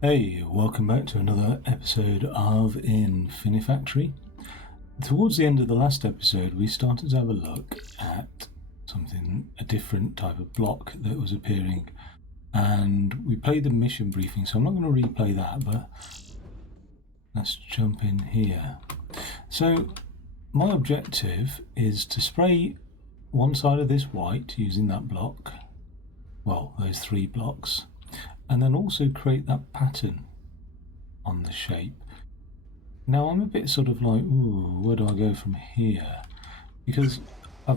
Hey, welcome back to another episode of Infinifactory. Towards the end of the last episode, we started to have a look at a different type of block that was appearing, and we played the mission briefing, so I'm not going to replay that, but let's jump in here. So, my objective is to spray one side of this white using that block, well, those 3 blocks, and then also create that pattern on the shape. Now I'm a bit sort of like, ooh, where do I go from here? Because all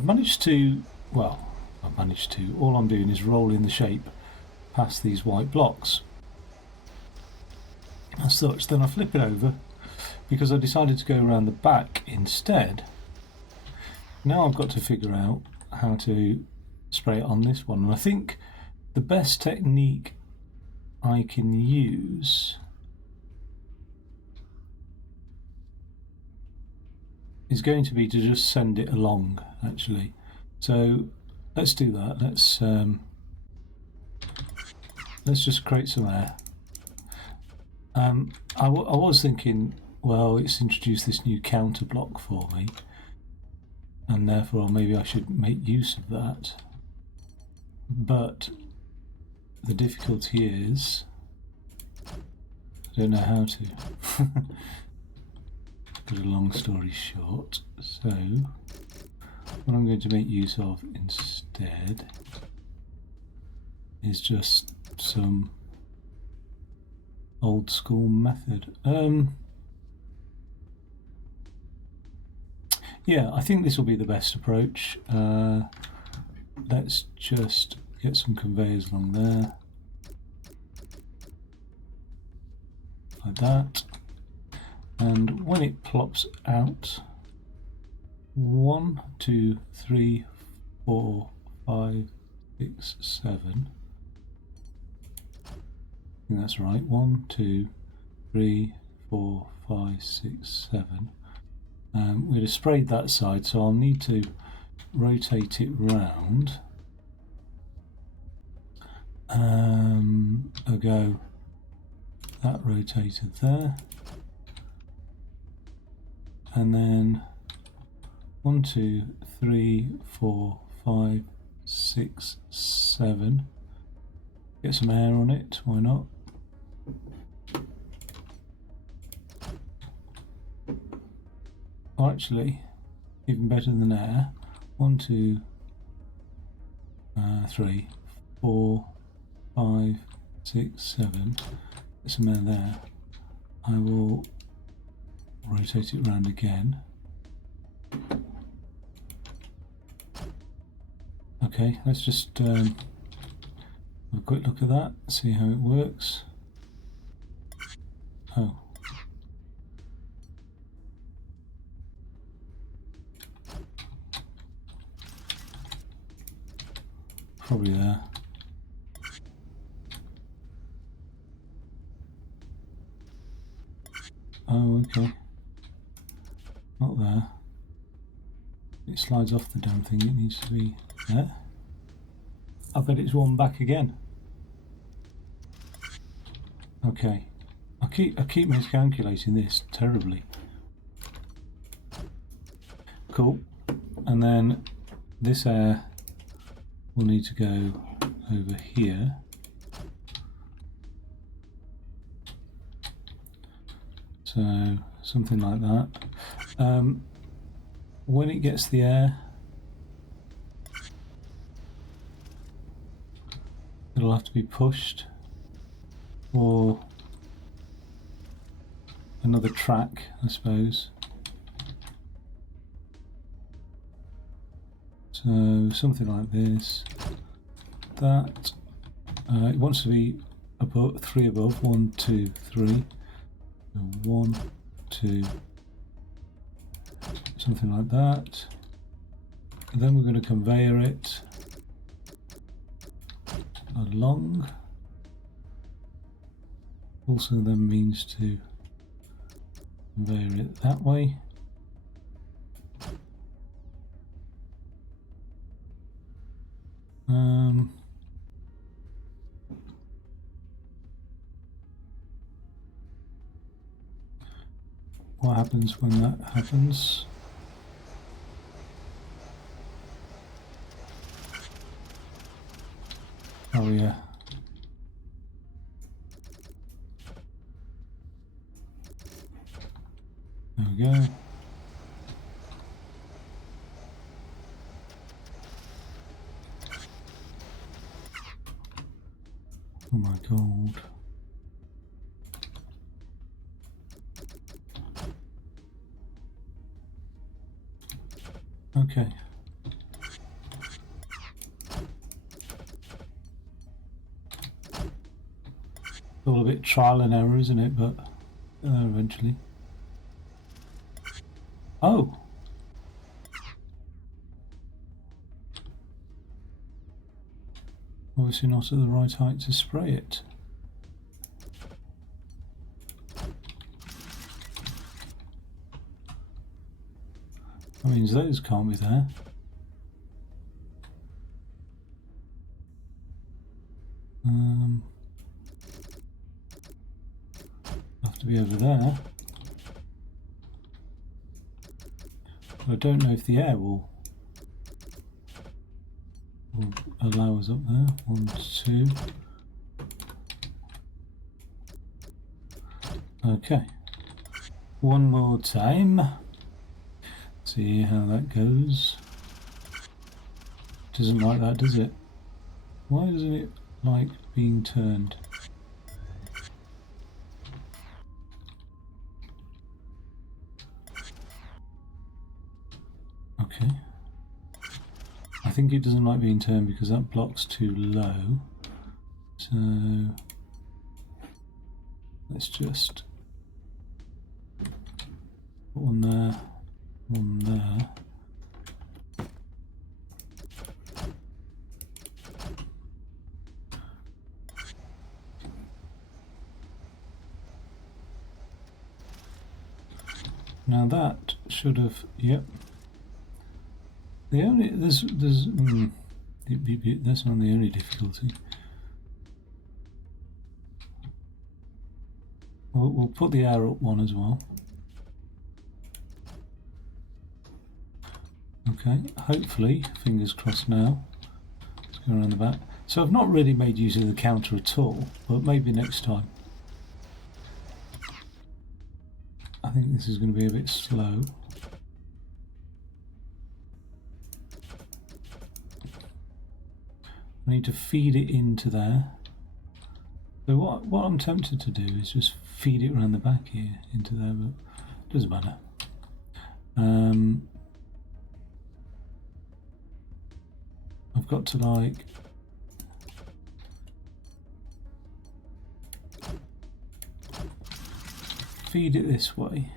I'm doing is rolling the shape past these white blocks. As such, then I flip it over because I decided to go around the back instead. Now I've got to figure out how to spray it on this one, and I think the best technique I can use is going to be to just send it along, actually. So let's do that. Let's just create some air. I was thinking, well, it's introduced this new counter block for me, and therefore maybe I should make use of that. But the difficulty is, I don't know how to. Put a long story short, so what I'm going to make use of instead is just some old school method. Yeah, I think this will be the best approach. Let's just get some conveyors along there, like that. And when it plops out, 1, 2, 3, 4, 5, 6, 7. I think that's right. 1, 2, 3, 4, 5, 6, 7. We'd have sprayed that side, so I'll need to rotate it round. I'll go that rotated there. And then 1, 2, 3, 4, 5, 6, 7. Get some air on it, why not? Or actually, even better than air. 1, 2, 3, 4, 5, 6, 7. Get some air there. I will rotate it around again. Okay, let's just have a quick look at that, see how it works. Oh. Probably there. Oh, okay. Not there. It slides off the damn thing, it needs to be there. I bet it's one back again. Okay. I keep miscalculating this terribly. Cool. And then this air will need to go over here. So something like that. When it gets the air, it'll have to be pushed, or another track, I suppose. So something like this. That it wants to be above 3 above. 1, 2, 3. 1, 2. Something like that. And then we're going to conveyor it along. Also then means to conveyor it that way. what happens when that happens. Oh yeah. There we go. Oh my god. Okay. All a bit trial and error, isn't it? But eventually. Oh! Obviously not at the right height to spray it. That means those can't be there. Have to be over there. I don't know if the air will allow us up there. 1, 2. Okay. One more time. See how that goes. Doesn't like that, does it? Why doesn't it like being turned? Okay. I think it doesn't like being turned because that block's too low. So let's just put one there, one there. Now that should have, yep. The only that's not the only difficulty. We'll put the air up one as well. Okay, hopefully, fingers crossed now. Let's go around the back. So I've not really made use of the counter at all, but maybe next time. I think this is going to be a bit slow. I need to feed it into there. So what I'm tempted to do is just feed it around the back here into there, but it doesn't matter. I've got to like feed it this way.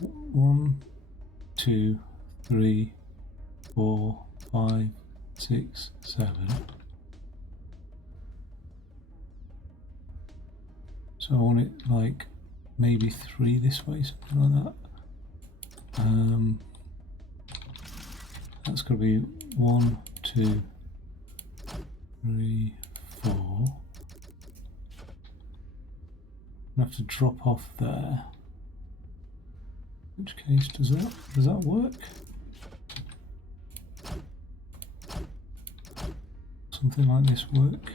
1, 2, 3, 4, 5, 6, 7. So I want it like maybe 3 this way, something like that. That's got to be 1, 2, 3, 4. I have to drop off there. In which case, does that work? Something like this work?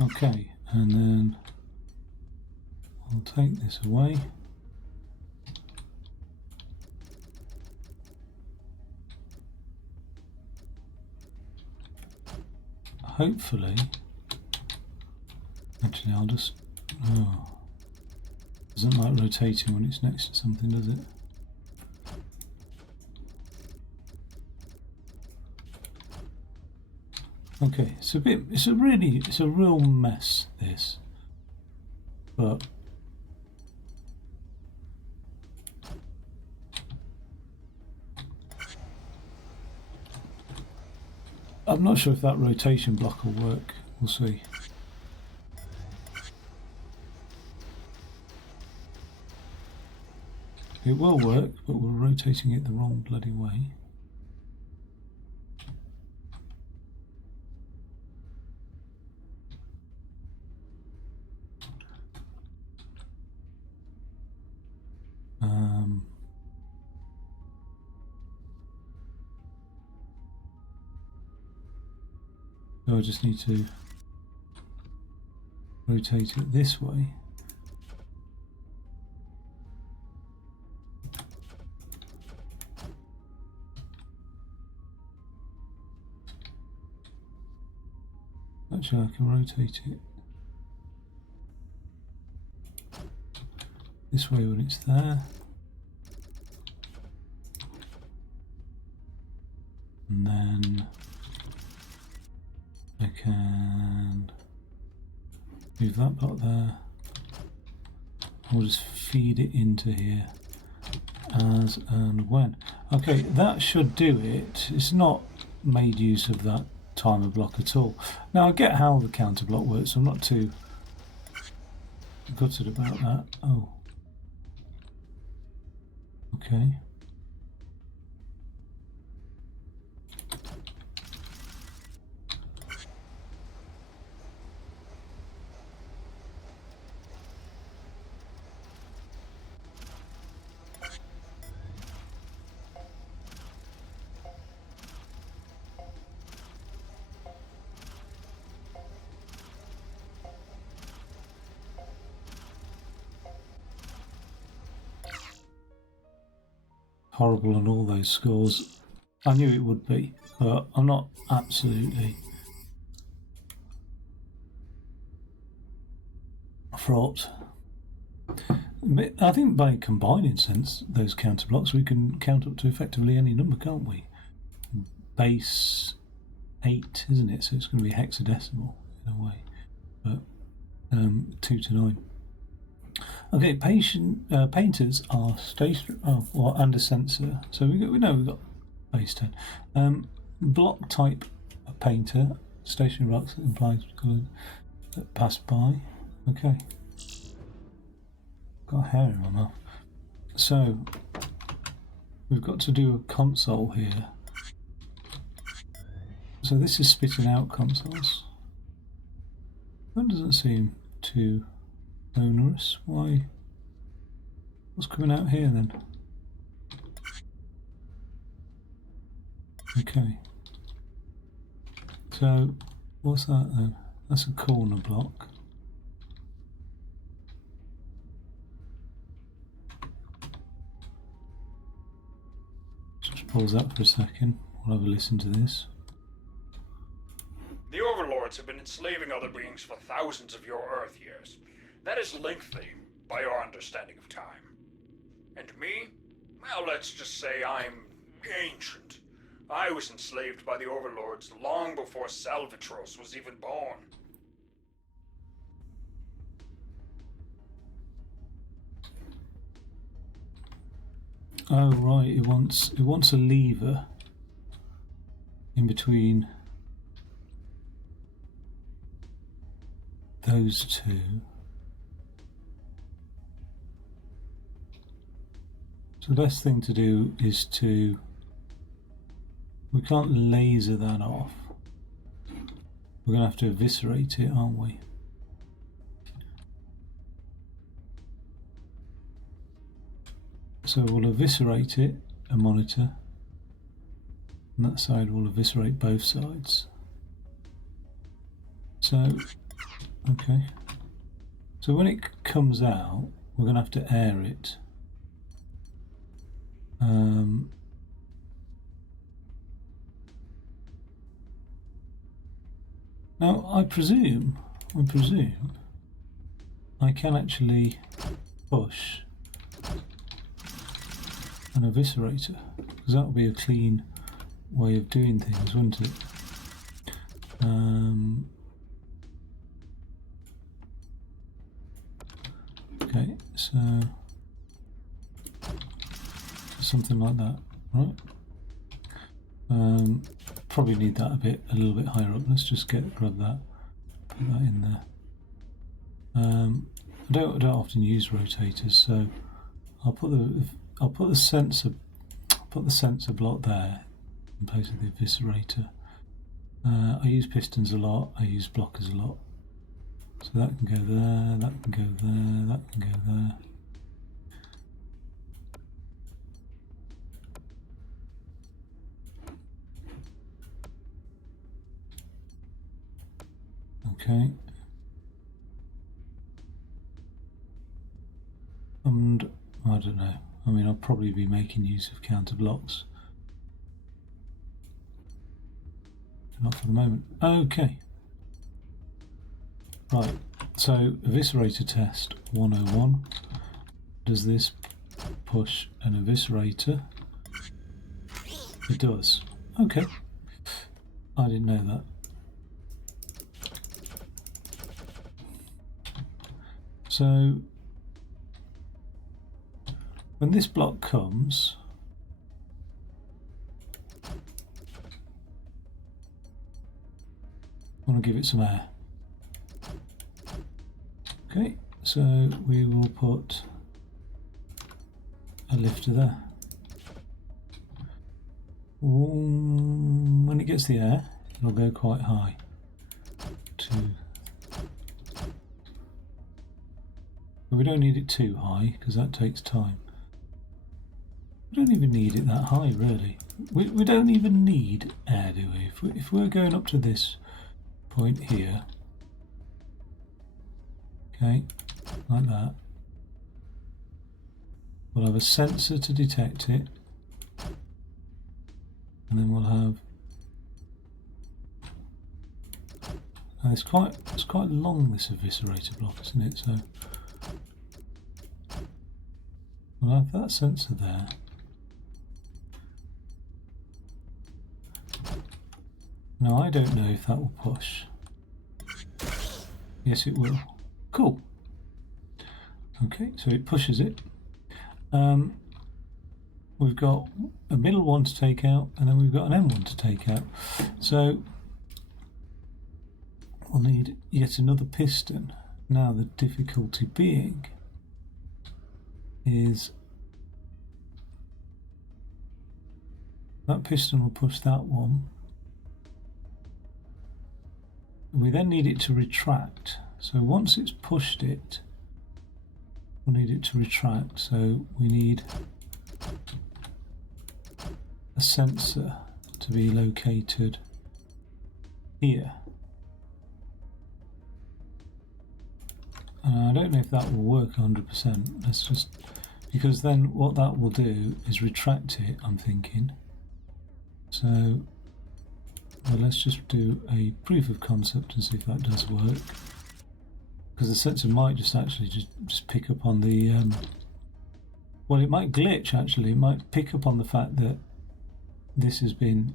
Okay, and then I'll take this away. Hopefully, actually I'll just, doesn't like rotating when it's next to something, does it? Okay, it's a real mess, this, but I'm not sure if that rotation block will work. We'll see. It will work, but we're rotating it the wrong bloody way. So I just need to rotate it this way. Actually, I can rotate it this way when it's there. And then I can move that part there. We'll just feed it into here as and when. Okay, that should do it. It's not made use of that timer block at all. Now I get how the counter block works, so I'm not too gutted about that. Oh. Okay. Horrible on all those scores. I knew it would be, but I'm not absolutely fraught. But I think by combining those counter blocks, we can count up to effectively any number, can't we? Base 8, isn't it? So it's going to be hexadecimal in a way, but 2 to 9. Okay, painters are stationary, and a sensor. So we know we've got base 10. Block type painter, stationary blocks that implies that pass by. Okay. Got hair in my mouth. So we've got to do a console here. So this is spitting out consoles. That doesn't seem too onerous. Why? What's coming out here then? Okay. So what's that then? That's a corner block. Just pause that for a second. We'll have a listen to this. The overlords have been enslaving other beings for thousands of your Earth years. That is lengthy by your understanding of time. And me? Well, let's just say I'm ancient. I was enslaved by the overlords long before Atropos was even born. Oh right, it wants a lever in between those two. So the best thing to do is we can't laser that off. We're going to have to eviscerate it, aren't we? So we'll eviscerate it, a monitor, and that side will eviscerate both sides. So, okay. So when it comes out, we're going to have to air it. Now I presume I can actually push an eviscerator, because that would be a clean way of doing things, wouldn't it? Okay, so something like that, right? Probably need that a little bit higher up. Let's just grab that, put that in there. I don't often use rotators, so I'll put the I'll put the sensor block there in place of the eviscerator. I use pistons a lot, I use blockers a lot. So that can go there, that can go there, that can go there. Okay. And I don't know. I mean, I'll probably be making use of counter blocks. Not for the moment. Okay. Right. So, eviscerator test 101. Does this push an eviscerator? It does. Okay. I didn't know that. So, when this block comes, I want to give it some air. Okay, so we will put a lifter there. When it gets the air, it'll go quite high. But we don't need it too high because that takes time. We don't even need it that high, really. We don't even need air, do we? If we're going up to this point here, okay, like that, we'll have a sensor to detect it, and then we'll have. Now it's quite long, this eviscerator block, isn't it? So we'll have that sensor there. Now I don't know if that will push. Yes, it will. Cool. Okay, so it pushes it. We've got a middle one to take out, and then we've got an M1 to take out. So we'll need yet another piston. Now the difficulty being is that piston will push that one. We then need it to retract. So once it's pushed it, we'll need it to retract. So we need a sensor to be located here. I don't know if that will work 100%. Let's just, because then what that will do is retract it, I'm thinking. So well, let's just do a proof of concept and see if that does work. Because the sensor might just actually just pick up on the well, it might glitch actually. It might pick up on the fact that this has been.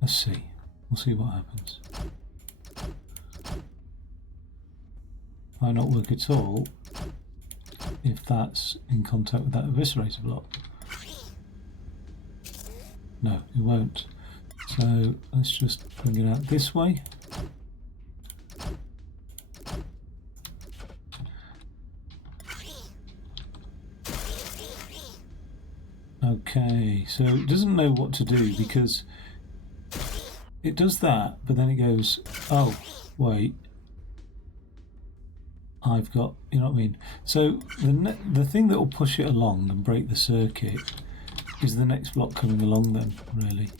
Let's see. We'll see what happens. Might not work at all if that's in contact with that eviscerator block. No, it won't. So let's just bring it out this way. Okay, so it doesn't know what to do because it does that, but then it goes, oh, wait, I've got, you know what I mean? So the thing that will push it along and break the circuit is the next block coming along then, really.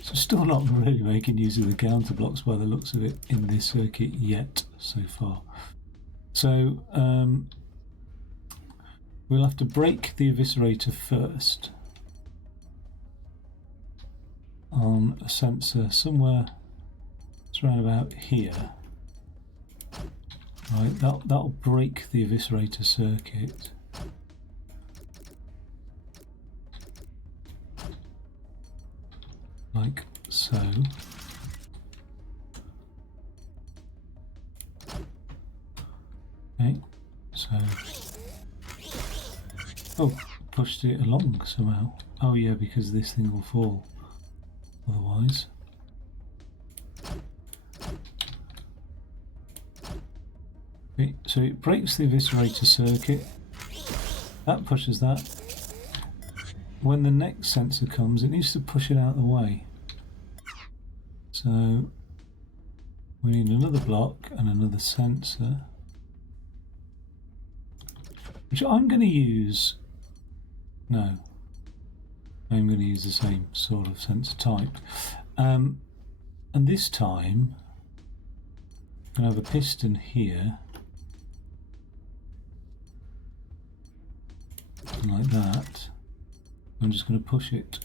So still not really making use of the counter blocks by the looks of it in this circuit yet so far. So we'll have to break the eviscerator first on a sensor somewhere. It's around about here. Right, that'll break the eviscerator circuit. Like so. Okay, so. Oh, pushed it along somehow. Oh yeah, because this thing will fall otherwise. Okay, so it breaks the eviscerator circuit, That pushes that. When the next sensor comes, it needs to push it out of the way. So we need another block and another sensor, which I'm going to use. No, I'm going to use the same sort of sensor type. And this time, I'm going to have a piston here, like that. I'm just going to push it.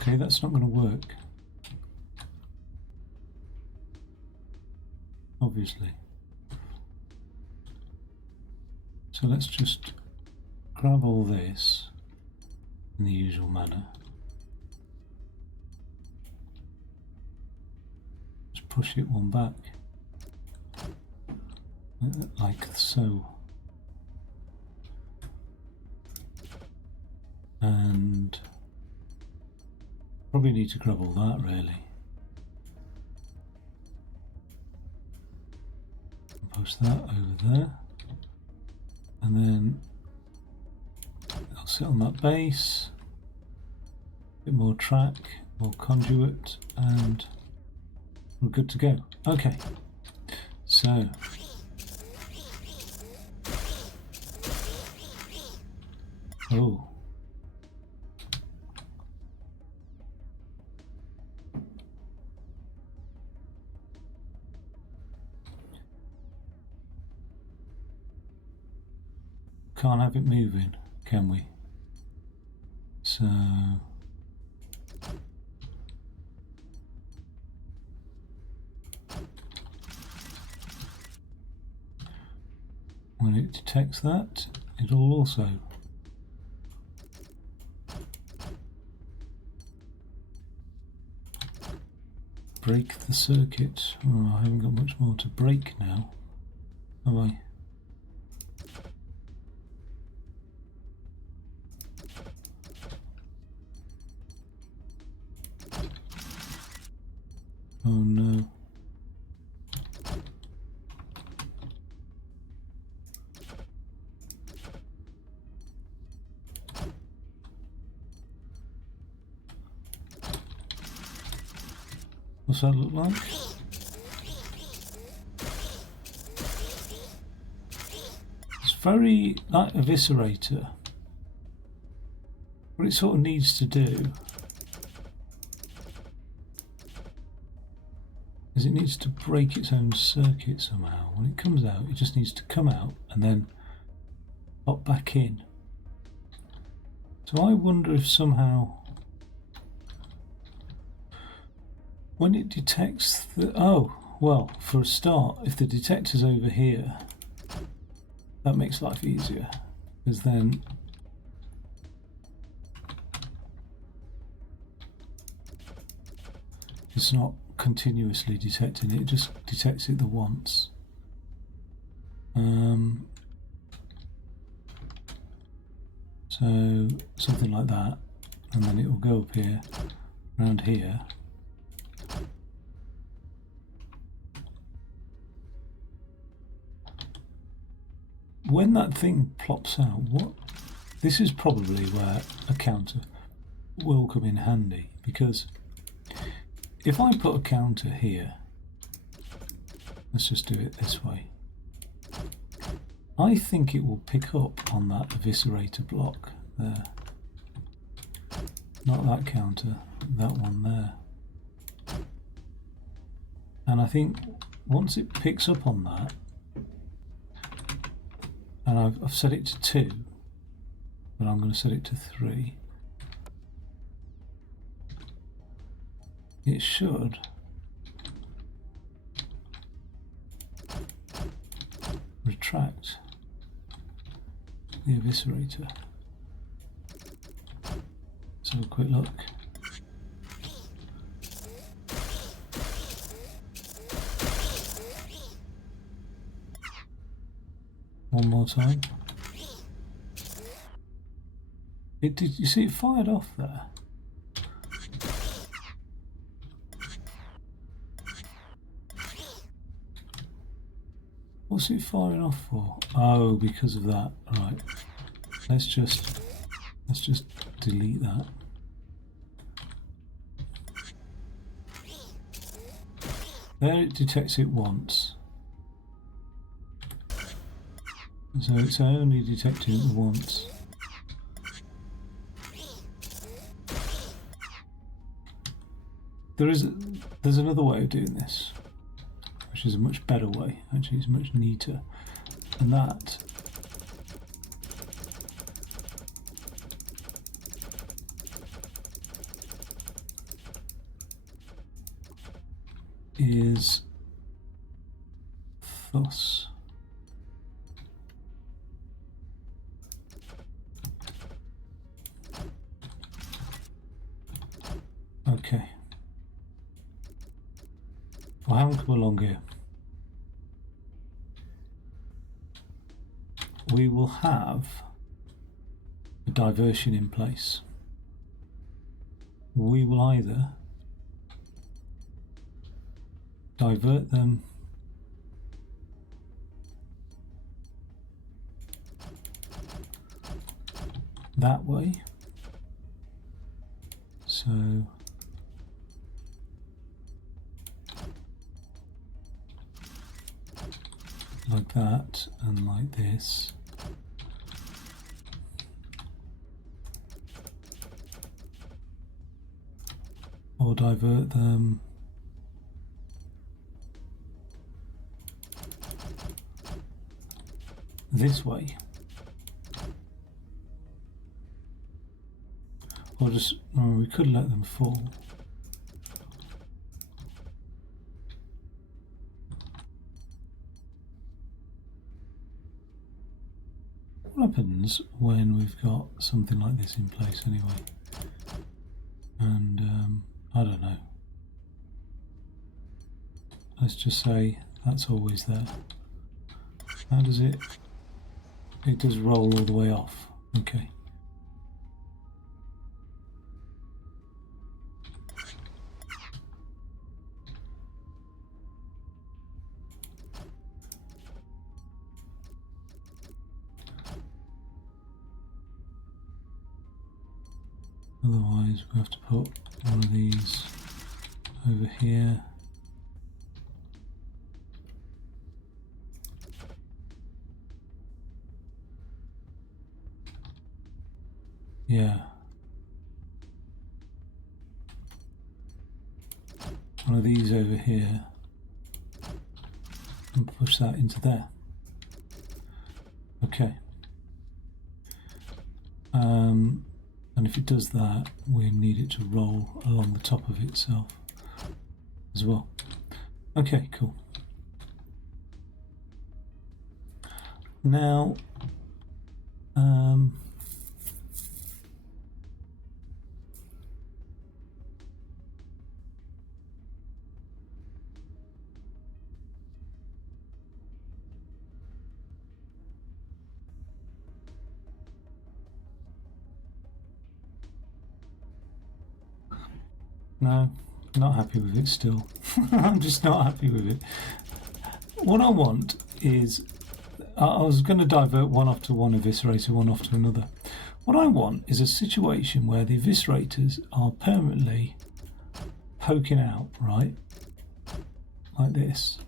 Okay, that's not going to work. Obviously. So let's just grab all this in the usual manner. Just push it one back. Like so. And probably need to grab all that really. Push that over there. And then I'll sit on that base. A bit more track, more conduit, and we're good to go. Okay. So oh. Can't have it moving, can we? So when it detects that, it'll also break the circuit. Oh, I haven't got much more to break now, have I? Oh no. What's that look like? It's very like Eviscerator. What it sort of needs to do is it needs to break its own circuit somehow. When it comes out, it just needs to come out and then pop back in. So I wonder if somehow when it detects the... Oh, well, for a start, if the detector's over here, that makes life easier, because then it's not continuously detecting it, it just detects it the once. So something like that, and then it will go up here, around here. When that thing plops out, this is probably where a counter will come in handy, because if I put a counter here, let's just do it this way, I think it will pick up on that eviscerator block there. Not that counter, that one there. And I think once it picks up on that, and I've set it to 2, but I'm going to set it to 3, it should retract the eviscerator. Let's have a quick look. One more time. Did you see it fired off there? what's it firing off for? Oh, because of that. Right. Let's just delete that. There, it detects it once. So it's only detecting it once. There's another way of doing this, which is a much better way. Actually, it's much neater, and that is thus. Okay. I haven't come along here. We will have a diversion in place. We will either divert them that way. So like that and like this. Or divert them this way. Or just, oh, we could let them fall. What happens when we've got something like this in place anyway? And I don't know. Let's just say that's always there. How does it? It does roll all the way off. Okay. Otherwise, we have to put one of these over here. Yeah. One of these over here. And push that into there. Okay. And if it does that, we need it to roll along the top of itself as well. Okay, cool. Now, no, not happy with it still. I'm just not happy with it. What I want is, I was going to divert one off to one eviscerator, one off to another. What I want is a situation where the eviscerators are permanently poking out, right? Like this.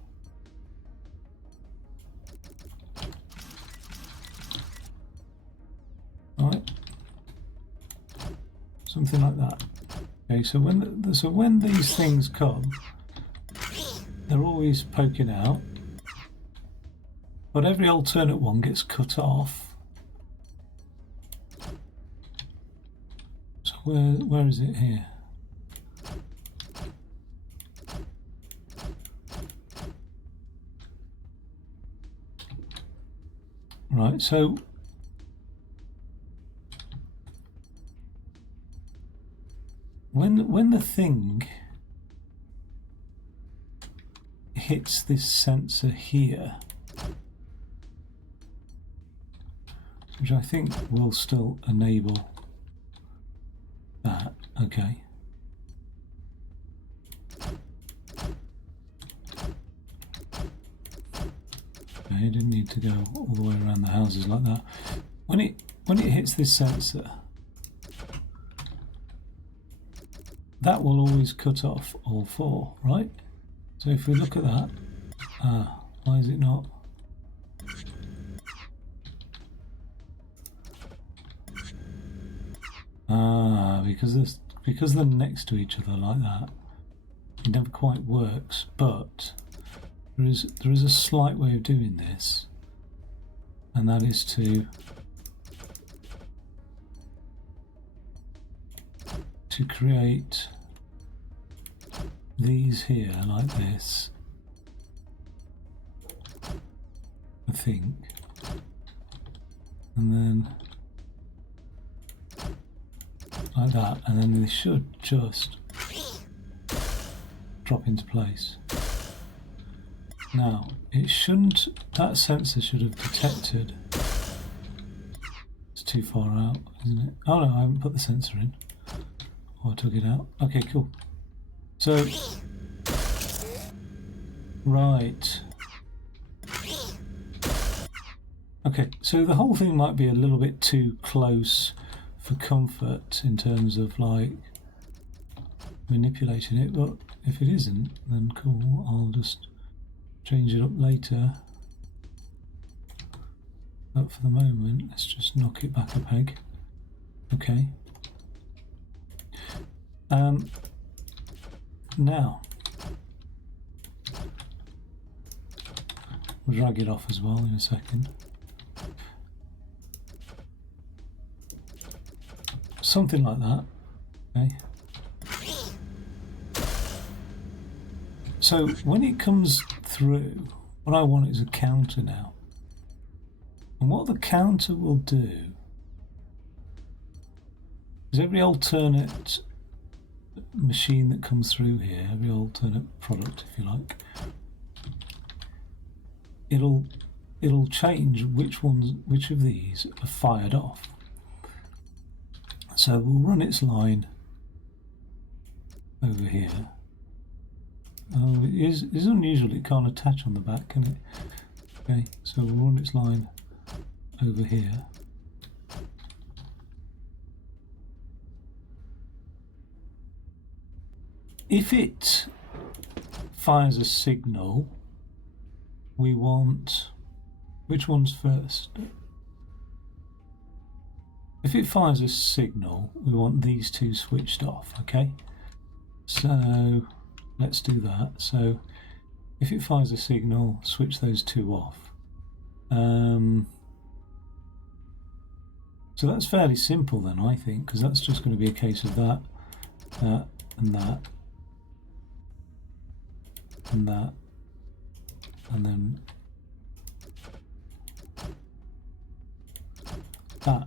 Right? Something like that. Okay, so when these things come, they're always poking out, but every alternate one gets cut off. So where is it here? Right, so when the thing hits this sensor here, which I think will still enable that, okay. Okay. Okay, I didn't need to go all the way around the houses like that. When it hits this sensor, that will always cut off all four, right? So if we look at that, why is it not? Because they're next to each other like that, it never quite works. But there is a slight way of doing this, and that is to create these here like this, I think, and then like that, and then they should just drop into place. Now, it shouldn't, that sensor should have detected. It's too far out, isn't it? Oh no, I haven't put the sensor in. Oh, I took it out. Okay, cool. So, right. Okay, so the whole thing might be a little bit too close for comfort in terms of like manipulating it, but if it isn't, then cool, I'll just change it up later. But for the moment, let's just knock it back a peg. Okay. Now, we'll drag it off as well in a second. Something like that. Okay. So when it comes through, what I want is a counter now. And what the counter will do is every alternate machine that comes through here, every alternate product, if you like, it'll change which of these are fired off. So we'll run its line over here. Oh, it is unusual, it can't attach on the back, can it? Okay, so we'll run its line over here. If it fires a signal, we want, which one's first? If it fires a signal, we want these two switched off, okay? So let's do that. So if it fires a signal, switch those two off. So that's fairly simple then, I think, because that's just going to be a case of that, that, and that, and that, and then that.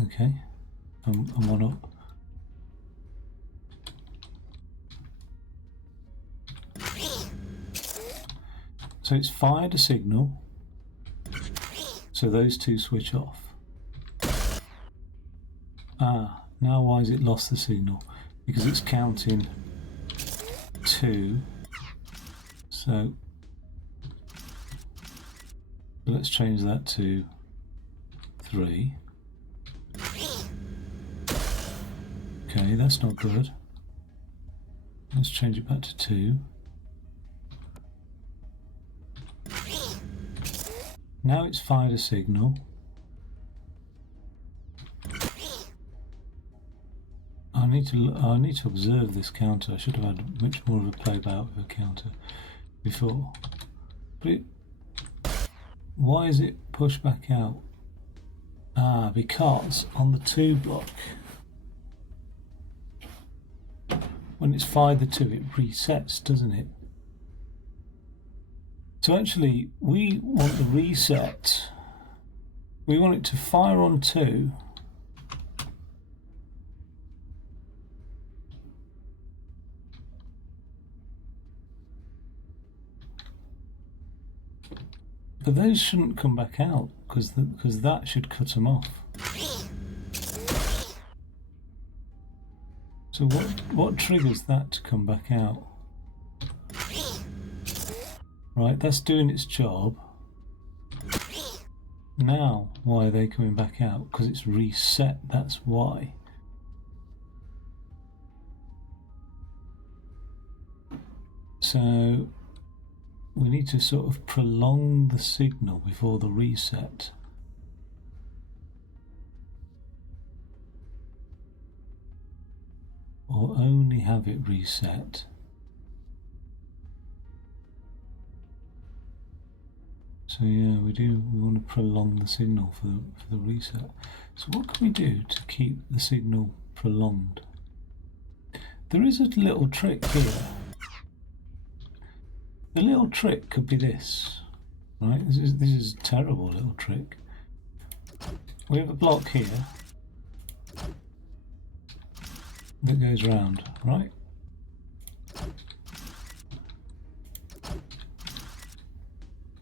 Okay, and one up. So it's fired a signal, so those two switch off. Now why has it lost the signal? Because it's counting 2. So let's change that to 3. Okay, that's not good. Let's change it back to 2. Now it's fired a signal. I need to observe this counter. I should have had much more of a play about with a counter before. But why is it pushed back out? Because on the 2 block, when it's fired the 2, it resets, doesn't it? So actually, we want the reset. We want it to fire on 2. But those shouldn't come back out because that should cut them off. So what triggers that to come back out? Right, that's doing its job. Now, why are they coming back out? Because it's reset, that's why. So we need to sort of prolong the signal before the reset. Or only have it reset. So yeah, we want to prolong the signal for the reset. So what can we do to keep the signal prolonged? There is a little trick here. The little trick could be this, right? This is a terrible little trick. We have a block here that goes round, right?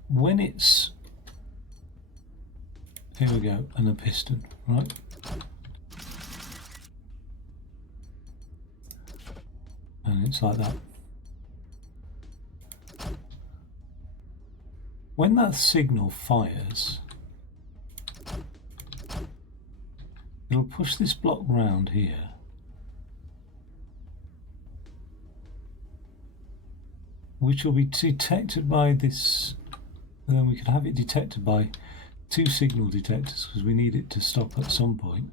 When it's, here we go, and a piston, right? And it's like that. When that signal fires, it'll push this block round here. Which will be detected by this, and then we could have it detected by 2 signal detectors because we need it to stop at some point.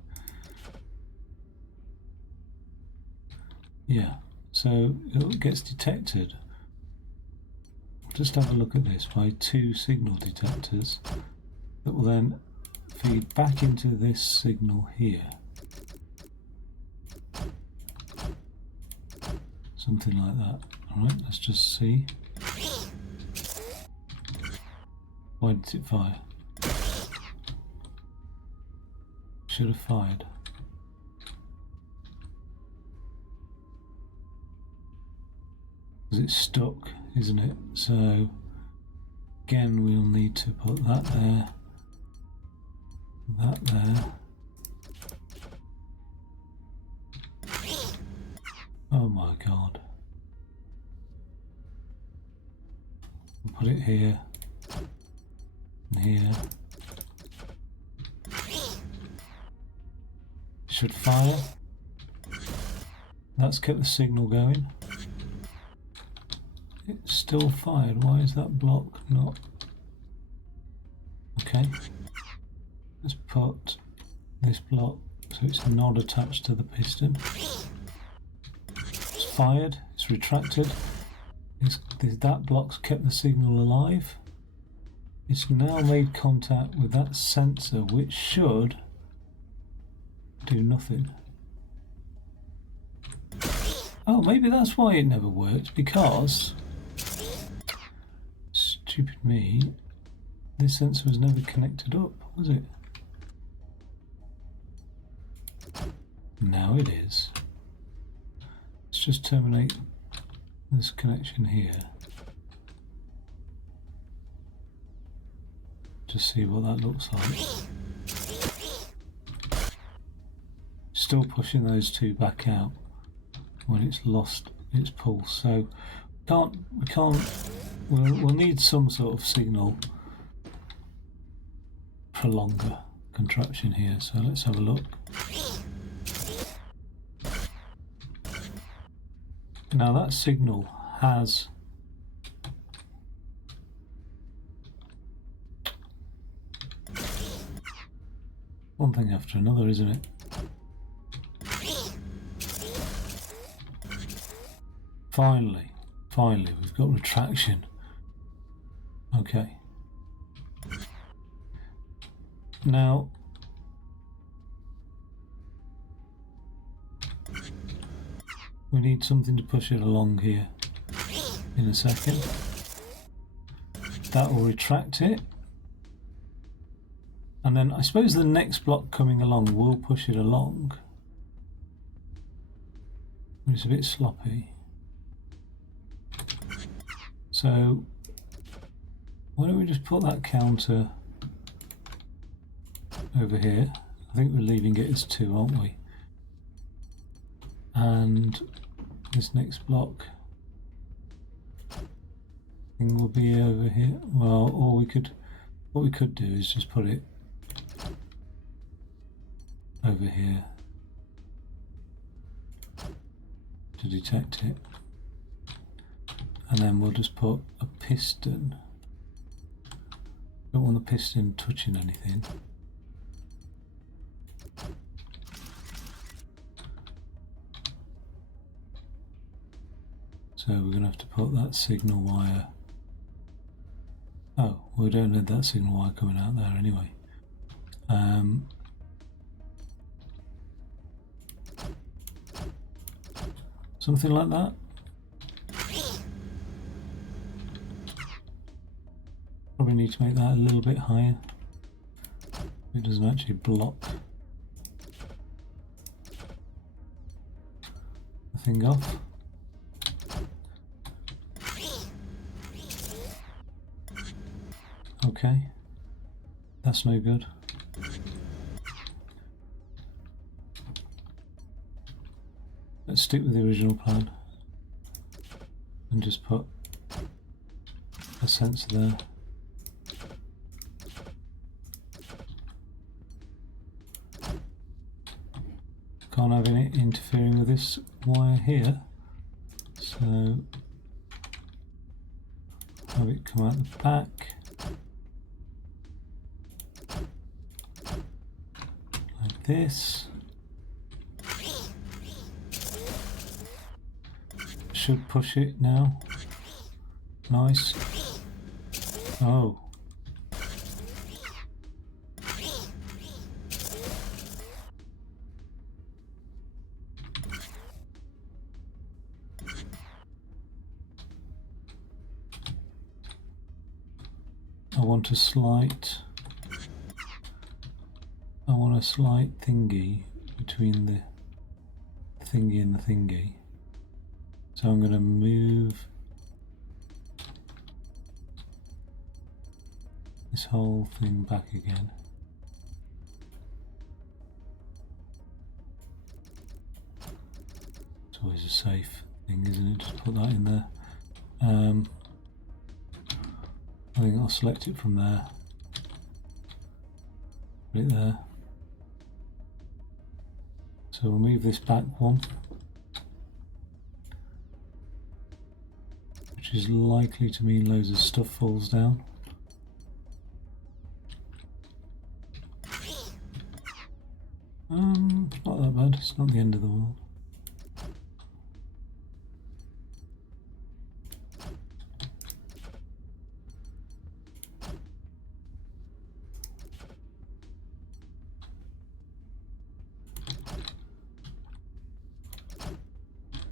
Yeah, so it gets detected. Just have a look at this by 2 signal detectors that will then feed back into this signal here. Something like that. Alright, let's just see. Why did it fire? Should have fired. Because it's stuck, isn't it? So again we'll need to put that there, that there. Oh my god. We'll put it here and here. Should fire. That's kept the signal going. It's still fired. Why is that block not? Okay. Let's put this block so it's not attached to the piston. It's fired. It's retracted. That block's kept the signal alive. It's now made contact with that sensor, which should do nothing. Oh, maybe that's why it never worked, because, stupid me, this sensor was never connected up, was it? Now it is. Let's just terminate this connection here. Just see what that looks like. Still pushing those 2 back out when it's lost its pulse. So we'll need some sort of signal prolonger contraption here. So let's have a look. Now that signal has one thing after another, isn't it? Finally, we've got retraction. Okay. Now, we need something to push it along here in a second. That will retract it. And then I suppose the next block coming along will push it along. It's a bit sloppy. So why don't we just put that counter over here? I think we're leaving it as 2, aren't we? And this next block thing will be over here. Well, or what we could do is just put it over here to detect it. And then we'll just put a piston. Don't want the piston touching anything. So we're going to have to put that signal wire. Oh, we don't need that signal wire coming out there anyway. Something like that. Probably need to make that a little bit higher. It doesn't actually block the thing off. Okay, that's no good. Let's stick with the original plan and just put a sensor there. Can't have any interfering with this wire here, so have it come out the back. Like this. Should push it now. Nice. Oh. I want a slight thingy between the thingy and the thingy. So I'm going to move this whole thing back again. It's always a safe thing, isn't it? Just put that in there. I think I'll select it from there. Put it there. So we'll move this back one, which is likely to mean loads of stuff falls down. It's not that bad, it's not the end of the world.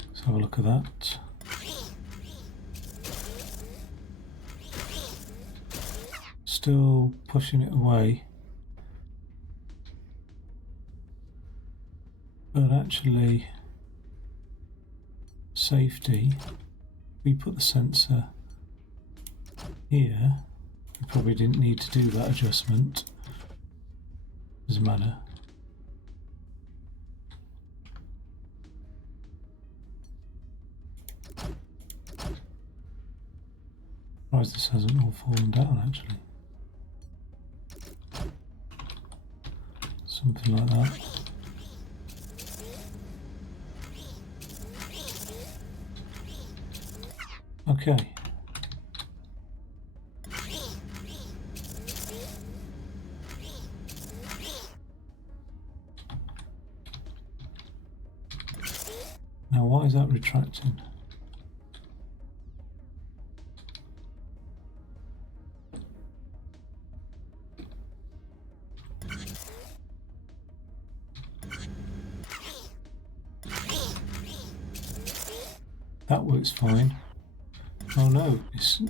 Let's have a look at that. Still pushing it away, but actually safety, we put the sensor here. We probably didn't need to do that adjustment. Doesn't matter. Surprised this hasn't all fallen down actually. Something like that. Okay. Now why is that retracting? That works fine. Oh no, it's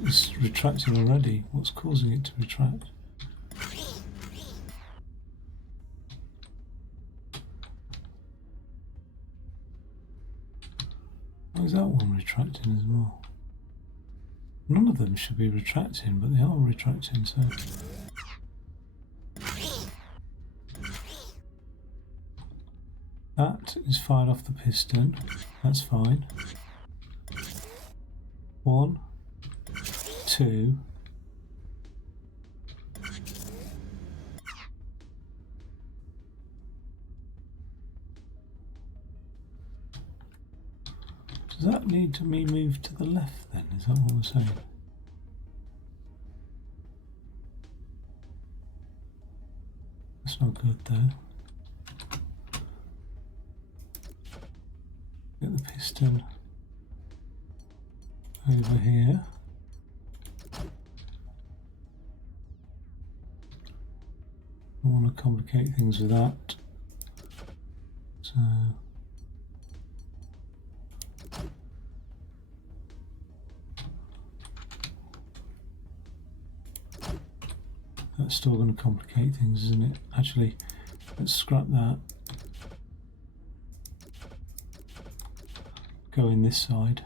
retracting already. What's causing it to retract? Why is that one retracting as well? None of them should be retracting, but they are retracting, so... That is fired off the piston. That's fine. 1, 2. Does that need to be moved to the left then? Is that what we're saying? That's not good though. Get the piston over here. I want to complicate things with that. So that's still going to complicate things, isn't it? Actually, let's scrap that. Go in this side.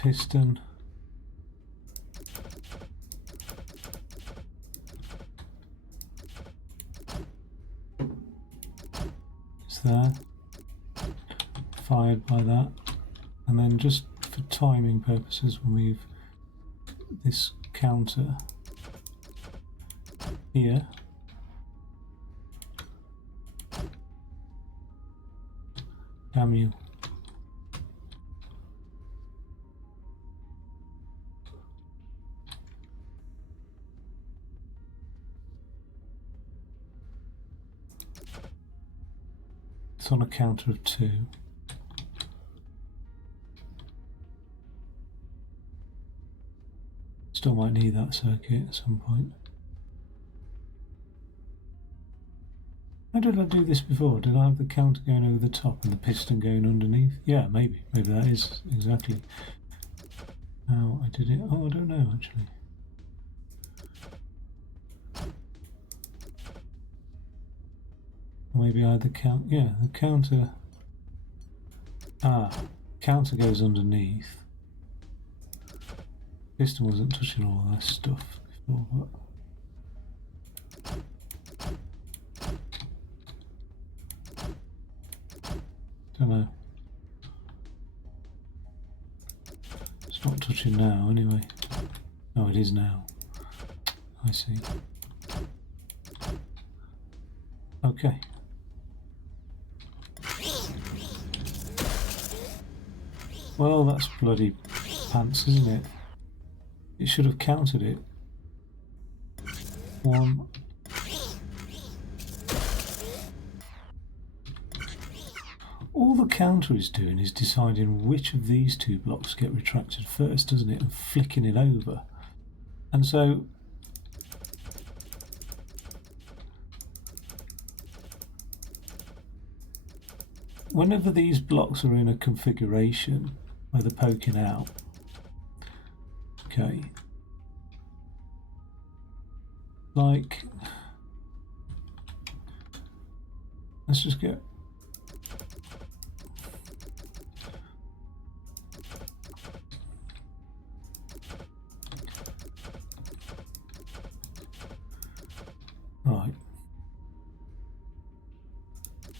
Piston. It's there. Fired by that. And then just for timing purposes, we'll move this counter here. Damn you. It's on a counter of 2. Still might need that circuit at some point. How did I do this before? Did I have the counter going over the top and the piston going underneath? Yeah, maybe. Maybe that is exactly how I did it. Oh, I don't know actually. Maybe I had the the counter. Counter goes underneath. Piston wasn't touching all of this stuff before, but don't know. It's not touching now anyway. Oh, it is now. I see. Okay. Well, that's bloody pants, isn't it? It should have counted it. 1. All the counter is doing is deciding which of these 2 blocks get retracted first, doesn't it? And flicking it over. And so whenever these blocks are in a configuration where they're poking out, okay, like, let's just get right.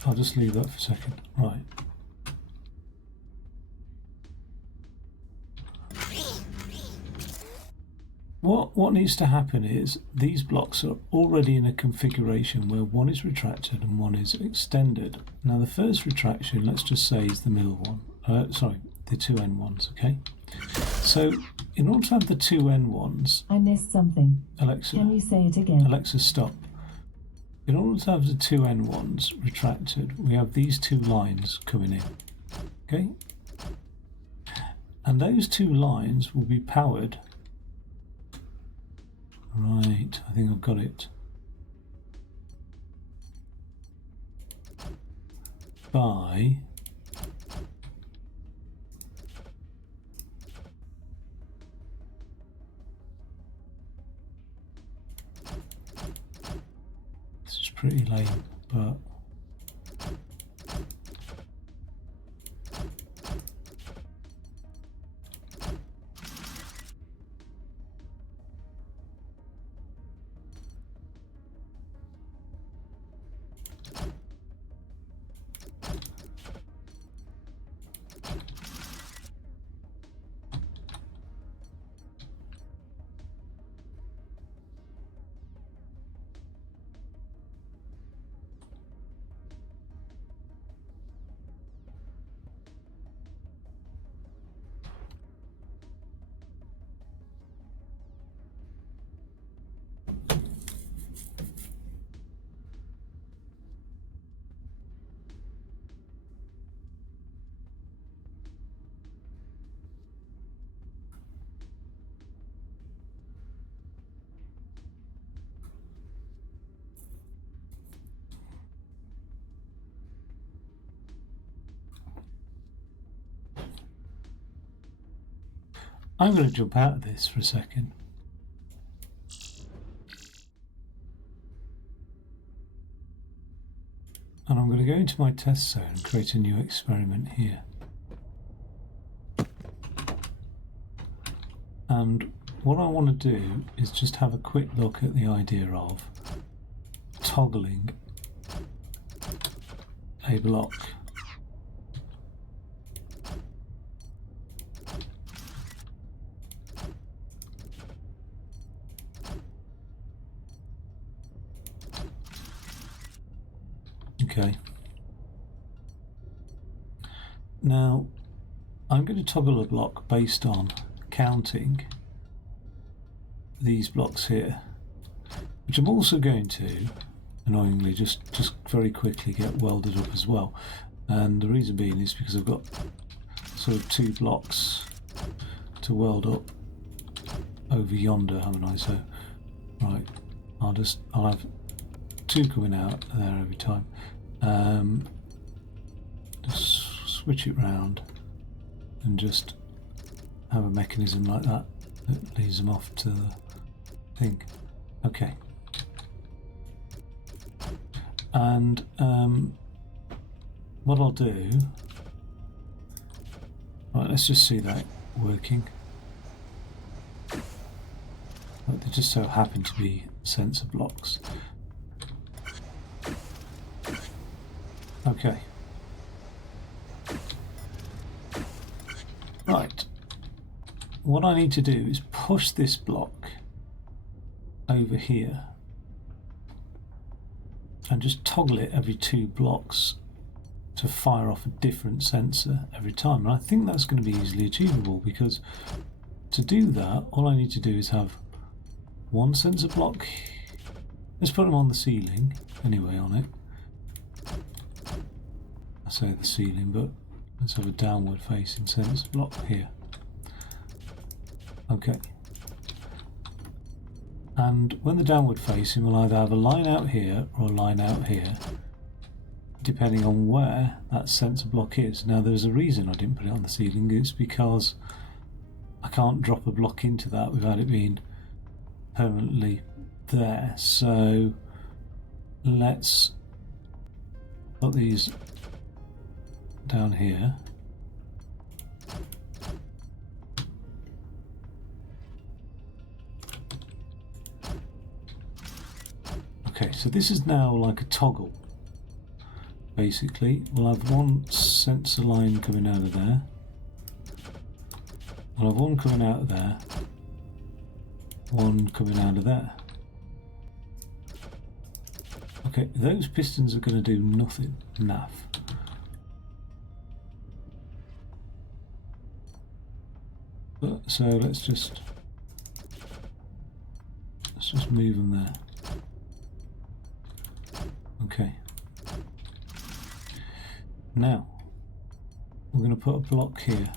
I'll just leave that for a second. Right. What needs to happen is these blocks are already in a configuration where one is retracted and one is extended. Now the first retraction, let's just say, is the middle one. Sorry, the 2 N1s, okay? So in order to have the 2 N1s... I missed something. Alexa. Can you say it again? Alexa, stop. In order to have the 2 N1s retracted, we have these 2 lines coming in, okay? And those 2 lines will be powered... Right, I think I've got it. By this is pretty lame, but I'm going to jump out of this for a second. And I'm going to go into my test zone and create a new experiment here. And what I want to do is just have a quick look at the idea of toggling a block. Okay. Now, I'm going to toggle a block based on counting these blocks here, which I'm also going to, annoyingly, just very quickly get welded up as well. And the reason being is because I've got sort of 2 blocks to weld up over yonder, haven't I? So, right, I'll have 2 coming out there every time. Just switch it round and just have a mechanism like that leads them off to the thing. Okay. And what I'll do, right, let's just see that working. Right, they just so happen to be sensor blocks. Okay. Right. What I need to do is push this block over here and just toggle it every 2 blocks to fire off a different sensor every time. And I think that's going to be easily achievable, because to do that, all I need to do is have 1 sensor block. Let's put them on the ceiling, anyway, on it. I say the ceiling, but let's have a downward facing sensor block here. Okay. And when the downward facing, we'll either have a line out here or a line out here, depending on where that sensor block is. Now, there's a reason I didn't put it on the ceiling. It's because I can't drop a block into that without it being permanently there. So let's put these down here. Okay, so this is now like a toggle. Basically, we'll have 1 sensor line coming out of there. We'll have 1 coming out of there. 1 coming out of there. Okay, those pistons are going to do nothing. Naff. But, so let's just move them there. Okay. Now we're going to put a block here.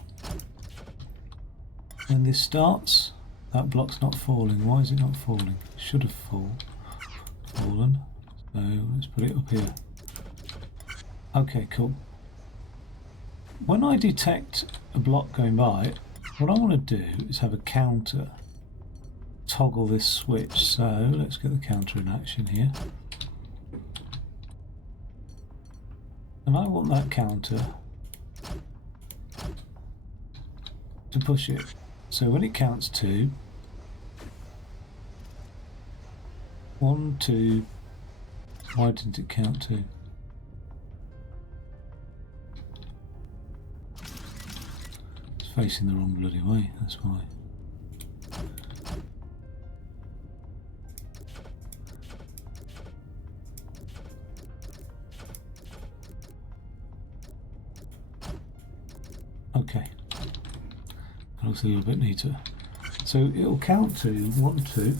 When this starts, that block's not falling. Why is it not falling? It should have fallen. So let's put it up here. Okay, cool. When I detect a block going by, what I want to do is have a counter toggle this switch. So let's get the counter in action here. And I want that counter to push it. So when it counts 2, 1, 2, why didn't it count 2? It's facing the wrong bloody way, that's why. Okay, that looks a little bit neater. So it'll count to 1, 2.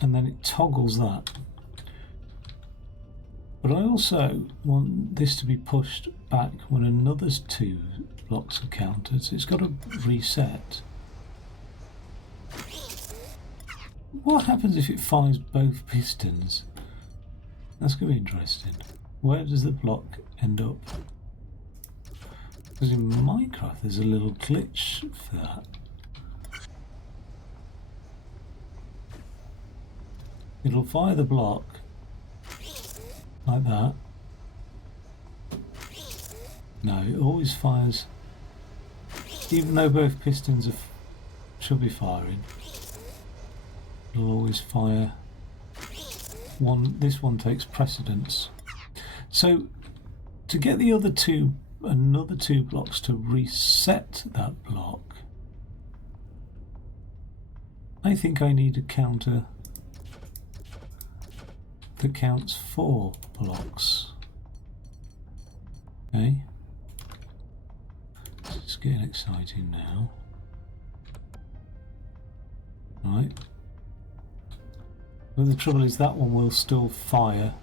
And then it toggles that. But I also want this to be pushed back when another 2 blocks are counted, so it's got to reset. What happens if it fires both pistons? That's going to be interesting. Where does the block end up? Because in Minecraft there's a little glitch for that. It'll fire the block like that. No, it always fires, even though both pistons should be firing. It'll always fire one. This one takes precedence. So to get the other two, another two blocks to reset that block, I think I need a counter that counts 4 blocks. Okay, it's getting exciting now. Right, but the trouble is that one will still fire.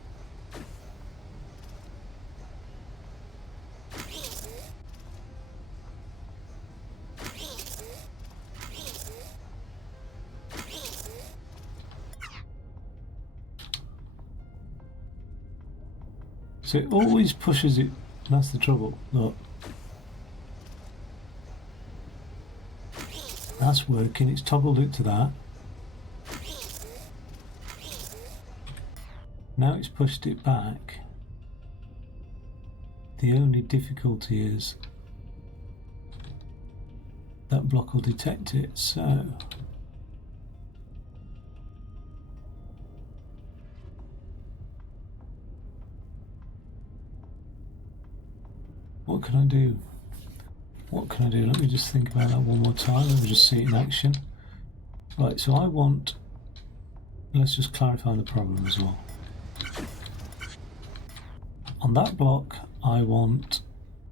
So it always pushes it, that's the trouble. Look. That's working, it's toggled it to that. Now it's pushed it back. The only difficulty is that block will detect it, so what can I do? What can I do? Let me just think about that one more time. Let me just see it in action. Right, so I want, let's just clarify the problem as well. On that block, I want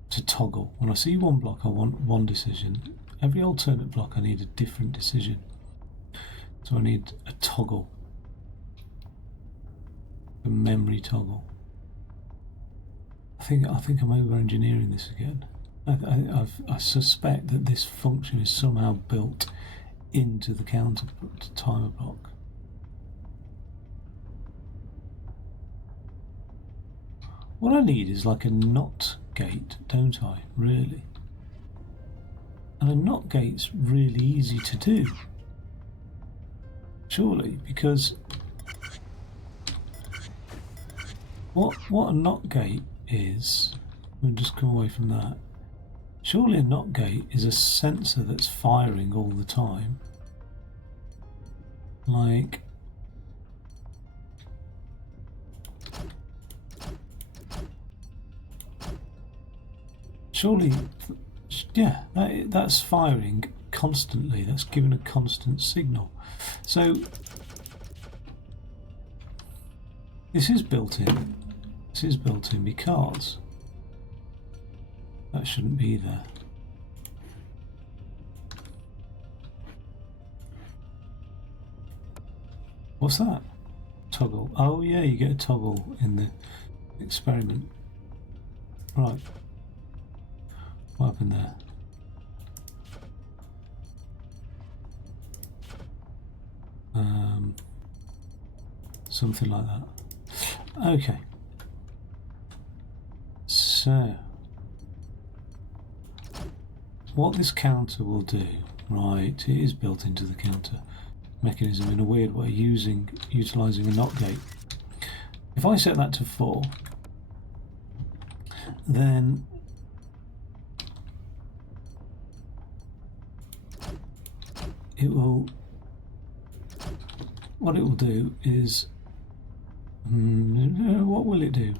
to toggle. When I see one block, I want one decision. Every alternate block, I need a different decision. So I need a toggle, a memory toggle. I think I'm over-engineering this again. I suspect that this function is somehow built into the counter timer block. What I need is like a NOT gate, don't I? Really? And a NOT gate's really easy to do. Surely, because what a NOT gate is, we'll just come away from that. Surely a NOT gate is a sensor that's firing all the time. Like, surely, yeah, that's firing constantly. That's given a constant signal. So this is built in. This is built in because that shouldn't be there. What's that? Toggle. Oh yeah, you get a toggle in the experiment. Right. What happened there? Something like that. Okay. So, what this counter will do, right, it is built into the counter mechanism in a weird way, utilising a NOT gate. If I set that to 4, then it will, what it will do is, what will it do?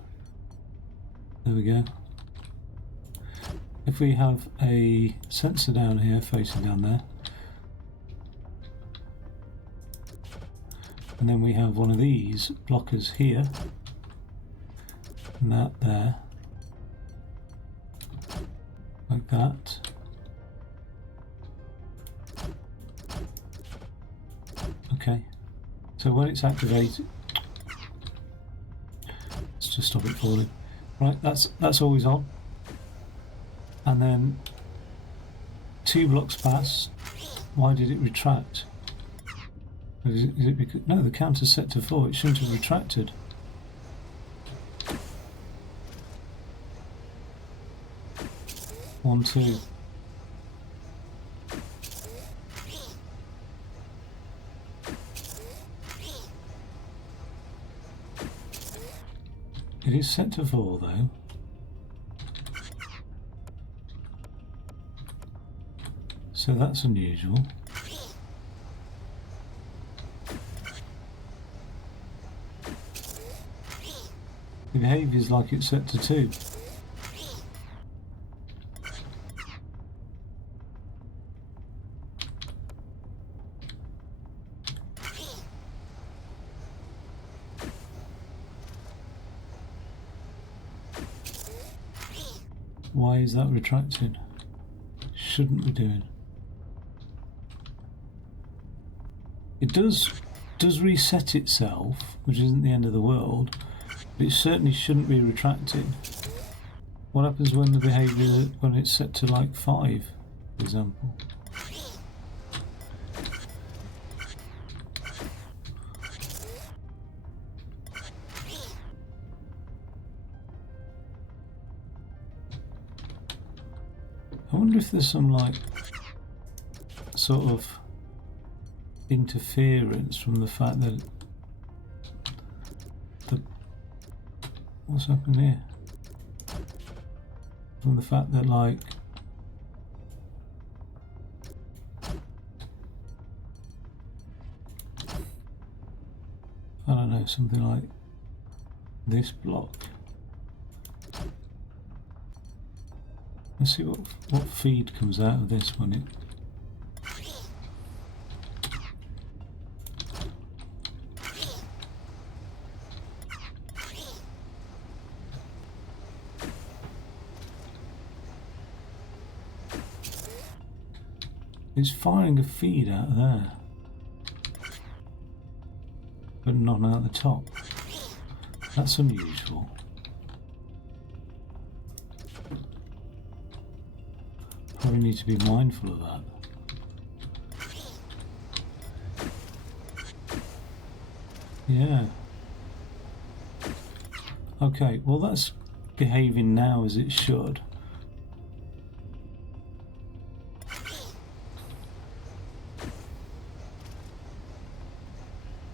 There we go. If we have a sensor down here facing down there, and then we have one of these blockers here, and that there, like that. Okay, so when it's activated, let's just stop it falling. Right, that's always on. And then 2 blocks pass. Why did it retract? Is it because, no, the counter's set to 4. It shouldn't have retracted. 1, 2. It is set to 4 though. So that's unusual. The behaviour is like it's set to 2. Why is that retracting? Shouldn't be doing. It does reset itself, which isn't the end of the world, but it certainly shouldn't be retracting. What happens when the behaviour, when it's set to like 5, for example? I wonder if there's some like sort of interference from the fact that what's happened here? From the fact that like I don't know, something like this block. Let's see what feed comes out of this when it. It's firing a feed out of there, but not out the top. That's unusual. Probably need to be mindful of that. Yeah. Okay, well that's behaving now as it should.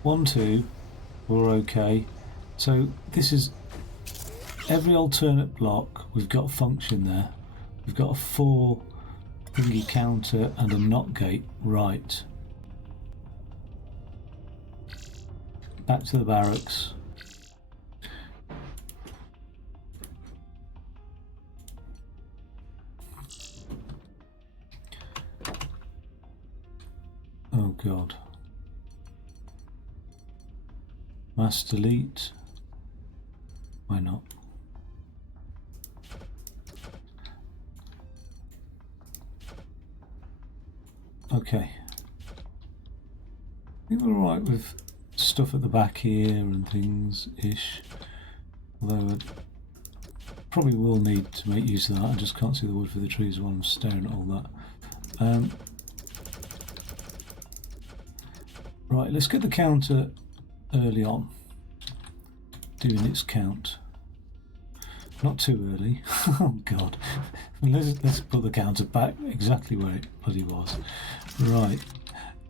One, 2, we're okay. So this is every alternate block. We've got a function there. We've got a 4 thingy counter and a NOT gate. Right. Back to the barracks. Oh God. Mass delete. Why not? Okay. I think we're alright with stuff at the back here and things-ish. Although I probably will need to make use of that. I just can't see the wood for the trees while I'm staring at all that. Right, let's get the counter early on, doing its count. Not too early. Oh God. Let's put the counter back exactly where it bloody was. Right,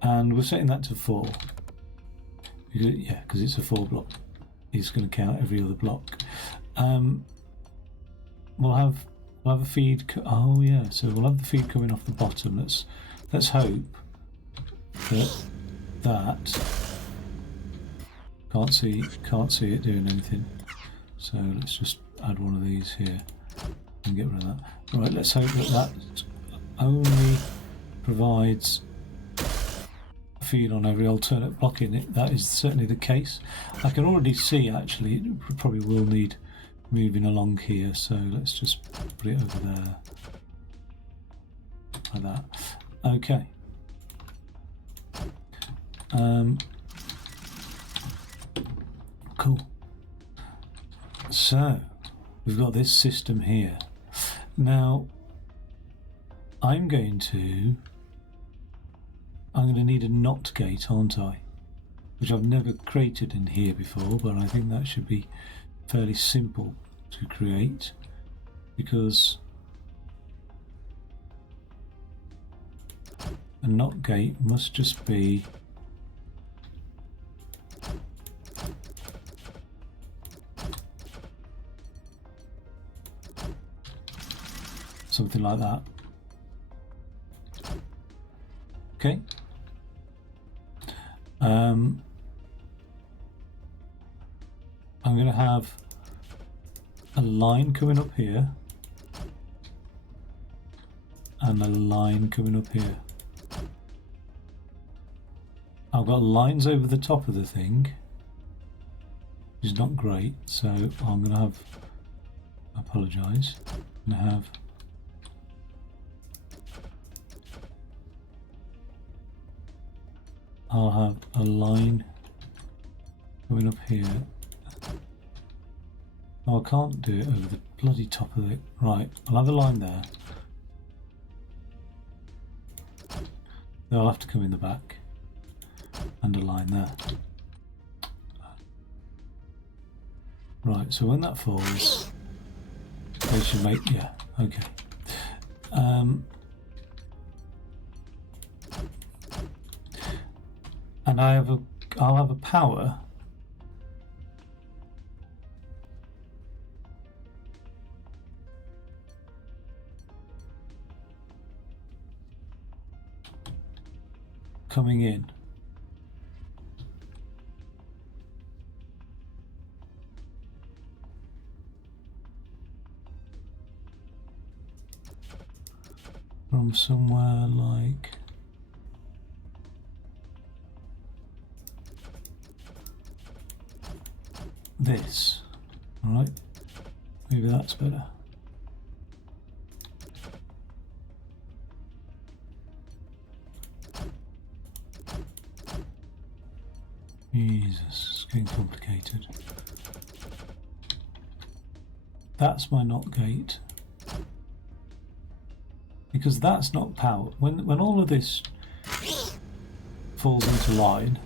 and we're setting that to 4. Yeah, because it's a 4 block. It's going to count every other block. We'll have a feed. Oh yeah, so we'll have the feed coming off the bottom. Let's hope that can't see it doing anything. So let's just add one of these here and get rid of that. Right, let's hope that only provides a feed on every alternate block in it. That is certainly the case. I can already see actually it probably will need moving along here, so let's just put it over there like that. Okay. Cool. So we've got this system here. Now I'm going to need a NOT gate, aren't I? Which I've never created in here before, but I think that should be fairly simple to create, because a NOT gate must just be something like that. Okay. I'm going to have a line coming up here and a line coming up here. I've got lines over the top of the thing, which is not great, so I'm going to have, apologise, I'm going to have I'll have a line coming up here. Oh, I can't do it over the bloody top of it. Right, I'll have a line there. They'll have to come in the back. And a line there. Right, so when that falls, they should make, yeah, okay. And I'll have a power coming in. From somewhere like this, all right? Maybe that's better. Jesus, it's getting complicated. That's my NOT gate. Because that's not power. When all of this falls into line,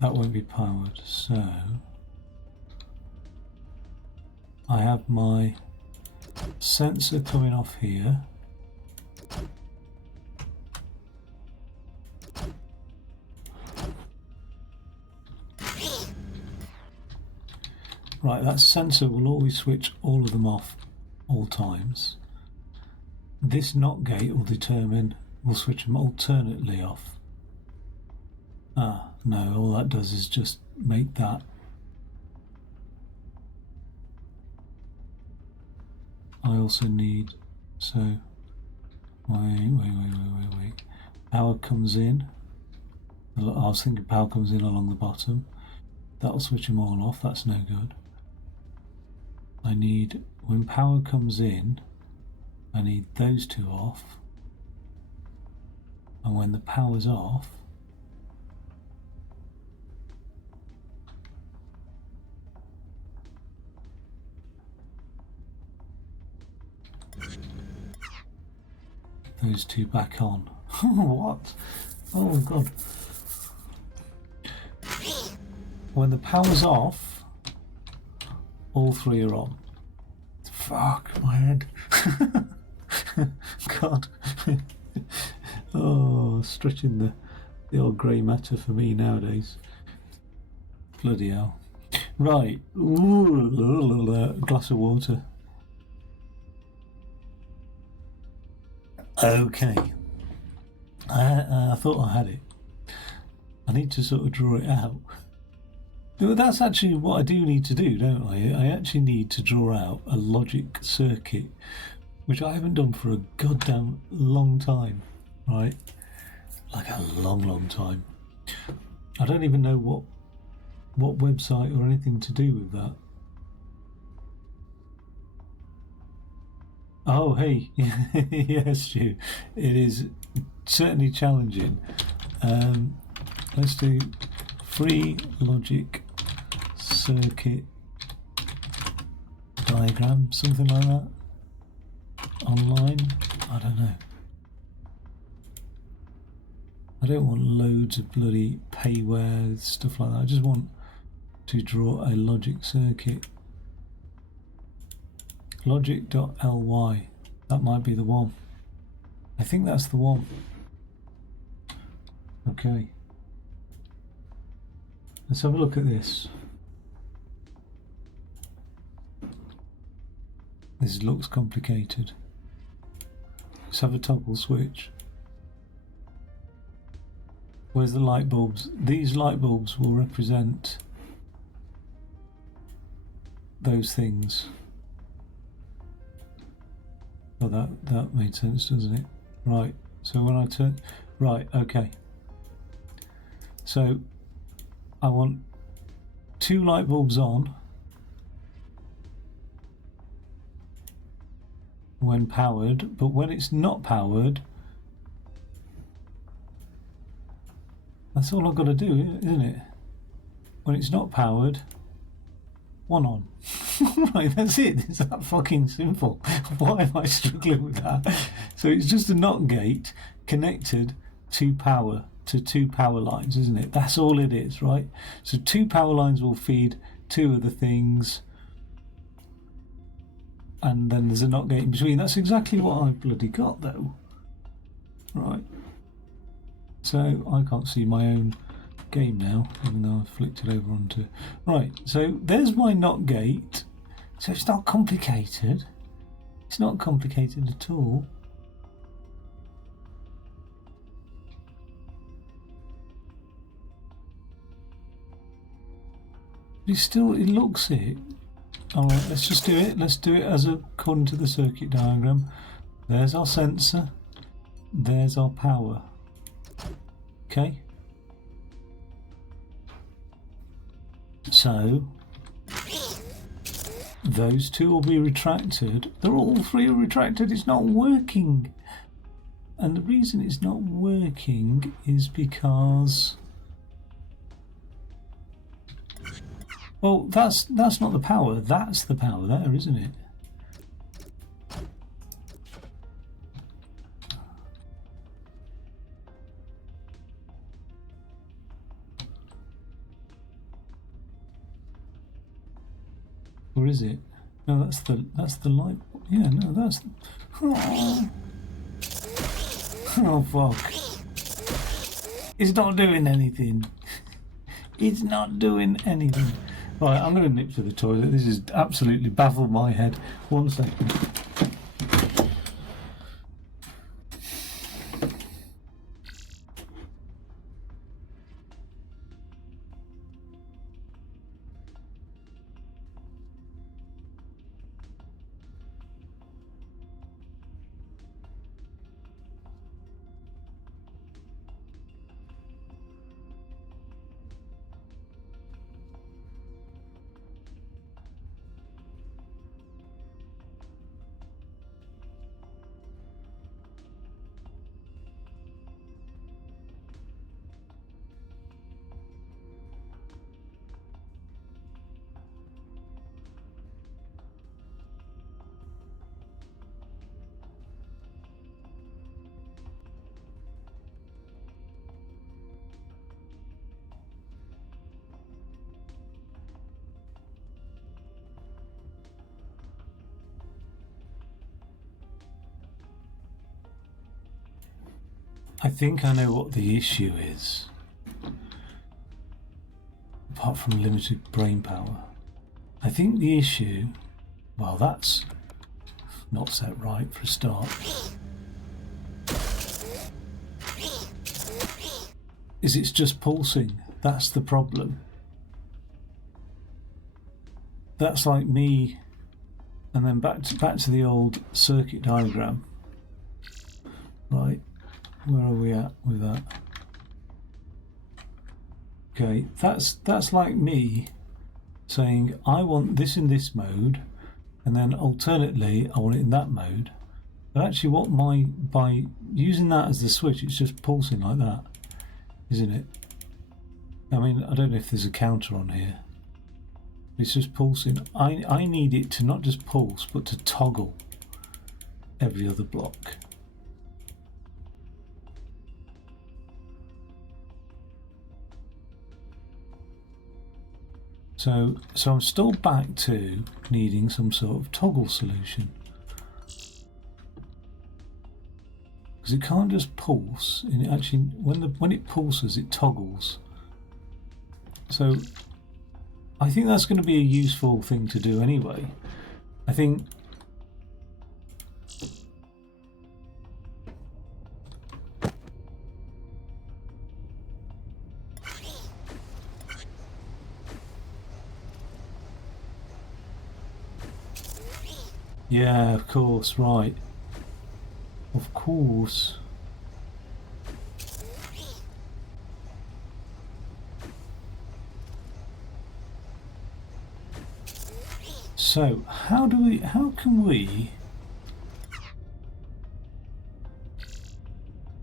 that won't be powered. So I have my sensor coming off here. Right, that sensor will always switch all of them off all times. This NOT gate will switch them alternately off. Ah, no, all that does is just make that. I also need, so, wait. Power comes in. I was thinking power comes in along the bottom. That'll switch them all off, that's no good. I need, when power comes in, I need those two off. And when the power's off, those two back on. What? Oh god. When the power's off, all three are on. Fuck my head. God. Oh, stretching the old grey matter for me nowadays. Bloody hell. Right. Ooh, glass of water. Okay. I thought I had it. I need to sort of draw it out. But that's actually what I do need to do, don't I? I actually need to draw out a logic circuit, which I haven't done for a goddamn long time, right? Like a long time. I don't even know what website or anything to do with that. Oh, hey, yes, Stu. It is certainly challenging. Let's do free logic circuit diagram, something like that. Online? I don't know. I don't want loads of bloody payware, stuff like that. I just want to draw a logic circuit. Logic.ly, that might be the one. I think that's the one. Okay. Let's have a look at this. This looks complicated. Let's have a toggle switch. Where's the light bulbs? These light bulbs will represent those things. Well, that made sense, doesn't it? Right, so when I turn... Right, okay. So, I want 2 light bulbs on when powered, but when it's not powered, that's all I've got to do, isn't it? When it's not powered, 1 on. Right, that's it. It's that fucking simple. Why am I struggling with that? So it's just a NOT gate connected to power, to 2 power lines, isn't it? That's all it is, right? So 2 power lines will feed 2 of the things, and then there's a NOT gate in between. That's exactly what I've bloody got, though. Right. So I can't see my own game now, even though I've flicked it over onto... Right, so there's my NOT gate. So it's not complicated. It's not complicated at all. But it's still, it looks it. Alright, let's just do it. Let's do it as according to the circuit diagram. There's our sensor. There's our power. Okay. So those 2 will be retracted. They're all 3 are retracted. It's not working. And the reason it's not working is because... Well, that's not the power. That's the power there, isn't it? Or is it? No, that's the light. Yeah, no, that's... Oh, oh fuck. It's not doing anything. It's not doing anything. Right, I'm going to nip to the toilet. This has absolutely baffled my head. 1 second. I think I know what the issue is. Apart from limited brain power. I think the issue... Well, that's not set right for a start. Is it's just pulsing. That's the problem. That's like me... And then back to the old circuit diagram. Right. Where are we at with that? Okay, that's like me saying I want this in this mode, and then alternately I want it in that mode. But actually, by using that as the switch, it's just pulsing like that, isn't it? I mean, I don't know if there's a counter on here. It's just pulsing. I need it to not just pulse, but to toggle every other block. So I'm still back to needing some sort of toggle solution. because it can't just pulse. And it actually, when it pulses, it toggles. So I think that's going to be a useful thing to do anyway. I think yeah, of course, right. Of course. So, how can we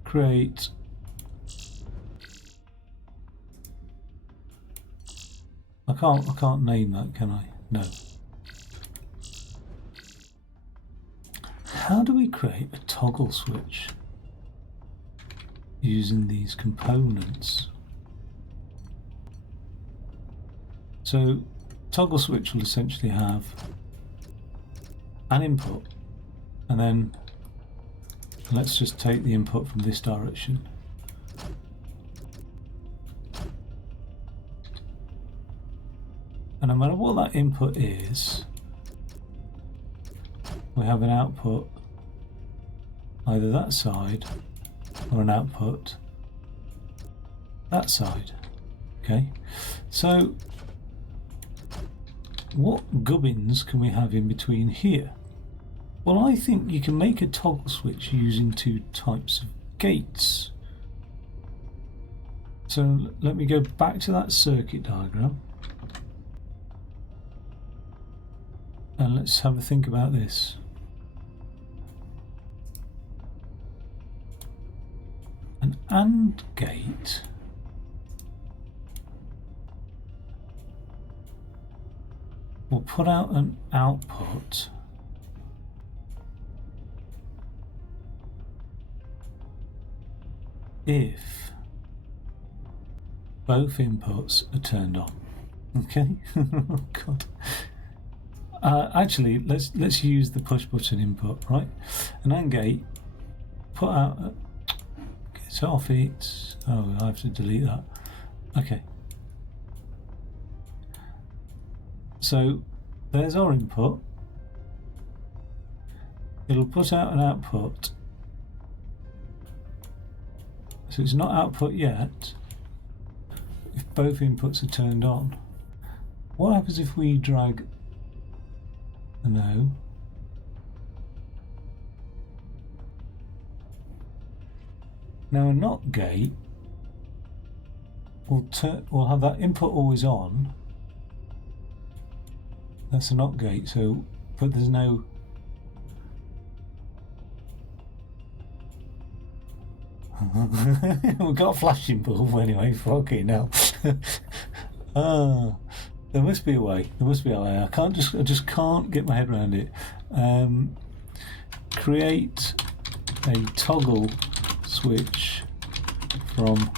create I can't name that, can I? No. How do we create a toggle switch using these components? So, toggle switch will essentially have an input, and then let's just take the input from this direction. And no matter what that input is, we have an output either that side or an output that side. Okay, so what gubbins can we have in between here? Well, I think you can make a toggle switch using two types of gates. So let me go back to that circuit diagram and let's have a think about this. An AND gate will put out an output if both inputs are turned on. Okay. Oh God. Actually, let's use the push button input, right? An AND gate put out. Get off it. Oh, I have to delete that. Okay. So there's our input. It'll put out an output. So it's not output yet if both inputs are turned on. What happens if we drag a no? Now a NOT gate will have that input always on. That's a NOT gate, so but there's no we've got a flashing bulb anyway, fucking hell. There must be a way. There must be a way. I just can't get my head around it. Create a toggle switch from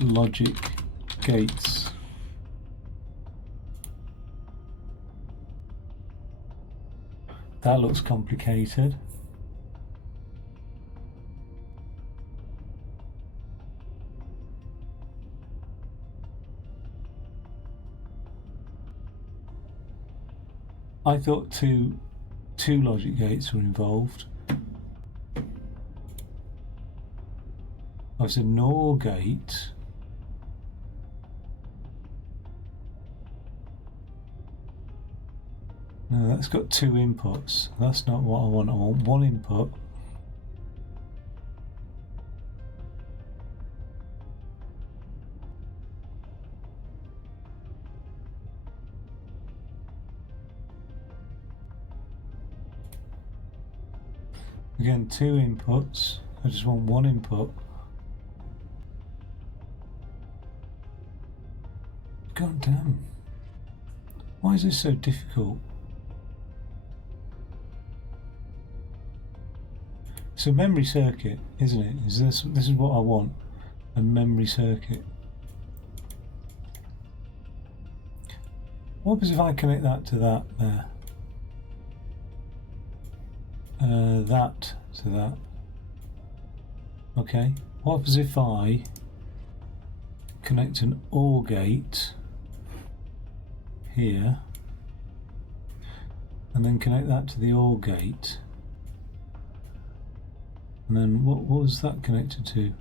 logic gates. That looks complicated. I thought two logic gates were involved. There's a NOR gate. No, that's got two inputs. That's not what I want. I want one input. Again, two inputs. I just want one input. God damn. Why is this so difficult? It's a memory circuit, isn't it? This is what I want. A memory circuit. What happens if I connect that to that there? That to that. Okay, what happens if I connect an OR gate here and then connect that to the OR gate? And then what was that connected to?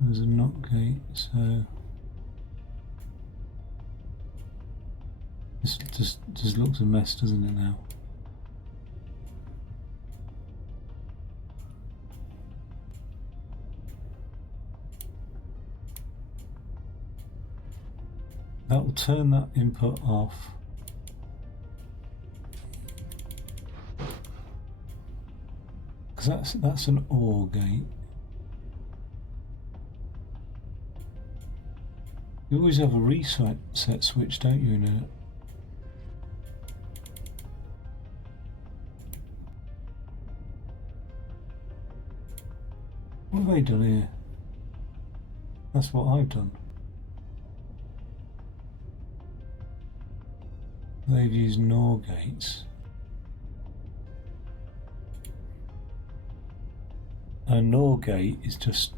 There's a NOT gate, so this just looks a mess, doesn't it now? That will turn that input off. Because that's an OR gate. You always have a reset switch, don't you, in a... What have they done here? That's what I've done. They've used NOR gates. A NOR gate is just...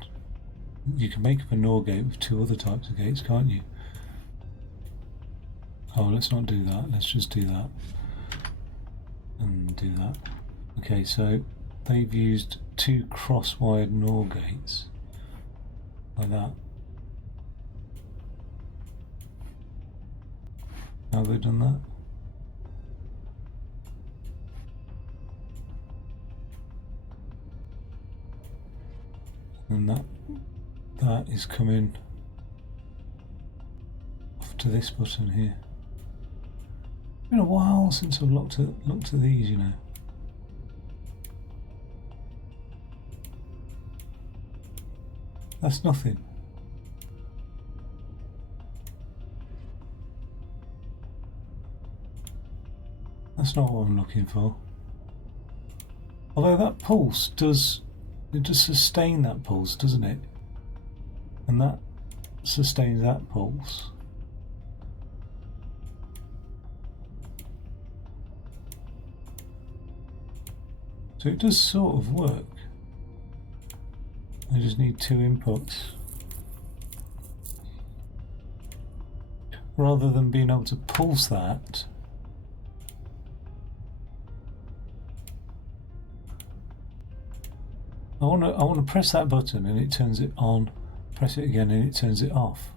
You can make up a NOR gate with two other types of gates, can't you? Oh, let's not do that. Let's just do that. And do that. Okay, so they've used two cross-wired NOR gates. Like that. How have they done that? And that is coming off to this button here. It's been a while since I've looked at these, you know. That's nothing. That's not what I'm looking for. Although that pulse does sustain that pulse, doesn't it? And that sustains that pulse. So it does sort of work. I just need two inputs. Rather than being able to pulse that, I want to press that button and it turns it on, press it again and it turns it off.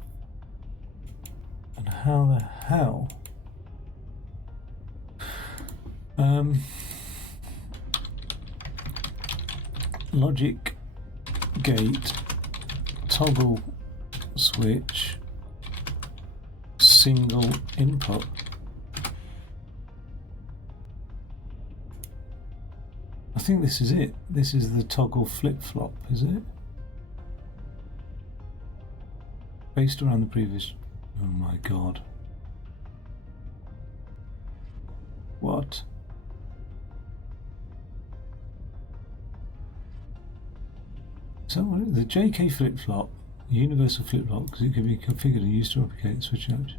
And how the hell? Logic gate toggle switch single input. I think this is it. This is the toggle flip-flop, is it? Based around the previous... Oh my god. What? So the JK flip-flop, universal flip-flop, because it can be configured and used to replicate the switch out.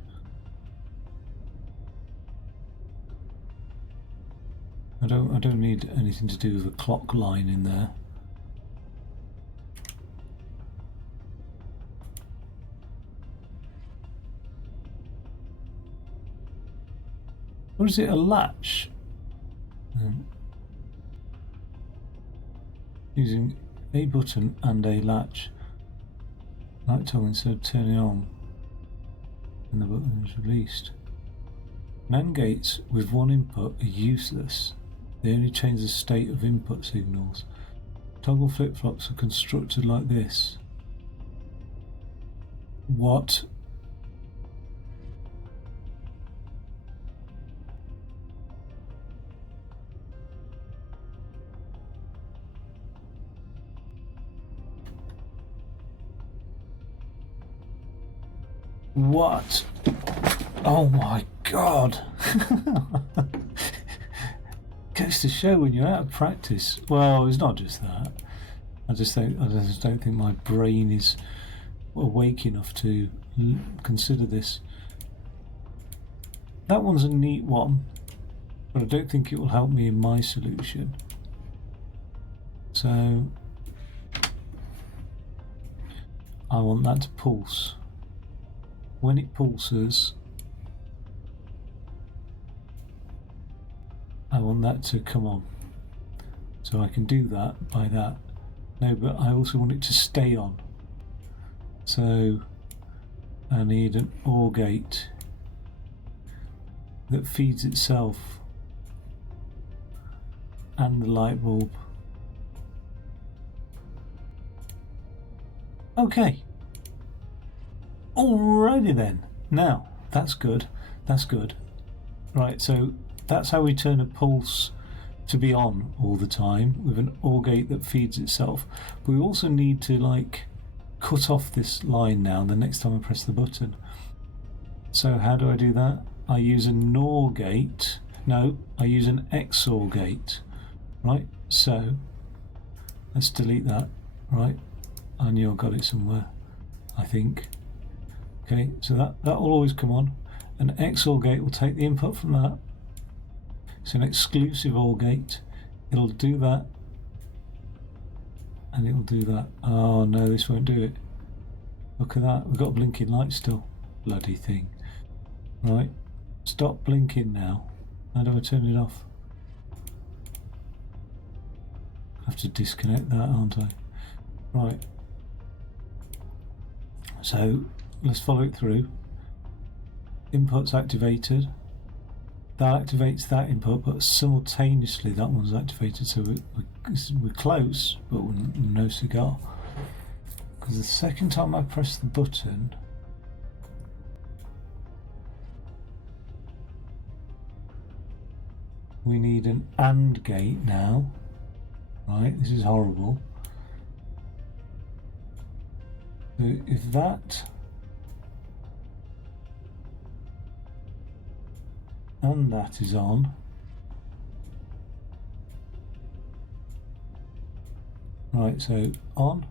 I don't need anything to do with the clock line in there. Or is it a latch? Using a button and a latch. Light toggle instead of turning on when the button is released. NAND gates with one input are useless. They only change the state of input signals. Toggle flip-flops are constructed like this. What? What? Oh my god! Goes to show when you're out of practice. Well, it's not just that. I just don't think my brain is awake enough to consider this. That one's a neat one, but I don't think it will help me in my solution. So So I want that to pulse. When it pulses, I want that to come on. So I can do that by that. No, but I also want it to stay on. So I need an OR gate that feeds itself and the light bulb. Okay. Alrighty then. Now, that's good. That's good. Right, so that's how we turn a pulse to be on all the time with an OR gate that feeds itself. But we also need to like cut off this line now the next time I press the button. So how do I do that? I use a NOR gate. No, I use an XOR gate. Right, so let's delete that. Right, I knew I got it somewhere, I think. Okay, so that will always come on. An XOR gate will take the input from that. It's an exclusive OR gate. It'll do that. And it'll do that. Oh no, this won't do it. Look at that, we've got a blinking light still. Bloody thing. Right, stop blinking now. How do I turn it off? I have to disconnect that, aren't I? Right. So let's follow it through. Input's activated. That activates that input, but simultaneously that one's activated. So we're close, but we're no cigar. Because the second time I press the button, we need an AND gate now. Right, this is horrible. So if that and that is on, right, so on.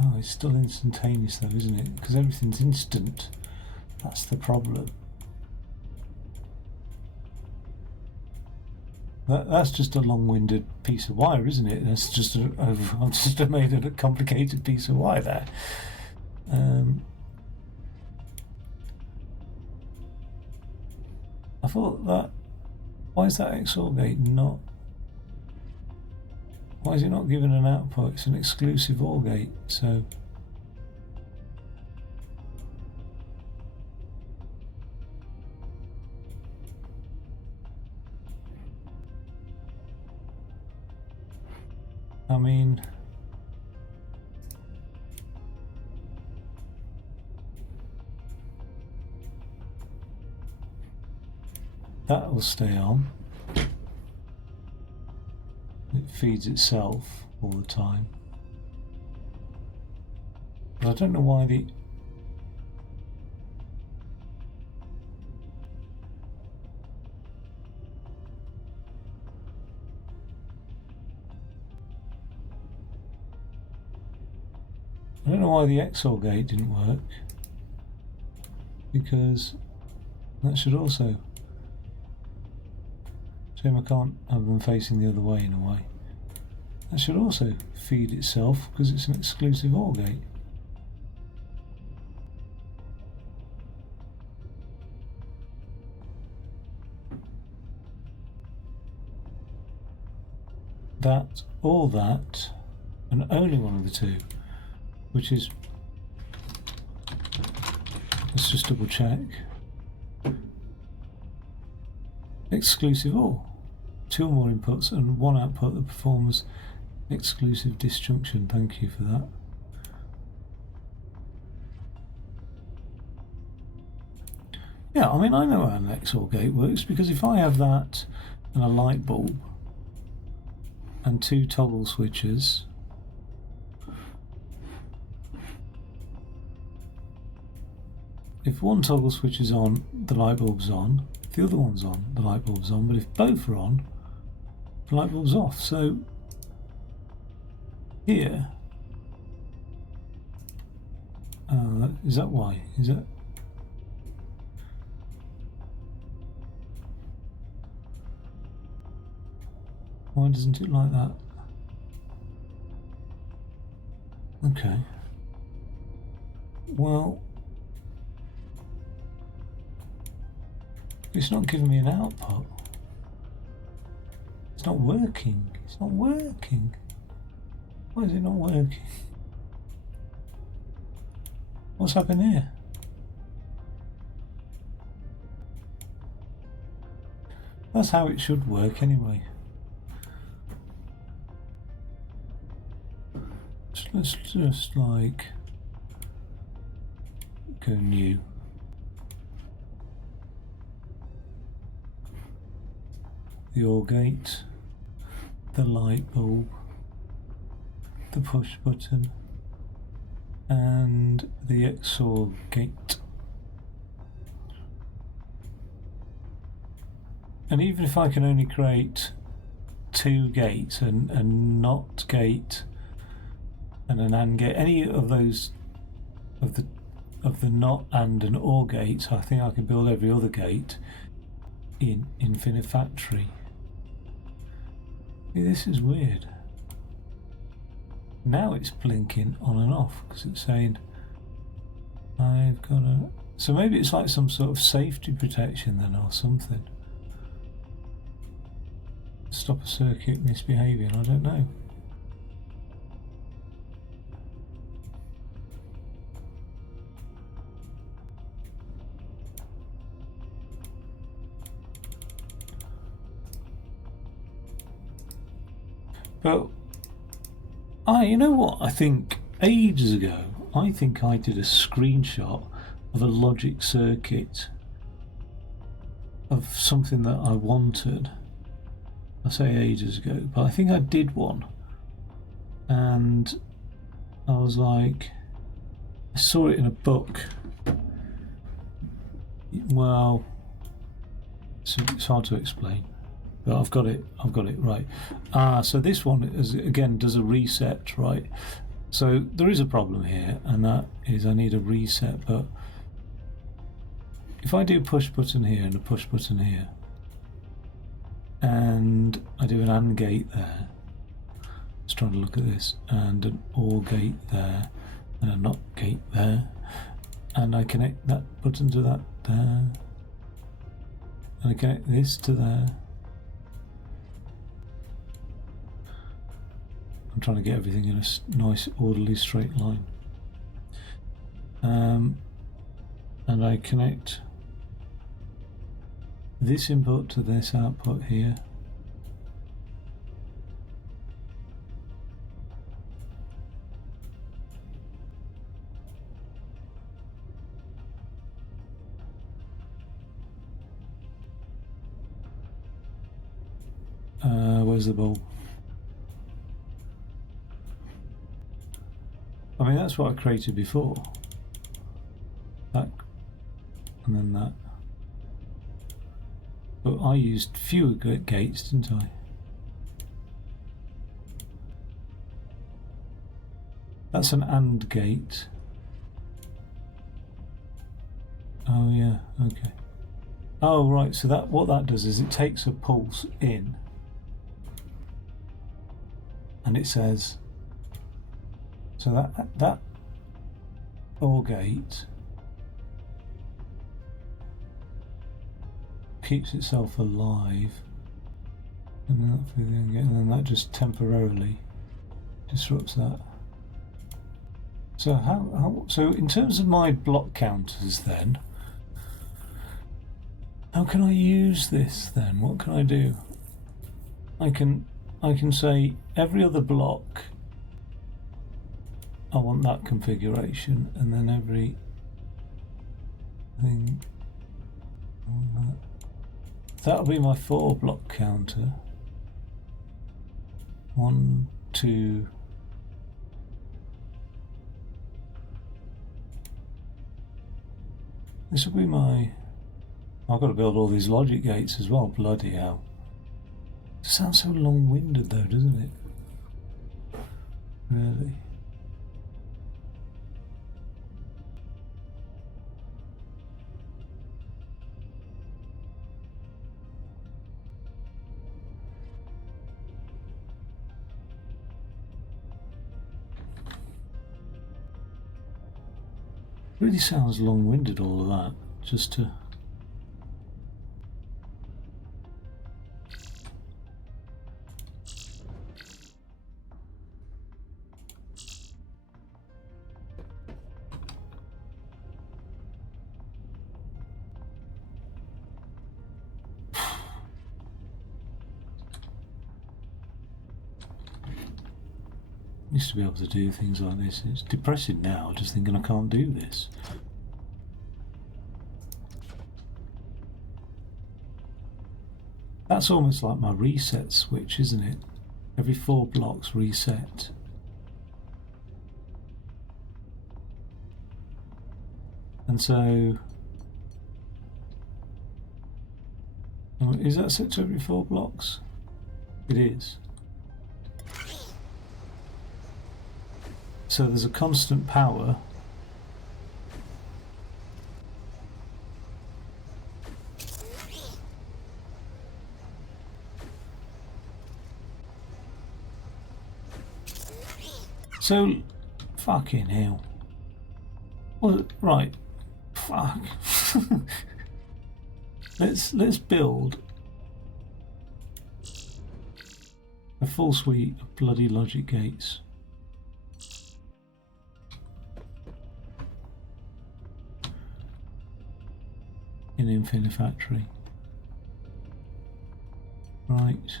Oh, it's still instantaneous though, isn't it? Because everything's instant. That's the problem. That's just a long-winded piece of wire, isn't it? That's just I've just made a complicated piece of wire there. I thought that. Why is that XOR gate not? Why is it not given an output? It's an exclusive OR gate, so. I mean, that will stay on. It feeds itself all the time. But I don't know why the XOR gate didn't work, because that should also, shame I can't have them facing the other way in a way, that should also feed itself because it's an exclusive OR gate. That or that, and only one of the two, which is, let's just double check. Exclusive OR. Two or more inputs and one output that performs exclusive disjunction. Thank you for that. Yeah, I mean, I know how an XOR gate works, because if I have that and a light bulb and two toggle switches, if one toggle switch is on, the light bulb's on. If the other one's on, the light bulb's on. But if both are on, the light bulb's off. So here, is that why? Is that? Why doesn't it like that? Okay. Well, it's not giving me an output. It's not working. It's not working. Why is it not working? What's happened here? That's how it should work anyway. So let's just like go new. The OR gate, the light bulb, the push button, and the XOR gate. And even if I can only create 2 gates, and a NOT gate and an AND gate, any of those of the NOT and an OR gates, I think I can build every other gate in Infinifactory. This is weird. Now it's blinking on and off because it's saying I've got a... So maybe it's like some sort of safety protection then, or something. Stop a circuit misbehaving, I don't know. But you know what? I think ages ago, I think I did a screenshot of a logic circuit of something that I wanted. I say ages ago, but I think I did one, and I was like, I saw it in a book. Well, it's hard to explain, but I've got it right. So this one is, again, does a reset, right? So there is a problem here, and that is I need a reset. But if I do a push button here and a push button here, and I do an AND gate there, just trying to look at this, and an OR gate there, and a NOT gate there, and I connect that button to that there, and I connect this to there. I'm trying to get everything in a nice orderly straight line, and I connect this input to this output here, where's the bulb? I mean, that's what I created before, that and then that. But I used fewer gates, didn't I? That's an AND gate. Oh yeah, okay. Oh right, so that what that does is it takes a pulse in and it says, so that OR gate keeps itself alive, and then that just temporarily disrupts that. So so in terms of my block counters then, how can I use this then? What can I do? I can say every other block I want that configuration, and then every thing I want that. That'll be my 4 block counter. 1, 2. This will be my... I've got to build all these logic gates as well, bloody hell. It sounds so long-winded though, doesn't it? Really? really sounds long-winded, all of that, just to... Used to be able to do things like this. It's depressing now, just thinking I can't do this. That's almost like my reset switch, isn't it? Every 4 blocks reset. And so... is that set to every 4 blocks? It is. So there's a constant power. So, fucking hell. Well, right. Fuck. Let's build a full suite of bloody logic gates. In Infinifactory. Right.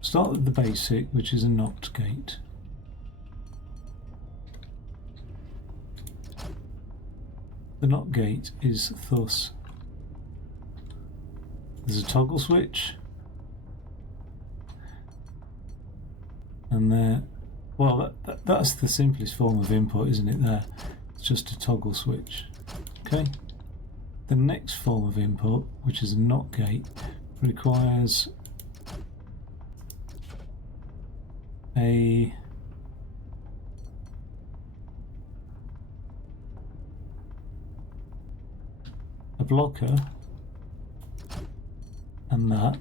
Start with the basic, which is a knocked gate. The knocked gate is thus. There's a toggle switch. And there, well, that's the simplest form of input, isn't it there? It's just a toggle switch. Okay. The next form of input, which is a NOT gate, requires a blocker and that.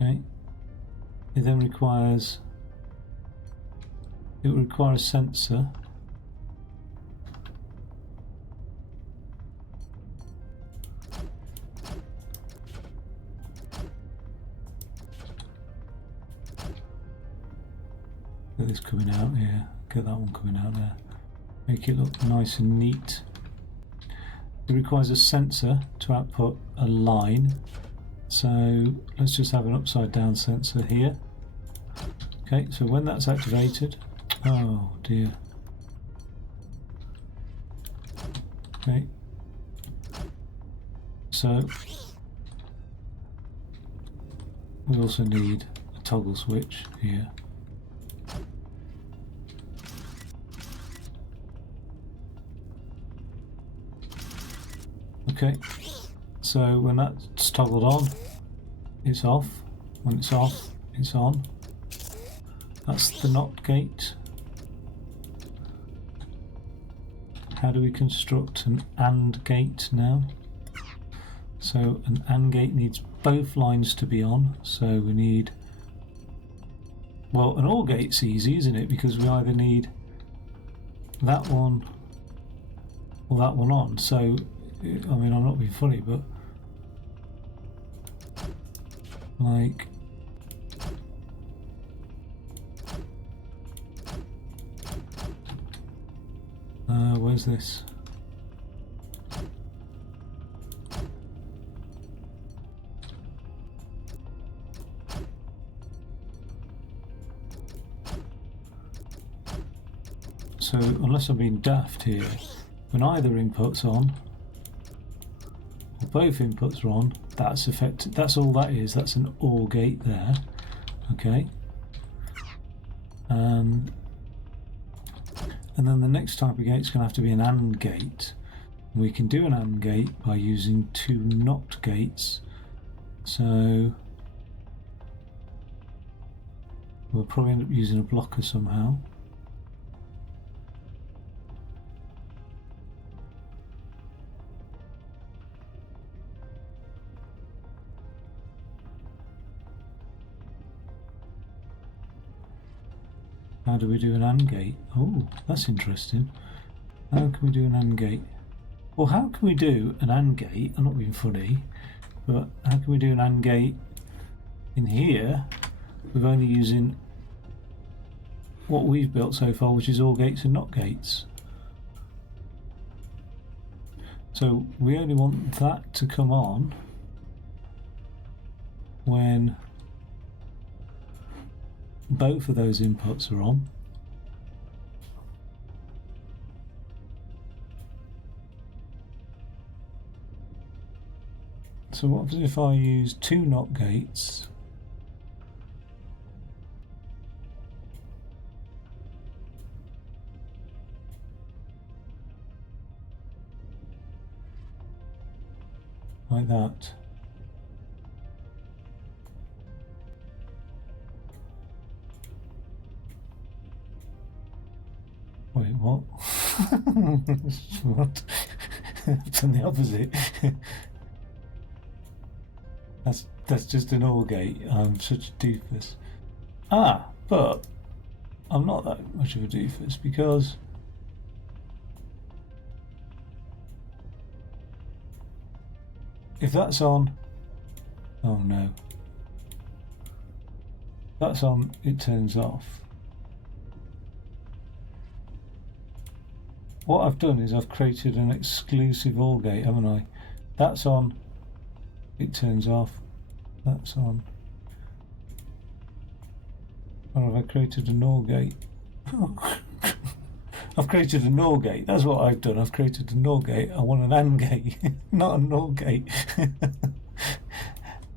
Okay. It then requires a sensor. Get this coming out here, get that one coming out there. Make it look nice and neat. It requires a sensor to output a line. So let's just have an upside down sensor here. Okay, so when that's activated, oh dear. Okay. So we also need a toggle switch here. Okay, so when that's toggled on, it's off. When it's off, it's on. That's the NOT gate. How do we construct an AND gate now? So an AND gate needs both lines to be on, so we need... Well, an OR gate's easy, isn't it? Because we either need that one or that one on. So I mean, I'm not being funny, but like where's this? So unless I'm being daft here, when either input's on or both inputs are on, that's affected. That's all that is. That's an OR gate there. Okay. And then the next type of gate is going to have to be an AND gate. We can do an AND gate by using 2 NOT gates. So we'll probably end up using a blocker somehow. How do we do an AND gate? Oh, that's interesting. How can we do an AND gate? Well, how can we do an AND gate? I'm not being funny, but how can we do an AND gate in here with only using what we've built so far, which is OR gates and NOT gates? So we only want that to come on when both of those inputs are on. So what happens if I use 2 NOT gates? Like that. Wait, what? What? I've done the opposite. That's just an OR gate. I'm such a doofus. But I'm not that much of a doofus because if that's on, oh no, that's on, it turns off. What I've done is I've created an exclusive OR gate, haven't I? That's on, it turns off. That's on. Or have I created a NOR gate? I've created a NOR gate. That's what I've done. I've created a NOR gate. I want an AND gate, not a NOR gate.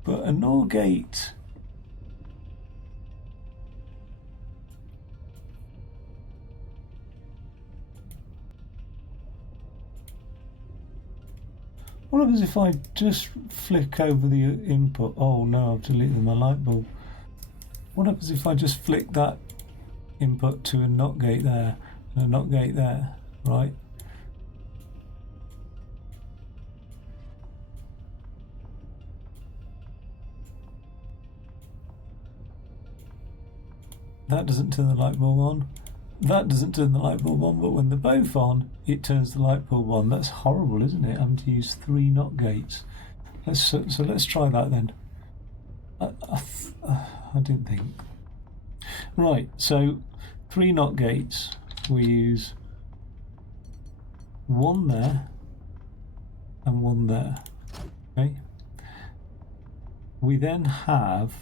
But a NOR gate. What happens if I just flick over the input? Oh no, I've deleted my light bulb. What happens if I just flick that input to a NOT gate there and a NOT gate there, right? That doesn't turn the light bulb on. That doesn't turn the light bulb on, but when they're both on, it turns the light bulb on. That's horrible, isn't it? Having to use 3 NOT gates. So let's try that then. I didn't think. Right, so 3 NOT gates. We use 1 there and 1 there. Okay. We then have.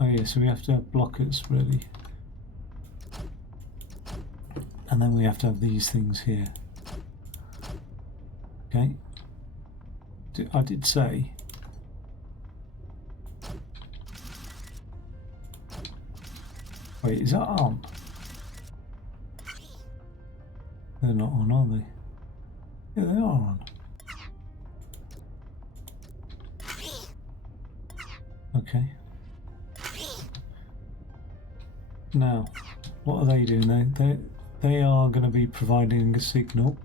Oh yeah, so we have to have blockers ready. And then we have to have these things here. Okay. I did say. Wait, is that on? They're not on, are they? Yeah, they are on. Okay. Now, what are they doing? They are going to be providing a signal.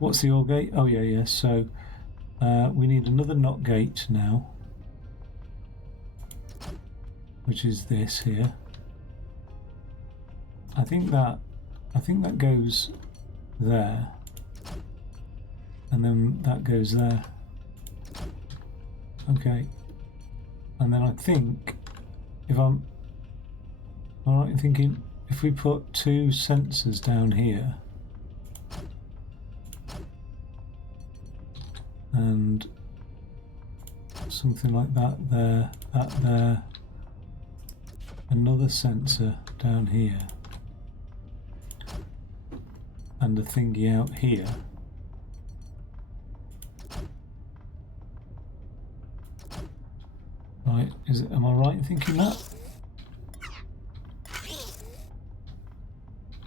What's the OR gate? Oh yeah. So we need another NOT gate now, which is this here. I think that goes there, and then that goes there. Okay, and then I think. If I'm alright in thinking, if we put 2 sensors down here and something like that there, another sensor down here and a thingy out here, right, am I right in thinking that?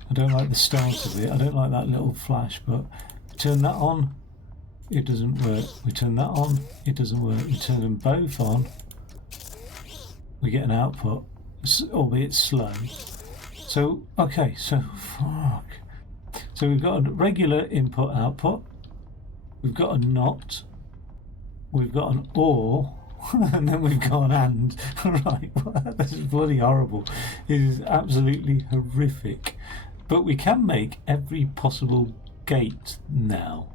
I don't like the start of it, I don't like that little flash, but turn that on, it doesn't work. We turn that on, it doesn't work. We turn them both on, we get an output, albeit slow. So, okay, so, fuck. So we've got a regular input output, we've got a NOT, we've got an OR, and then we've gone and. Right, this is bloody horrible. It is absolutely horrific. But we can make every possible gate now.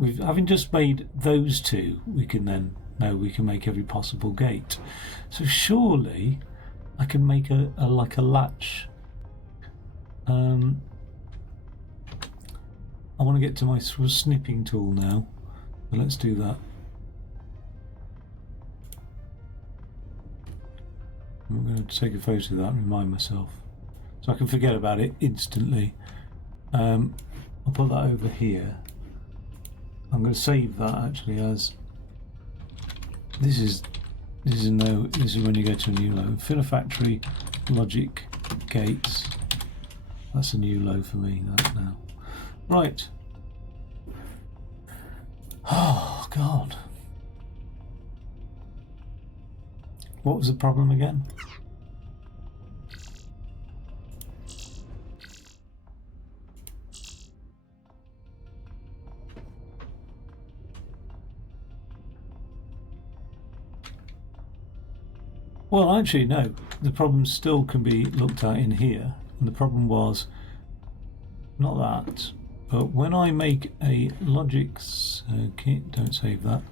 Having just made those two, we can make every possible gate. So surely I can make a latch. I want to get to my snipping tool now. So let's do that. I'm going to take a photo of that and remind myself, so I can forget about it instantly. I'll put that over here. I'm going to save that actually as this is when you go to a new low. Infinifactory logic gates. That's a new low for me. That now. Right. Oh God. What was the problem again? Well, actually, no. The problem still can be looked at in here. And the problem was not that, but when I make a logic circuit, don't save that.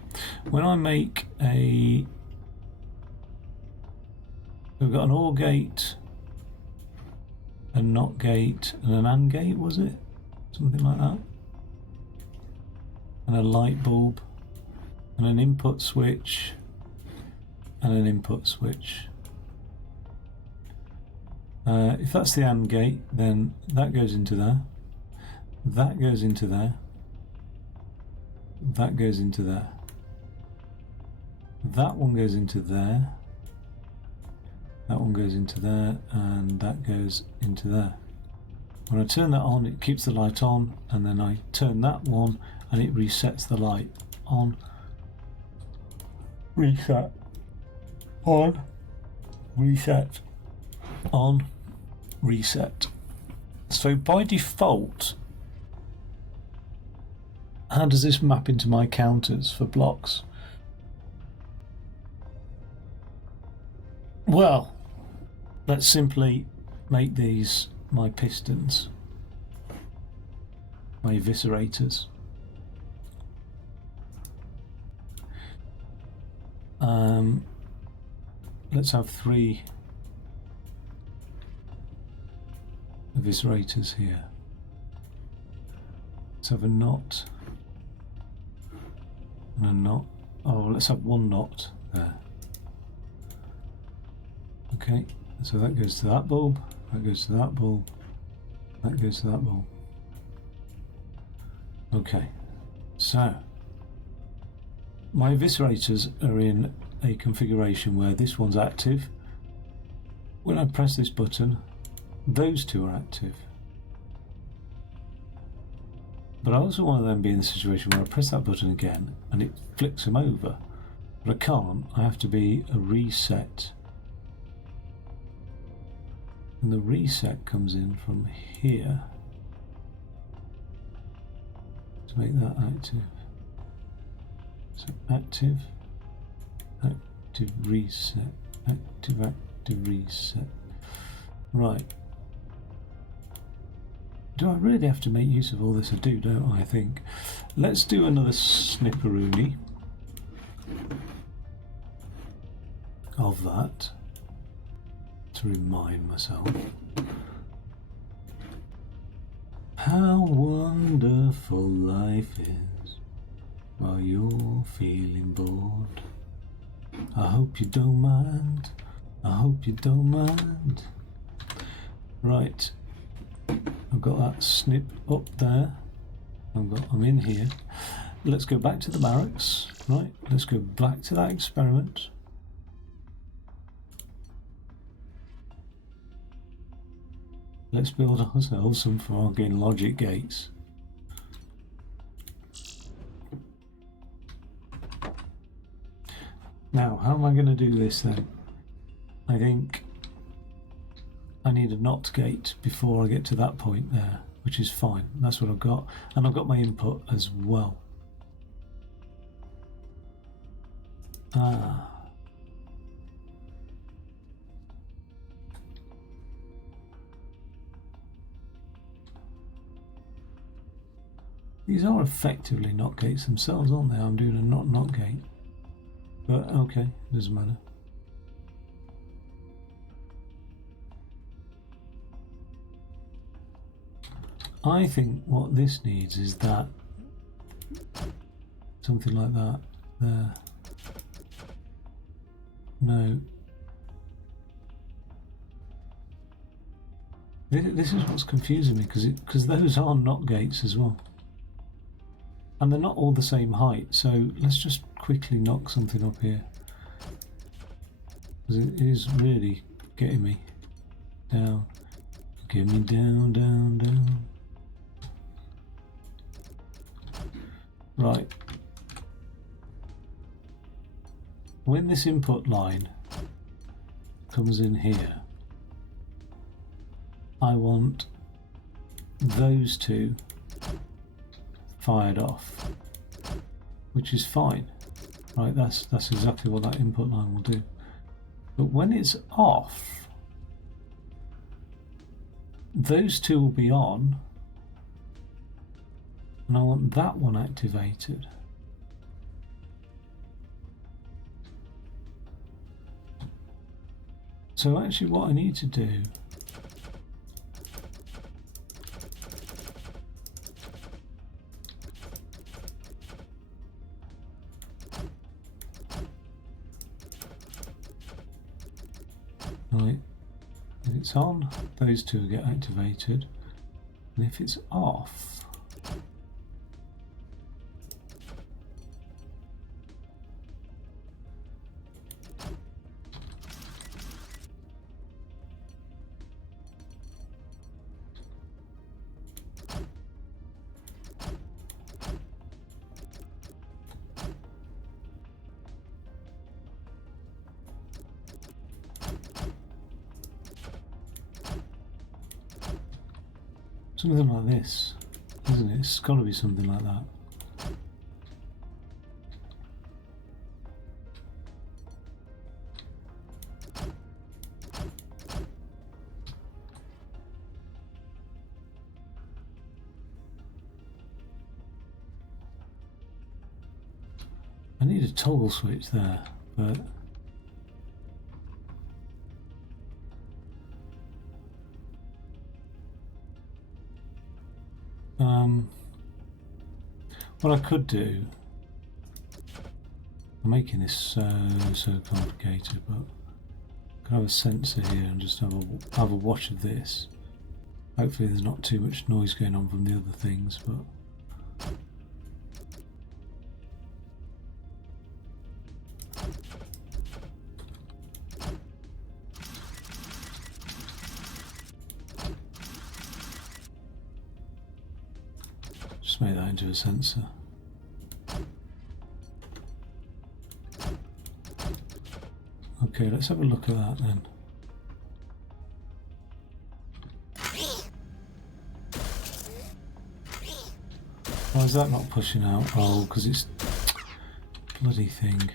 When I make a, we've got an OR gate, a NOT gate, and an AND gate, was it? Something like that. And a light bulb, and an input switch, and an input switch. If that's the AND gate, then that goes into there, that goes into there, that goes into there, that one goes into there, that one goes into there, and that goes into there. When I turn that on, it keeps the light on, and then I turn that one and it resets the light on, reset, on, reset, on, reset. So by default, how does this map into my counters for blocks? Well, let's simply make these my pistons, my eviscerators. Let's have 3 eviscerators here. Let's have a knot and a knot. Oh, let's have 1 knot there. Okay, so that goes to that bulb, that goes to that bulb, that goes to that bulb. Okay, so my eviscerators are in a configuration where this one's active. When I press this button, those 2 are active. But I also want them to be in the situation where I press that button again and it flicks them over. But I can't, I have to be a reset. And the reset comes in from here to make that active. So active, active, reset, active, active, reset. Right. Do I really have to make use of all this? I do, don't I think? Let's do another snipperoonie of that to remind myself. How wonderful life is while you're feeling bored. I hope you don't mind. I hope you don't mind. Right. I've got that snip up there. I'm in here. Let's go back to the barracks. Right. Let's go back to that experiment. Let's build ourselves some fucking logic gates. Now, how am I going to do this then? I think I need a NOT gate before I get to that point there, which is fine. That's what I've got. And I've got my input as well. Ah. These are effectively not gates themselves, aren't they? I'm doing a not gate. But okay, doesn't matter. I think what this needs is that. Something like that. There. No. This is what's confusing me, because those are not gates as well. And they're not all the same height, so let's just quickly knock something up here. Because it is really getting me down. Get me down, down, down. Right. When this input line comes in here, I want those two fired off, which is fine. Right, that's exactly what that input line will do. But when it's off, those two will be on, and I want that one activated. So actually what I need to do right, if it's on, those two will get activated, and if it's off, something like this, isn't it? It's got to be something like that. I need a toggle switch there, but what I could do, I'm making this so complicated, but I could have a sensor here and just have a watch of this. Hopefully there's not too much noise going on from the other things, but just make that into a sensor. Okay, let's have a look at that then. Why is that not pushing out? Oh, because it's bloody thing.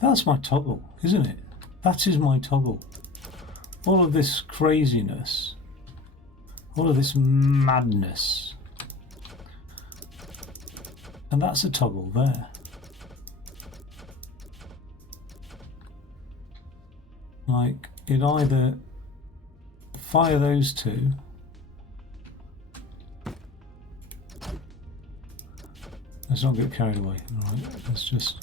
That's my toggle, isn't it? That is my toggle. All of this craziness, all of this madness, and that's a toggle there. Like, it either fire those two, let's not get carried away. All right, let's just.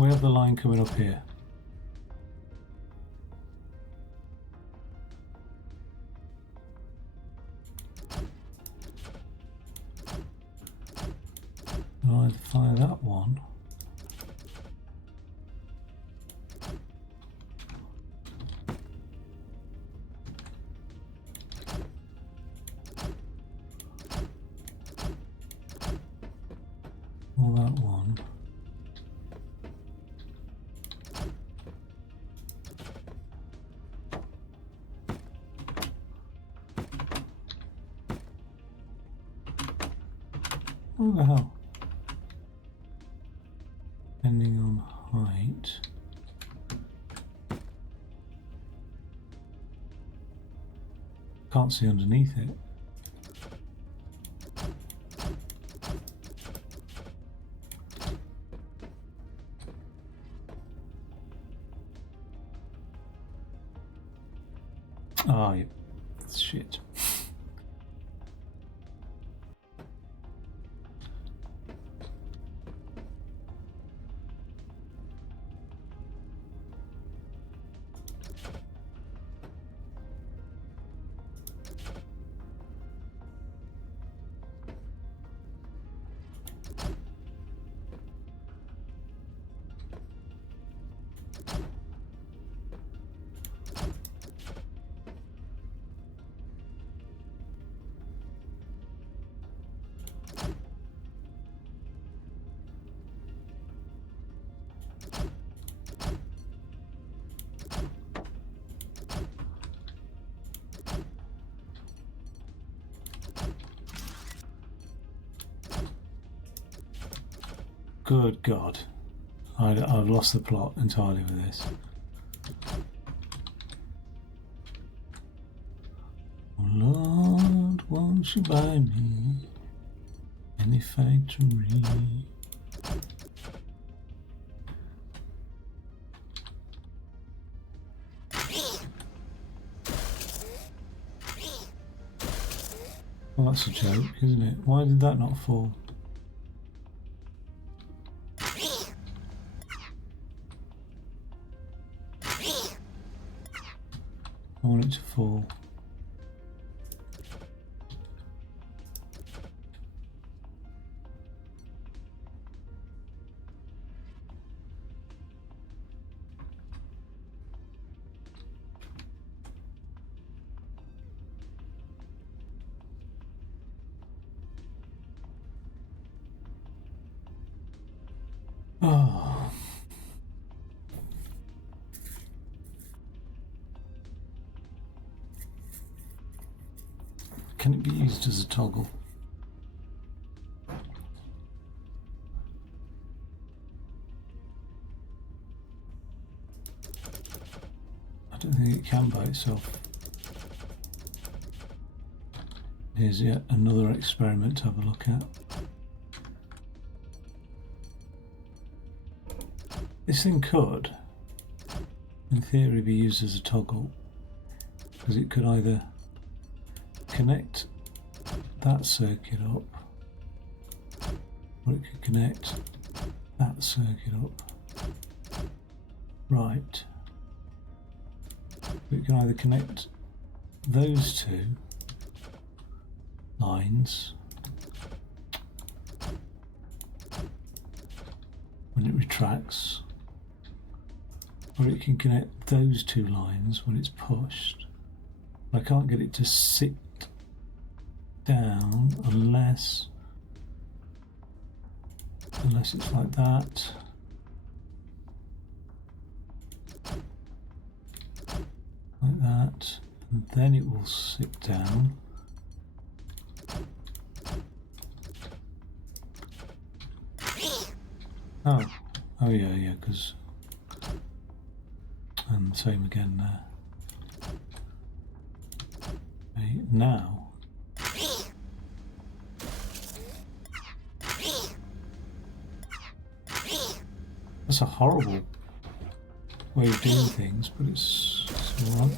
We have the line coming up here. I'll either fire that one. Or that one. What the hell? Depending on height. Can't see underneath it. Ah, yeah. Shit. Good God. I've lost the plot entirely with this. Lord, won't you buy me any factory? Well, that's a joke, isn't it? Why did that not fall? I want it to fall. Oh. Can it be used as a toggle? I don't think it can by itself. Here's yet another experiment to have a look at. This thing could, in theory, be used as a toggle, because it could either connect that circuit up, or it could connect that circuit up. Right. We can either connect those two lines when it retracts, or it can connect those two lines when it's pushed. I can't get it to sit down unless it's like that. Like that, and then it will sit down. Oh yeah, because and same again there. Okay, now that's a horrible way of doing things, but it's alright.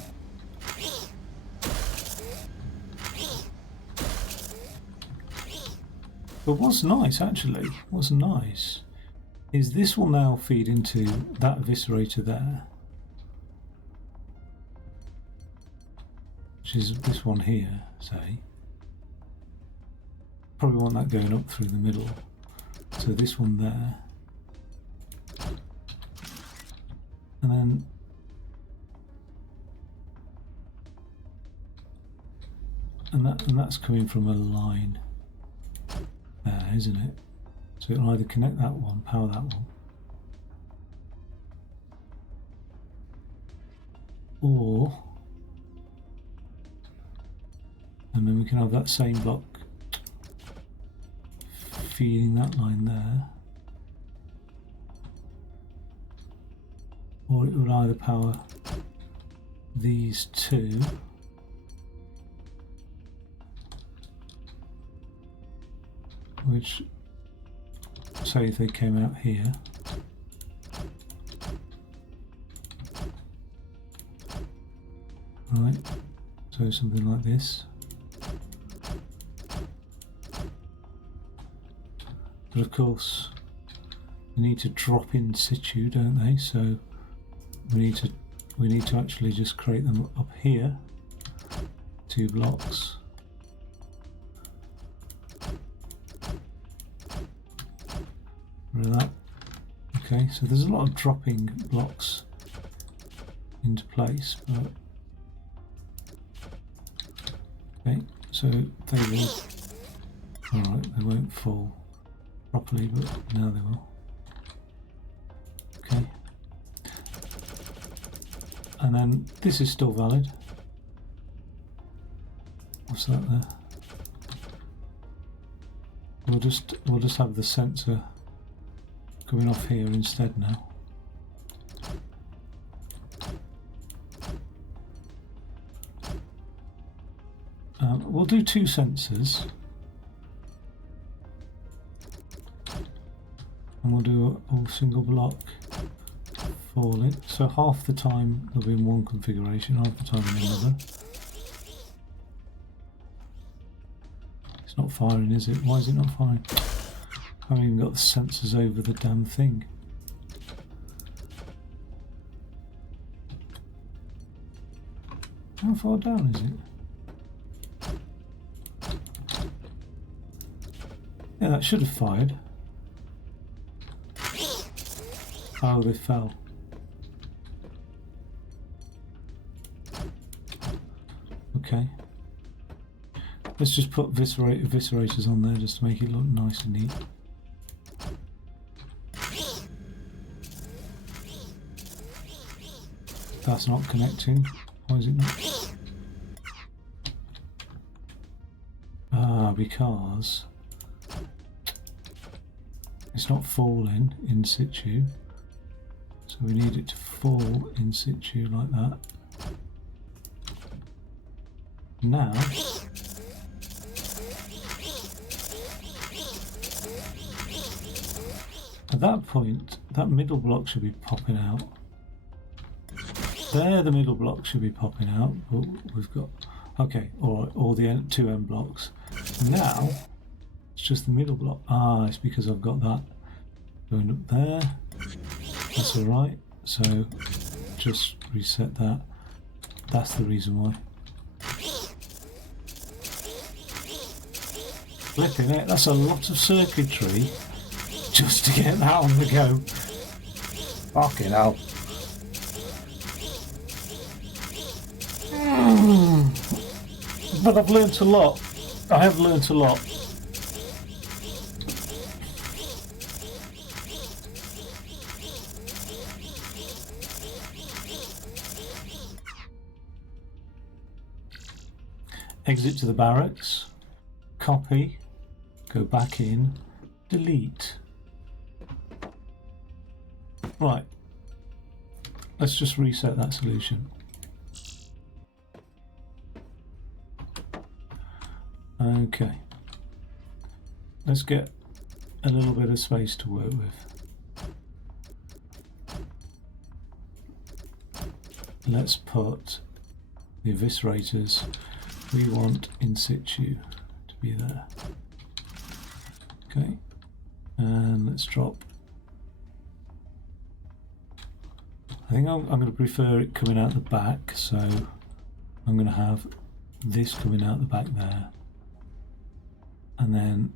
But what's nice, actually, what's nice is this will now feed into that eviscerator there, which is this one here, say. Probably want that going up through the middle. So this one there. And then and that's coming from a line there, isn't it? So it'll either connect that one, power that one, or, and then we can have that same block feeding that line there, or it would either power these two, which, say if they came out here, right, so something like this. But of course, they need to drop in situ, don't they? So we need to actually just create them up here, 2 blocks. Rid of that. Okay, so there's a lot of dropping blocks into place, but okay, so they will. Alright, they won't fall properly, but now they will. Okay. And then this is still valid. What's that there? We'll just have the sensor coming off here instead now. We'll do 2 sensors. And we'll do a single block falling. So half the time they'll be in one configuration, half the time in another. It's not firing, is it? Why is it not firing? I haven't even got the sensors over the damn thing. How far down is it? Yeah, that should have fired. Oh, they fell. Okay. Let's just put eviscerators on there just to make it look nice and neat. That's not connecting. Why is it not? Because it's not falling in situ. So we need it to fall in situ like that. Now, at that point, that middle block should be popping out. There, the middle block should be popping out, but we've got, okay, or the 2 end blocks. Now, it's just the middle block. Ah, it's because I've got that going up there. That's alright, so just reset that. That's the reason why. Flipping it, that's a lot of circuitry just to get that on the go. Fucking hell. But I've learnt a lot. I have learnt a lot. Exit to the barracks, copy, go back in, delete. Right, let's just reset that solution. Okay, let's get a little bit of space to work with. Let's put the eviscerators we want in situ to be there. Okay, and let's drop think I'm going to prefer it coming out the back, so I'm going to have this coming out the back there, and then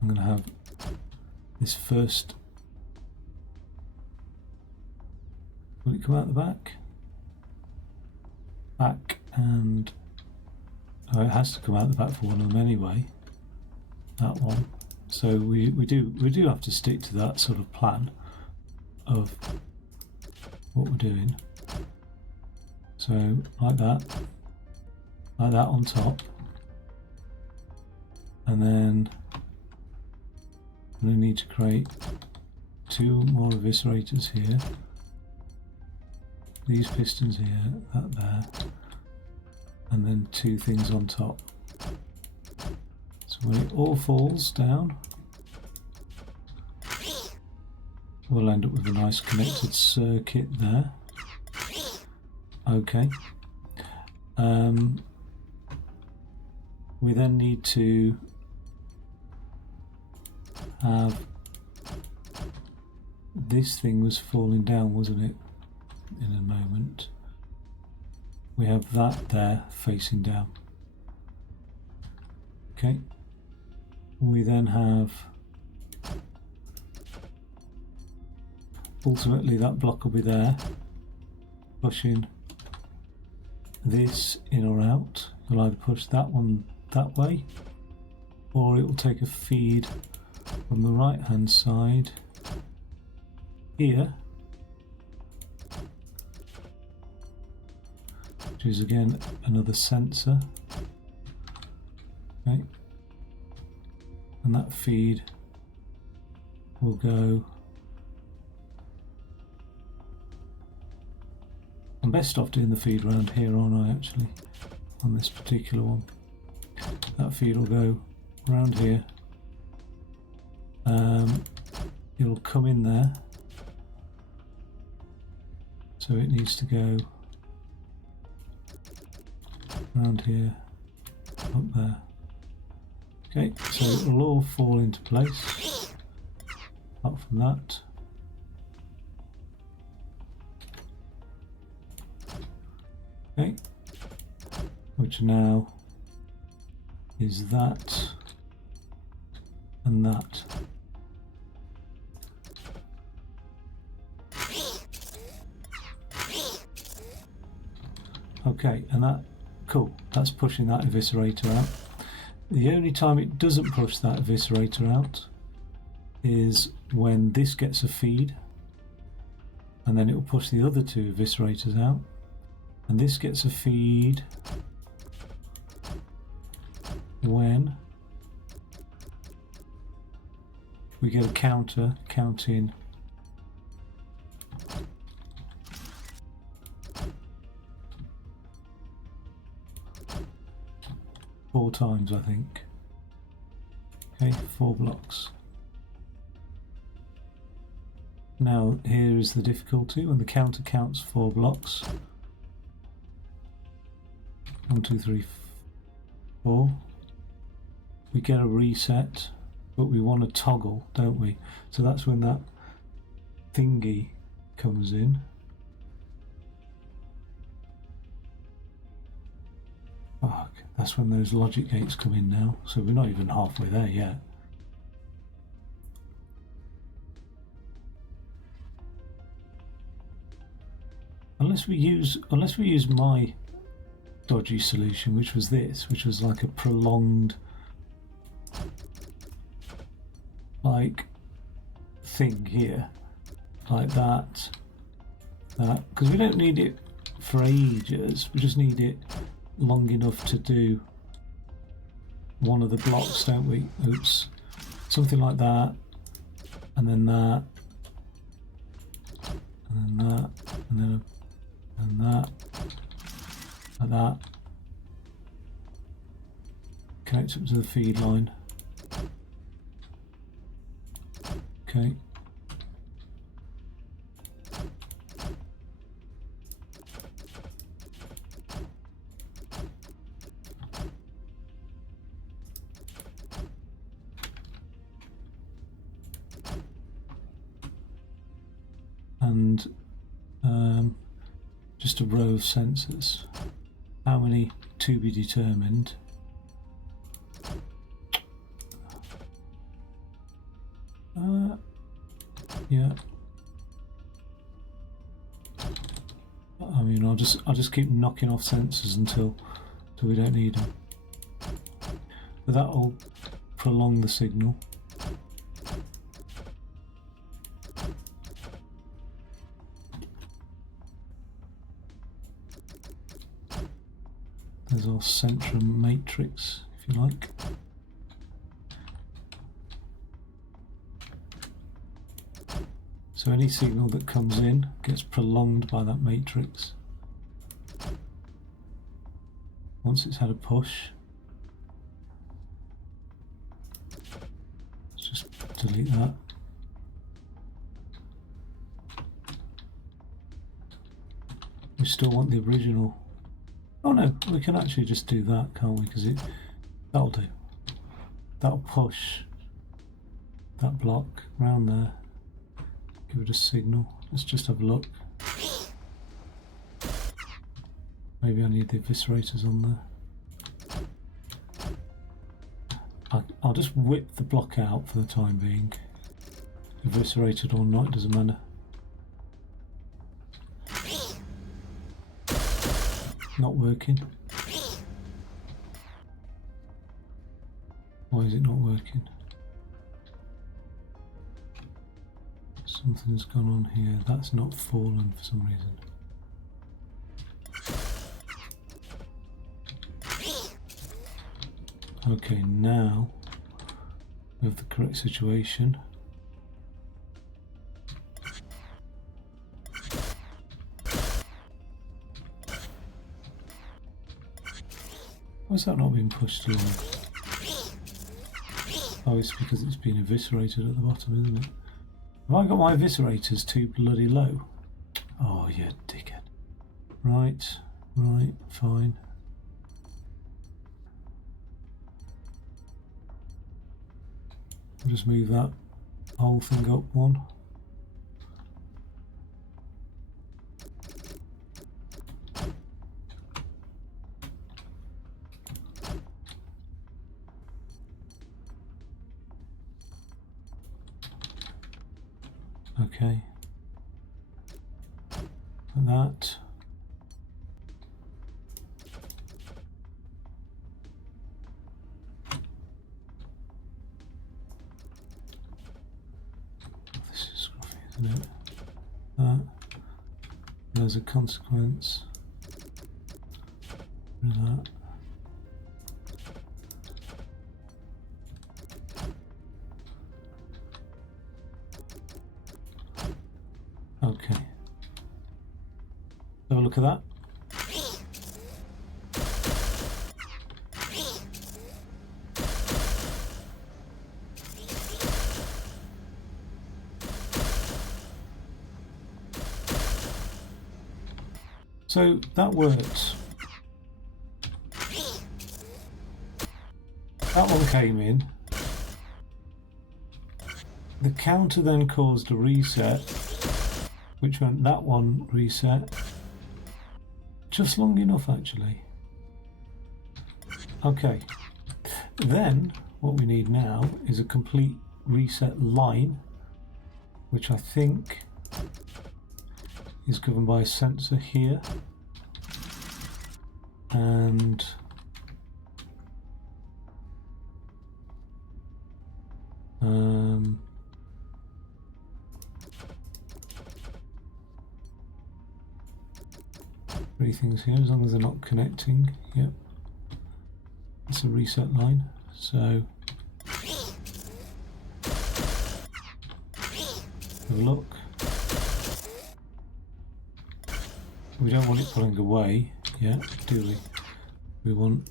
I'm going to have this first. Will it come out the back? Back and it has to come out the back for one of them anyway. That one. So we do have to stick to that sort of plan of what we're doing. So like that on top, and then I'm going to need to create 2 more eviscerators here. These pistons here, that there, and then 2 things on top. So when it all falls down, we'll end up with a nice connected circuit there. Okay. We then need to have this thing was falling down, wasn't it? In a moment. We have that there facing down. Okay. We then have, ultimately that block will be there, pushing this in or out. You'll either push that one that way, or it will take a feed from the right hand side here, which is again another sensor. Okay. And that feed will go. I'm best off doing the feed around here, aren't I, actually, on this particular one. That feed will go around here. It'll come in there. So it needs to go around here, up there. Okay, so it'll all fall into place, apart from that. Okay, which now is that and that. Okay, and that, cool, that's pushing that eviscerator out. The only time it doesn't push that eviscerator out is when this gets a feed, and then it will push the other 2 eviscerators out, and this gets a feed when we get a counter counting four times, I think. Okay, 4 blocks. Now here is the difficulty when the counter counts 4 blocks. 1, 2, 3, 4. We get a reset, but we want to toggle, don't we? So that's when that thingy comes in. Fuck, that's when those logic gates come in now. So we're not even halfway there yet. Unless we use my dodgy solution, which was this, which was like a prolonged like thing here, like that, because we don't need it for ages, we just need it long enough to do one of the blocks, don't we? Oops, something like that, and then that, and then that, and that, like that. Connect up to the feed line. Okay. And just a row of sensors. How many to be determined? Yeah. I mean, I'll just keep knocking off sensors until we don't need them. But that'll prolong the signal. There's our centrum matrix, if you like. So any signal that comes in gets prolonged by that matrix. Once it's had a push, let's just delete that. We still want the original. Oh no, we can actually just do that, can't we? Because that'll do. That'll push that block round there. Give it a signal. Let's just have a look. Maybe I need the eviscerators on there. I'll just whip the block out for the time being. Eviscerated or not, doesn't matter. Not working. Why is it not working? Something's gone on here. That's not fallen for some reason. Okay, now we have the correct situation. Why is that not being pushed along? Oh, it's because it's been eviscerated at the bottom, isn't it? Have I got my eviscerators too bloody low? Oh, you dickhead. Right, fine. I'll just move that whole thing up one. Okay. Like that. This is scruffy, isn't it? That. There's a consequence. Rid of that. Okay. Have a look at that. So that works. That one came in. The counter then caused a reset, which meant that one reset. Just long enough, actually. Okay. Then, what we need now is a complete reset line, which I think is governed by a sensor here. And three things here, as long as they're not connecting. Yep, it's a reset line. So have a look. We don't want it pulling away yet, do we? We want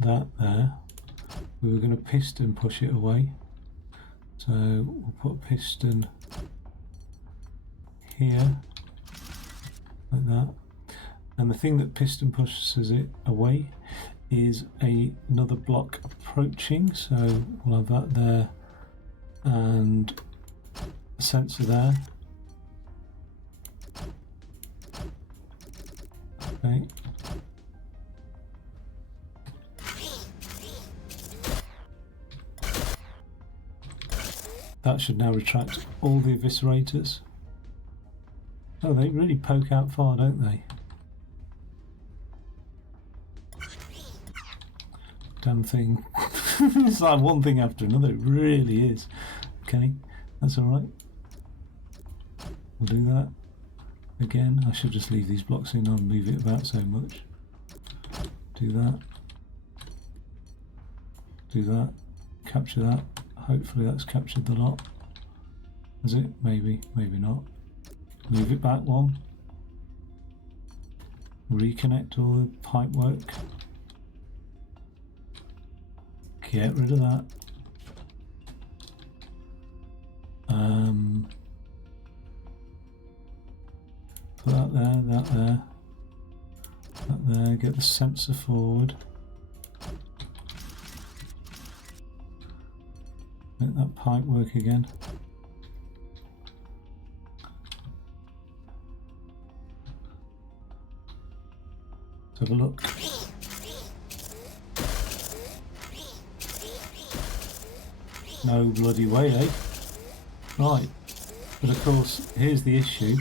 that there. We were going to piston push it away, so we'll put a piston here like that. And the thing that piston pushes it away is another block approaching, so we'll have that there and a sensor there. Okay. That should now retract all the eviscerators. Oh, they really poke out far, don't they? Damn thing. It's like one thing after another, it really is. Okay, that's alright. We'll do that. Again, I should just leave these blocks in and move it about so much. Do that. Do that. Capture that. Hopefully that's captured the lot. Is it? Maybe, maybe not. Move it back one. Reconnect all the pipe work. Get rid of that. Put that there, that there, that there. Get the sensor forward. Make that pipe work again. Let's have a look. No bloody way, eh? Right. But of course, here's the issue.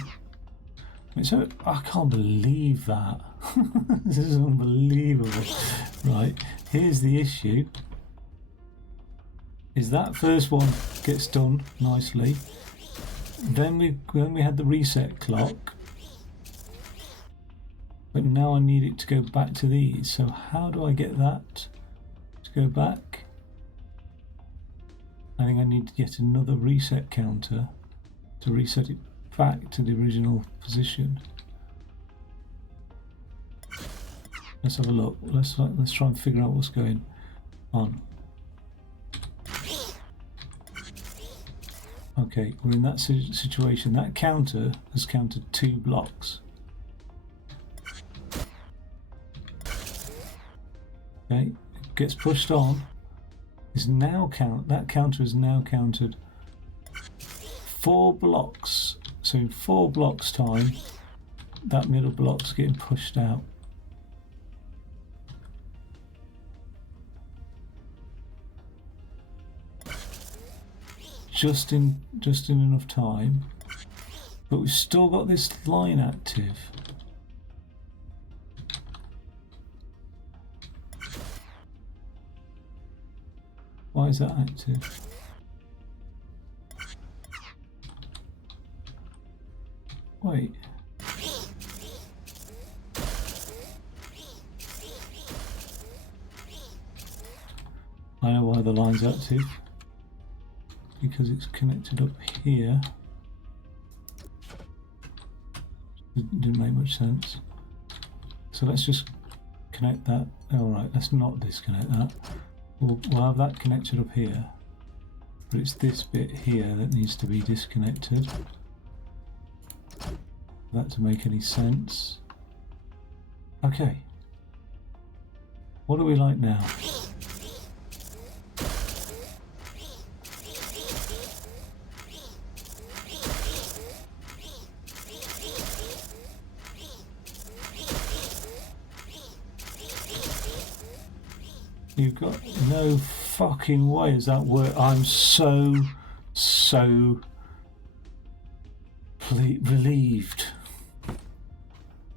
So I can't believe that. This is unbelievable. Right. Here's the issue. Is that first one gets done nicely. Then we had the reset clock. But now I need it to go back to these. So how do I get that to go back? I think I need to get another reset counter to reset it back to the original position. Let's have a look. Let's try and figure out what's going on. Okay, we're in that situation. That counter has counted 2 blocks. Okay, it gets pushed on. Is now that counter is now counted 4 blocks. So in 4 blocks time, that middle block's getting pushed out. Just in enough time, but we've still got this line active. Why is that active? Wait. I know why the line's active. Because it's connected up here. It didn't make much sense. So let's just connect that. Alright, let's not disconnect that. We'll have that connected up here. But it's this bit here that needs to be disconnected. For that to make any sense. Okay. What do we like now? You've got no fucking way is that work. I'm so relieved.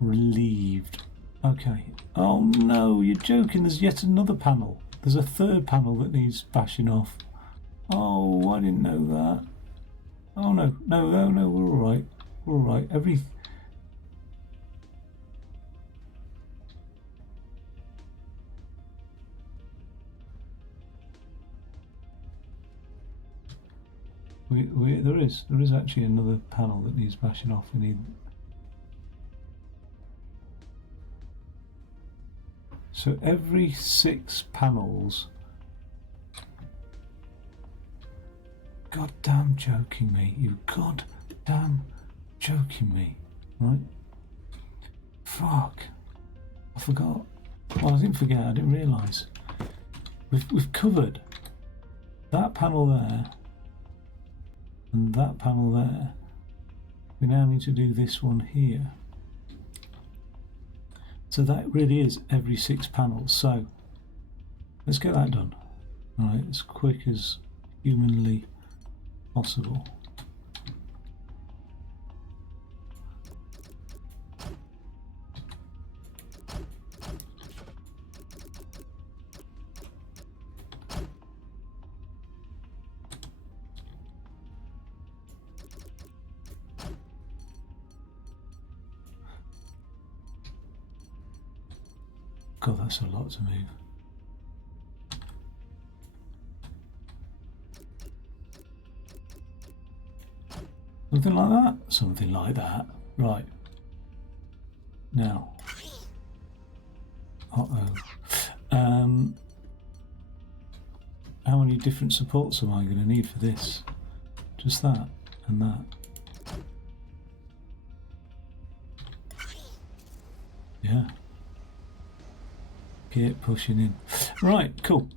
Relieved. Okay. Oh no, you're joking. There's yet another panel. There's a third panel that needs bashing off. Oh, I didn't know that. Oh no, no, we're alright. We're alright. There is actually another panel that needs bashing off. We need. So every 6 panels. Goddamn joking me! You goddamn joking me, right? Fuck! I forgot. Well, I didn't forget. I didn't realise. We've covered that panel there. And that panel there. We now need to do this one here. So that really is every 6 panels. So let's get that done. All right, as quick as humanly possible. God, that's a lot to move. Something like that? Something like that. Right. Now. Uh-oh. How many different supports am I going to need for this? Just that and that. Yeah. Get pushing in. Right, cool.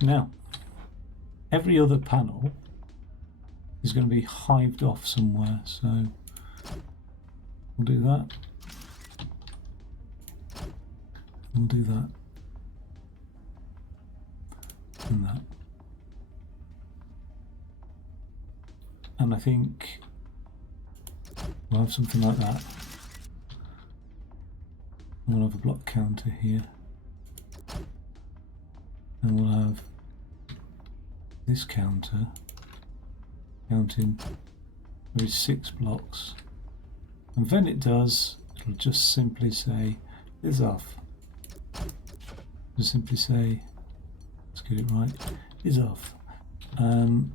Now, every other panel is going to be hived off somewhere, so we'll do that. We'll do that. And that. And I think we'll have something like that. We'll have a block counter here. And we'll have this counter counting there is 6 blocks. And when it does, it'll just simply say is off. Just simply say, let's get it right, is off. 1,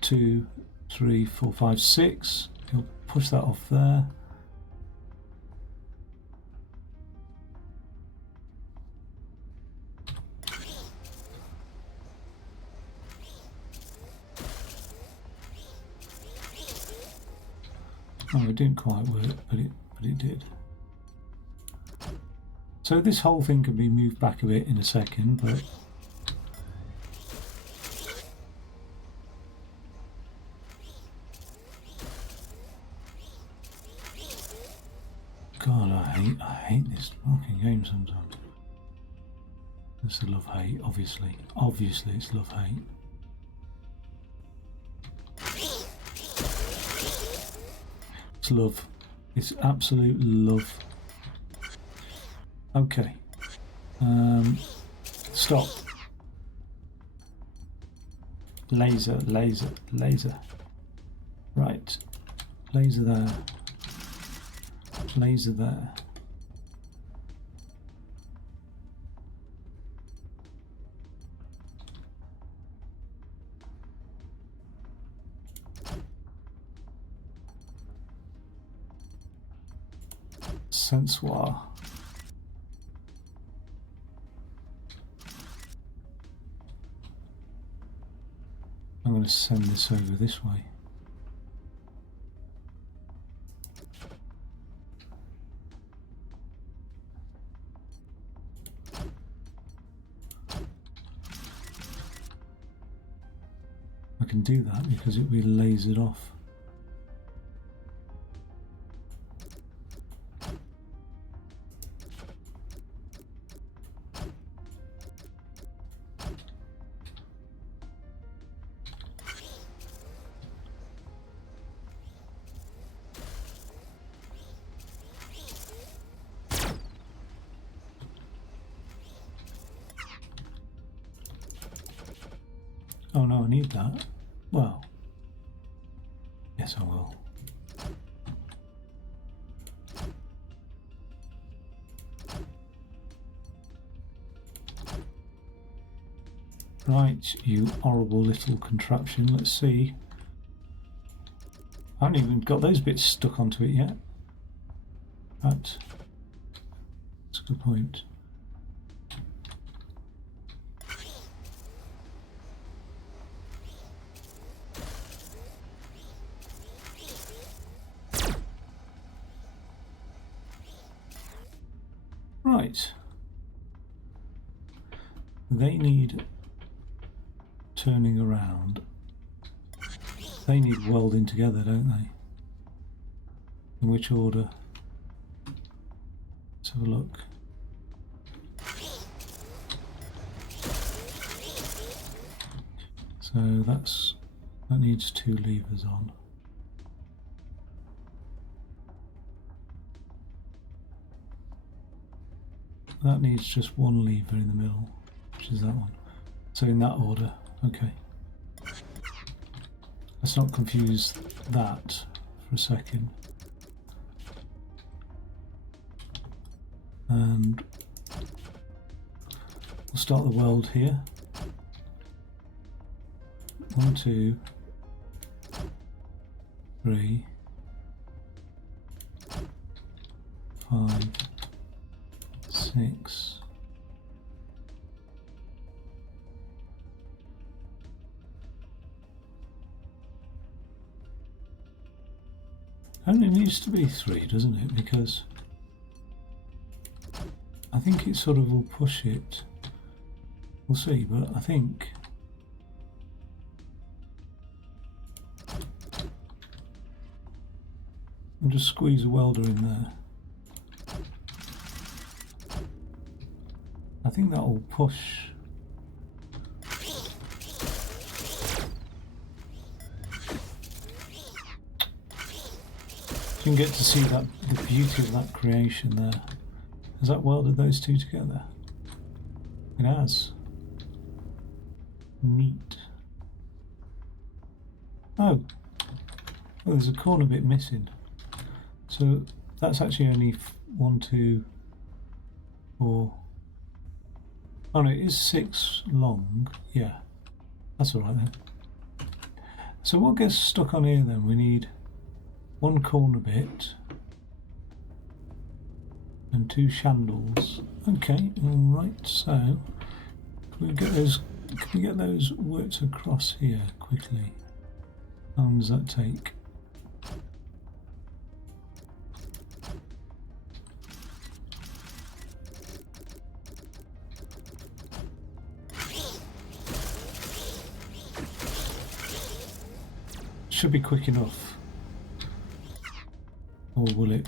2, 3, 4, 5, 6. You'll push that off there. Oh, it didn't quite work, but it did. So this whole thing can be moved back a bit in a second, but God, I hate this fucking game sometimes. It's a love-hate, obviously. Obviously it's love-hate. It's love. It's absolute love. Okay. Stop. Laser, laser, laser. Right. Laser there. Laser there. Sensoir. I'm going to send this over this way. I can do that because it will be lasered off. Oh no, I need that. Well, yes I will. Right, you horrible little contraption. Let's see. I haven't even got those bits stuck onto it yet. That's a good point. Right. They need turning around. They need welding together, don't they? In which order? Let's have a look. So that needs 2 levers on. That needs just 1 lever in the middle, which is that one. So in that order, okay. Let's not confuse that for a second. And we'll start the weld here. 1, 2, 3, 5, 6. Only needs to be 3, doesn't it? Because I think it sort of will push it. We'll see, but I think I'll just squeeze a welder in there. I think that will push. You can get to see that the beauty of that creation there. Has that welded those two together? It has. Neat. Oh, there's a corner bit missing. So that's actually only 1, 2, 4. Oh no, it is 6 long. Yeah, that's all right then. So what gets stuck on here then? We need 1 corner bit and 2 shandles. Okay, all right. So can we get those worked across here quickly? How long does that take? Should be quick enough. Or will it?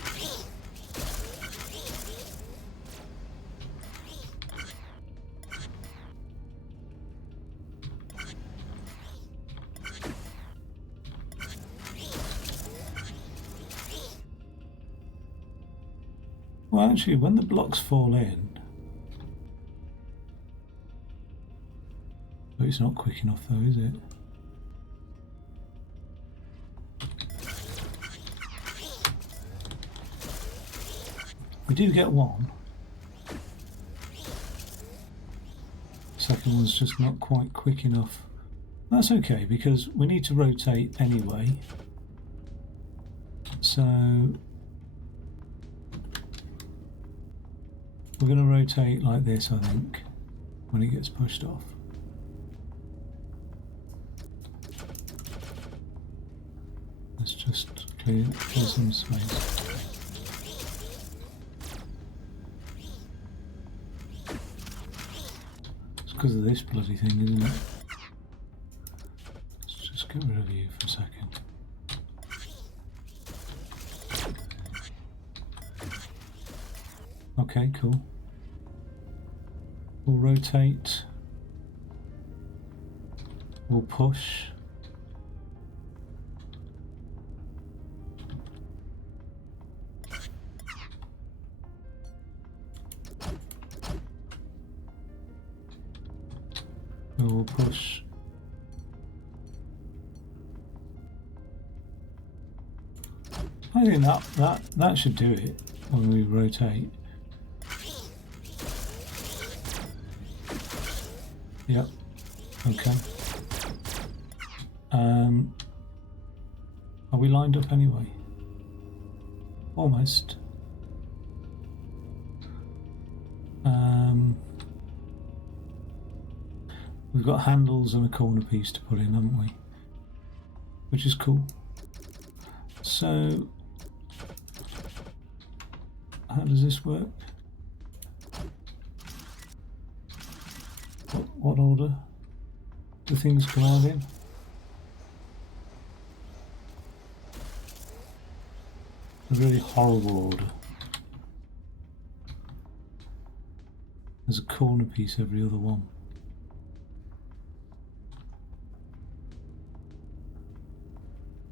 Well, actually, when the blocks fall in, but it's not quick enough though, is it? We do get 1. Second one's just not quite quick enough. That's okay because we need to rotate anyway. So we're going to rotate like this, I think, when it gets pushed off. Let's just clear some space. It's because of this bloody thing, isn't it? Let's just get rid of you for a second. Okay, cool. We'll rotate. We'll push. We'll push. I think that should do it when we rotate. Yep. Okay. Are we lined up anyway? Almost. We've got handles and a corner piece to put in, haven't we? Which is cool. So, how does this work? What order do things come out in? a really horrible order. There's a corner piece every other one.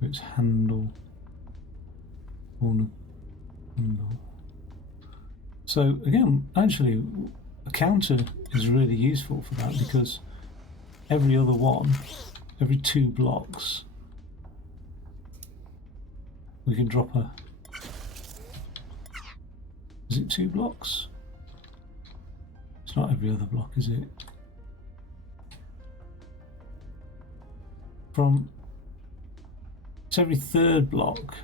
Its handle, corner, handle. So again, actually, a counter is really useful for that because every other one, every 2 blocks, we can drop a. Is it 2 blocks? It's not every other block, is it? It's every 3rd block.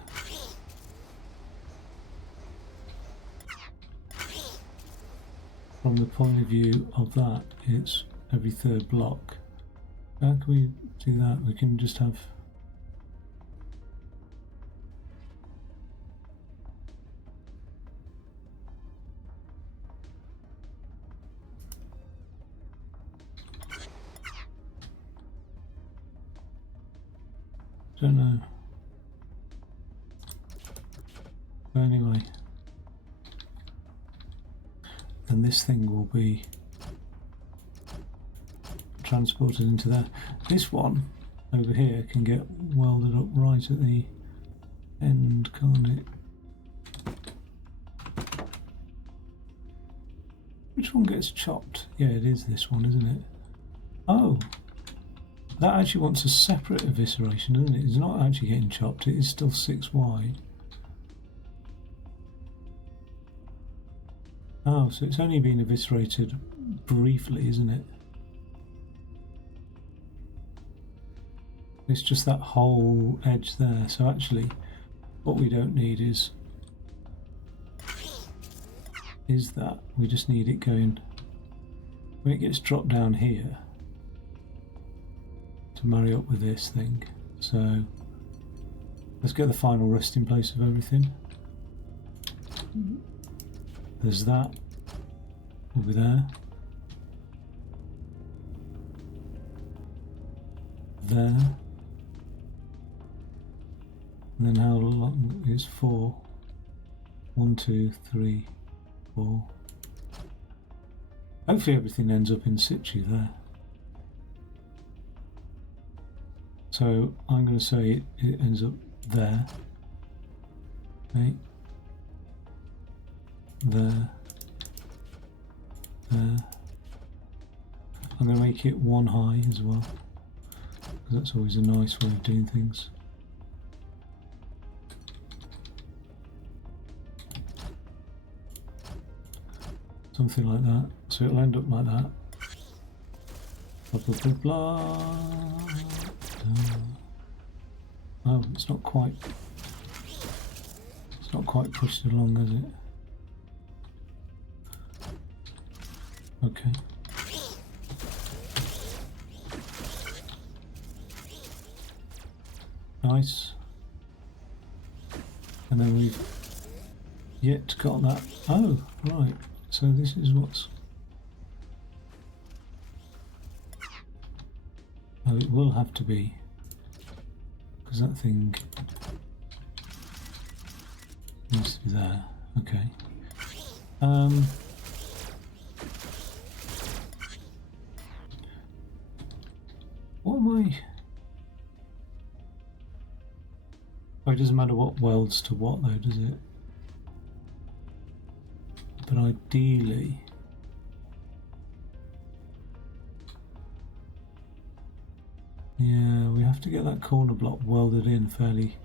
From the point of view of that, it's every 3rd block. How can we do that? We can just have. Don't know. But anyway, then this thing will be transported into there. This one over here can get welded up right at the end, can't it? Which one gets chopped? Yeah, it is this one, isn't it? Oh! That actually wants a separate evisceration, doesn't it? It's not actually getting chopped, it is still 6 wide. Oh, so it's only been eviscerated briefly, isn't it? It's just that whole edge there. So actually, what we don't need is that. We just need it going, when it gets dropped down here, to marry up with this thing. So let's get the final resting place of everything. There's that over there. There. And then how long is 4? 1, 2, 3, 4. Hopefully everything ends up in situ there. So I'm going to say it ends up there. Okay. There. There. I'm going to make it 1 high as well, because that's always a nice way of doing things. Something like that. So it'll end up like that. Blah blah blah blah. Oh, it's not quite pushed along, is it? Okay. Nice. And then we've yet got that. Oh, right. So this is what's. Oh, it will have to be, because that thing needs to be there. Okay. What am I? Oh, it doesn't matter what welds to what though, does it? But ideally, yeah, we have to get that corner block welded in fairly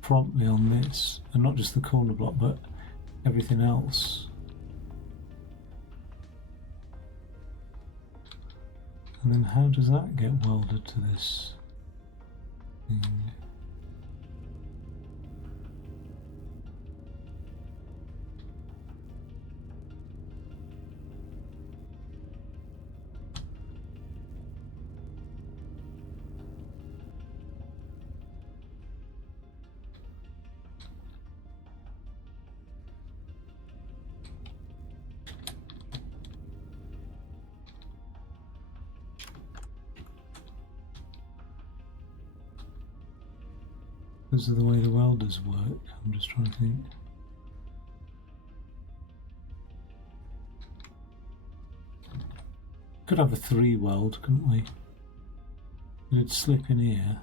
promptly on this, and not just the corner block, but everything else. And then how does that get welded to this thing? Because of the way the welders work. I'm just trying to think. Could have a 3 weld, couldn't we? It'd slip in here.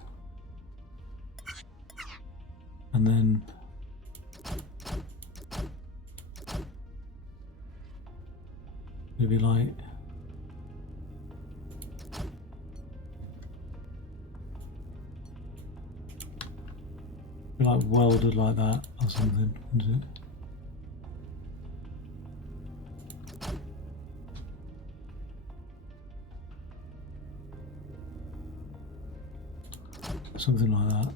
And then maybe like welded like that or something, is it? Something like that.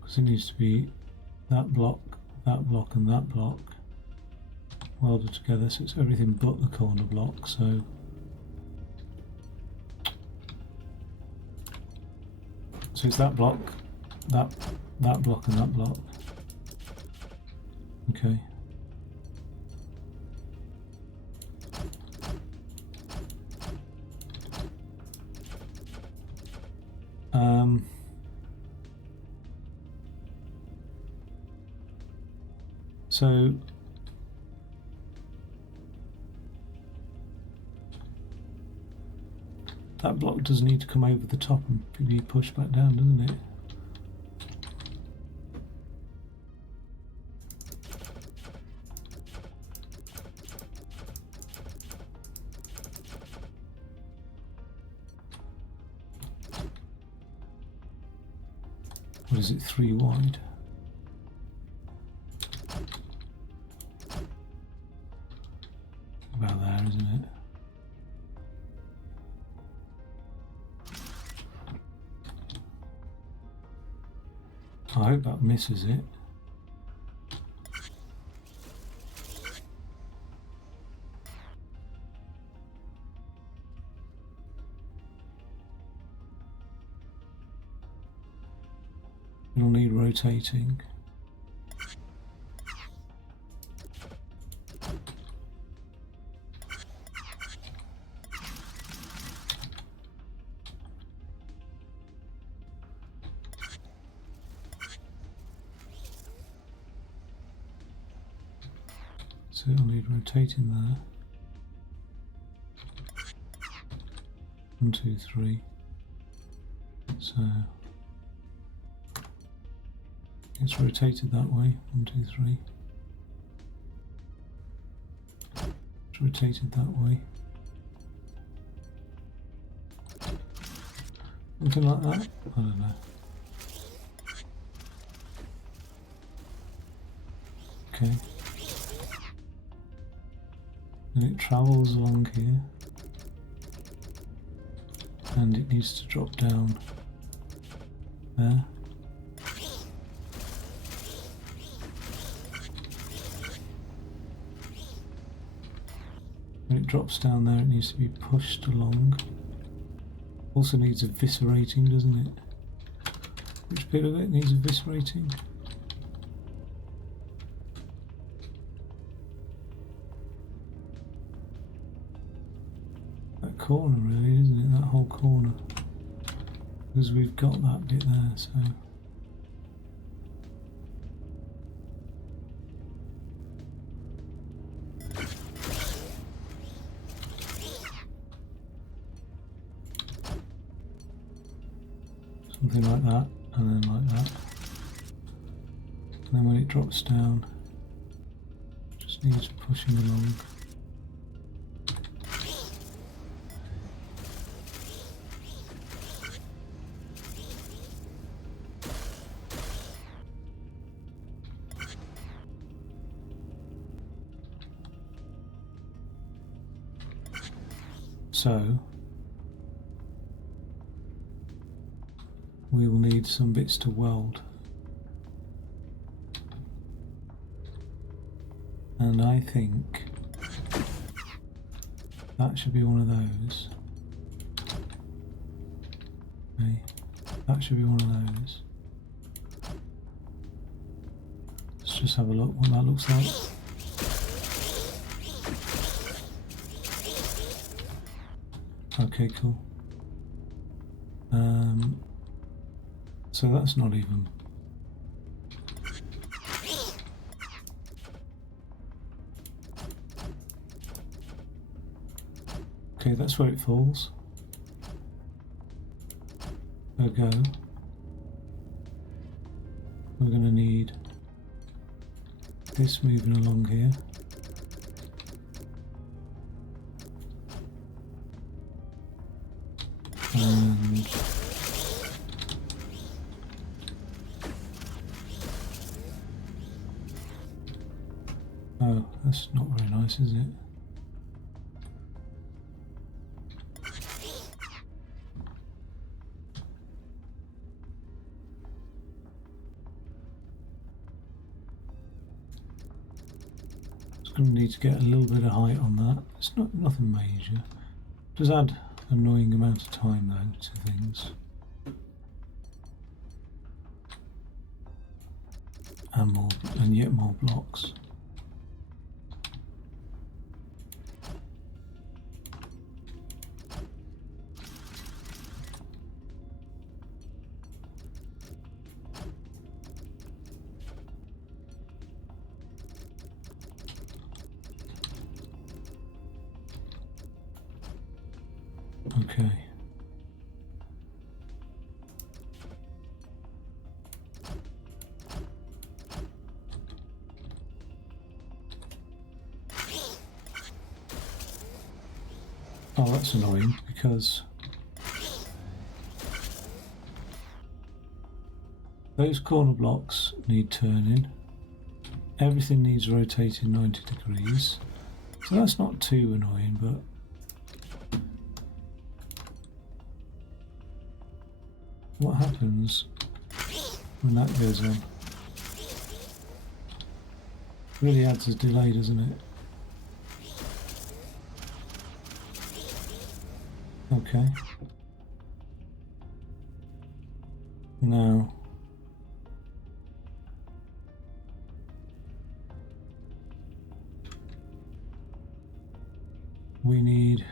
Because it needs to be that block, and that block welded together, so it's everything but the corner block. So it's that block, that block, and that block. Okay. So that block does need to come over the top and be pushed back down, doesn't it? What is it, 3 wide? About there, isn't it? I hope that misses it. It'll need rotating. So it'll need rotating there. 1, 2, 3. So it's rotated that way. 1, 2, 3. It's rotated that way. Something like that? I don't know. Okay. And it travels along here. And it needs to drop down there. When it drops down there, it needs to be pushed along. Also needs eviscerating, doesn't it? Which bit of it needs eviscerating? That corner really, isn't it? That whole corner. Because we've got that bit there, so... something like that, and then like that. And then when it drops down, just needs pushing along. So we will need some bits to weld, and I think that should be one of those. Okay, that should be one of those. Let's just have a look what that looks like. Okay, cool. So that's not even... Okay, that's where it falls. There we go. We're going to need this moving along here. And oh, that's not very nice, is it? It's going to need to get a little bit of height on that. It's nothing major. Does add an annoying amount of time though to things. And yet more blocks. Okay. Oh, that's annoying because those corner blocks need turning. Everything needs rotating 90 degrees. So that's not too annoying, but what happens when that goes on? Really adds a delay, doesn't it? Okay. Now we need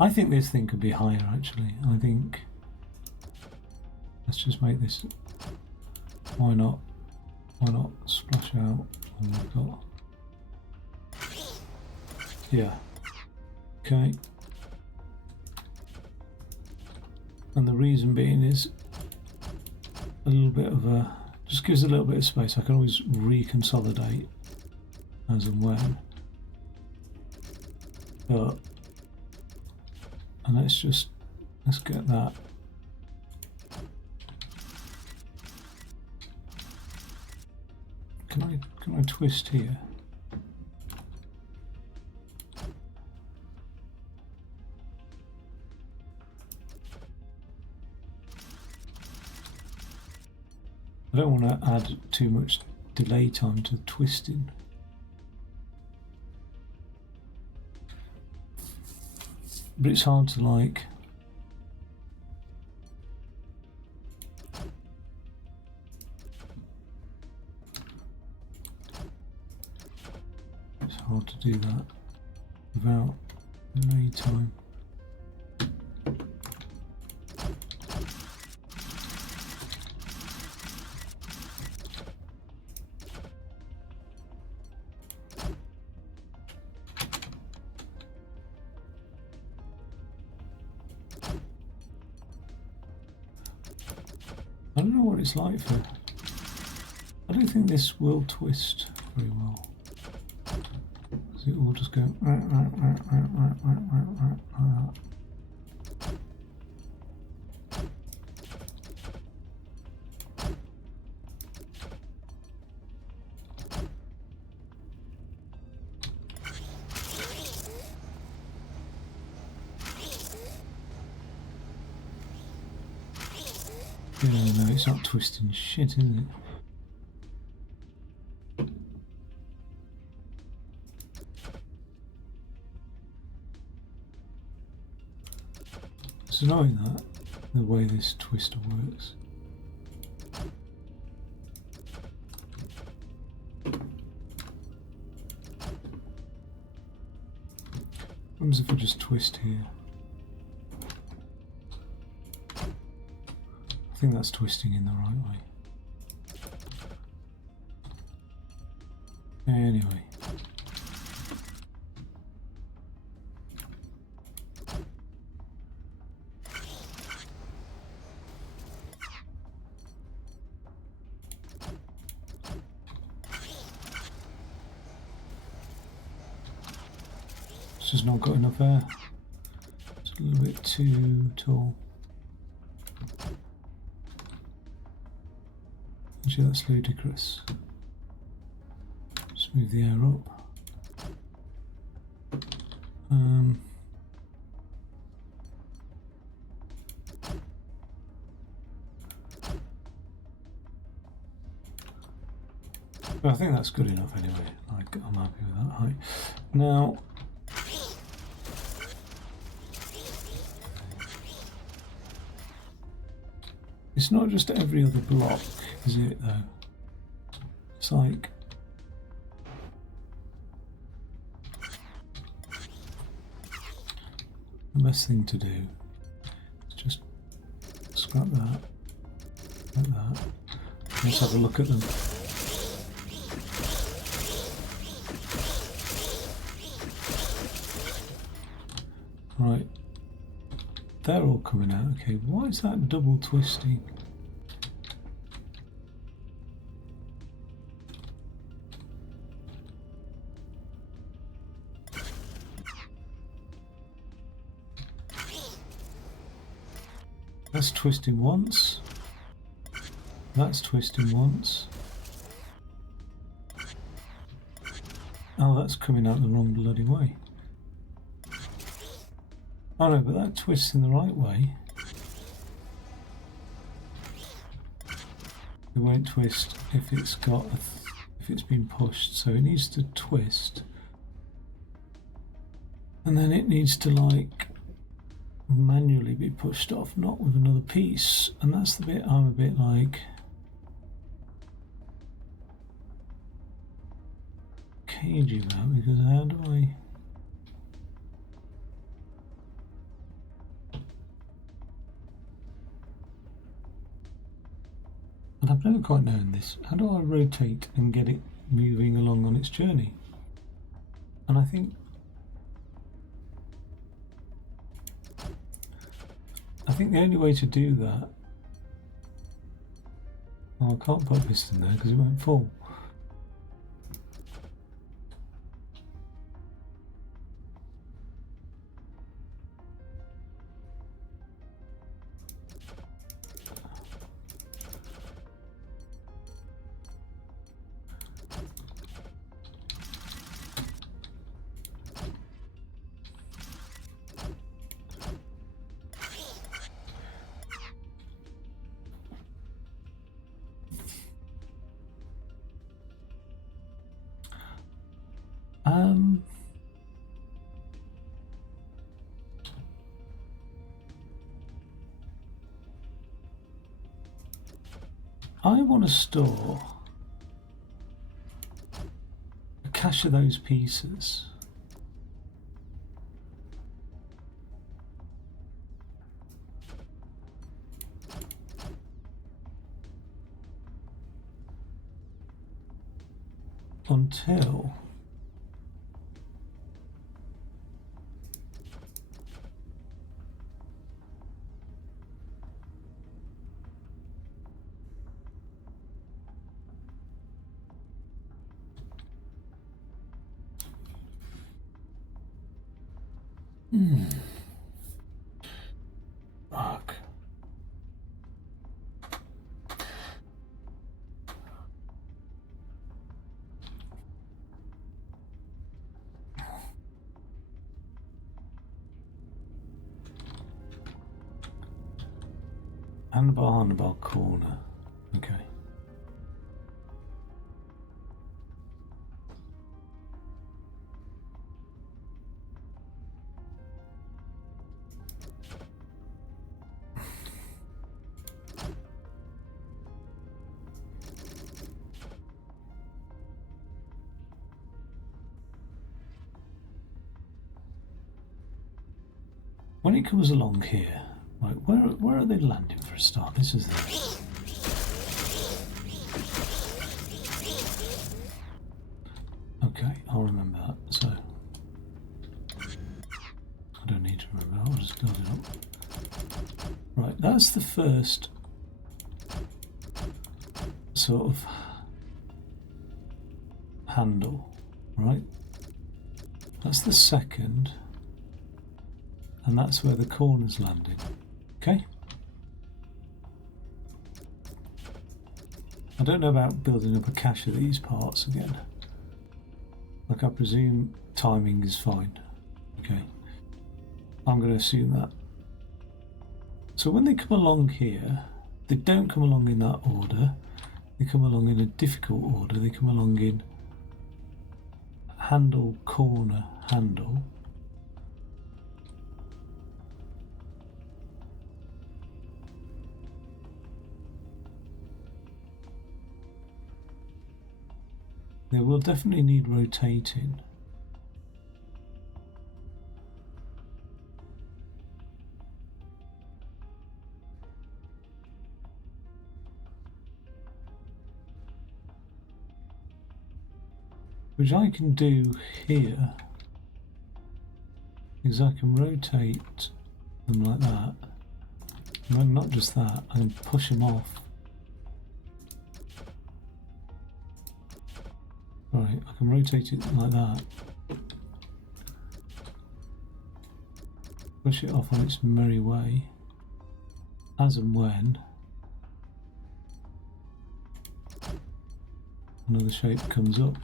I think this thing could be higher actually. I think let's just make this, why not splash out what we've got. Yeah. Okay. And the reason being is a little bit of a, just gives a little bit of space. I can always reconsolidate as and when. But, and let's get that. Can I twist here? I don't want to add too much delay time to the twisting. But it's hard to like it's hard to do that without delay time. I don't know what it's like for... I don't think this will twist very well. Because it will just go... Yeah, no, it's not twisting shit, is it? It's annoying that, the way this twister works. happens if I just twist here? I think that's twisting in the right way. Anyway. It's just not got enough air. It's a little bit too tall. Actually, that's ludicrous. Just move the air up. I think that's good enough anyway. Like, I'm happy with that height. Now, it's not just every other block, is it though? It's like the best thing to do is just scrap that, like that. Let's have a look at them. Right, they're all coming out. Okay, why is that double twisting? That's twisting once. That's twisting once. Oh, that's coming out the wrong bloody way. Oh no, but that twists in the right way. It won't twist if it's got if it's been pushed, so it needs to twist, and then it needs to like manually be pushed off, not with another piece. And that's the bit I'm a bit like cagey about, because how do I? And I've never quite known this. How do I rotate and get it moving along on its journey? And I think the only way to do that. Well, I can't put a piston there because it won't fall. I want to store a cache of those pieces. Until fuck. Handlebar corner. Okay. when it comes along here, right, where are they landing for a start? This is the... Okay, I'll remember that. So I don't need to remember. I'll just build it up. Right, that's the first sort of handle, right? That's the second, and that's where the corner's landing. Okay? I don't know about building up a cache of these parts again. Like, I presume timing is fine. Okay. I'm going to assume that. So when they come along here, they don't come along in that order. They come along in a difficult order. They come along in handle, corner, handle. They will definitely need rotating. Which I can do here, is I can rotate them like that. No, not just that, I can push them off. Right, I can rotate it like that. Push it off on its merry way, as and when another shape comes up.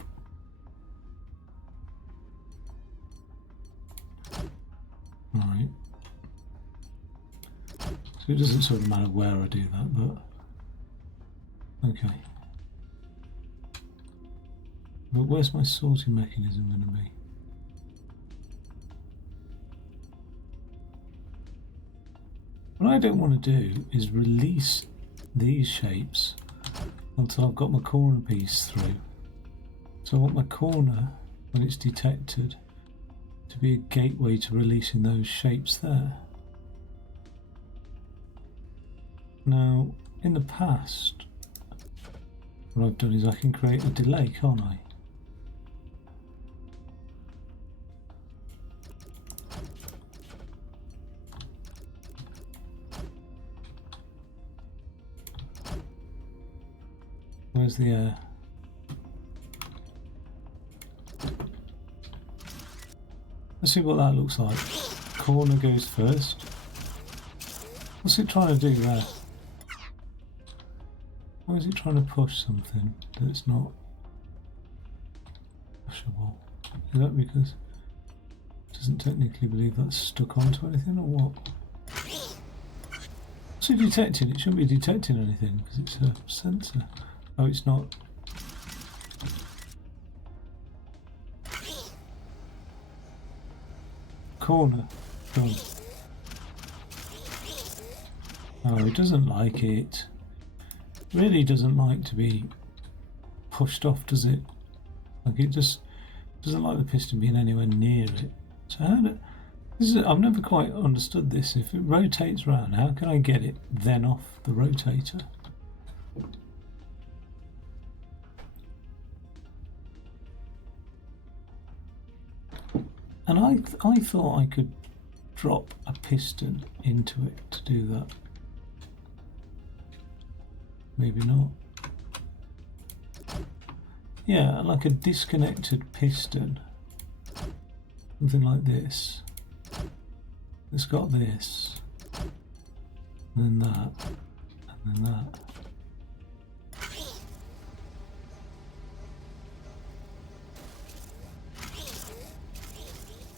Right. So it doesn't sort of matter where I do that, but okay. But where's my sorting mechanism going to be? What I don't want to do is release these shapes until I've got my corner piece through. So I want my corner, when it's detected, to be a gateway to releasing those shapes there. Now, in the past, what I've done is I can create a delay, can't I? Where's the air? Let's see what that looks like. Corner goes first. What's it trying to do there? Why is it trying to push something that's not pushable? Is that because it doesn't technically believe that's stuck onto anything, or what? What's it detecting? It shouldn't be detecting anything because it's a sensor. Oh, it's not. Corner. Done. Oh, it doesn't like it. Really doesn't like to be pushed off, does it? Like, it just doesn't like the piston being anywhere near it. So how do... I've never quite understood this. If it rotates round, how can I get it then off the rotator? And I thought I could drop a piston into it to do that. Maybe not. Yeah, like a disconnected piston. Something like this. It's got this. And then that. And then that.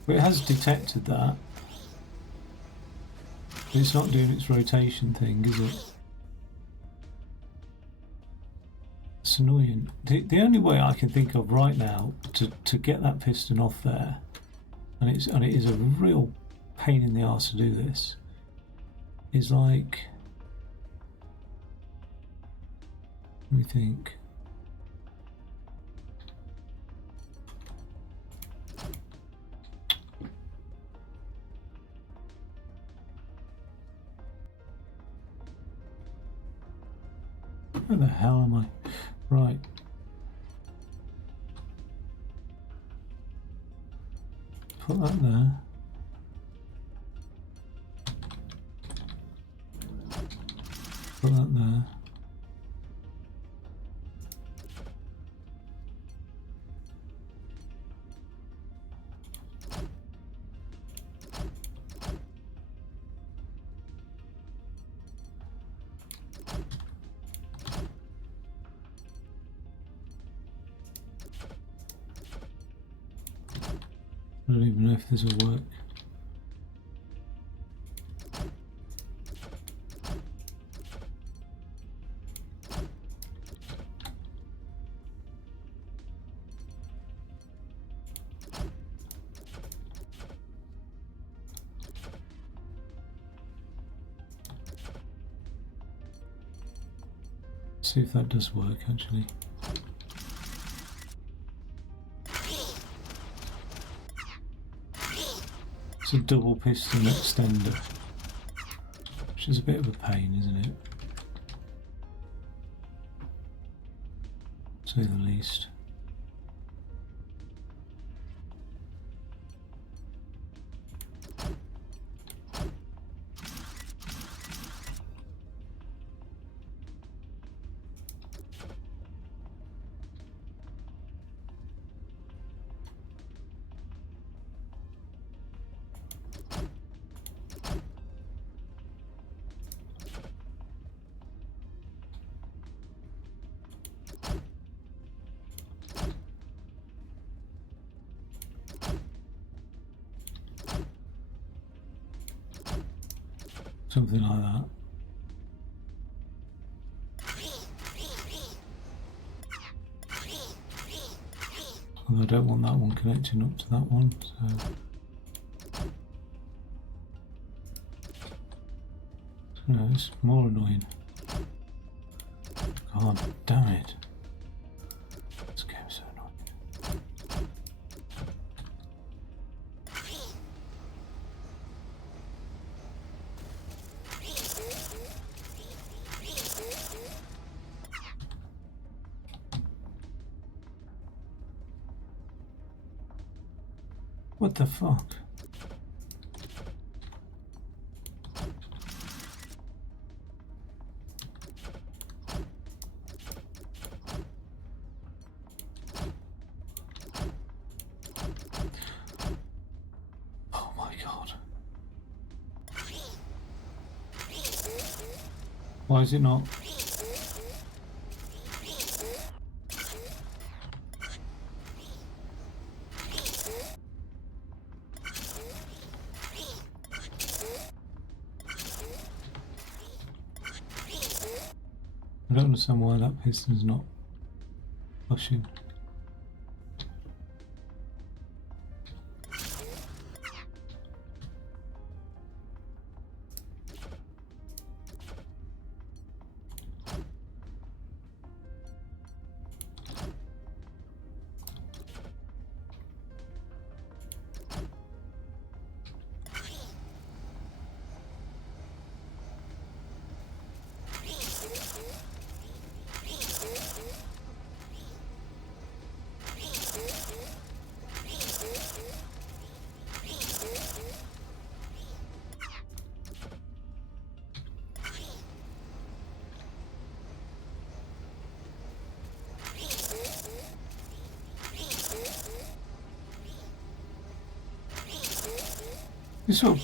But it has detected that. But it's not doing its rotation thing, is it? It's annoying. The only way I can think of right now to get that piston off there, and it is a real pain in the arse to do this, is like, let me think. Where the hell am I? Right. Put that there. Put that there. I don't even know if this will work. See if that does work actually. It's a double piston extender, which is a bit of a pain, isn't it? To say the least. Something like that. Although I don't want that one connecting up to that one, so no, it's more annoying. God damn it. This game's so annoying. What the fuck? Oh my god. Why is it not? I don't understand why that piston's not pushing. This will.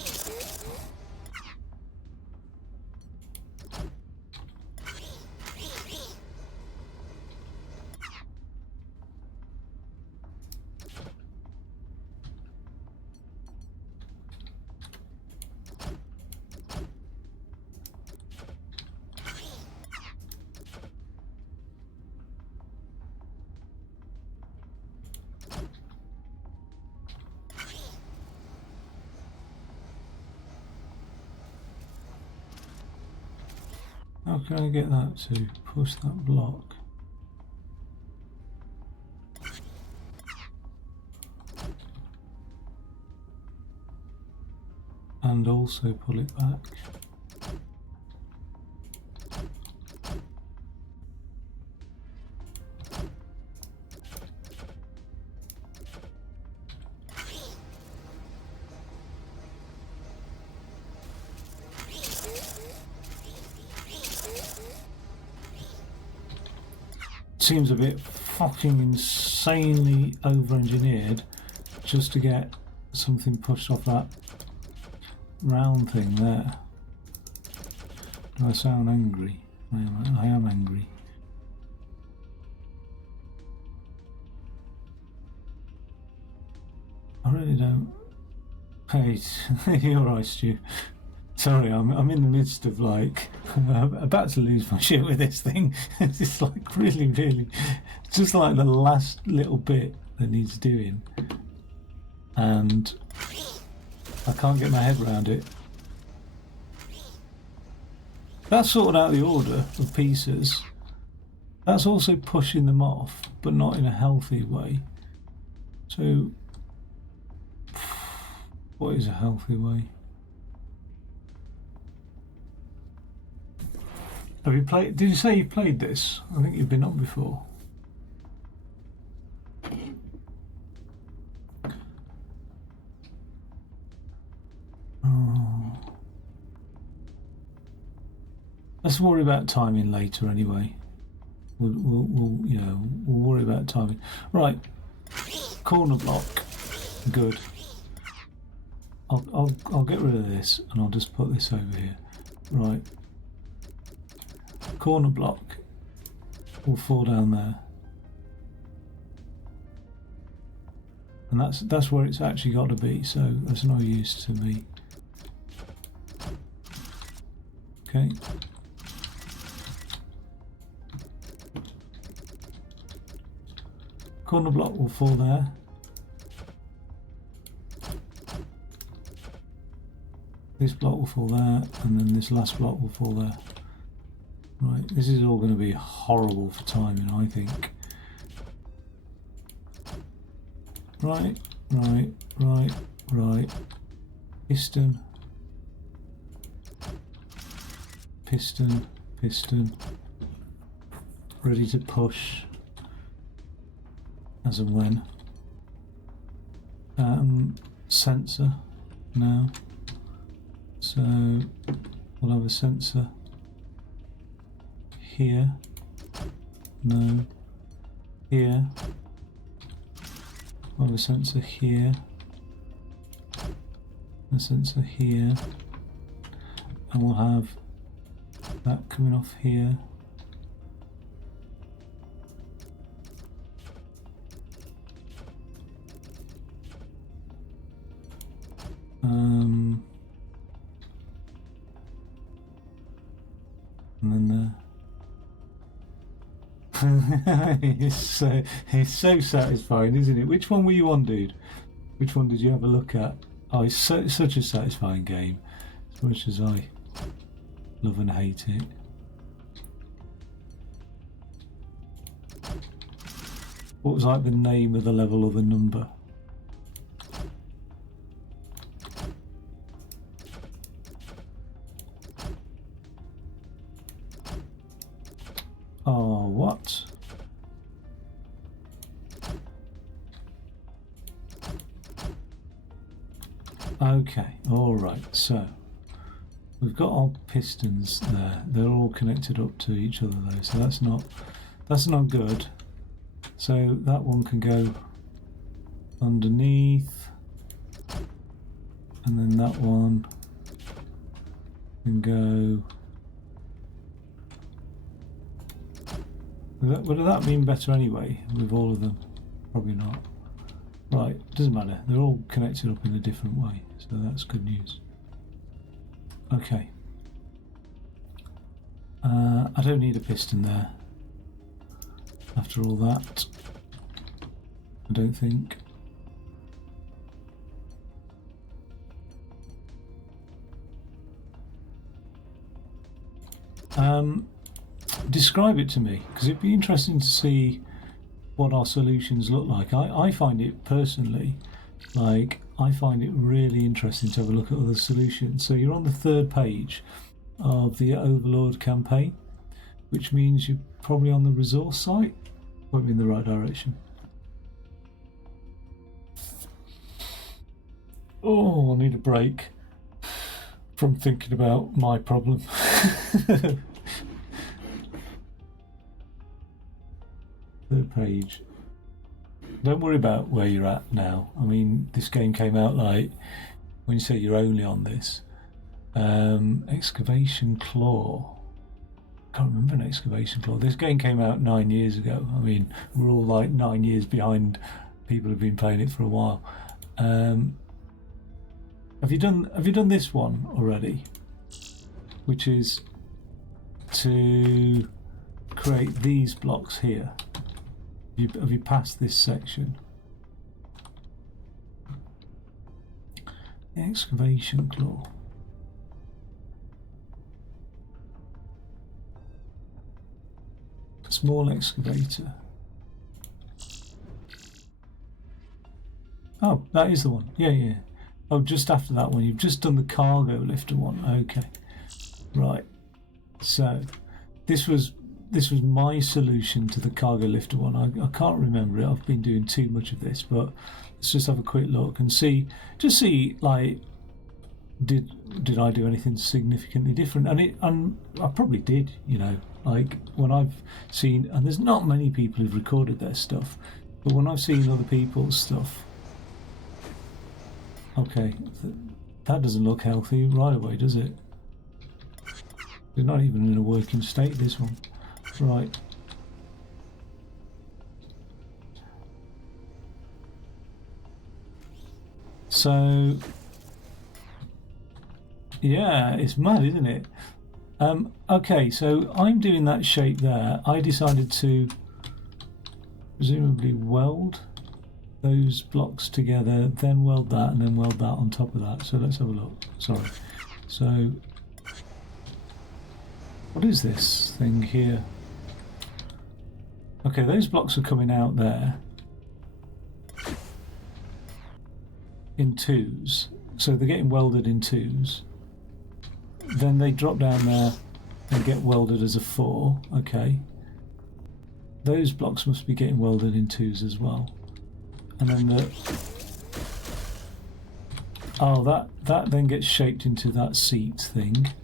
How can I get that to push that block? And also pull it back. seems a bit fucking insanely over-engineered just to get something pushed off that round thing there. Do I sound angry? I am angry. I really don't. Hey, you're right, Stu. Sorry, I'm in the midst of like about to lose my shit with this thing. It's like really, just like the last little bit that needs doing, and I can't get my head around it. That's sorted out the order of pieces. That's also pushing them off, but not in a healthy way. So, what is a healthy way? Have you played? Did you say you played this? I think you've been on before. Oh. Let's worry about timing later, anyway. We'll worry about timing. Right, corner block. Good. I'll get rid of this and I'll just put this over here. Right. Corner block will fall down there, and that's where it's actually got to be, so that's no use to me. Okay. Corner block will fall there. This block will fall there, and then this last block will fall there. Right, this is all going to be horrible for timing, I think. Right. Piston. Ready to push as and when. Sensor now. So we'll have a sensor here, no, here, we'll have a sensor here, a sensor here, and we'll have that coming off here. And then it's so satisfying, isn't it? Which one were you on, dude? Which one did you have a look at? Oh, it's such a satisfying game, as much as I love and hate it. What was like the name of the level or the number? Oh, what? Okay, alright, so we've got our pistons there. They're all connected up to each other though, so that's not good. So that one can go underneath, and then that one can go. Would that mean better anyway with all of them? Probably not. Right, doesn't matter. They're all connected up in a different way, so that's good news. Okay. I don't need a piston there. After all that, I don't think. Describe it to me, because it'd be interesting to see what our solutions look like. I find it personally, I find it really interesting to have a look at other solutions. So you're on the 3rd page of the Overlord campaign, which means you're probably on the resource site. Point me in the right direction. Oh, I need a break from thinking about my problem. Third page. Don't worry about where you're at now. I mean, this game came out like, when you say you're only on this, excavation claw. Can't remember an excavation claw. This game came out 9 years ago. I mean, we're all like 9 years behind people who've been playing it for a while. Have you done this one already? Which is to create these blocks here. Have you passed this section? Excavation claw. Small excavator. Oh, that is the one. Yeah. Oh, just after that one. You've just done the cargo lifter one. Okay. Right. So, this was my solution to the cargo lifter one. I can't remember it. I've been doing too much of this, but let's just have a quick look and see like, did I do anything significantly different? And I probably did, you know, like when I've seen, and there's not many people who've recorded their stuff, but when I've seen other people's stuff, okay, that doesn't look healthy right away, does it? It's not even in a working state, this one. Right. So, yeah, it's mad, isn't it? Okay, so I'm doing that shape there. I decided to presumably weld those blocks together, then weld that, and then weld that on top of that. So let's have a look. Sorry. So, what is this thing here? Okay, those blocks are coming out there in twos. So they're getting welded in twos. Then they drop down there and get welded as a 4. Okay. Those blocks must be getting welded in twos as well. And then that then gets shaped into that seat thing.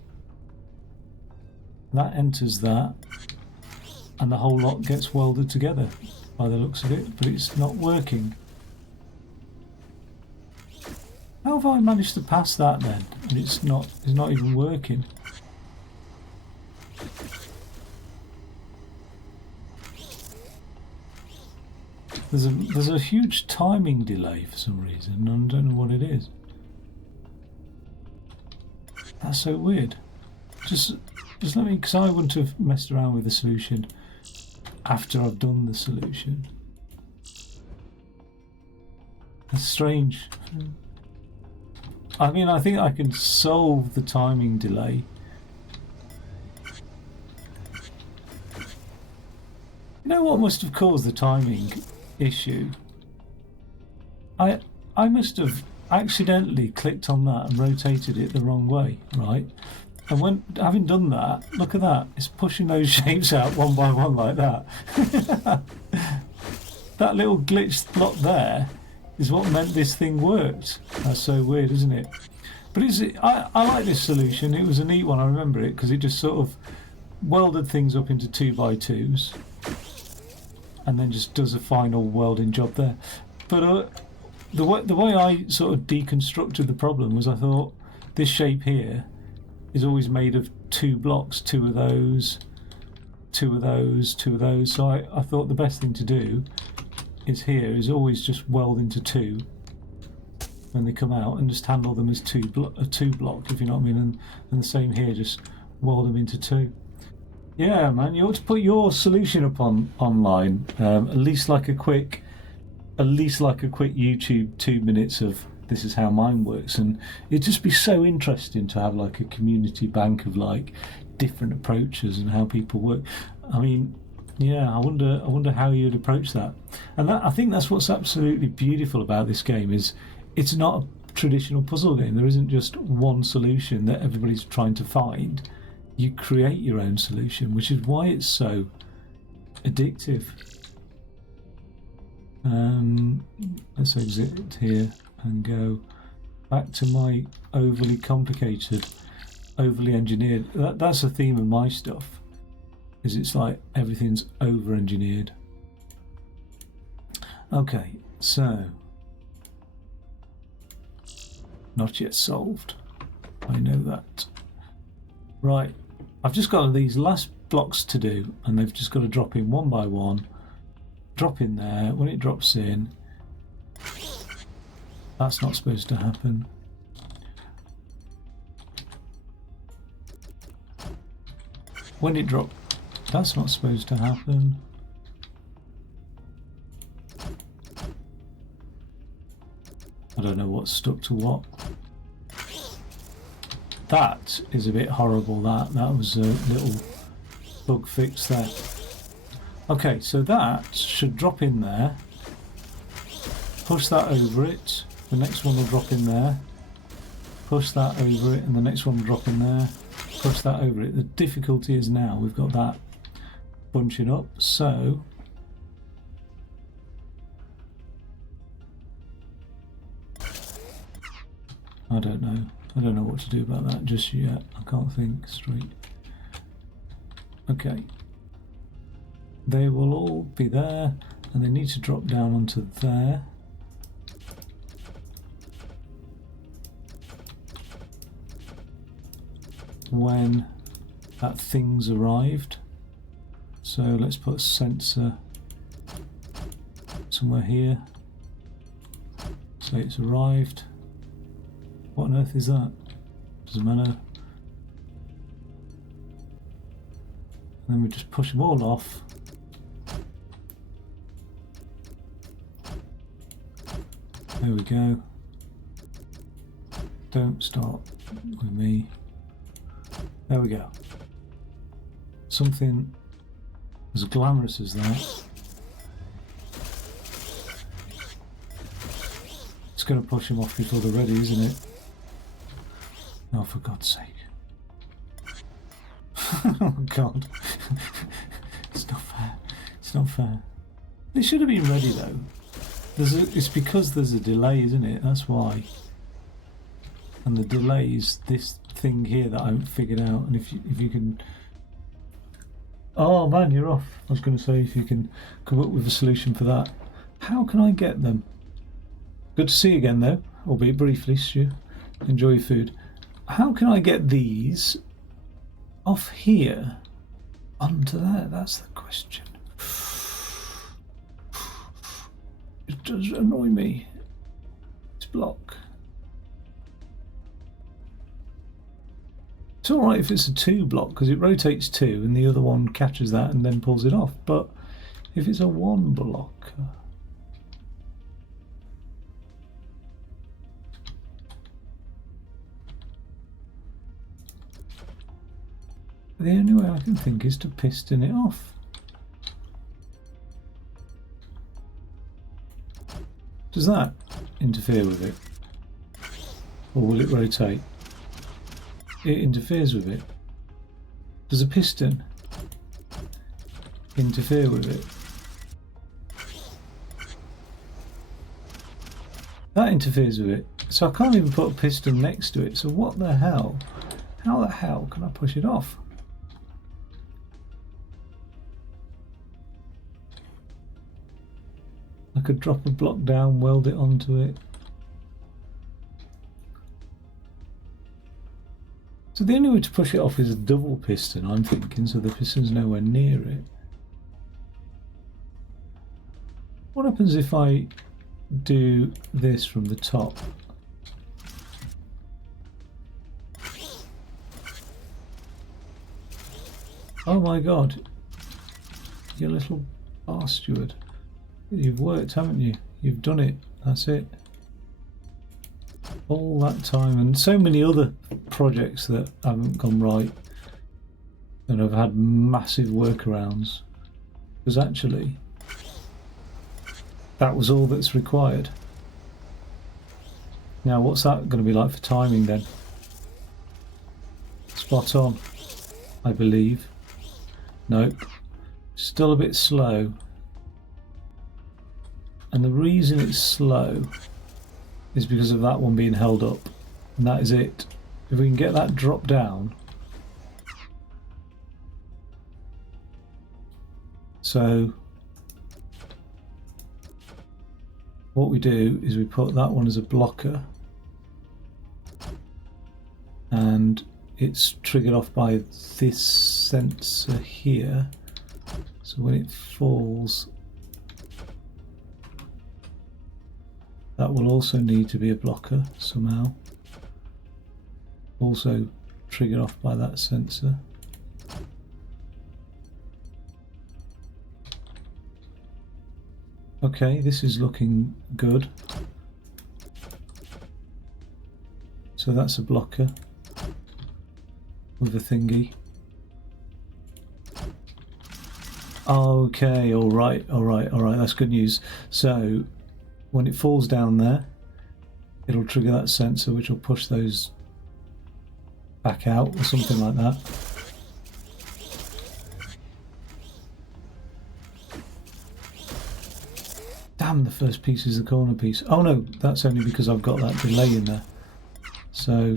That enters that, and the whole lot gets welded together by the looks of it, but it's not working. How have I managed to pass that then? And it's not even working. There's a huge timing delay for some reason, and I don't know what it is. That's so weird. Just let me, because I wouldn't have messed around with the solution after I've done the solution. That's strange. I mean, I think I can solve the timing delay. You know what must have caused the timing issue? I must have accidentally clicked on that and rotated it the wrong way, right? And when having done that, look at that, it's pushing those shapes out one by one like that. That little glitched block there is what meant this thing worked. That's so weird, isn't it? But I like this solution. It was a neat one. I remember it because it just sort of welded things up into 2x2s and then just does a final welding job there. But the way I sort of deconstructed the problem was I thought this shape here is always made of 2 blocks, 2 of those, 2 of those, 2 of those. So I thought the best thing to do is always just weld into 2 when they come out and just handle them as a 2 block, if you know what I mean. And the same here, just weld them into 2. Yeah, man, you ought to put your solution up online. At least like a quick YouTube 2 minutes of this is how mine works, and it'd just be so interesting to have like a community bank of like different approaches and how people work. I mean, yeah, I wonder how you'd approach that. And I think that's what's absolutely beautiful about this game is it's not a traditional puzzle game. There isn't just one solution that everybody's trying to find. You create your own solution, which is why it's so addictive. Let's exit here and go back to my overly complicated, overly engineered. That's the theme of my stuff. Is it's like everything's over-engineered. Okay, so not yet solved. I know that. Right, I've just got these last blocks to do, and they've just got to drop in one by one. Drop in there. When it drops in, that's not supposed to happen. When it drops, that's not supposed to happen. I don't know what's stuck to what. That is a bit horrible. That was a little bug fix there. Okay, so that should drop in there. Push that over it. The next one will drop in there. Push that over it, and the next one will drop in there. Push that over it. The difficulty is now we've got that bunching up, so I don't know. I don't know what to do about that just yet. I can't think straight. Okay. They will all be there, and they need to drop down onto there. When that thing's arrived. So let's put a sensor somewhere here. Say it's arrived. What on earth is that? Doesn't matter. And then we just push them all off. There we go. Don't start with me. There we go. Something as glamorous as that. It's going to push them off before they're ready, isn't it? Oh, for God's sake. Oh, God. It's not fair. It's not fair. They should have been ready, though. It's because there's a delay, isn't it? That's why. And the delay is this thing here that I haven't figured out. And if you can... Oh, man, you're off. I was going to say if you can come up with a solution for that. How can I get them? Good to see you again, though. Albeit briefly, Stu. Enjoy your food. How can I get these off here onto there? That's the question. It does annoy me. This block. It's alright if it's a 2 block because it rotates 2 and the other one catches that and then pulls it off. But if it's a 1 block... The only way I can think is to piston it off. Does that interfere with it? Or will it rotate? It interferes with it. Does a piston interfere with it? That interferes with it. So I can't even put a piston next to it. So what the hell? How the hell can I push it off? I could drop a block down, weld it onto it. So the only way to push it off is a double piston, I'm thinking, so the piston's nowhere near it. What happens if I do this from the top? Oh my God, you little bastard. You've worked, haven't you? You've done it. That's it. All that time and so many other projects that haven't gone right and have had massive workarounds. Because actually, that was all that's required. Now, what's that going to be like for timing then? Spot on, I believe. Nope. Still a bit slow. And the reason it's slow is because of that one being held up. And that is it. If we can get that drop down. So what we do is we put that one as a blocker, and it's triggered off by this sensor here. So when it falls, that will also need to be a blocker somehow. Also triggered off by that sensor. Okay, this is looking good. So that's a blocker with a thingy. Okay, alright, that's good news. So when it falls down there, it'll trigger that sensor, which will push those back out or something like that. Damn, the first piece is the corner piece. Oh no, that's only because I've got that delay in there. So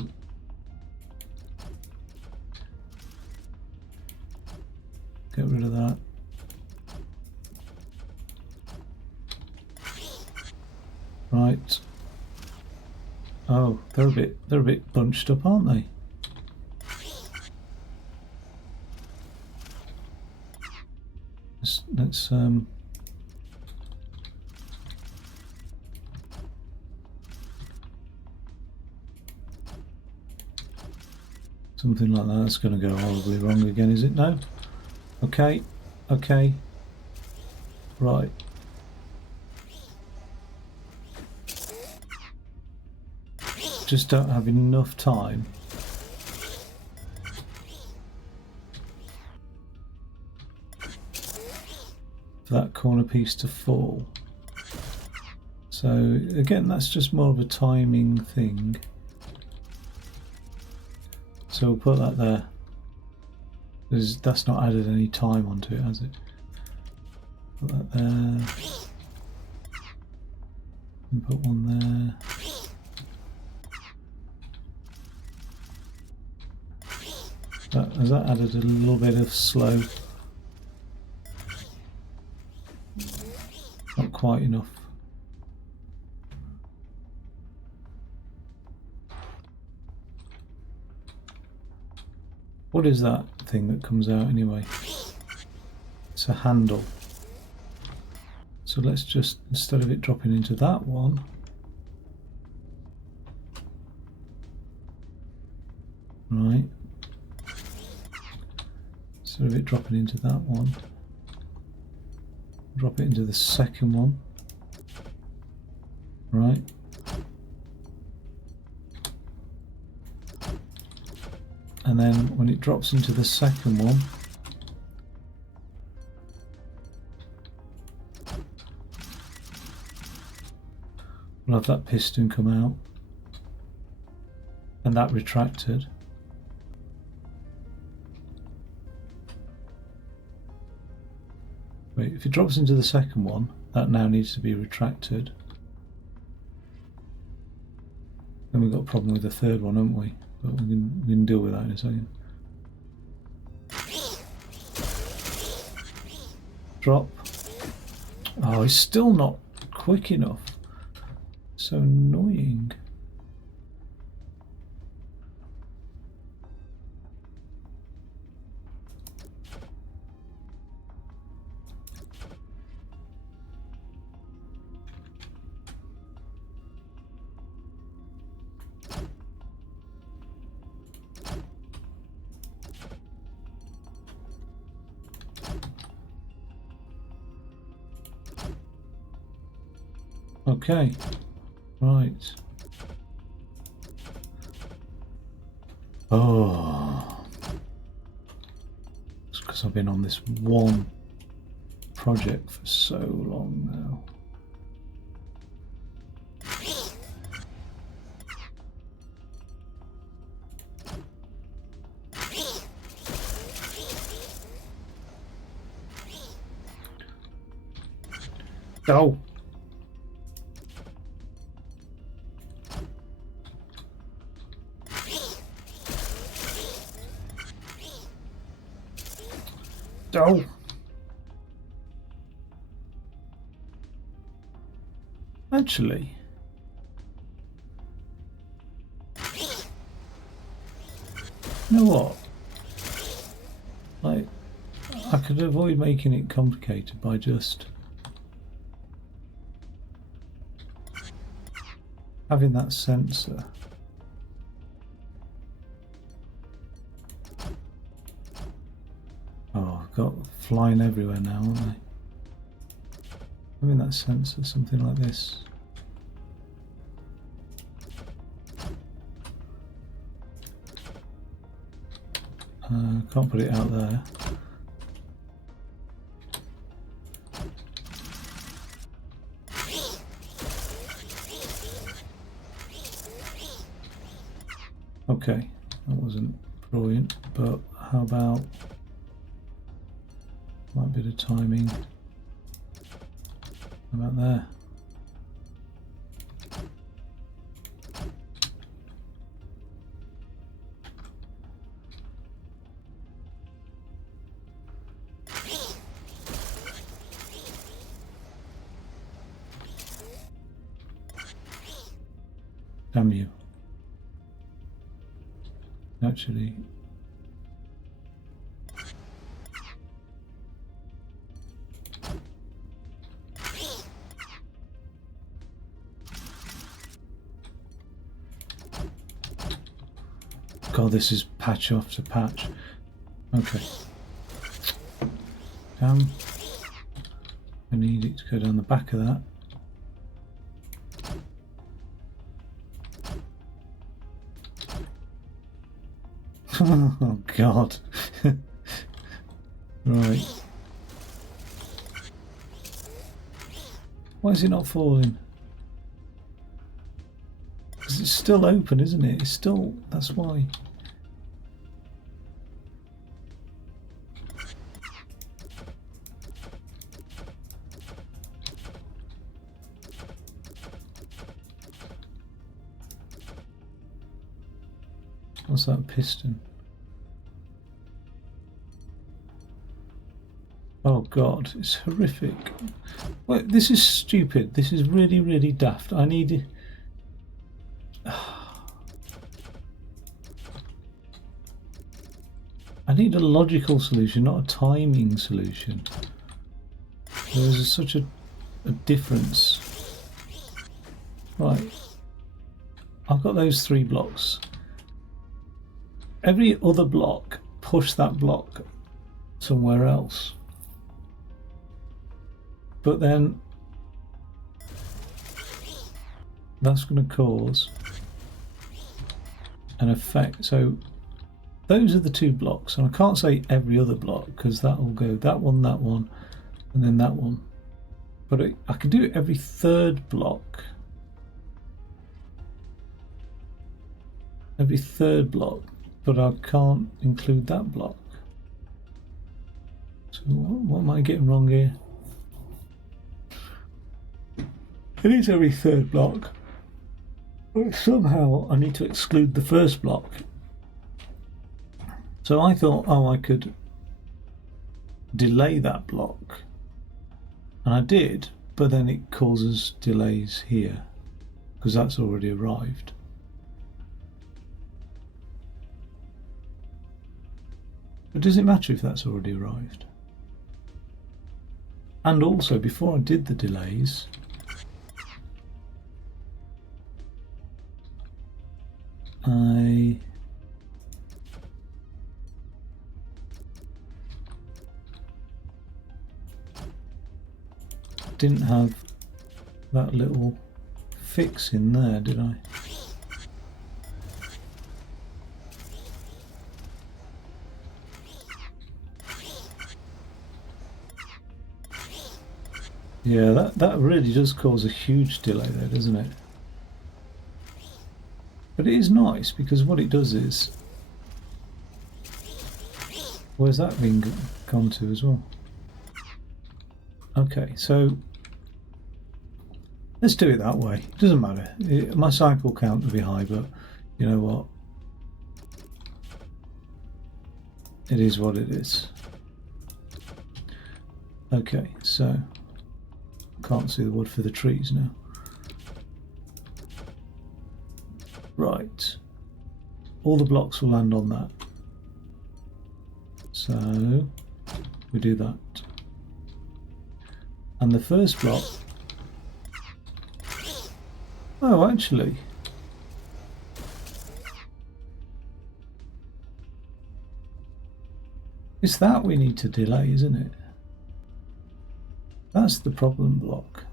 get rid of that. Right. Oh, they're a bit bunched up, aren't they? Let's something like that. That's going to go horribly wrong again, is it? No? Okay, okay, right. Just don't have enough time for that corner piece to fall. So again, that's just more of a timing thing. So we'll put that there. That's not added any time onto it, has it? Put that there. And put one there. Has that added a little bit of slow? Not quite enough. What is that thing that comes out anyway? It's a handle. So let's just, instead of it dropping into that one, right, instead of it dropping into that one, drop it into the second one, right. And then when it drops into the second one, we'll have that piston come out and that retracted. Wait, if it drops into the second one, that now needs to be retracted. Then we've got a problem with the third one, haven't we? But we can deal with that in a second. Drop. Oh, it's still not quick enough. So annoying. Okay, right. Oh, it's because I've been on this one project for so long now. Oh. Oh. Actually, you know what? Like, I could avoid making it complicated by just having that sensor. Oh, I've got flying everywhere now, aren't I? Having that sensor, something like this. Can't put it out there. Okay, that wasn't brilliant, but how about might be the timing? How about there? Damn you. Actually, God, this is patch after patch. Okay. I need it to go down the back of that. Oh God. Right. Why is it not falling? Because it's still open, isn't it? It's still, that's why. What's that piston? Oh God, it's horrific. Well, this is stupid. This is really, really daft. I need... I need a logical solution, not a timing solution. There's such a difference. Right. I've got those 3 blocks. Every other block, push that block somewhere else. But then that's going to cause an effect. So those are the 2 blocks, and I can't say every other block because that will go that one, and then that one. But I can do it every 3rd block. Every 3rd block, but I can't include that block. So what am I getting wrong here? It is every 3rd block, but somehow I need to exclude the 1st block. So I thought, oh, I could delay that block, and I did, but then it causes delays here because that's already arrived. But does it matter if that's already arrived? And also, before I did the delays, I didn't have that little fix in there, did I? Yeah, that really does cause a huge delay there, doesn't it? But it is nice because what it does is... Where's that been gone to as well? Okay, so let's do it that way. It doesn't matter. My cycle count will be high, but you know what? It is what it is. Okay, so can't see the wood for the trees now. Right. All the blocks will land on that. So we do that. And the first block... Oh, actually... It's that we need to delay, isn't it? That's the problem block.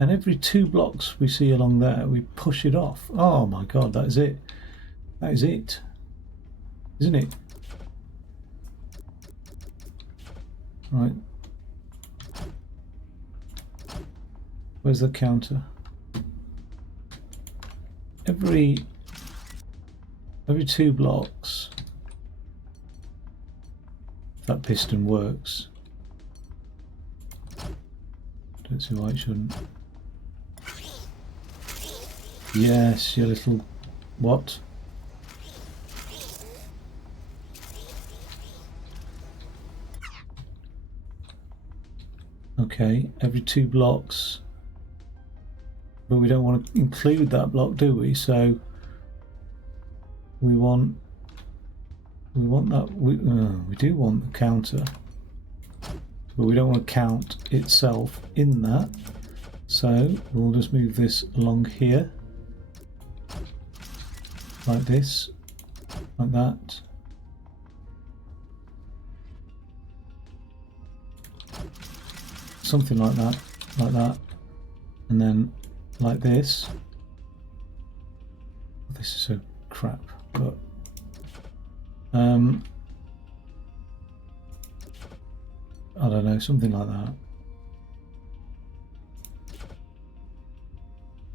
And every 2 blocks we see along there, we push it off. Oh my god, that is it. That is it. Isn't it? Right. Where's the counter? Every 2 blocks, that piston works. Don't see why it shouldn't. Yes, your little... What? Okay, every 2 blocks. But we don't want to include that block, do we? So we want that. We do want the counter, but we don't want to count itself in that. So we'll just move this along here, like this, like that. Something like that, and then like this. This is so crap, but I don't know, something like that.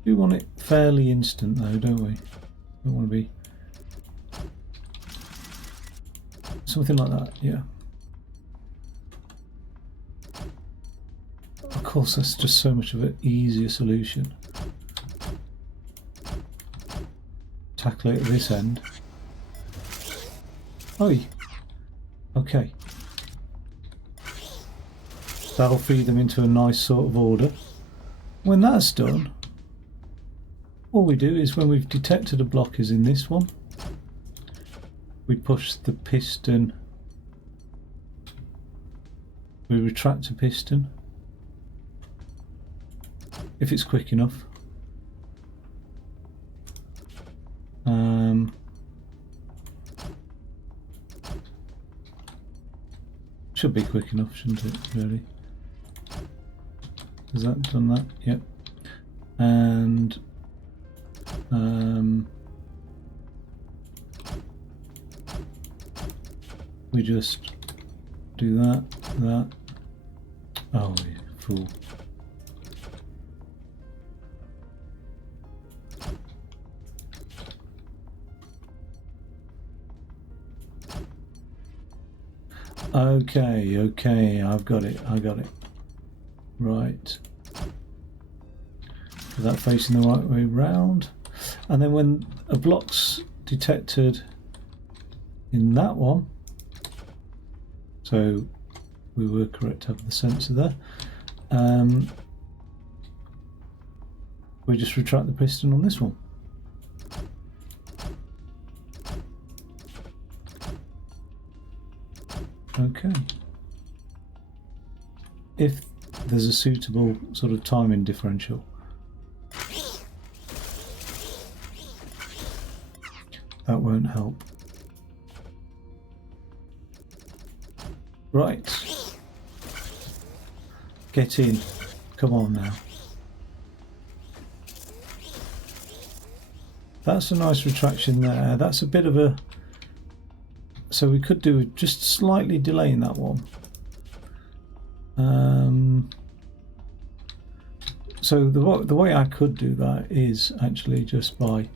We want it fairly instant though, don't we? Don't want to be something like that, yeah. Of course, that's just so much of an easier solution. Tackle it at this end. Oi! Okay. That'll feed them into a nice sort of order. When that's done, all we do is when we've detected a block is in this one, we push the piston, we retract the piston, if it's quick enough. Should be quick enough, shouldn't it, really? Has that done that? Yep. And we just do that. Oh, you fool. Okay, I've got it. Right. Is that facing the right way round? And then when a block's detected in that one, so we were correct to have the sensor there, we just retract the piston on this one. Okay. If there's a suitable sort of timing differential. That won't help. Right. Get in. Come on now. That's a nice retraction there. That's a bit of a... So we could do just slightly delaying that one. So the way I could do that is actually just by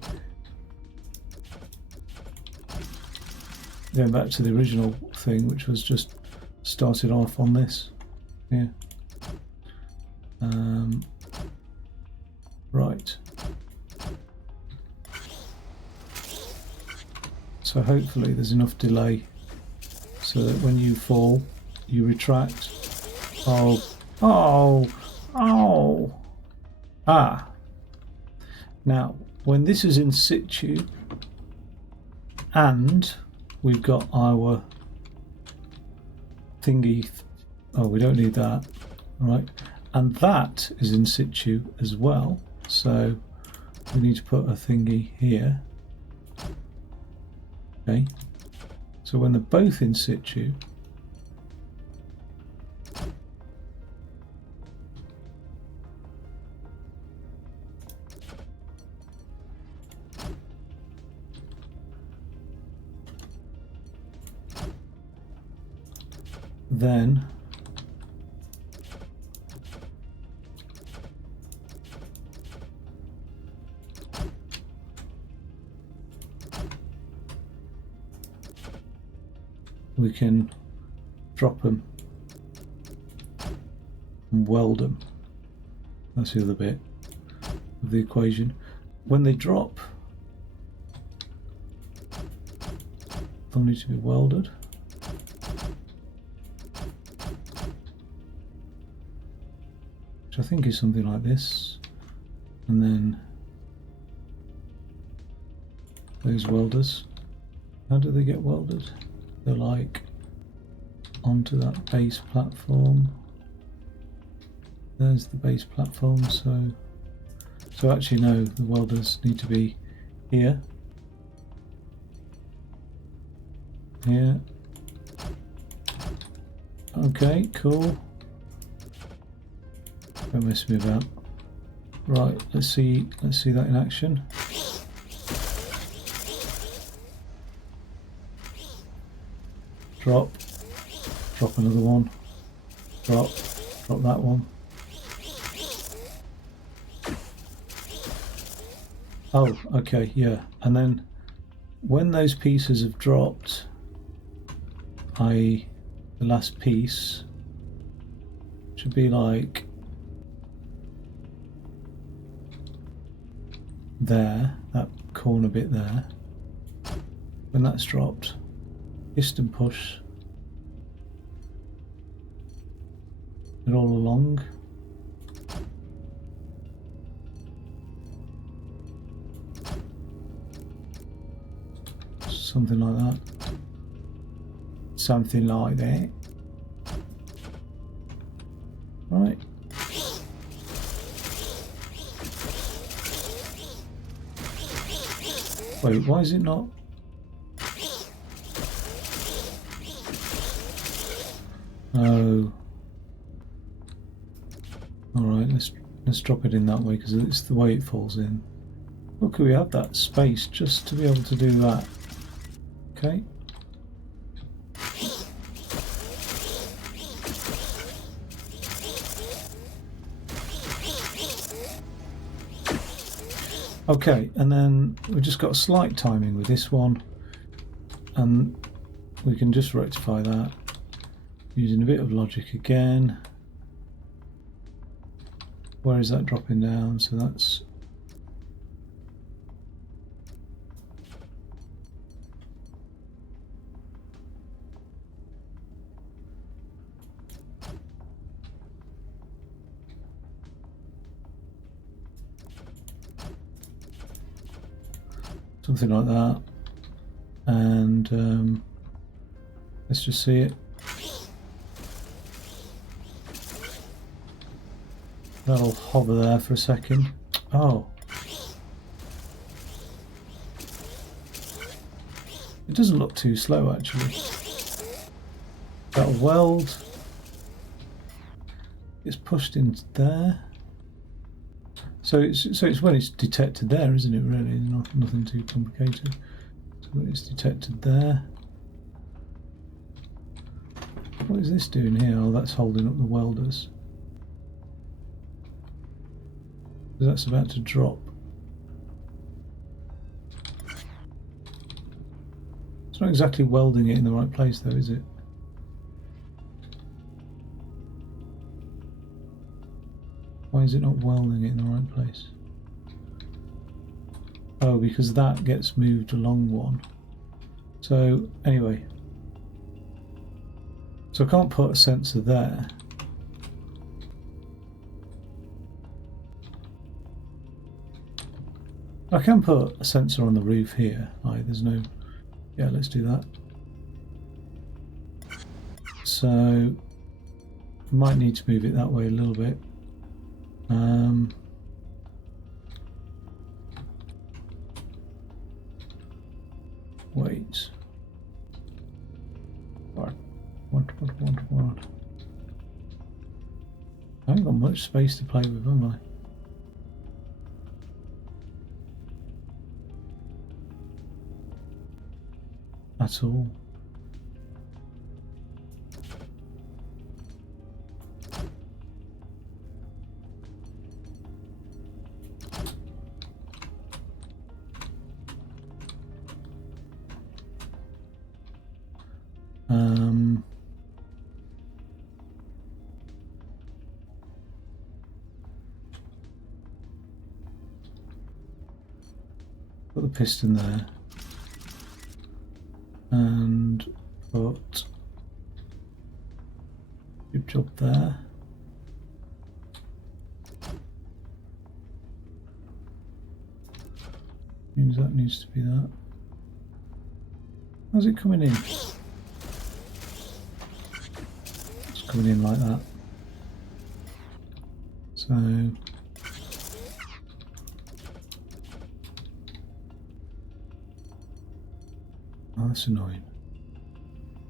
going back to the original thing, which was just started off on this. Yeah. Right. So hopefully there's enough delay so that when you fall, you retract. Oh, oh, oh. Ah. Now, when this is in situ and we've got our thingy, oh, we don't need that, right? And that is in situ as well. So we need to put a thingy here. Okay. So when they're both in situ, then we can drop them and weld them. That's the other bit of the equation. When they drop, they'll need to be welded. Which I think is something like this. And then those welders, how do they get welded? They're like onto that base platform. There's the base platform, so actually no, the welders need to be here. Here. Okay, cool. Don't mess me about. Right, let's see that in action. Drop another one, drop that one. Oh, okay, yeah. And then when those pieces have dropped, the last piece should be like there, that corner bit there. When that's dropped, piston push it all along. Something like that. Something like that. Right. Wait, why is it not? Oh. Alright, let's drop it in that way because it's the way it falls in. Look, we have that space just to be able to do that. Okay. Okay, and then we've just got a slight timing with this one, and we can just rectify that using a bit of logic again. Where is that dropping down? So that's something like that, and let's just see it. That'll hover there for a second. Oh, it doesn't look too slow actually. That weld is pushed into there. So it's when it's detected there, isn't it? Really, nothing too complicated. So when it's detected there, what is this doing here? Oh, that's holding up the welders. That's about to drop. It's not exactly welding it in the right place, though, is it? Why is it not welding it in the right place? Oh, because that gets moved along one. So anyway, so I can't put a sensor there. I can put a sensor on the roof here. There's no... Yeah, let's do that. So might need to move it that way a little bit. Wait. What? I haven't got much space to play with, have I? At all. Put the piston there. And put good job there. Means that needs to be that. How's it coming in? It's coming in like that. So oh, that's annoying.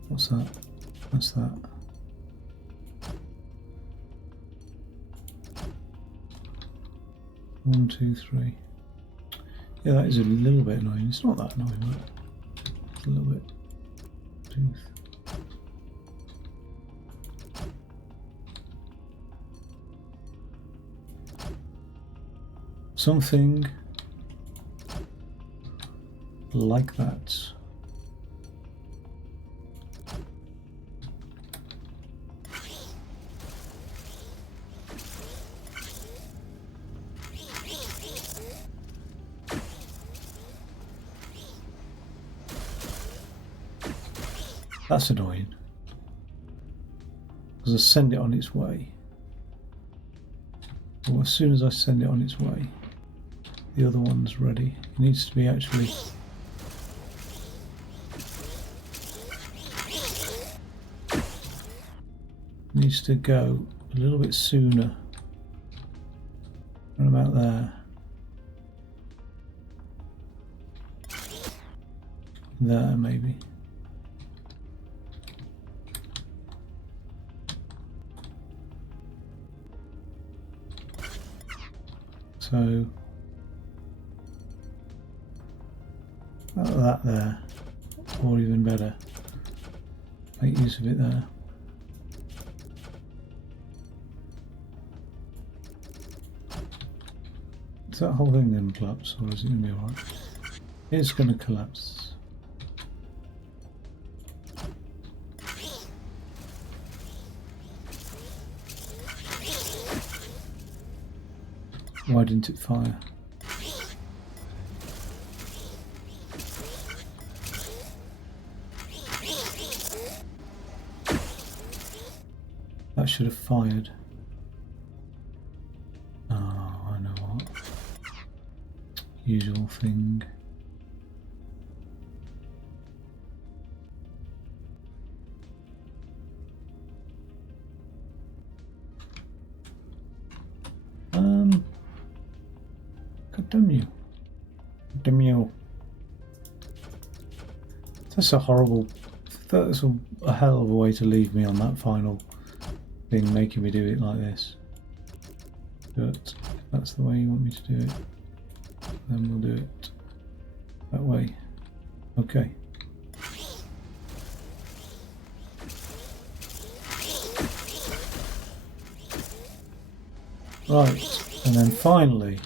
What's that? That's that. One, two, three. Yeah, that is a little bit annoying. It's not that annoying, but it's a little bit. Tooth. Something like that. That's annoying, because I send it on its way. Well, as soon as I send it on its way, the other one's ready. It needs to be actually... needs to go a little bit sooner. Right about there. There, maybe. So that there, or even better, make use of it there. Is that whole thing going to collapse, or is it going to be alright? It's going to collapse. Why didn't it fire? That should have fired. Oh, I know what. Usual thing. God damn you. Damn you. That's a horrible... That's a hell of a way to leave me on that final thing, making me do it like this. But if that's the way you want me to do it, then we'll do it that way. Okay. Right, and then finally,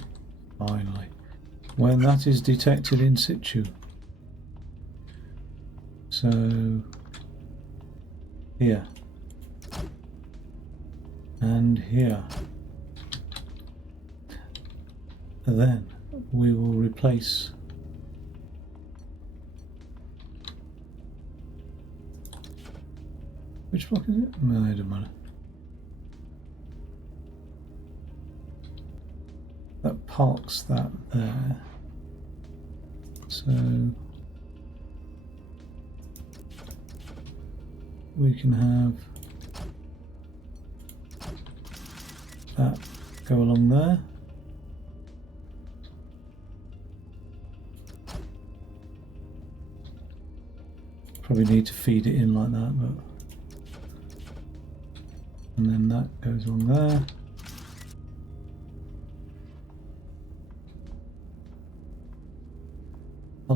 when that is detected in situ. So, here. And here. Then we will replace Which block is it? No, it doesn't matter. That parks that there. So we can have that go along there. Probably need to feed it in like that, but and then that goes along there. I'll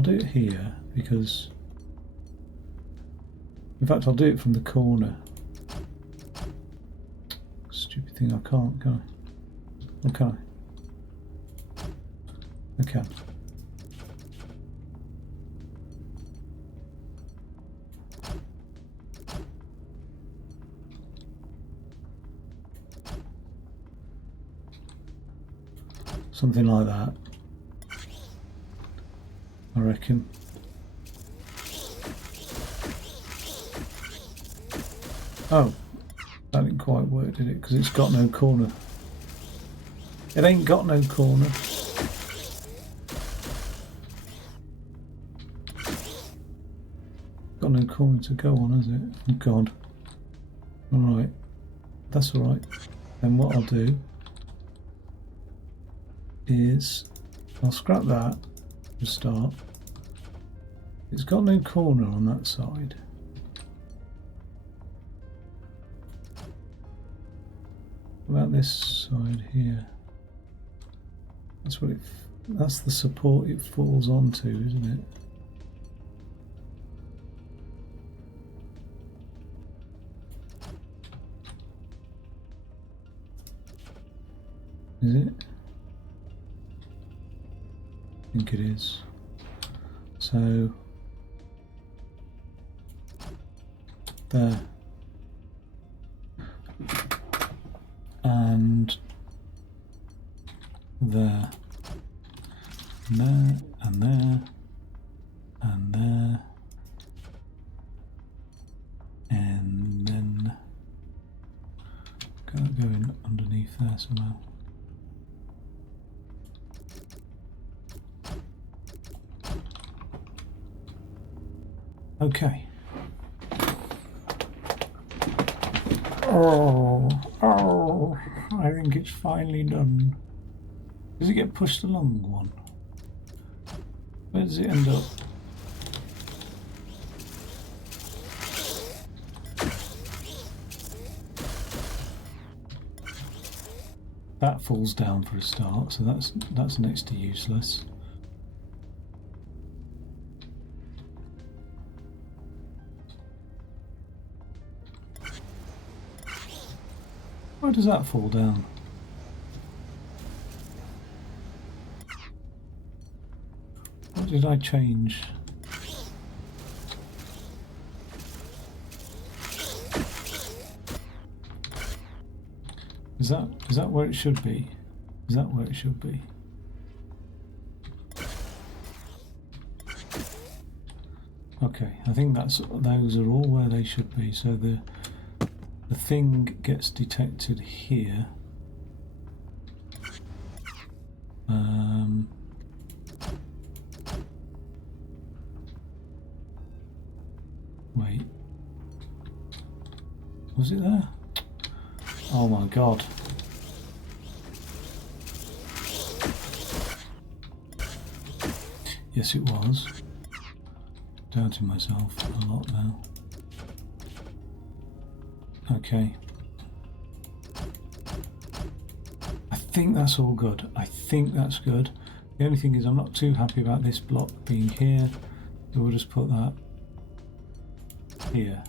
do it here because, in fact, I'll do it from the corner. Stupid thing, I can't, can I? Or can I? I can. Something like that, I reckon. Oh, that didn't quite work, did it? Because it's got no corner. It ain't got no corner. Got no corner to go on, has it? Oh God. Alright, that's alright. Then what I'll do is I'll scrap that to start. It's got no corner on that side. What about this side here? That's the support it falls onto, isn't it? Is it? I think it is. So there, and there, and there, and there, and there, and then gotta go in underneath there somehow. Okay. Oh, I think it's finally done. Does it get pushed along one? Where does it end up? That falls down for a start, so that's next to useless. Where does that fall down? What did I change? Is that where it should be? Is that where it should be? Okay, I think those are all where they should be. So the thing gets detected here. Wait, was it there? Oh my God. Yes, it was. Doubting myself a lot now. Okay. I think that's all good. I think that's good. The only thing is I'm not too happy about this block being here. So we'll just put that here.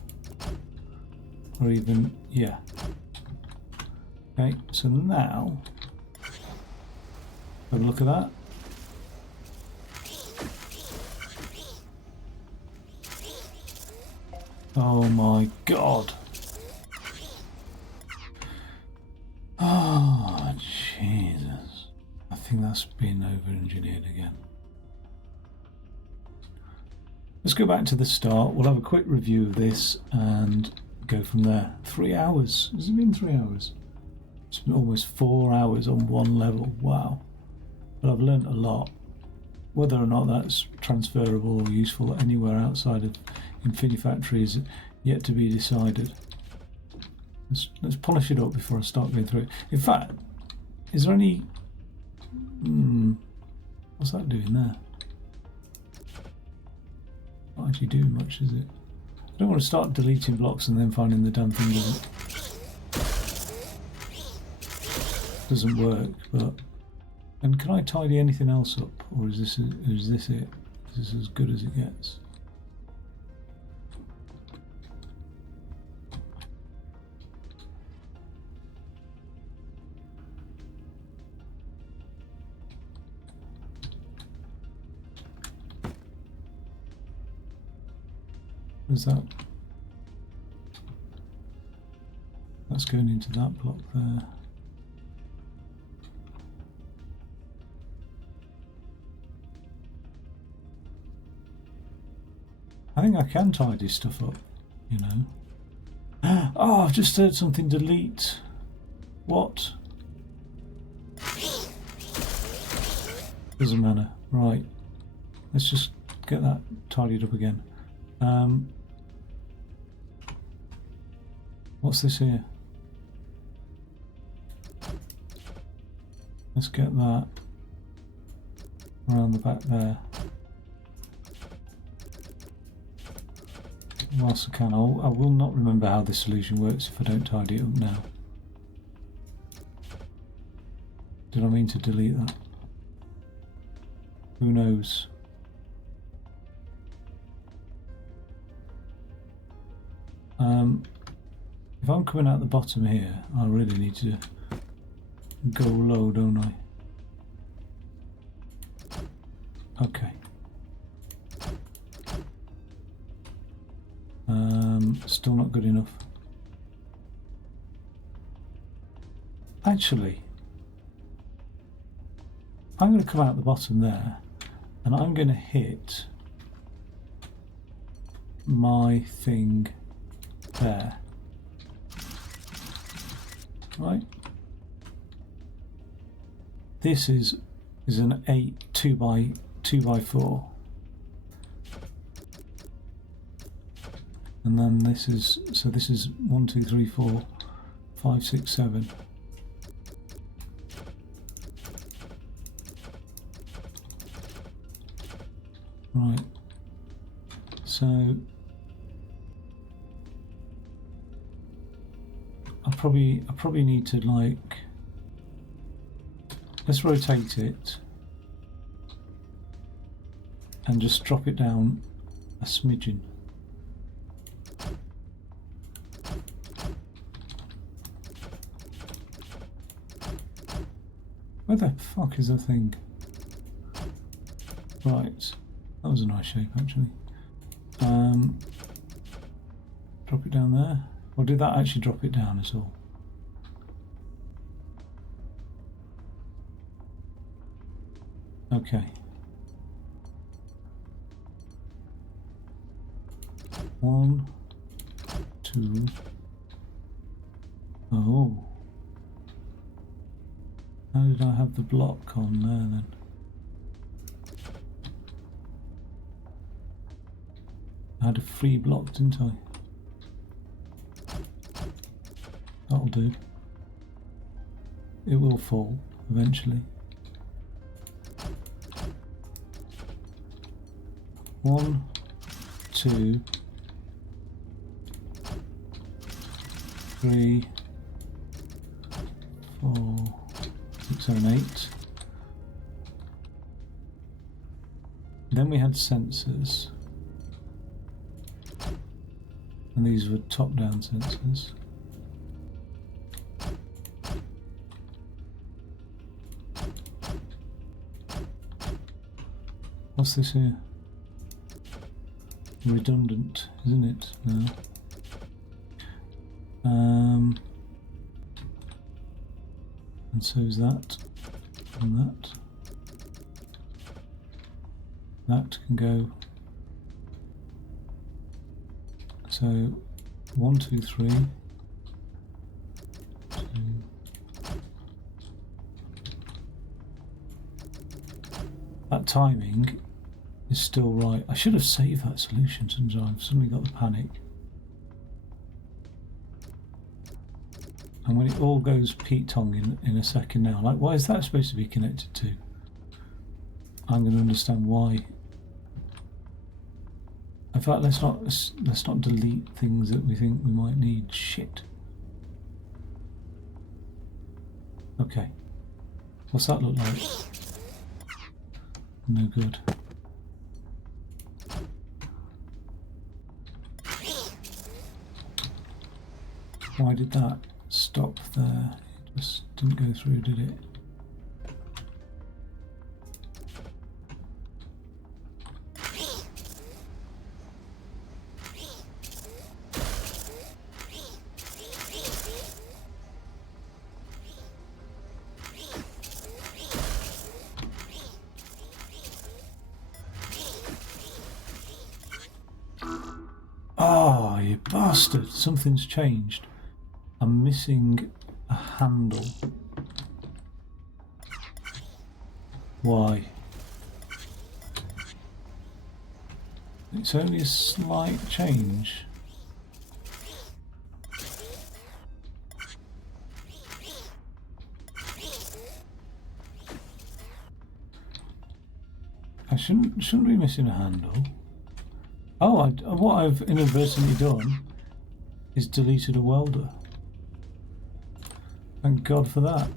Or even, yeah. Okay, so now, have a look at that. Oh my God. Oh, Jesus. I think that's been over-engineered again. Let's go back to the start. We'll have a quick review of this and go from there. 3 hours. Has it been 3 hours? It's been almost 4 hours on one level. Wow. But I've learnt a lot. Whether or not that's transferable or useful anywhere outside of Infinifactory is yet to be decided. Let's polish it up before I start going through it. In fact, is there any... what's that doing there? Not actually doing much, is it? I don't want to start deleting blocks and then finding the damn thing doesn't work, but... And can I tidy anything else up, or is this it? Is this as good as it gets? Where's that? That's going into that block there. I think I can tidy stuff up, you know. Oh, I've just heard something delete. What? Doesn't matter. Right. Let's just get that tidied up again. What's this here? Let's get that around the back there. Whilst I can, I will not remember how this solution works if I don't tidy it up now. Did I mean to delete that? Who knows? If I'm coming out the bottom here, I really need to go low, don't I? Okay. Still not good enough. Actually, I'm going to come out the bottom there and I'm going to hit my thing there. Right? This is an 2 by 4. And then this is 1, 2, 3, 4, 5, 6, 7. Right. So I probably need to, like, let's rotate it and just drop it down a smidgen. Where the fuck is the thing? Right, that was a nice shape actually. Drop it down there. Or did that actually drop it down at all? Okay. 1, 2. Oh. How did I have the block on there then? I had a free block, didn't I? That'll do. It will fall eventually. 1, 2, 3, 4, 6, 7, 8. Then we had sensors. And these were top-down sensors. What's this here? Redundant, isn't it? No. And so is that, and that. That can go So 1, 2, 3. 2. That timing is still right. I should have saved that solution since I've suddenly got the panic. And when it all goes Pete Tong in a second now, like, why is that supposed to be connected to? I'm going to understand why. In fact, let's not delete things that we think we might need. Shit. Okay. What's that look like? No good. Why did that stop there? It just didn't go through, did it? Oh, you bastard! Something's changed. I'm missing a handle. Why? It's only a slight change. I shouldn't be missing a handle. Oh, what I've inadvertently done is deleted a welder. Thank God for that.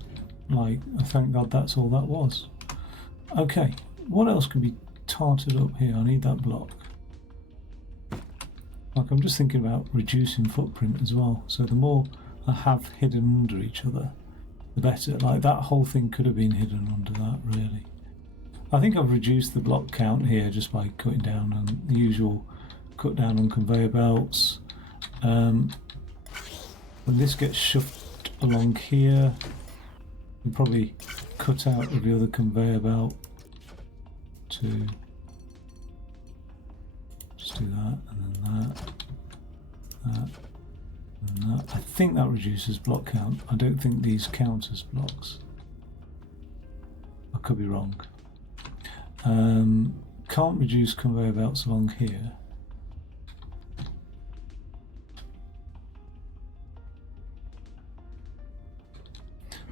Like, thank God that's all that was. Okay, what else can be tarted up here? I need that block. Like, I'm just thinking about reducing footprint as well. So the more I have hidden under each other, the better. Like, that whole thing could have been hidden under that, really. I think I've reduced the block count here just by cutting down on the usual cut down on conveyor belts. When this gets shoved along here, we'll probably cut out of the other conveyor belt to just do that, and then that, and that. I think that reduces block count. I don't think these count as blocks. I could be wrong. Can't reduce conveyor belts along here.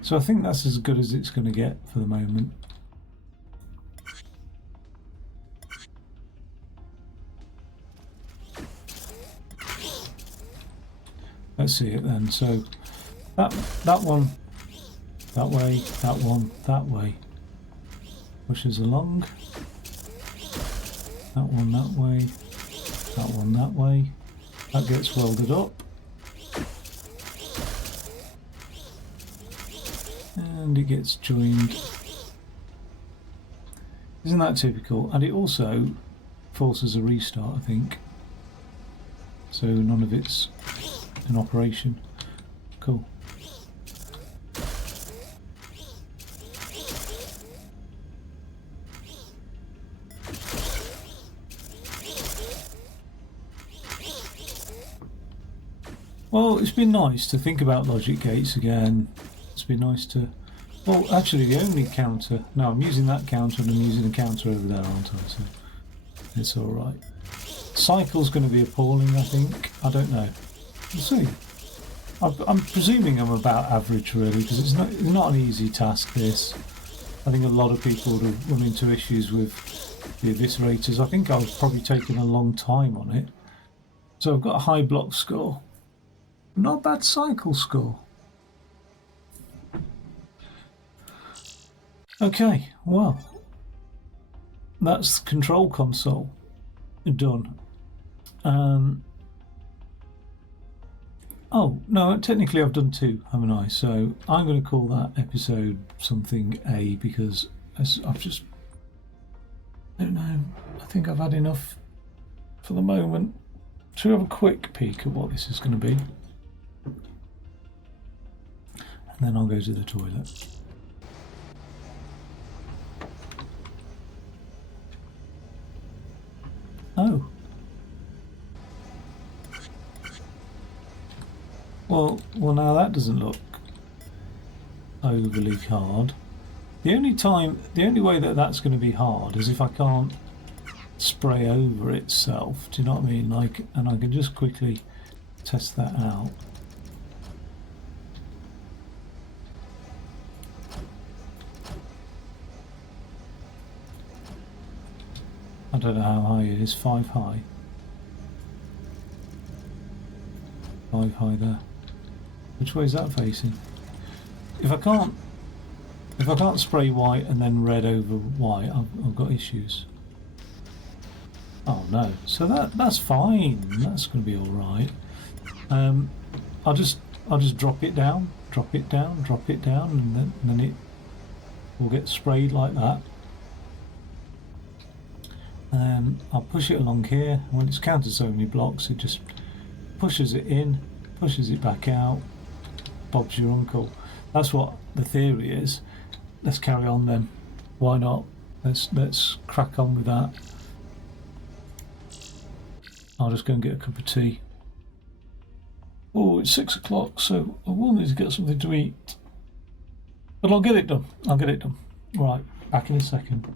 So I think that's as good as it's going to get for the moment. Let's see it then. So that one that way, that one that way. Pushes along. That one that way. That one that way. That gets welded up. And it gets joined. Isn't that typical? And it also forces a restart, I think. So none of it's in operation. Cool. Well, it's been nice to think about logic gates again. It's been nice to... Well, actually, the only counter... No, I'm using that counter and I'm using a counter over there, aren't I? So it's alright. Cycle's going to be appalling, I think. I don't know. We'll see. I'm presuming I'm about average, really, because it's not an easy task, this. I think a lot of people would have run into issues with the eviscerators. I think I've probably taken a long time on it. So I've got a high block score. Not a bad cycle score. Okay, well, that's the control console done. Oh, no, technically I've done two, haven't I? So I'm going to call that episode something A, because I've just... I don't know, I think I've had enough for the moment. Should we have a quick peek at what this is going to be? And then I'll go to the toilet. Oh. Well, now that doesn't look overly hard. The only way that that's going to be hard is if I can't spray over itself. Do you know what I mean? Like, and I can just quickly test that out. I don't know how high it is. 5 high. 5 high there. Which way is that facing? If I can't spray white and then red over white, I've got issues. Oh no! So that's fine. That's going to be all right. I'll just drop it down, drop it down, drop it down, and then it will get sprayed like that. I'll push it along here. When it's counted so many blocks, it just pushes it in, pushes it back out. Bob's your uncle. That's what the theory is. Let's carry on then. Why not? Let's crack on with that. I'll just go and get a cup of tea. Oh, it's 6 o'clock, so I will need to get something to eat. But I'll get it done. I'll get it done. Right, back in a second.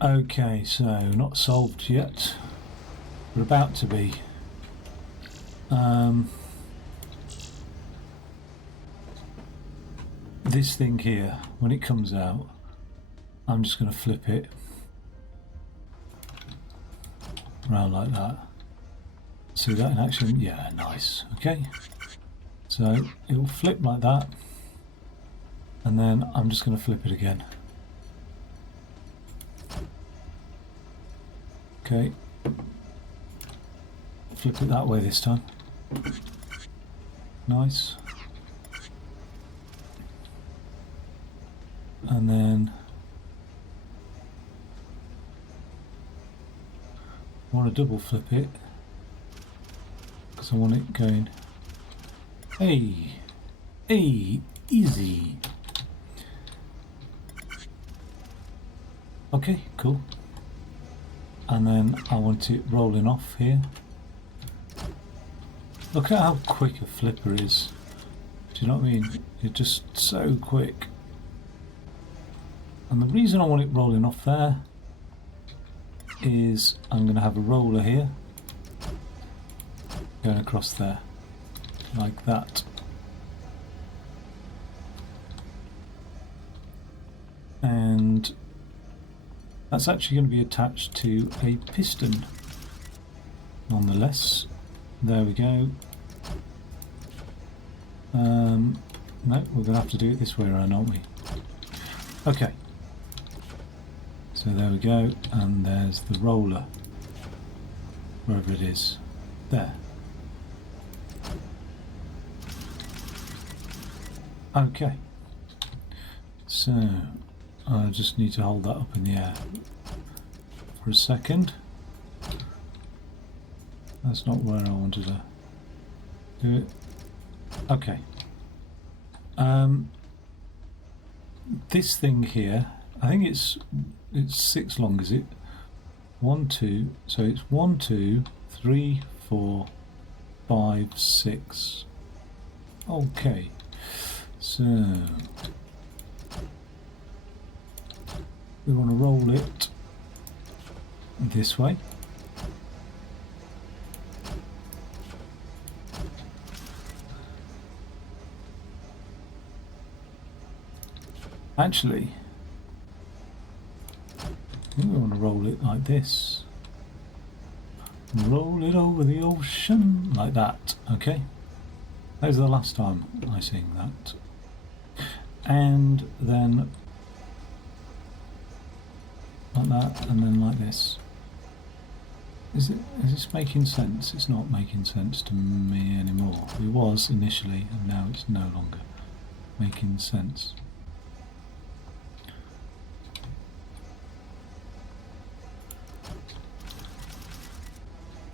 Okay, so not solved yet. We're about to be. This thing here, when it comes out, I'm just going to flip it around like that. See that in action? Yeah, nice. Okay. So it will flip like that, and then I'm just going to flip it again. Okay. Flip it that way this time. Nice. And then I want to double flip it because I want it going, hey, easy. Okay, cool. And then I want it rolling off here. Look at how quick a flipper is. Do you know what I mean? It's just so quick. And the reason I want it rolling off there is I'm going to have a roller here going across there like that. And that's actually going to be attached to a piston nonetheless. There we go. No, we're going to have to do it this way around, aren't we? Okay. So there we go, and there's the roller, wherever it is. There. Okay. So, I just need to hold that up in the air for a second. That's not where I wanted to do it. Okay. This thing here, I think it's 6 long, is it? 1, 2. So it's 1, 2, 3, 4, 5, 6. Okay. So we want to roll it this way. Actually, I think we want to roll it like this. Roll it over the ocean like that. Okay. That was the last time I sing that. And then like that, and then like this. Is this making sense? It's not making sense to me anymore. It was initially, and now it's no longer making sense.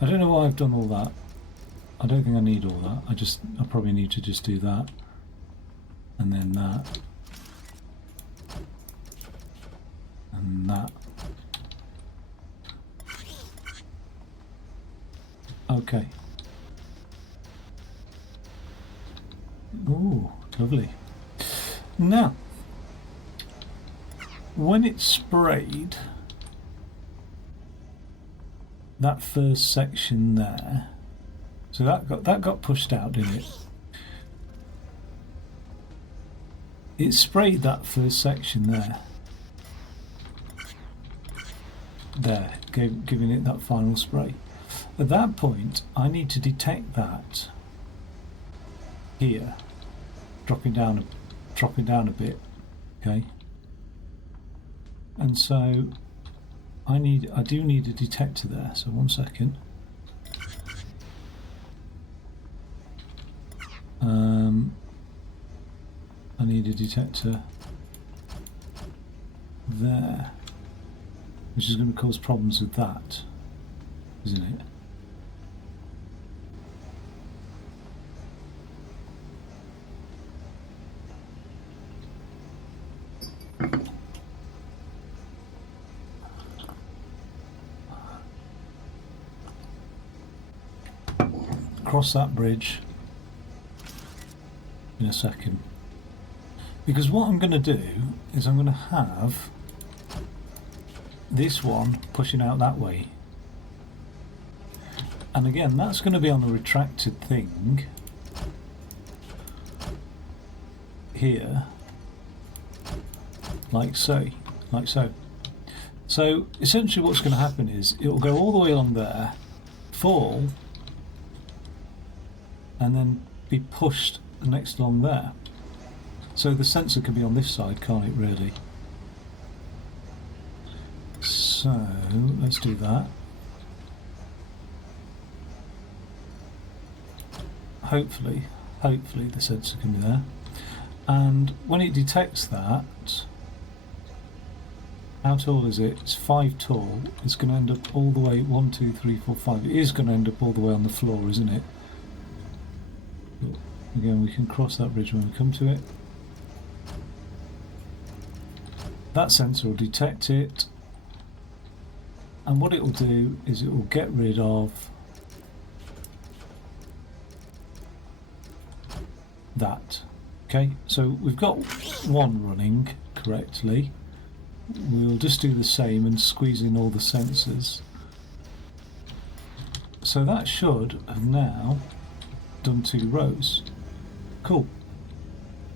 I don't know why I've done all that. I don't think I need all that. I probably need to just do that, and then that, and that. Okay. Ooh, lovely. Now, when it's sprayed, that first section there, so that got pushed out, didn't it? It sprayed that first section there, giving it that final spray. At that point, I need to detect that here, dropping down a bit, okay. And so I do need a detector there. So 1 second. I need a detector there, which is going to cause problems with that, isn't it? Cross that bridge in a second, because what I'm going to do is I'm going to have this one pushing out that way. And again, that's going to be on a retracted thing here, like so, like so. So essentially what's going to happen is it will go all the way along there, fall, and then be pushed next along there. So the sensor can be on this side, can't it really? So let's do that. Hopefully the sensor can be there. And when it detects that, how tall is it? It's 5 tall. It's going to end up all the way 1, 2, 3, 4, 5. It is going to end up all the way on the floor, isn't it? But again, we can cross that bridge when we come to it. That sensor will detect it, and what it will do is it will get rid of that. Okay, so we've got one running correctly. We'll just do the same and squeeze in all the sensors. So that should have now done 2 rows. Cool.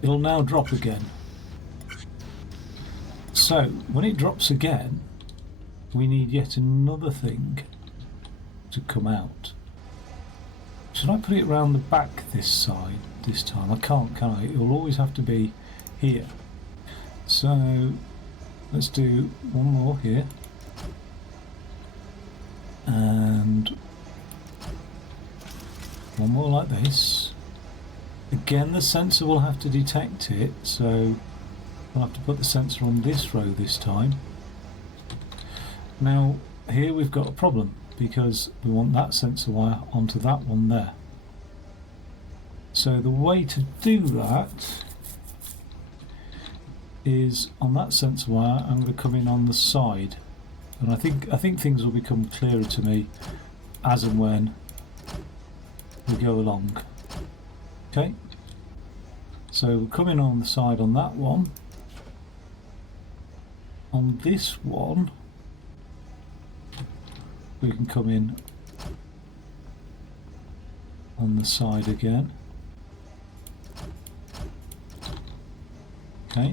It'll now drop again. So when it drops again, we need yet another thing to come out. Should I put it around the back this side this time? I can't, can I? It will always have to be here. So let's do one more here. And one more like this. Again, the sensor will have to detect it, so we'll have to put the sensor on this row this time. Now, here we've got a problem because we want that sensor wire onto that one there. So the way to do that is on that sensor wire, I'm going to come in on the side, and I think things will become clearer to me as and when we go along. Okay, so we'll come in on the side on that one. On this one, we can come in on the side again. Okay,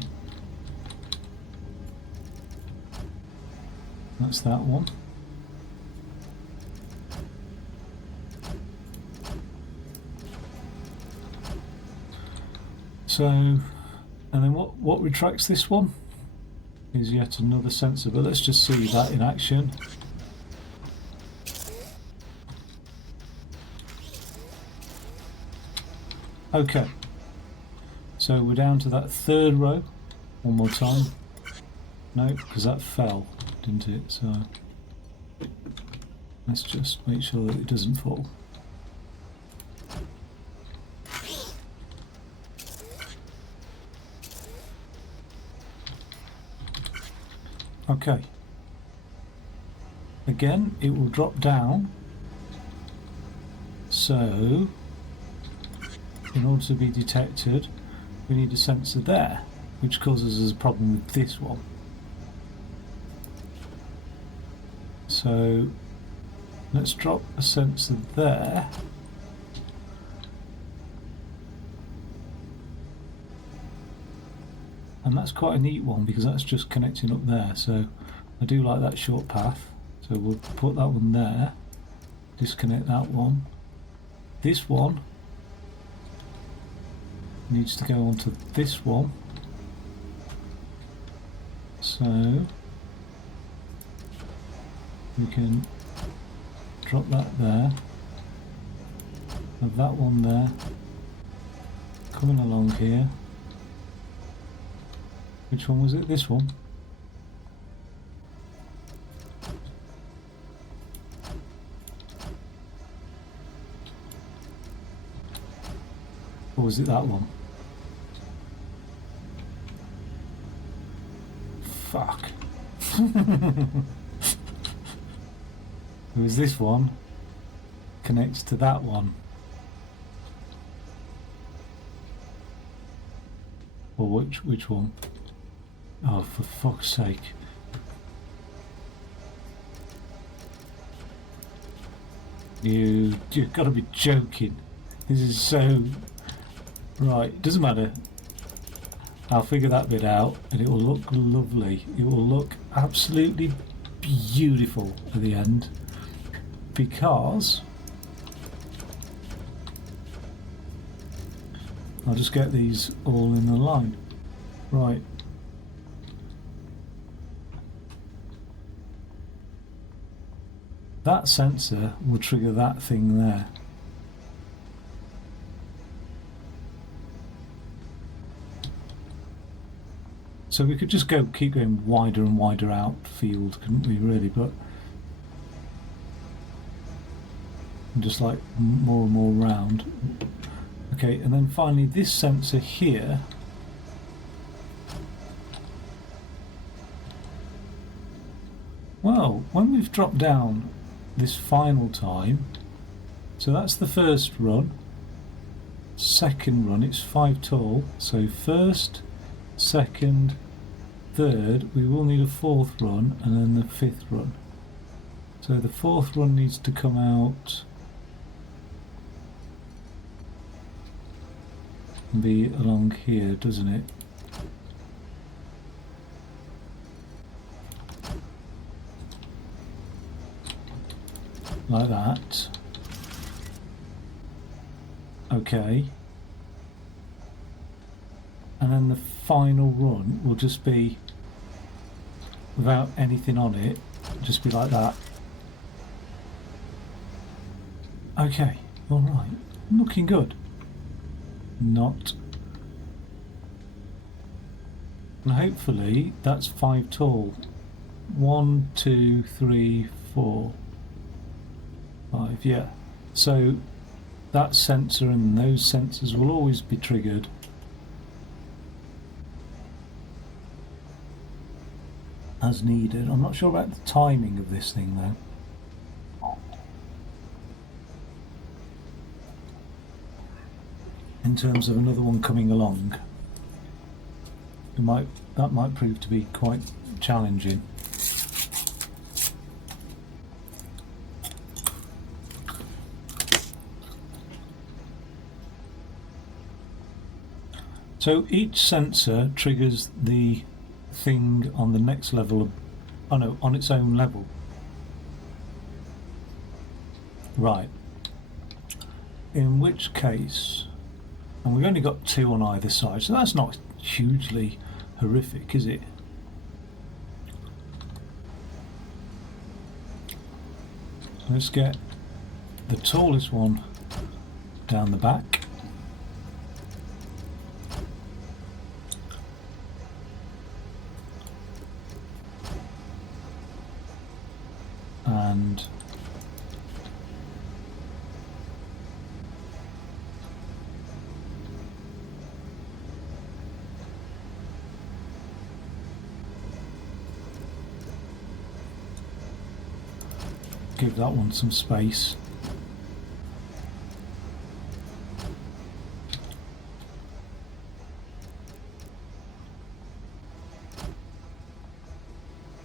that's that one. So, and then what retracts this one is yet another sensor, but let's just see that in action. Okay, so we're down to that 3rd row. One more time. No, because that fell, didn't it? So let's just make sure that it doesn't fall. Okay. Again, it will drop down. So in order to be detected, we need a sensor there, which causes us a problem with this one. So let's drop a sensor there. And that's quite a neat one because that's just connecting up there. So I do like that short path. So we'll put that one there, disconnect that one. This one needs to go onto this one, so we can drop that there, have that one there, coming along here. Which one was it? This one? Or was it that one? Fuck. It was this one. Connects to that one. Or which one? Oh, for fuck's sake. You've got to be joking. This is so... Right, doesn't matter. I'll figure that bit out and it will look lovely. It will look absolutely beautiful at the end. Because... I'll just get these all in the line. Right. That sensor will trigger that thing there. So we could just keep going wider and wider out field, couldn't we really? But just like more and more round. Okay, and then finally this sensor here. Well, when we've dropped down this final time, so that's the first run. Second run, it's 5 tall. So first, second, third, we will need a fourth run, and then the fifth run. So the fourth run needs to come out and be along here, doesn't it? Like that. Okay. And then the final run will just be without anything on it, just be like that. Okay, alright. Looking good. Not. And hopefully that's 5 tall. 1, 2, 3, 4, 5, yeah. So that sensor and those sensors will always be triggered. As needed. I'm not sure about the timing of this thing though. In terms of another one coming along, that might prove to be quite challenging. So each sensor triggers the thing on the next level, on its own level. Right. In which case, and we've only got 2 on either side, so that's not hugely horrific, is it? Let's get the tallest one down the back. And give that one some space.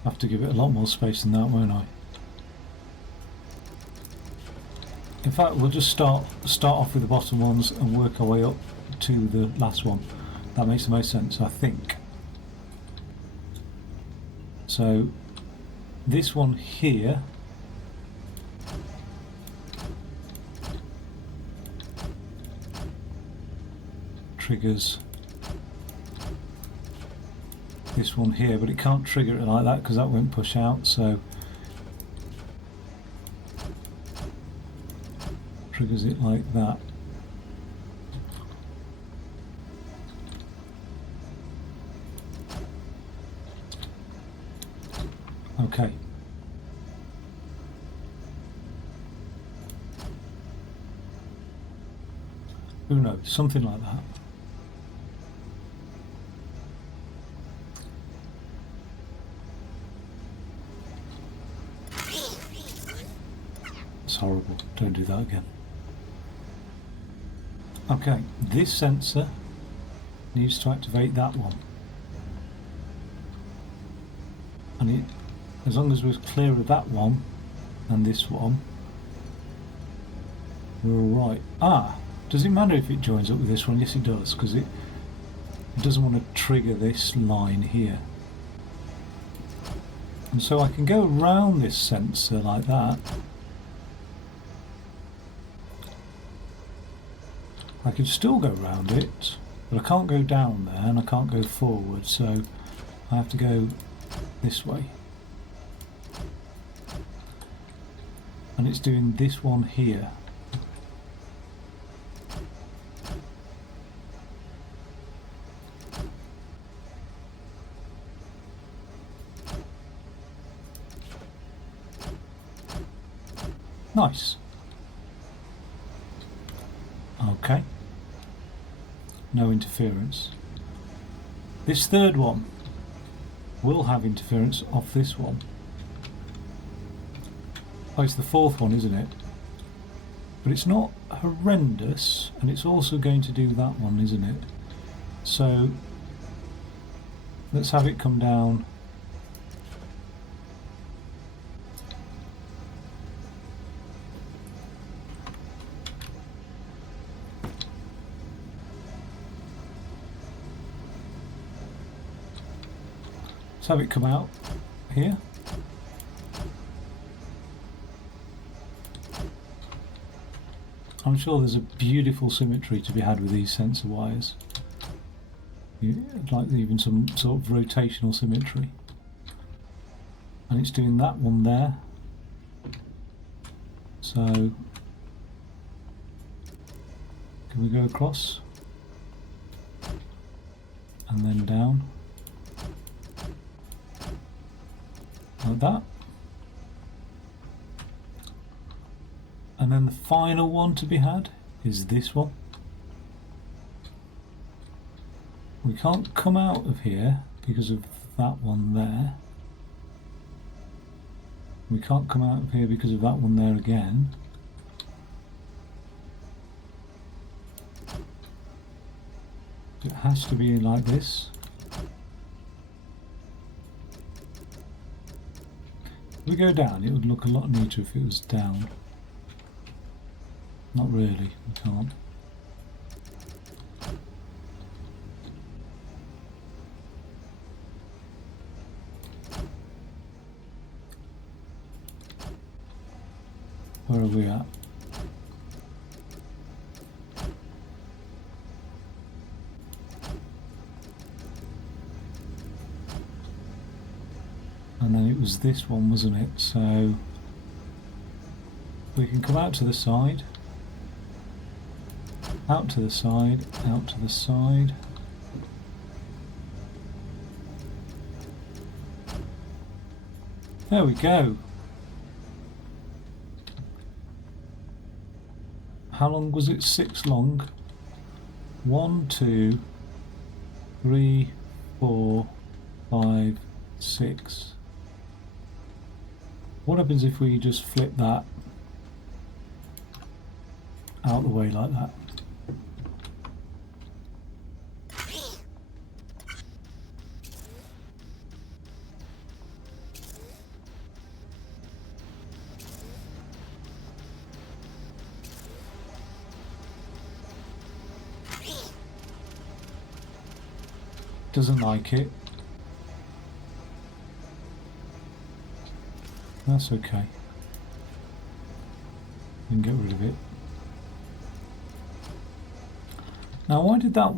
Have to give it a lot more space than that, won't I? In fact, we'll just start off with the bottom ones and work our way up to the last one. That makes the most sense, I think. So this one here triggers this one here, but it can't trigger it like that because that won't push out, so triggers it like that. Okay. Who knows? Something like that. It's horrible. Don't do that again. Okay, this sensor needs to activate that one. And as long as we're clear of that one and this one, we're all right. Ah, does it matter if it joins up with this one? Yes, it does, because it doesn't want to trigger this line here. And so I can go around this sensor like that. I could still go around it, but I can't go down there and I can't go forward, so I have to go this way. And it's doing this one here. Nice. Okay. No interference. This third one will have interference off this one. Oh, it's the fourth one, isn't it? But it's not horrendous, and it's also going to do that one, isn't it? So let's have it come down. Let's have it come out here. I'm sure there's a beautiful symmetry to be had with these sensor wires. Like even some sort of rotational symmetry. And it's doing that one there. So, can we go across? And then down. Like that. And then the final one to be had is this one. We can't come out of here because of that one there. We can't come out of here because of that one there again. It has to be like this. If we go down, it would look a lot neater if it was down. Not really, we can't. Where are we at? And then it was this one, wasn't it? So we can come out to the side. Out to the side, out to the side. There we go. How long was it? 6 long. 1, 2, 3, 4, 5, 6. What happens if we just flip that out the way like that? Doesn't like it. That's okay. You can get rid of it. Now, why did that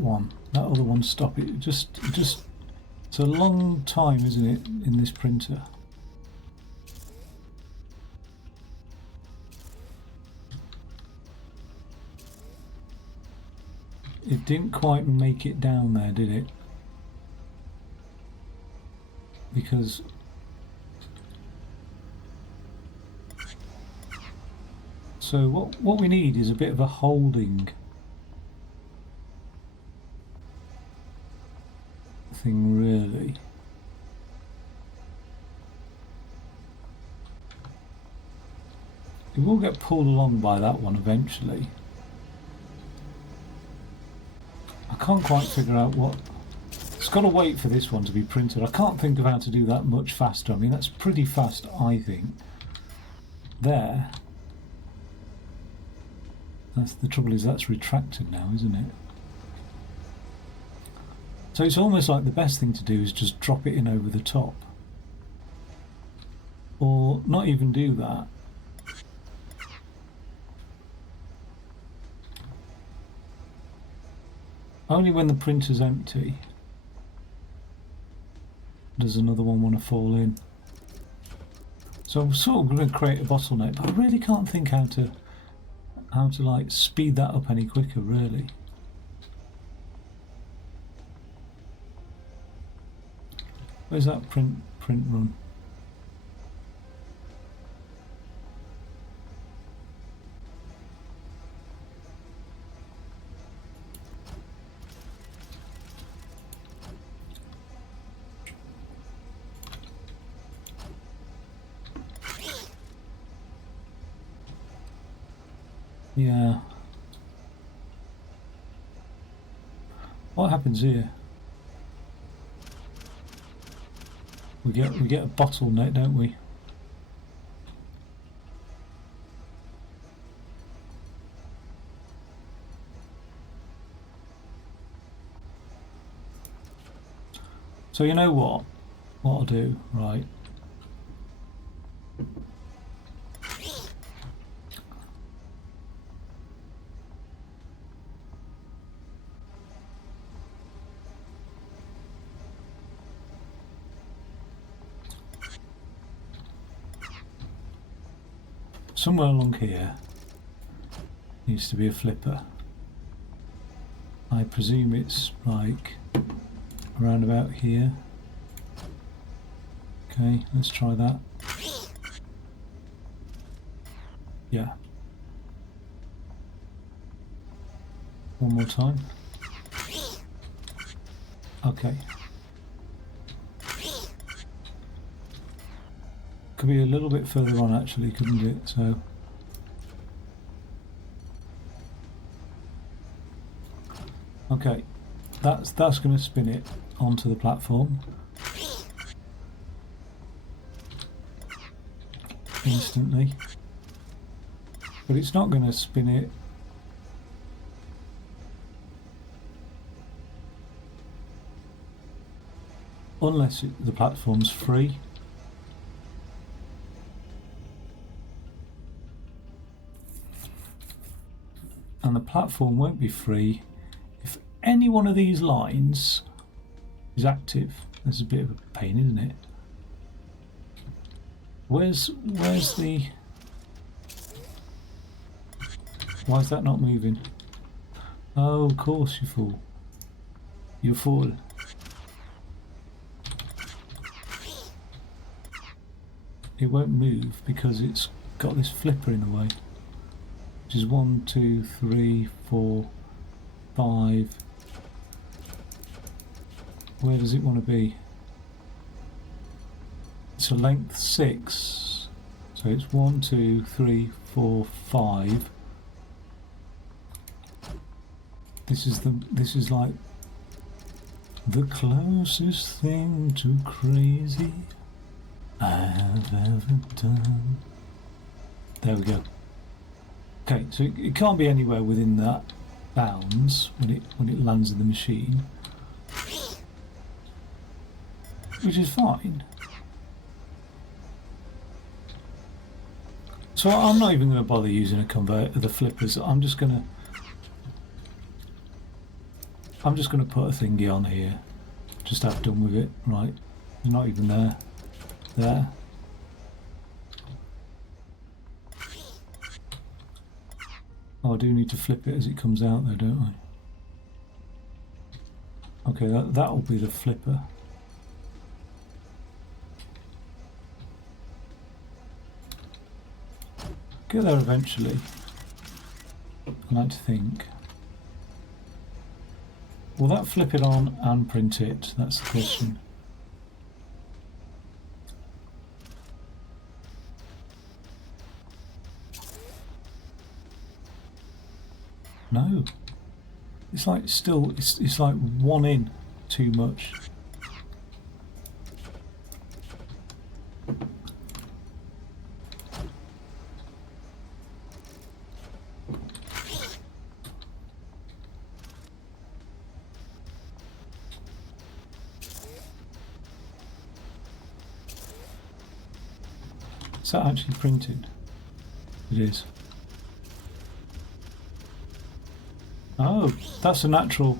other one stop it? Just it's a long time, isn't it, in this printer? It didn't quite make it down there, did it? Because so what we need is a bit of a holding thing, really. It will get pulled along by that one eventually. I can't quite figure out what. It's got to wait for this one to be printed. I can't think of how to do that much faster. I mean, that's pretty fast, I think. There. That's the trouble, is that's retracted now, isn't it? So it's almost like the best thing to do is just drop it in over the top. Or not even do that. Only when the printer's empty does another one want to fall in. So I'm sort of going to create a bottleneck, but I really can't think how to like speed that up any quicker, really. Where's that print run? Yeah. What happens here? We get a bottleneck, don't we? So you know what? What I'll do, right? Somewhere along here needs to be a flipper. I presume it's like around about here. Okay, let's try that. Yeah. One more time. Okay. Could be a little bit further on actually, couldn't it? So okay, that's going to spin it onto the platform instantly, but it's not going to spin it unless the platform's free. And the platform won't be free if any one of these lines is active. This is a bit of a pain, isn't it? Where's the... Why is that not moving? Oh, of course, you fool. You fool. It won't move because it's got this flipper in the way. Which is 1, 2, 3, 4, 5. Where does it want to be? It's a length 6. So it's 1, 2, 3, 4, 5. This is like the closest thing to crazy I have ever done. There we go. Okay, so it can't be anywhere within that bounds when it lands in the machine, which is fine. So I'm not even going to bother using a converter, the flippers. I'm just going to put a thingy on here. Just have done with it. Right, it's not even there. There. Oh, I do need to flip it as it comes out though, don't I? Okay, that'll be the flipper. Get there eventually, I like to think. Will that flip it on and print it? That's the question. No. It's like still, it's like one in too much. Is that actually printed? It is. Oh, that's a natural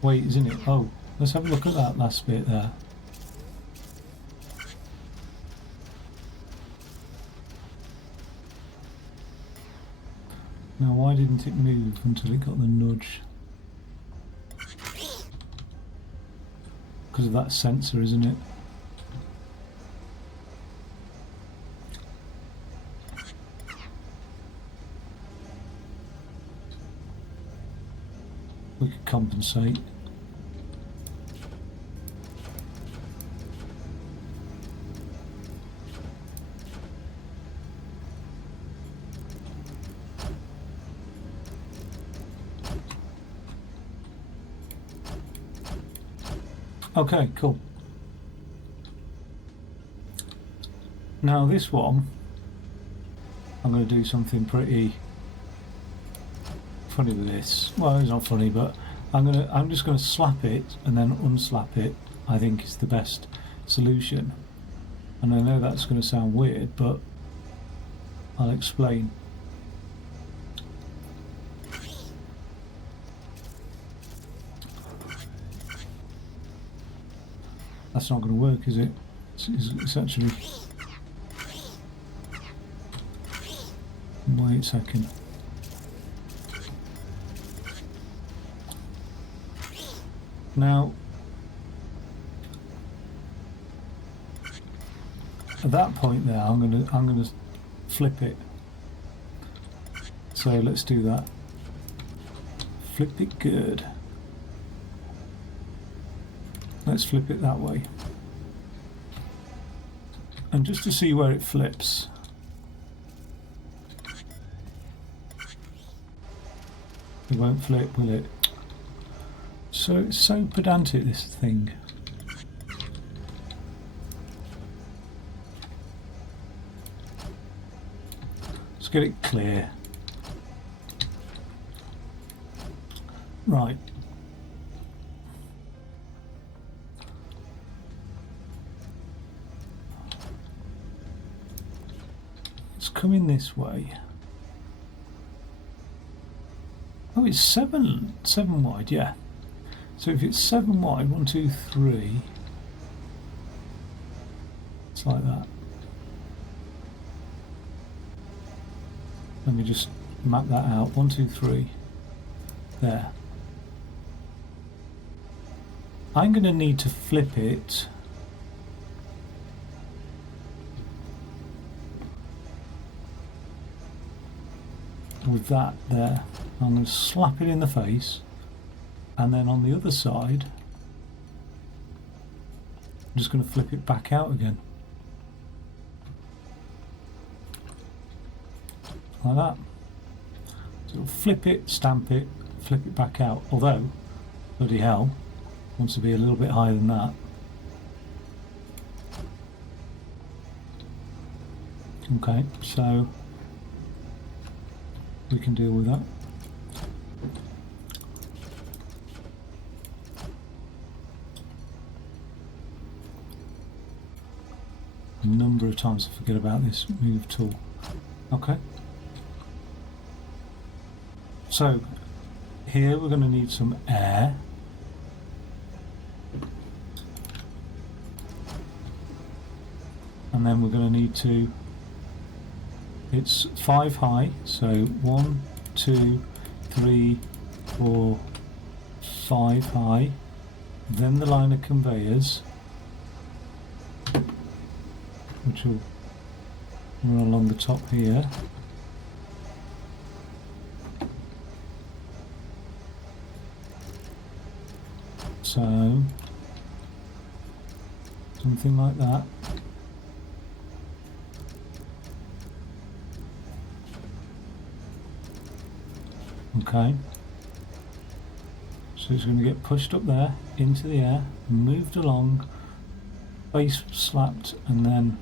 weight, isn't it? Oh, let's have a look at that last bit there. Now, why didn't it move until it got the nudge? Because of that sensor, isn't it? We could compensate. Okay, cool. Now this one, I'm going to do something pretty funny with this. Well, it's not funny, but I'm just going to slap it and then unslap it. I think is the best solution. And I know that's going to sound weird, but I'll explain. That's not going to work, is it? It's actually... Wait a second. Now, at that point there, I'm gonna flip it. So let's do that. Flip it good. Let's flip it that way. And just to see where it flips. It won't flip, will it? So it's so pedantic, this thing. Let's get it clear. Right. It's coming this way. Oh, it's seven wide, yeah. So if it's 7 wide, 1, 2, 3, it's like that. Let me just map that out. 1, 2, 3, there. I'm going to need to flip it with that there. I'm going to slap it in the face. And then on the other side, I'm just going to flip it back out again. Like that. So flip it, stamp it, flip it back out. Although, bloody hell, wants to be a little bit higher than that. Okay, so we can deal with that. A number of times I forget about this move tool. Okay. So here we're going to need some air. And then we're going to need to, it's 5 high, so 1, 2, 3, 4, 5 high, then the line of conveyors, which will run along the top here. So, something like that. Okay. So it's going to get pushed up there, into the air, moved along, base slapped, and then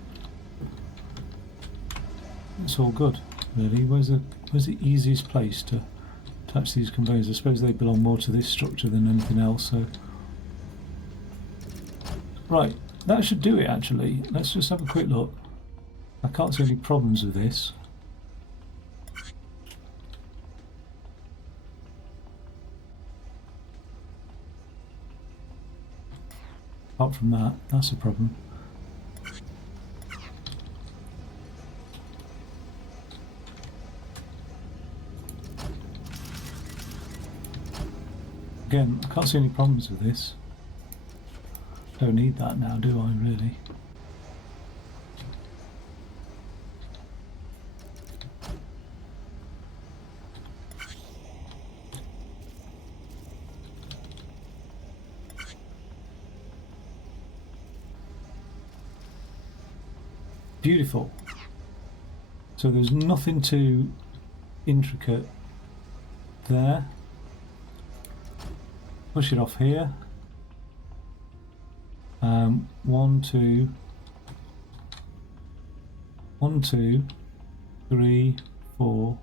it's all good, really. Where's the easiest place to touch these conveyors? I suppose they belong more to this structure than anything else, so... Right, that should do it actually. Let's just have a quick look. I can't see any problems with this. Apart from that, that's a problem. Again, I can't see any problems with this. Don't need that now, do I, really? Beautiful. So there's nothing too intricate there. Push it off here. 1, 2, 1, 2, 3, 4.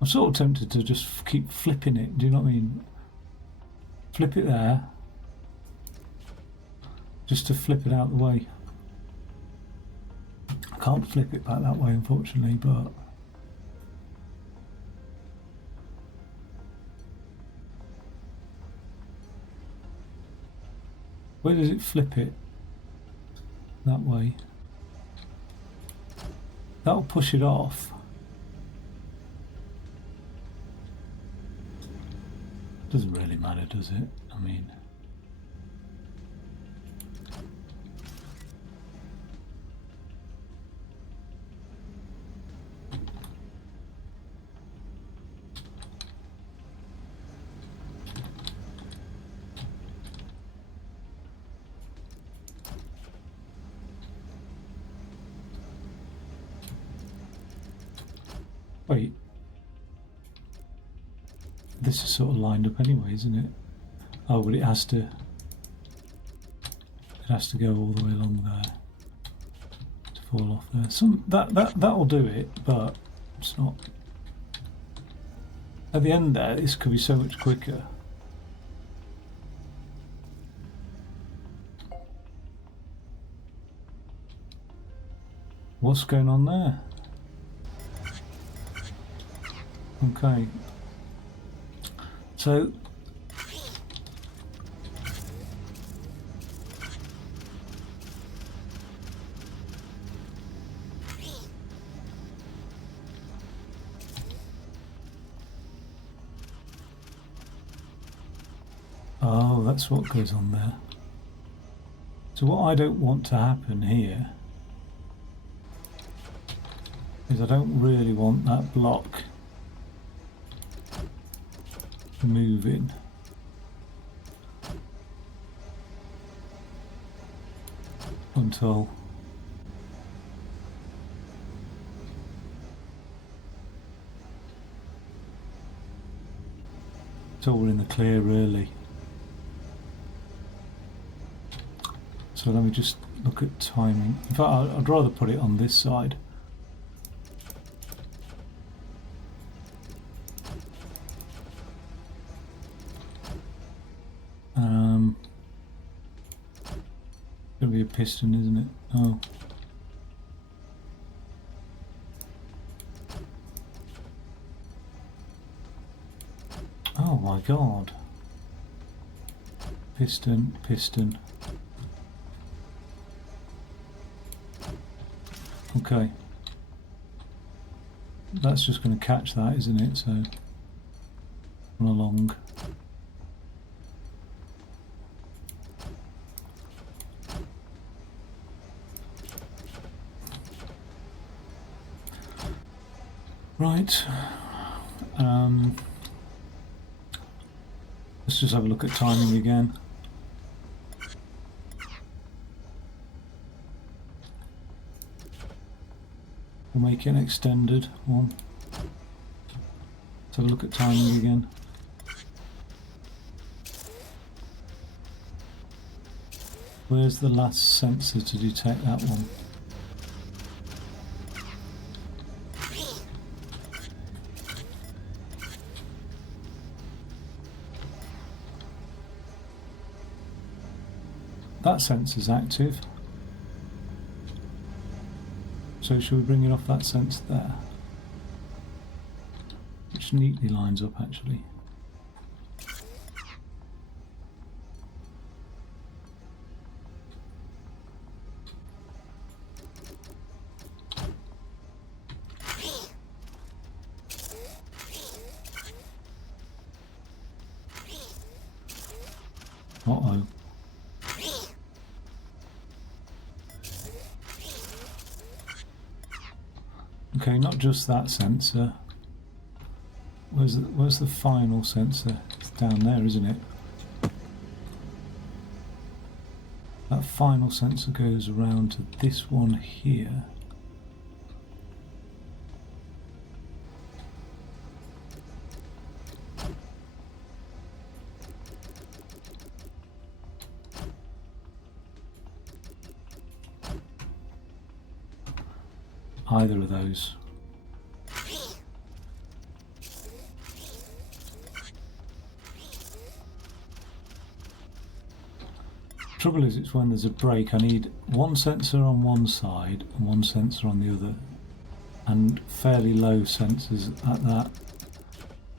I'm sort of tempted to just keep flipping it. Do you know what I mean? Flip it there, just to flip it out the way. I can't flip it back that way, unfortunately, but where does it flip it? That way. That'll push it off. Doesn't really matter, does it? I mean, wait. This is sort of lined up anyway, isn't it? Oh, but it has to go all the way along there to fall off there. That'll do it, but it's not. At the end there, this could be so much quicker. What's going on there? Okay. So oh, that's what goes on there. So what I don't want to happen here is I don't really want that block moving. Until we're in the clear, really. So let me just look at timing. In fact, I'd rather put it on this side. Gonna be a piston, isn't it? Oh. Oh my god. Piston, piston. Okay. That's just going to catch that, isn't it? So, run along. Right. Let's just have a look at timing again. We'll make it an extended one. Let's have a look at timing again. Where's the last sensor to detect that one? That sensor's active. So should we bring it off that sensor there? Which neatly lines up actually. Uh-oh. Okay, not just that sensor. Where's the final sensor? It's down there, isn't it? That final sensor goes around to this one here. Either of those. Trouble is, it's when there's a break. I need one sensor on one side and one sensor on the other, and fairly low sensors at that.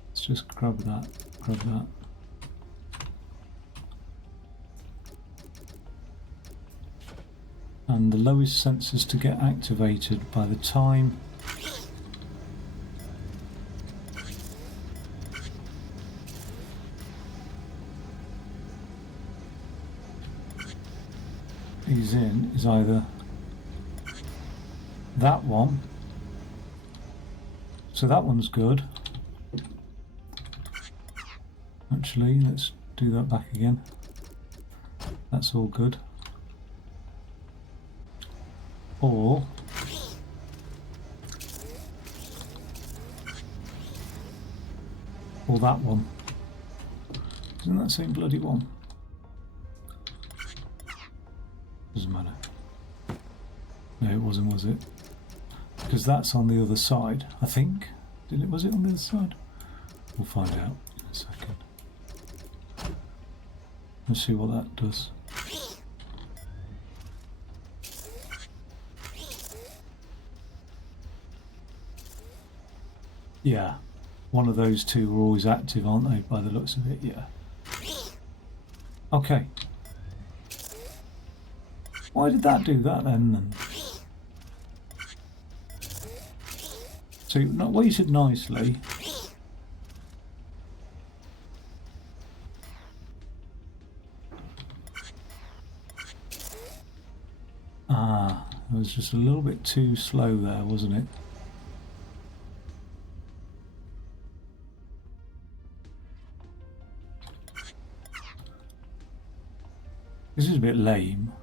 Let's just grab that, grab that. And the lowest sensors to get activated by the time he's in is either that one, so that one's good. Actually, let's do that back again. That's all good. Or that one. Isn't that the same bloody one? Doesn't matter. No, it wasn't, was it? Because that's on the other side, I think. Was it on the other side? We'll find out in a second. Let's see what that does. Yeah, one of those two are always active, aren't they, by the looks of it? Yeah. Okay. Why did that do that then? So, not weighted nicely. Ah, it was just a little bit too slow there, wasn't it? This is a bit lame.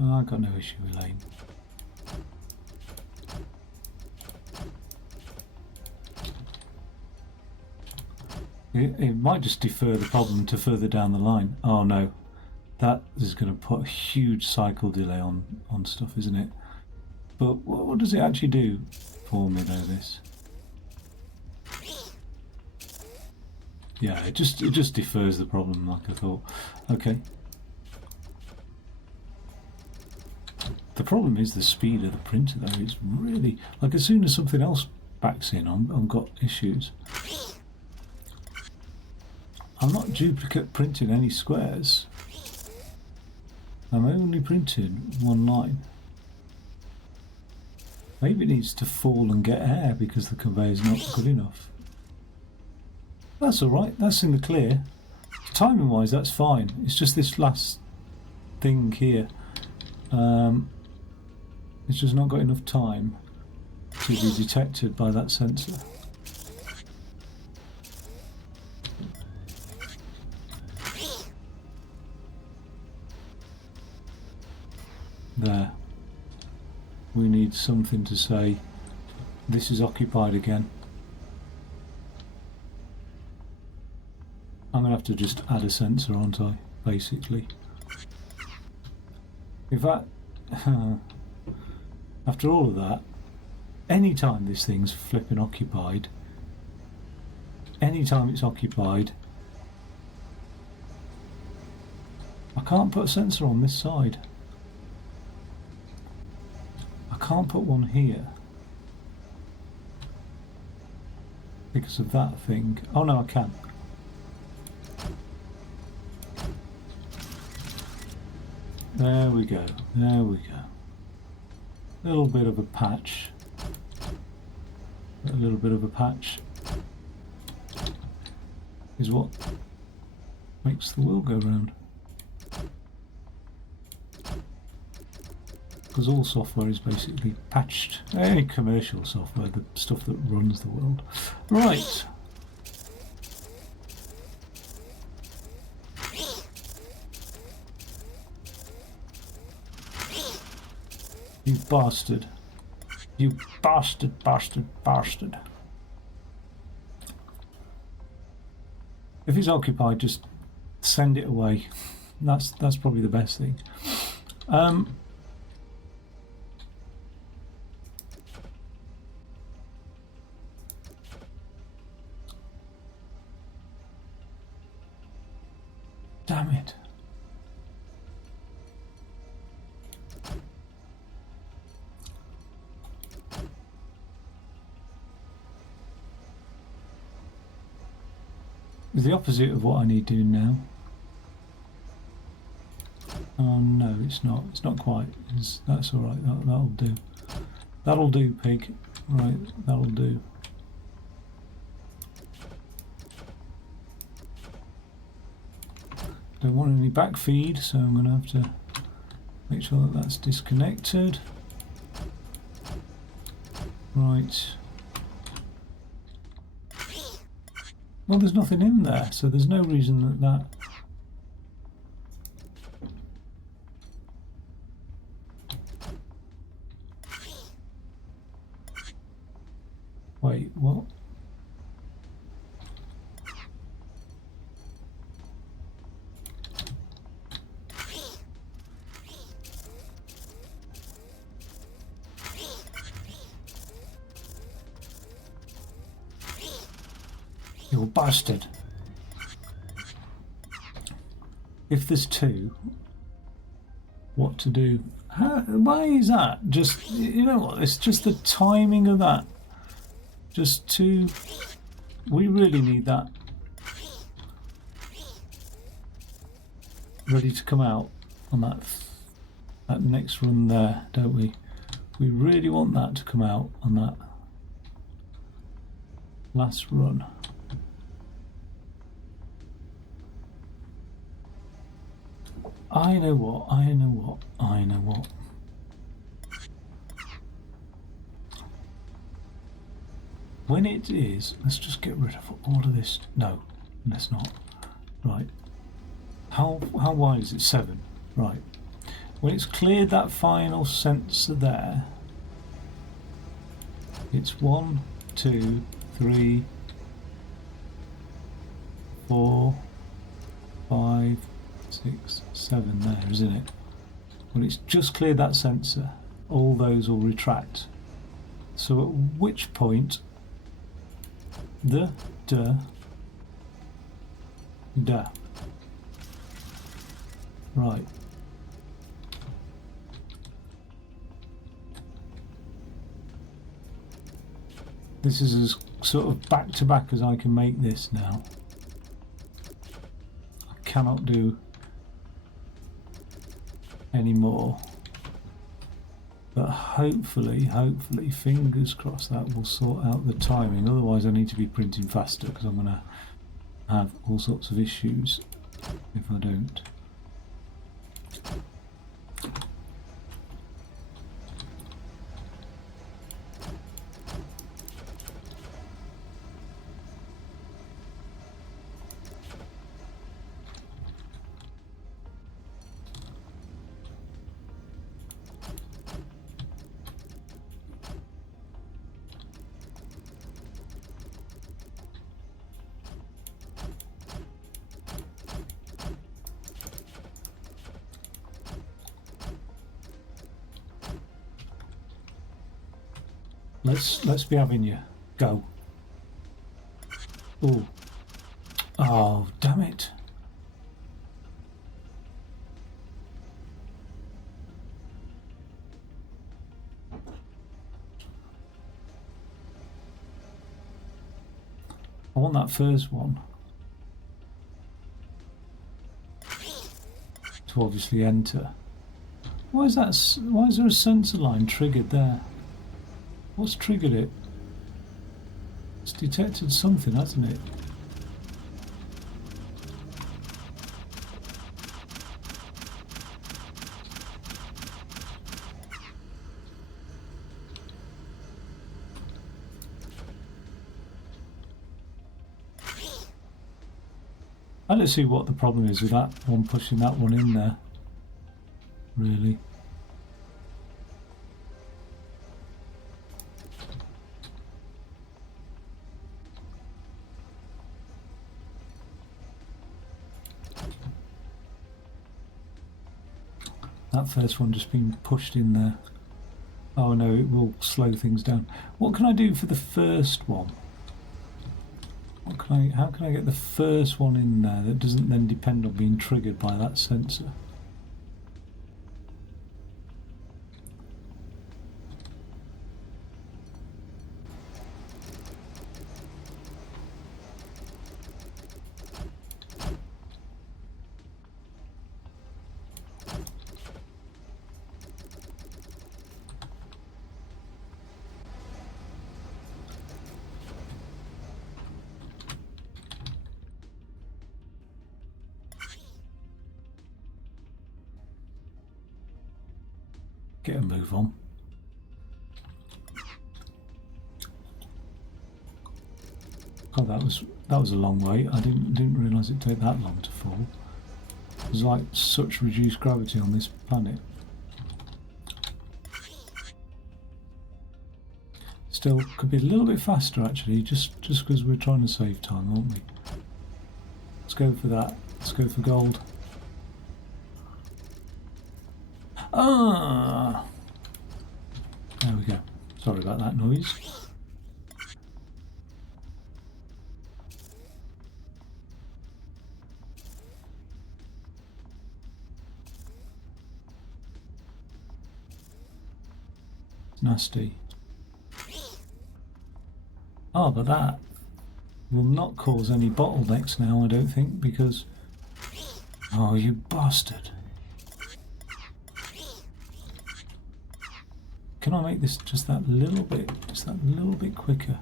Oh, I've got no issue with lame. It might just defer the problem to further down the line. Oh no, that is going to put a huge cycle delay on stuff, isn't it? But what does it actually do for me though, this? Yeah, it just defers the problem, like I thought. Okay. The problem is the speed of the printer though. It's really, like, as soon as something else backs in, I've got issues. I'm not duplicate printing any squares. I'm only printing one line. Maybe it needs to fall and get air because the conveyor's not good enough. That's alright, that's in the clear. Timing wise, that's fine. It's just this last thing here. It's just not got enough time to be detected by that sensor. There. We need something to say, this is occupied again. I'm going to have to just add a sensor, aren't I, basically. In fact, after all of that, any time this thing's flipping occupied, any time it's occupied, I can't put a sensor on this side. I can't put one here because of that thing. Oh no, I can. There we go. There we go. A little bit of a patch. A little bit of a patch is what makes the wheel go round. Because all software is basically patched. Any commercial software, the stuff that runs the world. Right. You bastard. You bastard, bastard, bastard. If it's occupied, just send it away. That's probably the best thing. Damn it. It's the opposite of what I need doing now. Oh no, it's not. It's not quite. That's all right. That'll do. That'll do, pig. Right, that'll do. Don't want any back feed, so I'm going to have to make sure that that's disconnected. Right. Well, there's nothing in there, so there's no reason that Wait, what? You bastard. If there's two, what to do? Why is that? Just, you know what, it's just the timing of that. Just two, we really need that ready to come out on that next run there, don't we? We really want that to come out on that last run. I know what. When it is, let's just get rid of all of this. No, let's not. Right. How wide is it? 7. Right. When it's cleared that final sensor there, it's 1, 2, 3, 4, 5, 6, 7 there, isn't it? When it's just cleared that sensor, all those will retract. So at which point the right. This is as sort of back to back as I can make this now. I cannot do any more. But hopefully, fingers crossed, that will sort out the timing. Otherwise I need to be printing faster because I'm going to have all sorts of issues if I don't. Let's be having you. Go. Oh. Oh, damn it. I want that first one to obviously enter. Why is that? Why is there a sensor line triggered there? What's triggered it? It's detected something, hasn't it? I don't see what the problem is with that one pushing that one in there, really. That first one just being pushed in there. Oh no, it will slow things down. What can I do for the first one? How can I get the first one in there that doesn't then depend on being triggered by that sensor? Get a move on. Oh, that was a long way. I didn't realise it'd take that long to fall. There's like such reduced gravity on this planet. Still, could be a little bit faster actually, just because we're trying to save time, aren't we? Let's go for that. Let's go for gold. Ah! There we go. Sorry about that noise. Nasty. Oh, but that will not cause any bottlenecks now, I don't think, because... Oh, you bastard. Can I make this just that little bit quicker?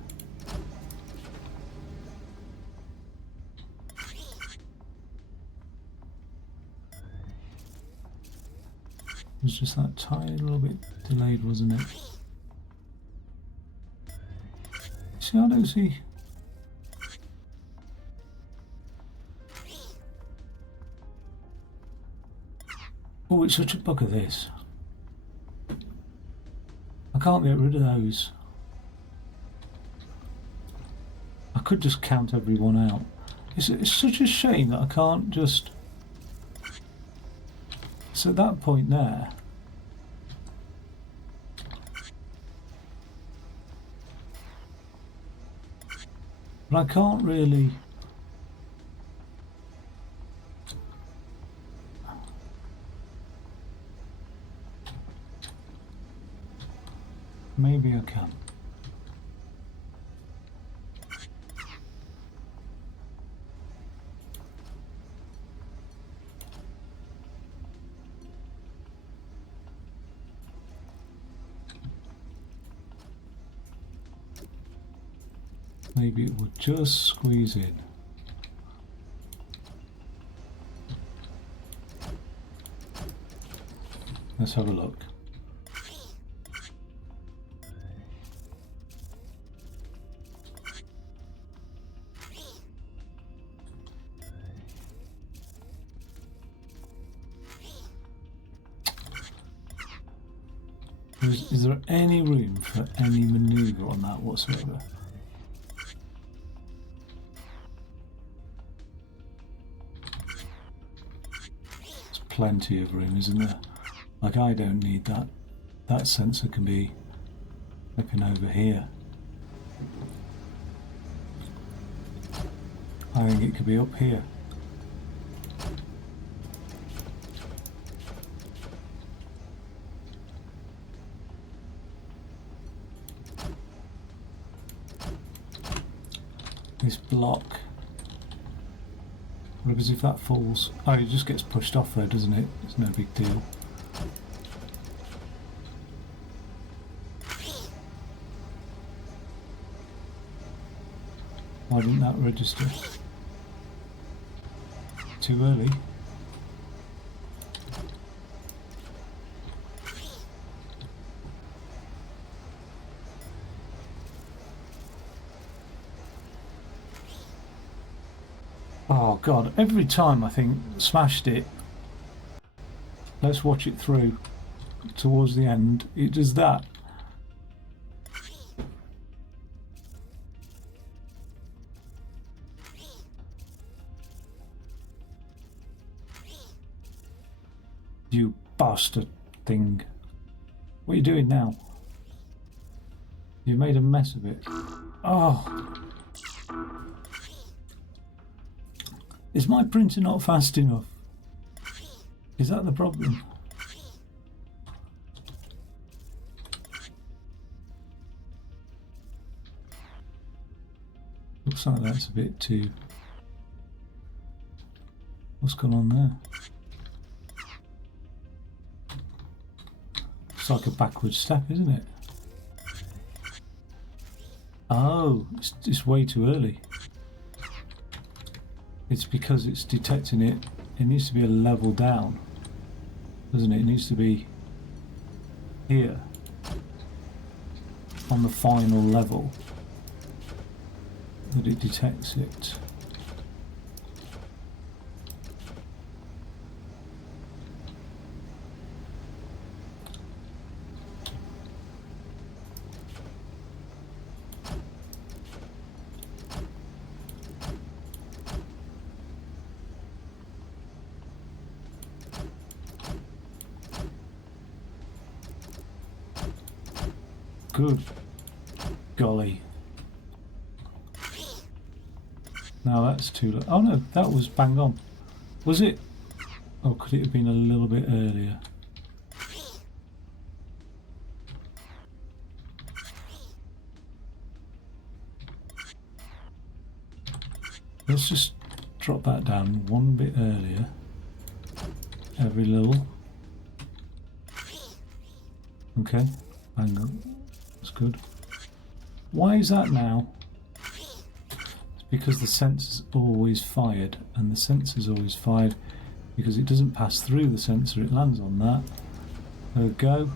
It was just that tiny little bit delayed, wasn't it? See, I don't see... Oh, it's such a bugger, this. I can't get rid of those. I could just count everyone out. It's such a shame that I can't just... It's at that point there. But I can't really... Maybe I can. Maybe it would just squeeze in. Let's have a look. Is there any room for any manoeuvre on that whatsoever? There's plenty of room, isn't there? Like, I don't need that. That sensor can be flipping over here. I think it could be up here. this block. What happens if that falls? Oh, it just gets pushed off there, doesn't it? It's no big deal. Why didn't that register? Too early. Oh god, every time I think smashed it. Let's watch it through. Towards the end, it does that. You bastard thing. What are you doing now? You've made a mess of it. Oh. Is my printer not fast enough? Is that the problem? Looks like that's a bit too... What's going on there? It's like a backward step, isn't it? Oh, it's way too early. It's because it's detecting it. It needs to be a level down, doesn't it? It needs to be here on the final level that it detects it. Good golly. No, that's too late. Oh no, that was bang on. Was it? Or could it have been a little bit earlier? Let's just drop that down one bit earlier. Every little. Okay, hang on. That's good. Why is that now? It's because the sensor's always fired, and the sensor's always fired because it doesn't pass through the sensor, it lands on that. There we go.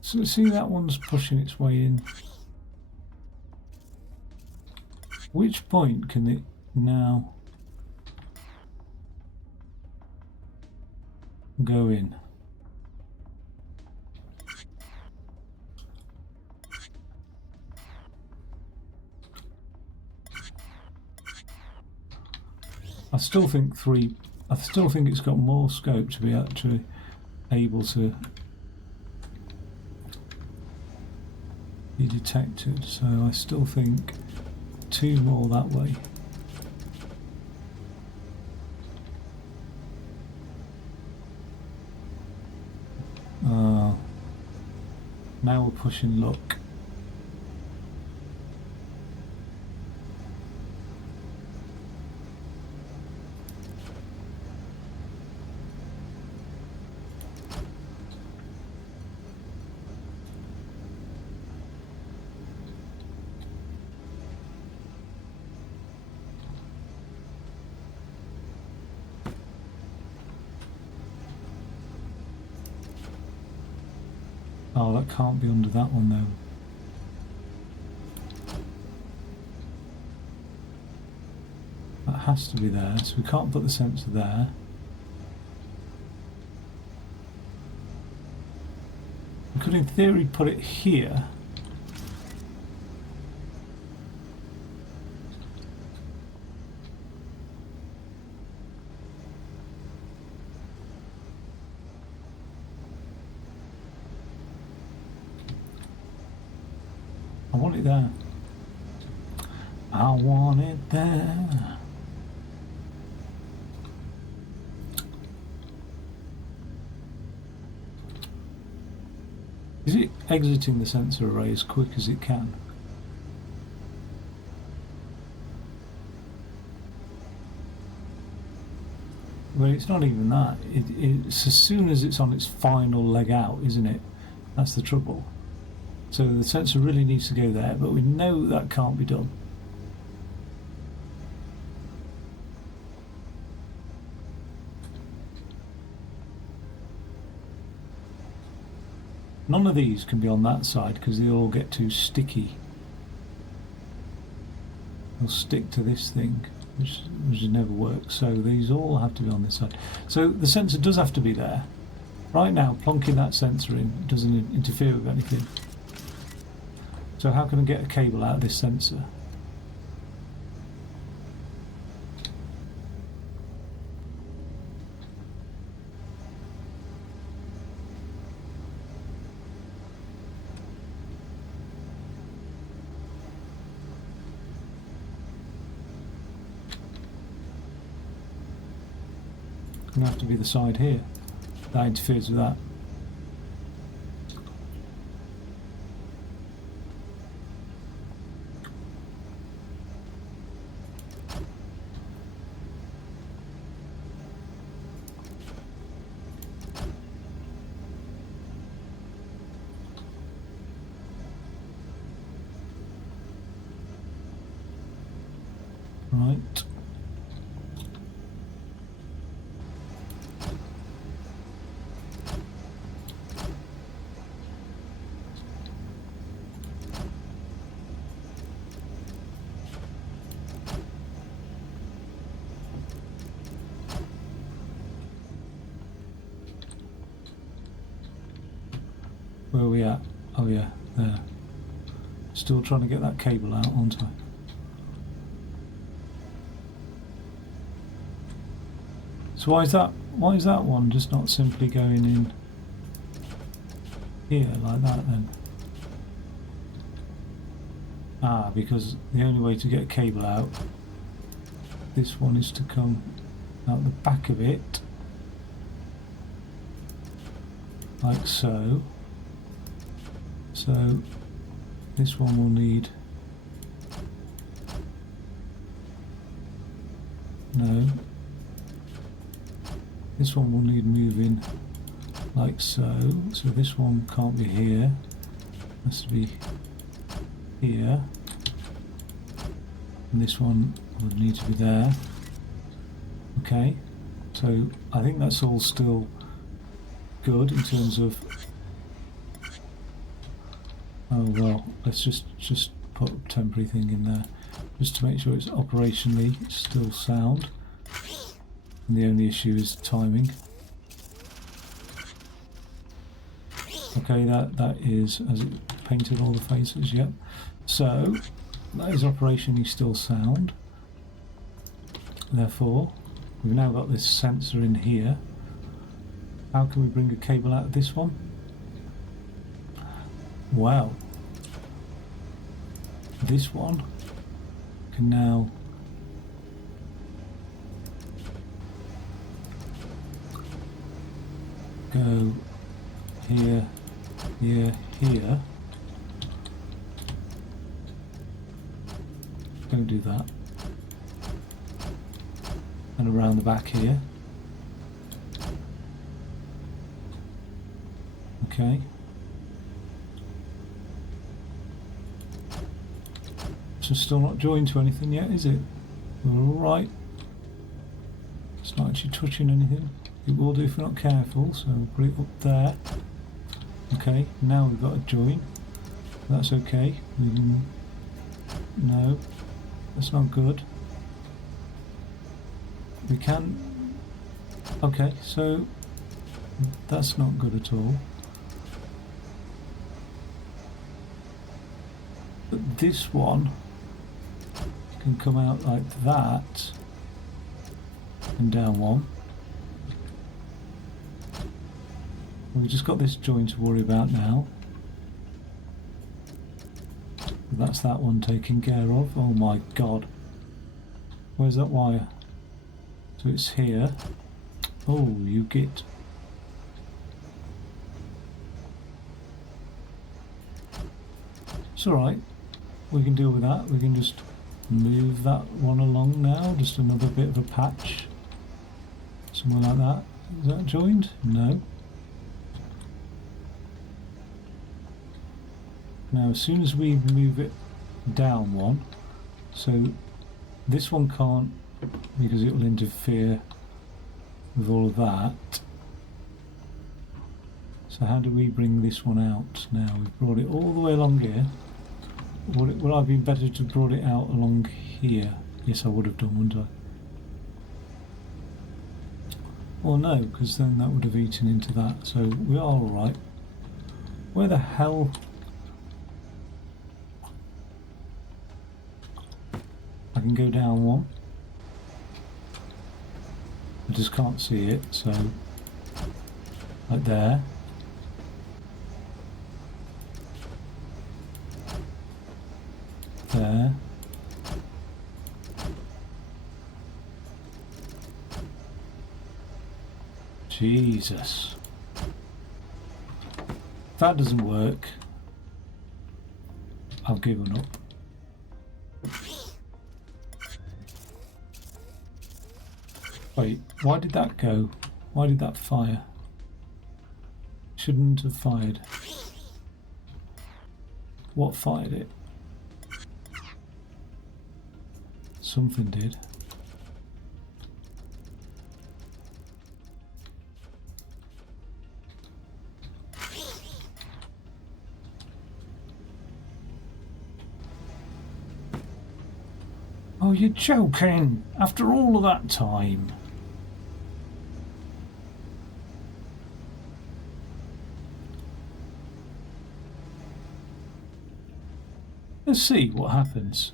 So see, that one's pushing its way in. Which point can it now go in? I still think it's got more scope to be actually able to be detected, so I still think 2 more that way. Now we're pushing luck. Oh, that can't be under that one though. That has to be there, so we can't put the sensor there. We could in theory put it here. I want it there. I want it there. Is it exiting the sensor array as quick as it can? Well, it's not even that. It's as soon as it's on its final leg out, isn't it? That's the trouble. So the sensor really needs to go there, but we know that can't be done. None of these can be on that side because they all get too sticky. They'll stick to this thing, which never works. So these all have to be on this side. So the sensor does have to be there. Right now, plonking that sensor in doesn't interfere with anything. So how can I get a cable out of this sensor? It's going to have to be the side here. That interferes with that. Right. Where are we at? Oh yeah, there. Still trying to get that cable out, aren't I? So why is that one just not simply going in here like that then? Ah, because the only way to get a cable out, this one is to come out the back of it, like so. So this one will need, no, this one will need moving like so. So this one can't be here, it has to be here, and this one would need to be there. Okay, so I think that's all still good in terms of, oh well, let's just put a temporary thing in there just to make sure it's operationally still sound, and the only issue is timing. Okay, that is, has it painted all the faces? Yep. So that is operationally still sound. Therefore, we've now got this sensor in here. How can we bring a cable out of this one? Wow. This one can now go here, here, here. Don't do that. And around the back here. Okay. So still not joined to anything yet, is it? We're all right. It's not actually touching anything. It will do if we're not careful, so we'll put it up there. Okay, now we've got a join. That's okay. We can... No, that's not good. We can... Okay, so that's not good at all. But this one can come out like that and down one. We've just got this join to worry about now. That's that one taken care of. Oh my god. Where's that wire? So it's here. Oh, you get... It's alright. We can deal with that. We can just move that one along now. Just another bit of a patch. Somewhere like that. Is that joined? No. Now as soon as we move it down one, so this one can't, because it will interfere with all of that. So how do we bring this one out now? We've brought it all the way along here. Would I have been better to have brought it out along here? Yes, I would have done, wouldn't I? Well, no, because then that would have eaten into that. So we are alright. Where the hell... I can go down one. I just can't see it, so... Like there. There. Jesus. If that doesn't work, I've given up. Wait, why did that go? Why did that fire? Shouldn't have fired. What fired it? Something did. Oh, you're joking! After all of that time. Let's see what happens.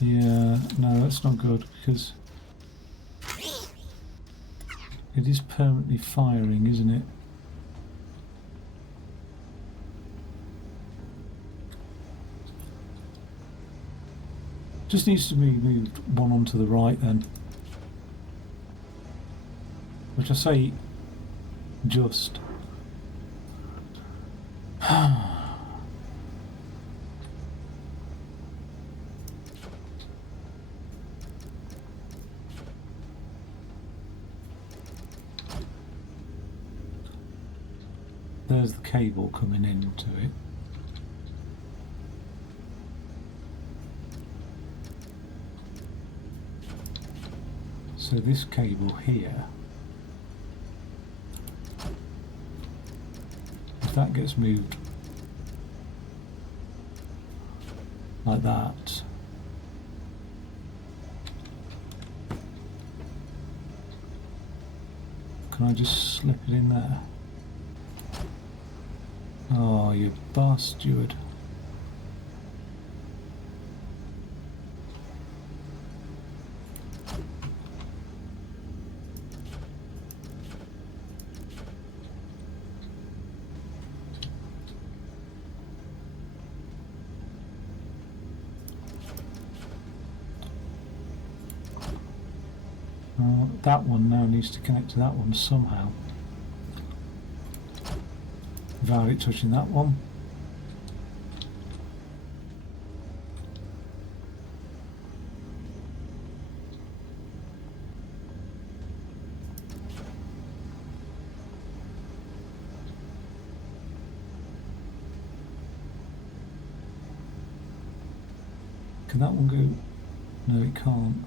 Yeah, no, that's not good because it is permanently firing, isn't it? Just needs to be moved one onto the right then. Which I say just. There's the cable coming into it. So this cable here, if that gets moved like that, can I just slip it in there? Oh, you bastard. That one now needs to connect to that one somehow. Without it touching that one. Can that one go? No, it can't.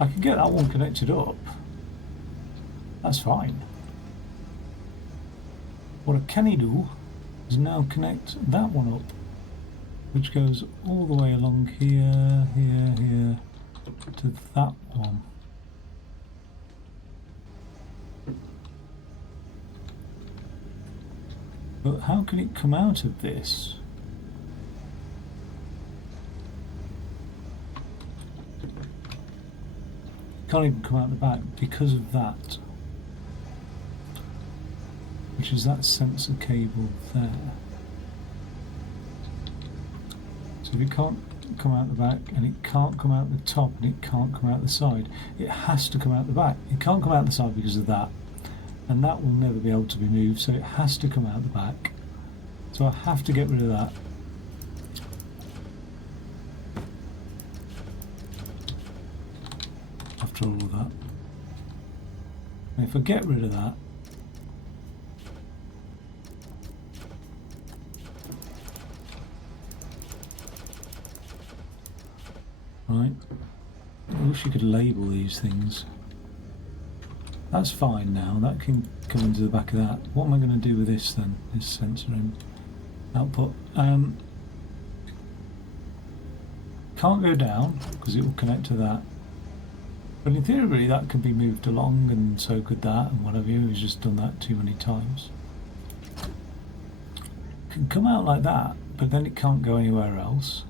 I can get that one connected up. That's fine. What I can do is now connect that one up, which goes all the way along here, here, to that one. But how can it come out of this? Can't even come out the back because of that, which is that sensor cable there. So if it can't come out the back, and it can't come out the top, and it can't come out the side, it has to come out the back. It can't come out the side because of that, and that will never be able to be moved, so it has to come out the back. So I have to get rid of that. After all of that. And if I get rid of that, right, I wish you could label these things. That's fine now, that can come into the back of that. What am I going to do with this then, this sensor in output? Can't go down because it will connect to that. But in theory that could be moved along, and so could that, and whatever. He's just done that too many times. It can come out like that, but then it can't go anywhere else.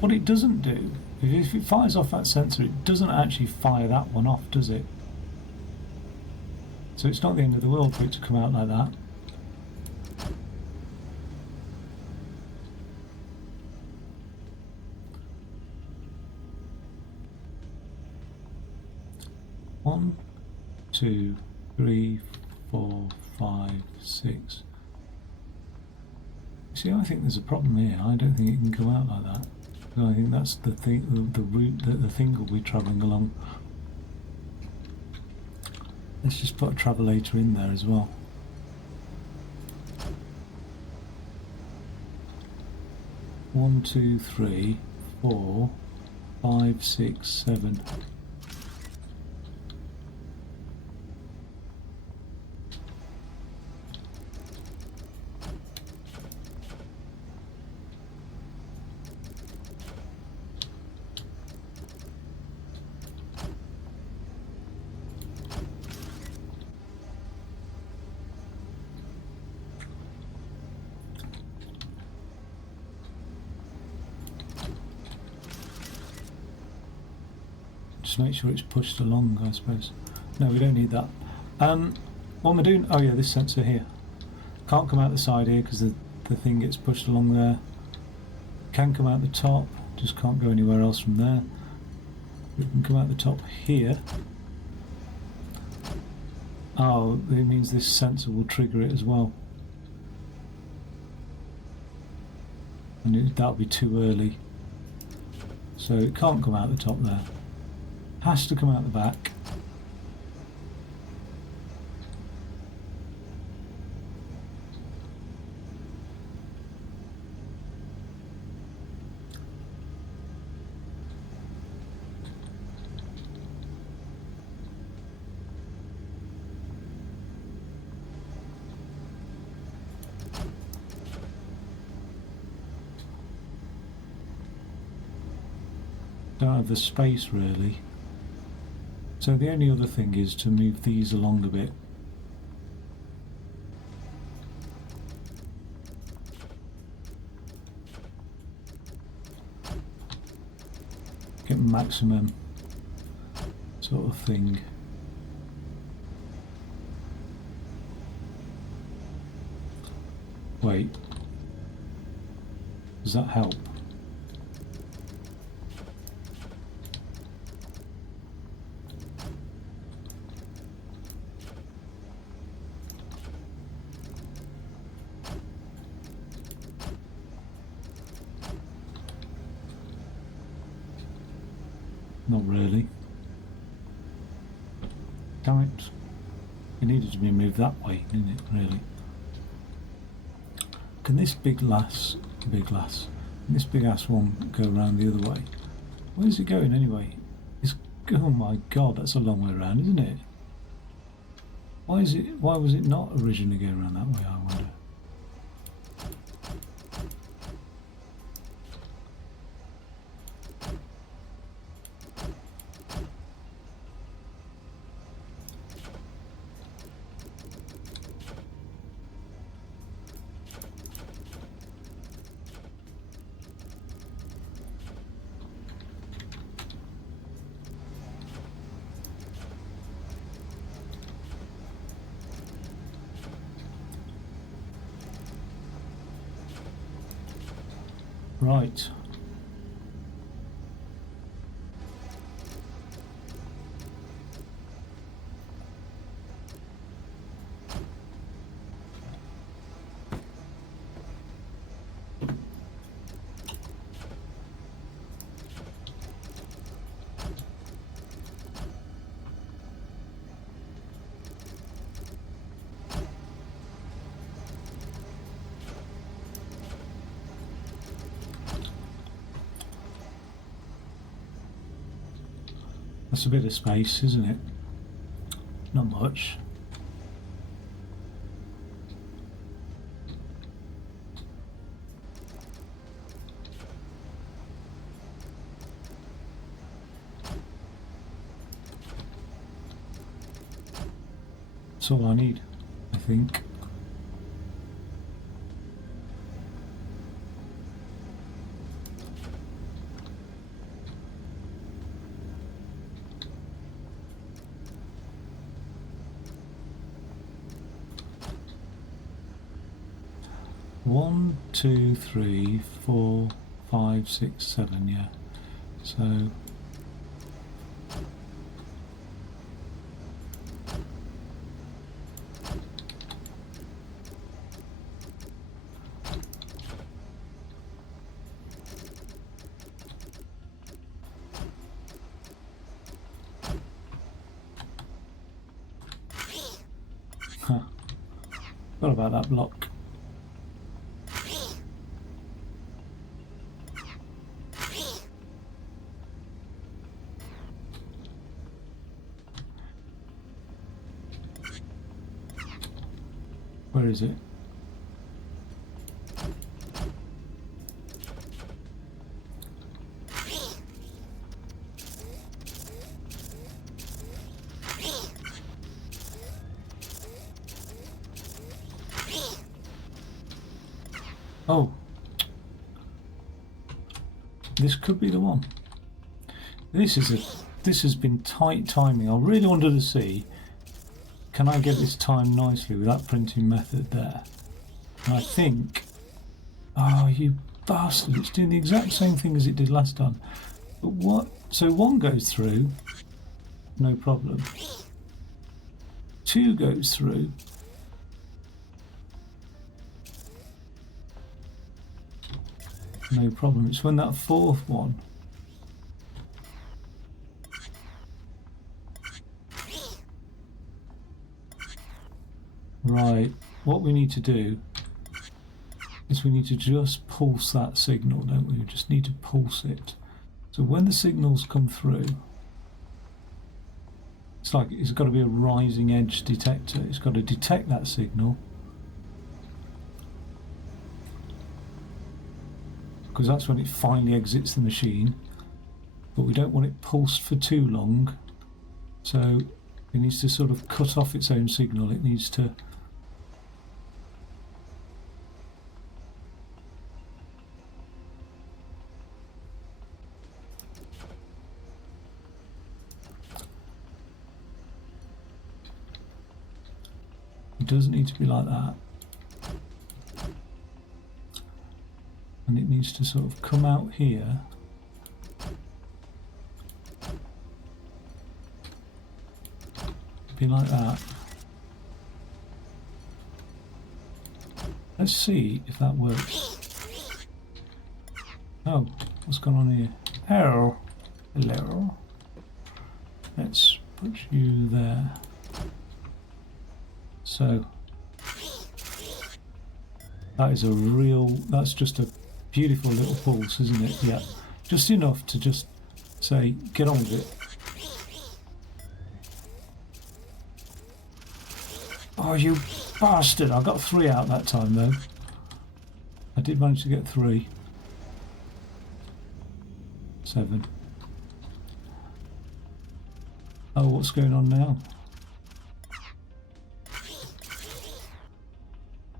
What it doesn't do, if it fires off that sensor, it doesn't actually fire that one off, does it? So it's not the end of the world for it to come out like that. One, 2, 3, 4, 5, 6. See, I think there's a problem here. I don't think it can come out like that. I think that's the thing, the route that the thing will be travelling along. Let's just put a travelator in there as well. One, 2, 3, 4, 5, 6, 7. Just make sure it's pushed along, I suppose. No, we don't need that. What am I doing? Oh yeah, this sensor here. Can't come out the side here because the thing gets pushed along there. Can come out the top, just can't go anywhere else from there. It can come out the top here. Oh, it means this sensor will trigger it as well. And that'll be too early. So it can't come out the top there. Has to come out the back. Don't have the space really. So the only other thing is to move these along a bit. Get maximum sort of thing. Wait. Does that help? Not really. Damn it. It needed to be moved that way, didn't it, really? Can this big ass one go around the other way? Where's it going anyway? Oh my god, that's a long way around, isn't it? Why was it not originally going around that way, I wonder? Right. That's a bit of space, isn't it? Not much. That's all I need, I think. One, two, three, 4, 5, 6, 7, yeah. So what about that block? Where is it? Oh, this could be the one. This has been tight timing. I really wanted to see, can I get this timed nicely with that printing method there? And I think, oh you bastard, it's doing the exact same thing as it did last time. But what? So one goes through, no problem. Two goes through. No problem. It's when that fourth one. Right. What we need to do is we need to just pulse that signal, don't we? We just need to pulse it. So when the signals come through, it's like it's got to be a rising edge detector. It's got to detect that signal, because that's when it finally exits the machine. But we don't want it pulsed for too long, so it needs to sort of cut off its own signal. It needs to it doesn't need to be like that. And it needs to sort of come out here. Be like that. Let's see if that works. Oh, what's going on here? Hello. Hello. Let's put you there. So that is that's just a beautiful little pulse, isn't it? Yeah, just enough to just Say, get on with it. Oh, you bastard! I got 3 out that time, though. I did manage to get 3. 7. Oh, what's going on now?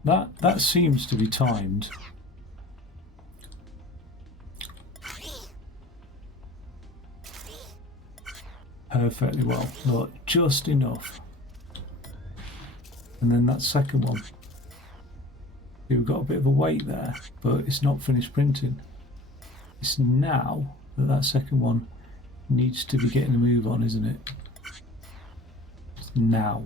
That seems to be timed. Perfectly well. Look, just enough. And then that second one. We've got a bit of a wait there, but it's not finished printing. It's now that second one needs to be getting a move on, isn't it? It's now.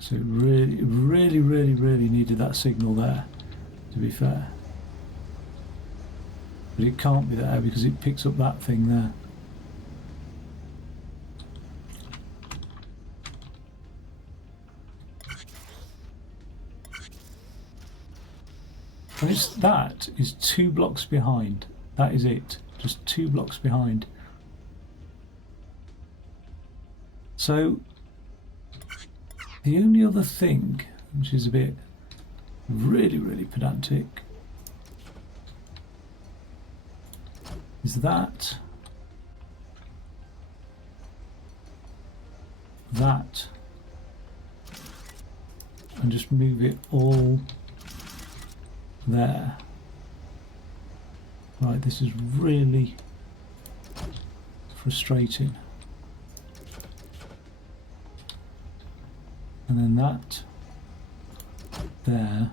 So it really needed that signal there, to be fair. But it can't be there because it picks up that thing there. And that is 2 blocks behind. That is it. Just 2 blocks behind. So the only other thing, which is a bit really pedantic, is that and just move it all there. Right, this is really frustrating. And then that there,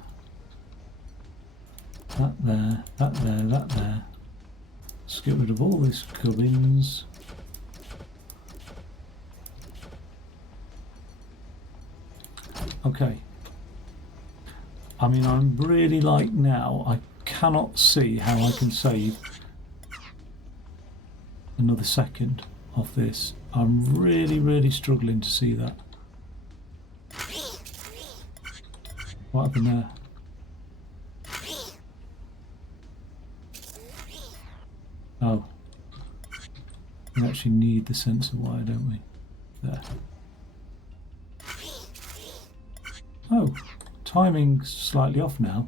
that there, that there, that there. Let's get rid of all this gubbins. Okay. I mean, I'm really like now, I cannot see how I can save another second off this. I'm really struggling to see that. What happened there? Oh. We actually need the sensor wire, don't we? There. Oh. Timing's slightly off now.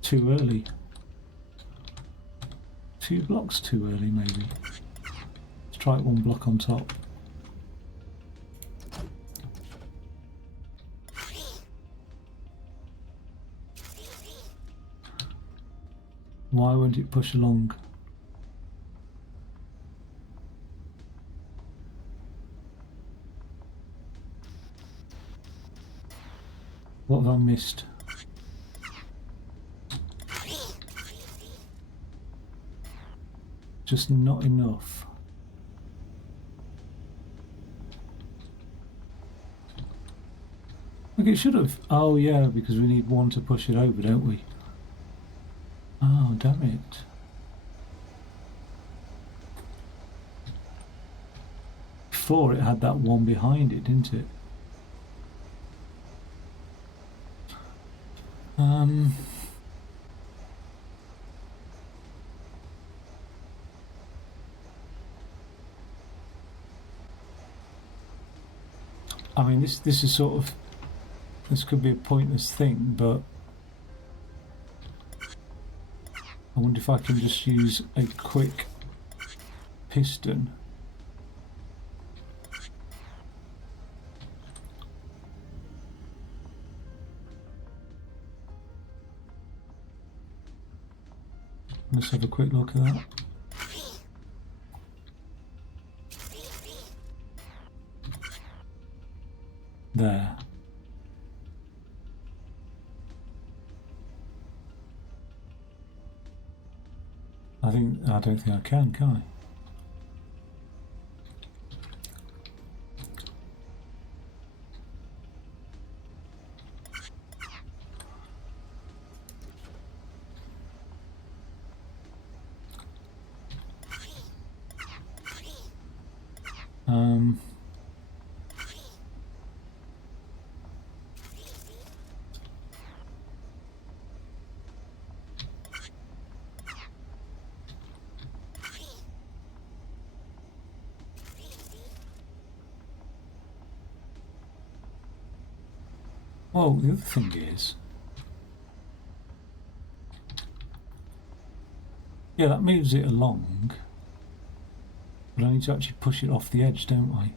Too early. 2 blocks too early, maybe. Let's try it 1 block on top. Why won't it push along? What have I missed? Just not enough. Okay, it should have. Oh yeah, because we need 1 to push it over, don't we? Oh, damn it. Before it had that 1 behind it, didn't it? I mean, this is sort of, this could be a pointless thing, but I wonder if I can just use a quick piston. Let's have a quick look at that. There. I don't think I can I? Well, the other thing is, yeah, that moves it along, but I need to actually push it off the edge, don't I?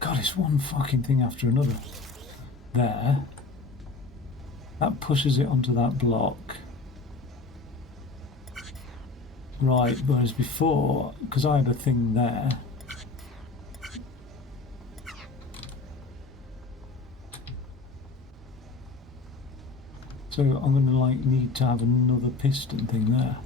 God, it's one fucking thing after another. There. That pushes it onto that block. Right, whereas before, because I had a thing there, so I'm going to like need to have another piston thing there.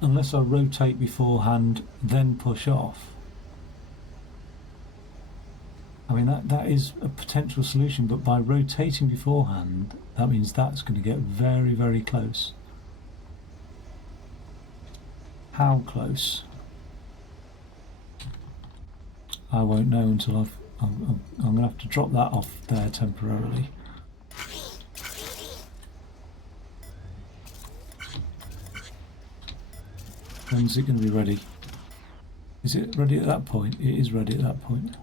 Unless I rotate beforehand, then push off. I mean, that is a potential solution, but by rotating beforehand, that means that's going to get very, very close. How close? I won't know until I'm going to have to drop that off there temporarily. When's it going to be ready? Is it ready at that point? It is ready at that point.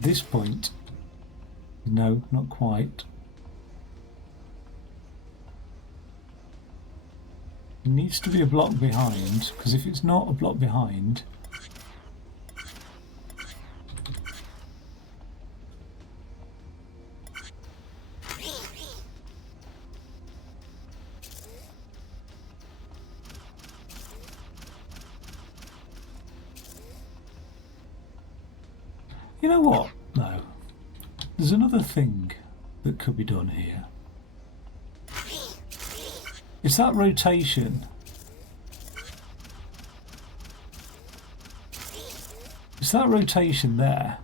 This point, no, not quite. It needs to be a block behind, because if it's not a block behind, you know what? No. There's another thing that could be done here. It's that rotation. It's that rotation there.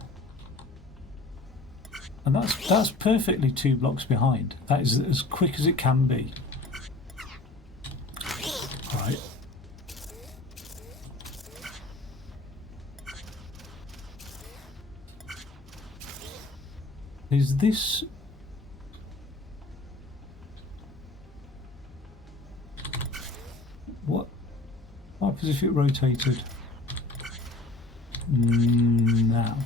And that's perfectly 2 blocks behind. That is as quick as it can be. Right. Is this... What happens if it rotated now?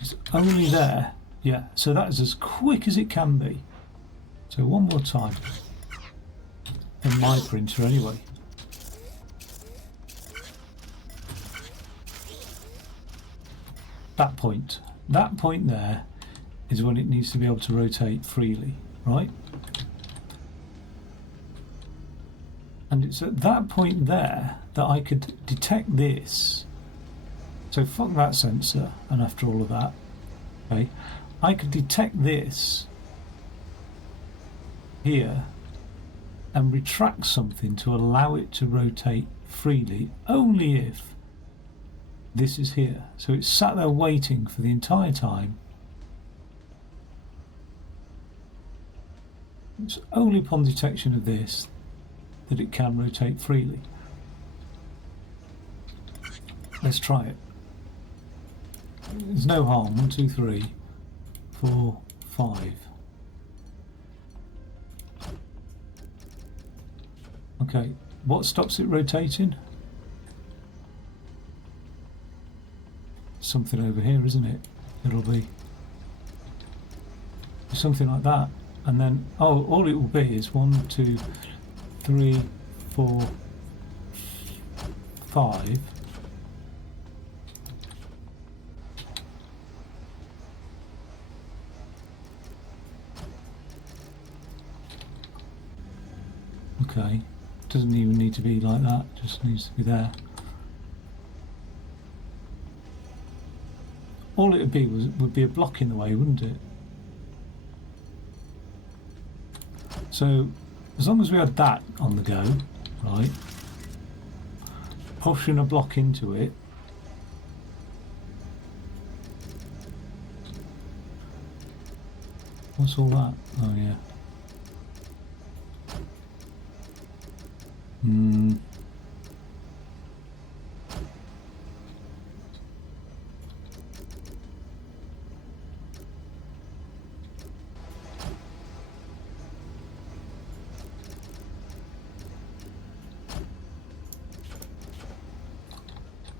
It's only there. Yeah, so that is as quick as it can be. So one more time. In my printer anyway. That point there is when it needs to be able to rotate freely, right? And it's at that point there that I could detect this. So fuck that sensor, and after all of that, okay, I could detect this here and retract something to allow it to rotate freely, only if this is here. So it's sat there waiting for the entire time. It's only upon detection of this that it can rotate freely. Let's try it. There's no harm. 1, 2, 3, 4, 5. Okay, what stops it rotating? Something over here, isn't it? It'll be something like that. And then, oh, all it will be is 1, 2, 3, 4, 5. Okay, doesn't even need to be like that, just needs to be there. All it would be a block in the way, wouldn't it? So, as long as we had that on the go, right, pushing a block into it, what's all that? Oh yeah.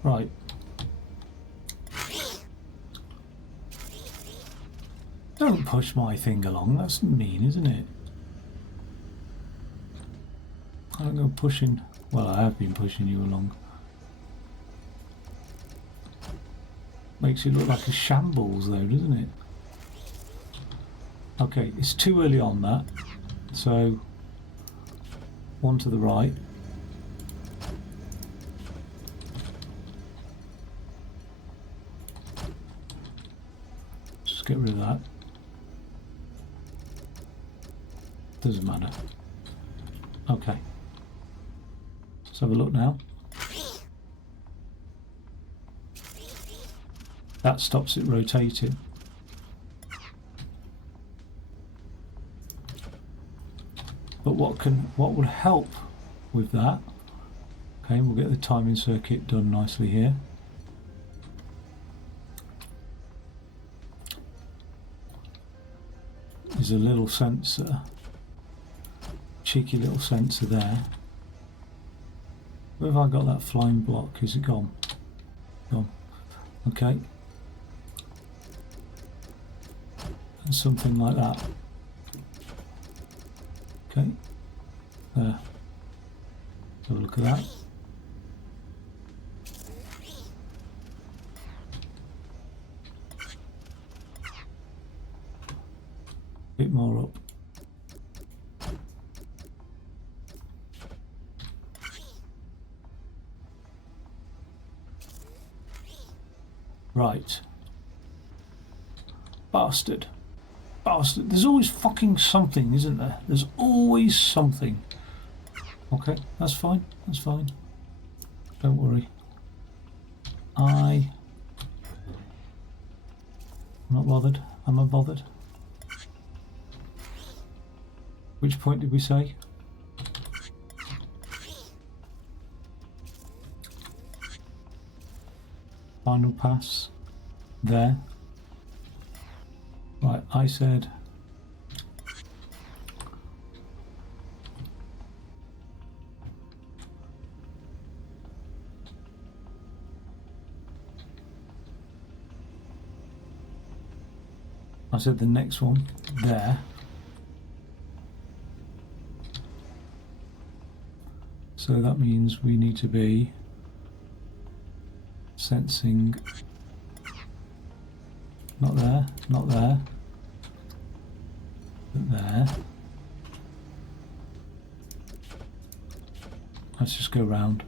Right. Don't push my thing along. That's mean, isn't it? I don't go pushing. Well, I have been pushing you along. Makes you look like a shambles, though, doesn't it? Okay, it's too early on that. So, one to the right. Just get rid of that. Doesn't matter. Okay. Let's have a look now. That stops it rotating. But what would help with that? Okay, we'll get the timing circuit done nicely here. There's a little sensor, cheeky little sensor there. Where have I got that flying block? Is it gone? Gone. Okay. And something like that. Okay. There. Let's have a look at that. Bit more up. Right. Bastard. Bastard. There's always fucking something, isn't there? There's always something. Okay, that's fine. That's fine. Don't worry. I'm not bothered. I'm not bothered. Which point did we say? Final pass. There. Right, I said the next one there. So that means we need to be sensing, not there, not there, but there. Let's just go round.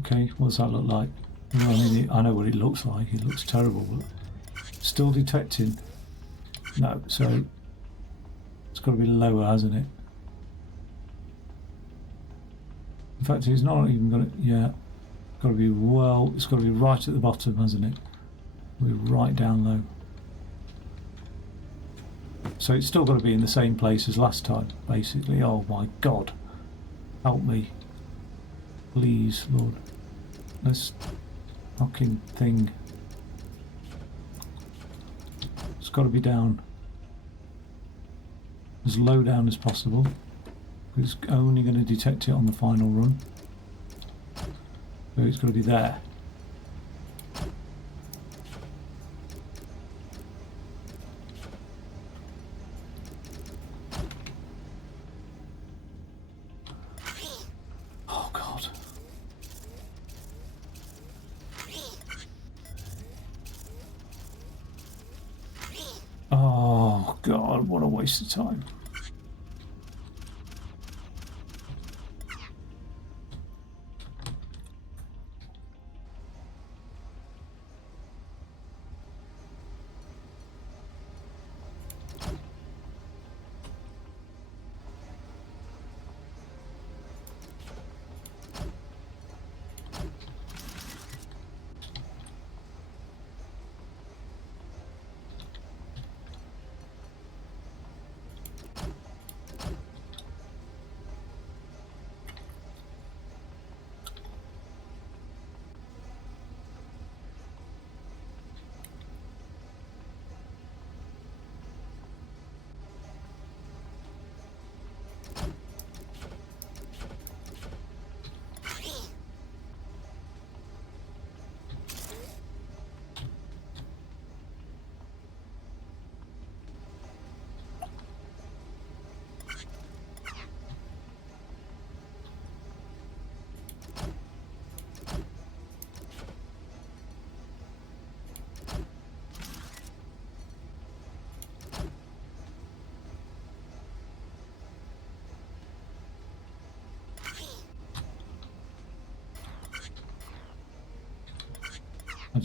Okay, what does that look like? Well, I mean, I know what it looks like. It looks terrible, but still detecting. No, so it's got to be lower, hasn't it? In fact, it's not even got to. Yeah, got to be well. It's got to be right at the bottom, hasn't it? We're right down low. So it's still got to be in the same place as last time, basically. Oh my God, help me, please, Lord. This fucking thing. It's got to be down as low down as possible. It's only going to detect it on the final run. So it's got to be there. Oh God. Oh God, what a waste of time.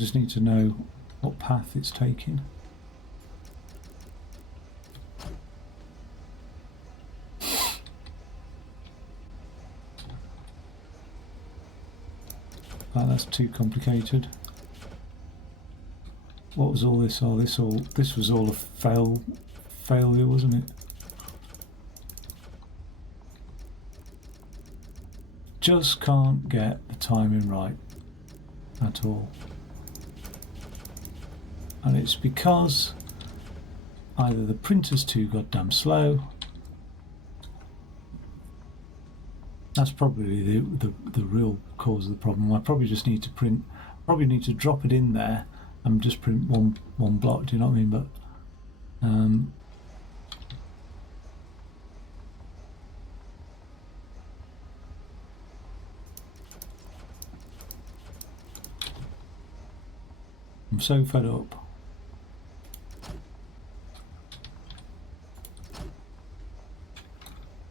just need to know what path it's taking. Oh, that's too complicated. What was all this? Oh, this was all a failure, wasn't it? Just can't get the timing right at all. And it's because either the printer's too goddamn slow. That's probably the real cause of the problem. I probably just need to drop it in there and just print one block, do you know what I mean? But I'm so fed up.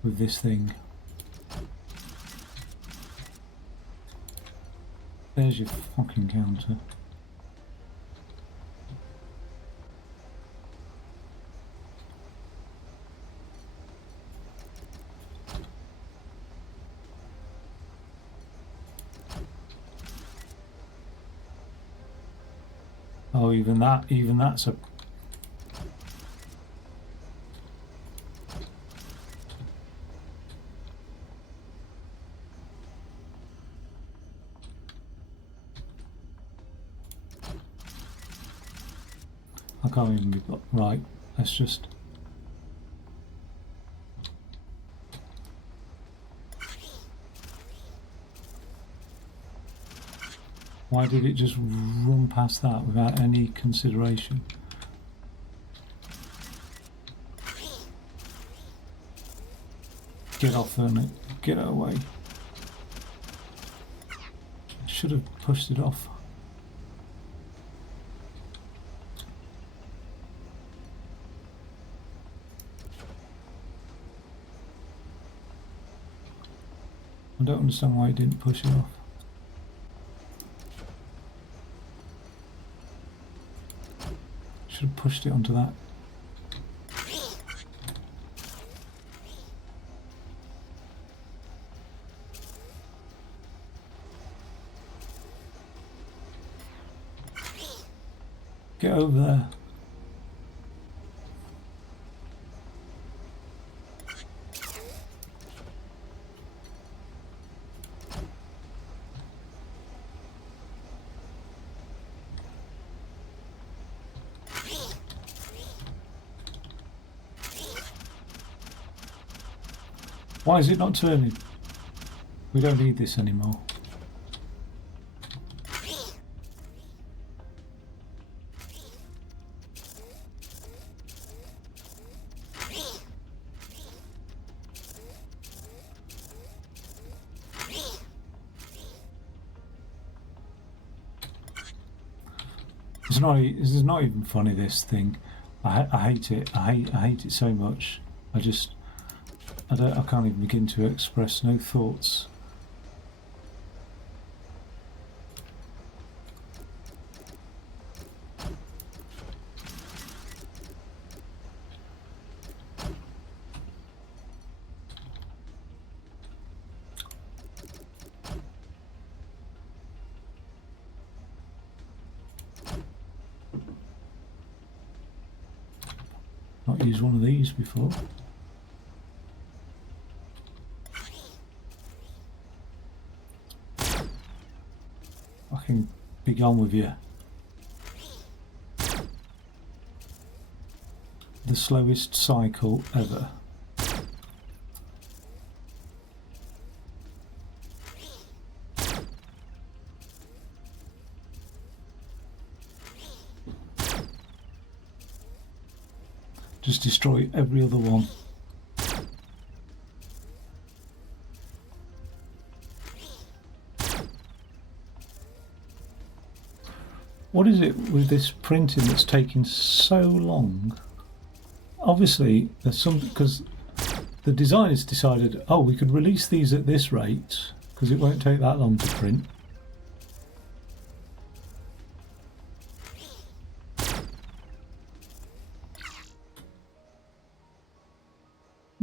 With this thing. There's your fucking counter. Oh, even that's a... I can't even be... Right, let's just... Why did it just run past that without any consideration? Get off there, mate. Get it away. Should have pushed it off. I don't understand why it didn't push it off. Should have pushed it onto that. Get over there. Why is it not turning? We don't need this anymore. This is not even funny, this thing. I hate it. I hate it so much. I can't even begin to express no thoughts. Not used one of these before. Fucking be gone with you. The slowest cycle ever. Just destroy every other one. What is it with this printing that's taking so long? Obviously, there's something, because the designers decided, oh, we could release these at this rate because it won't take that long to print.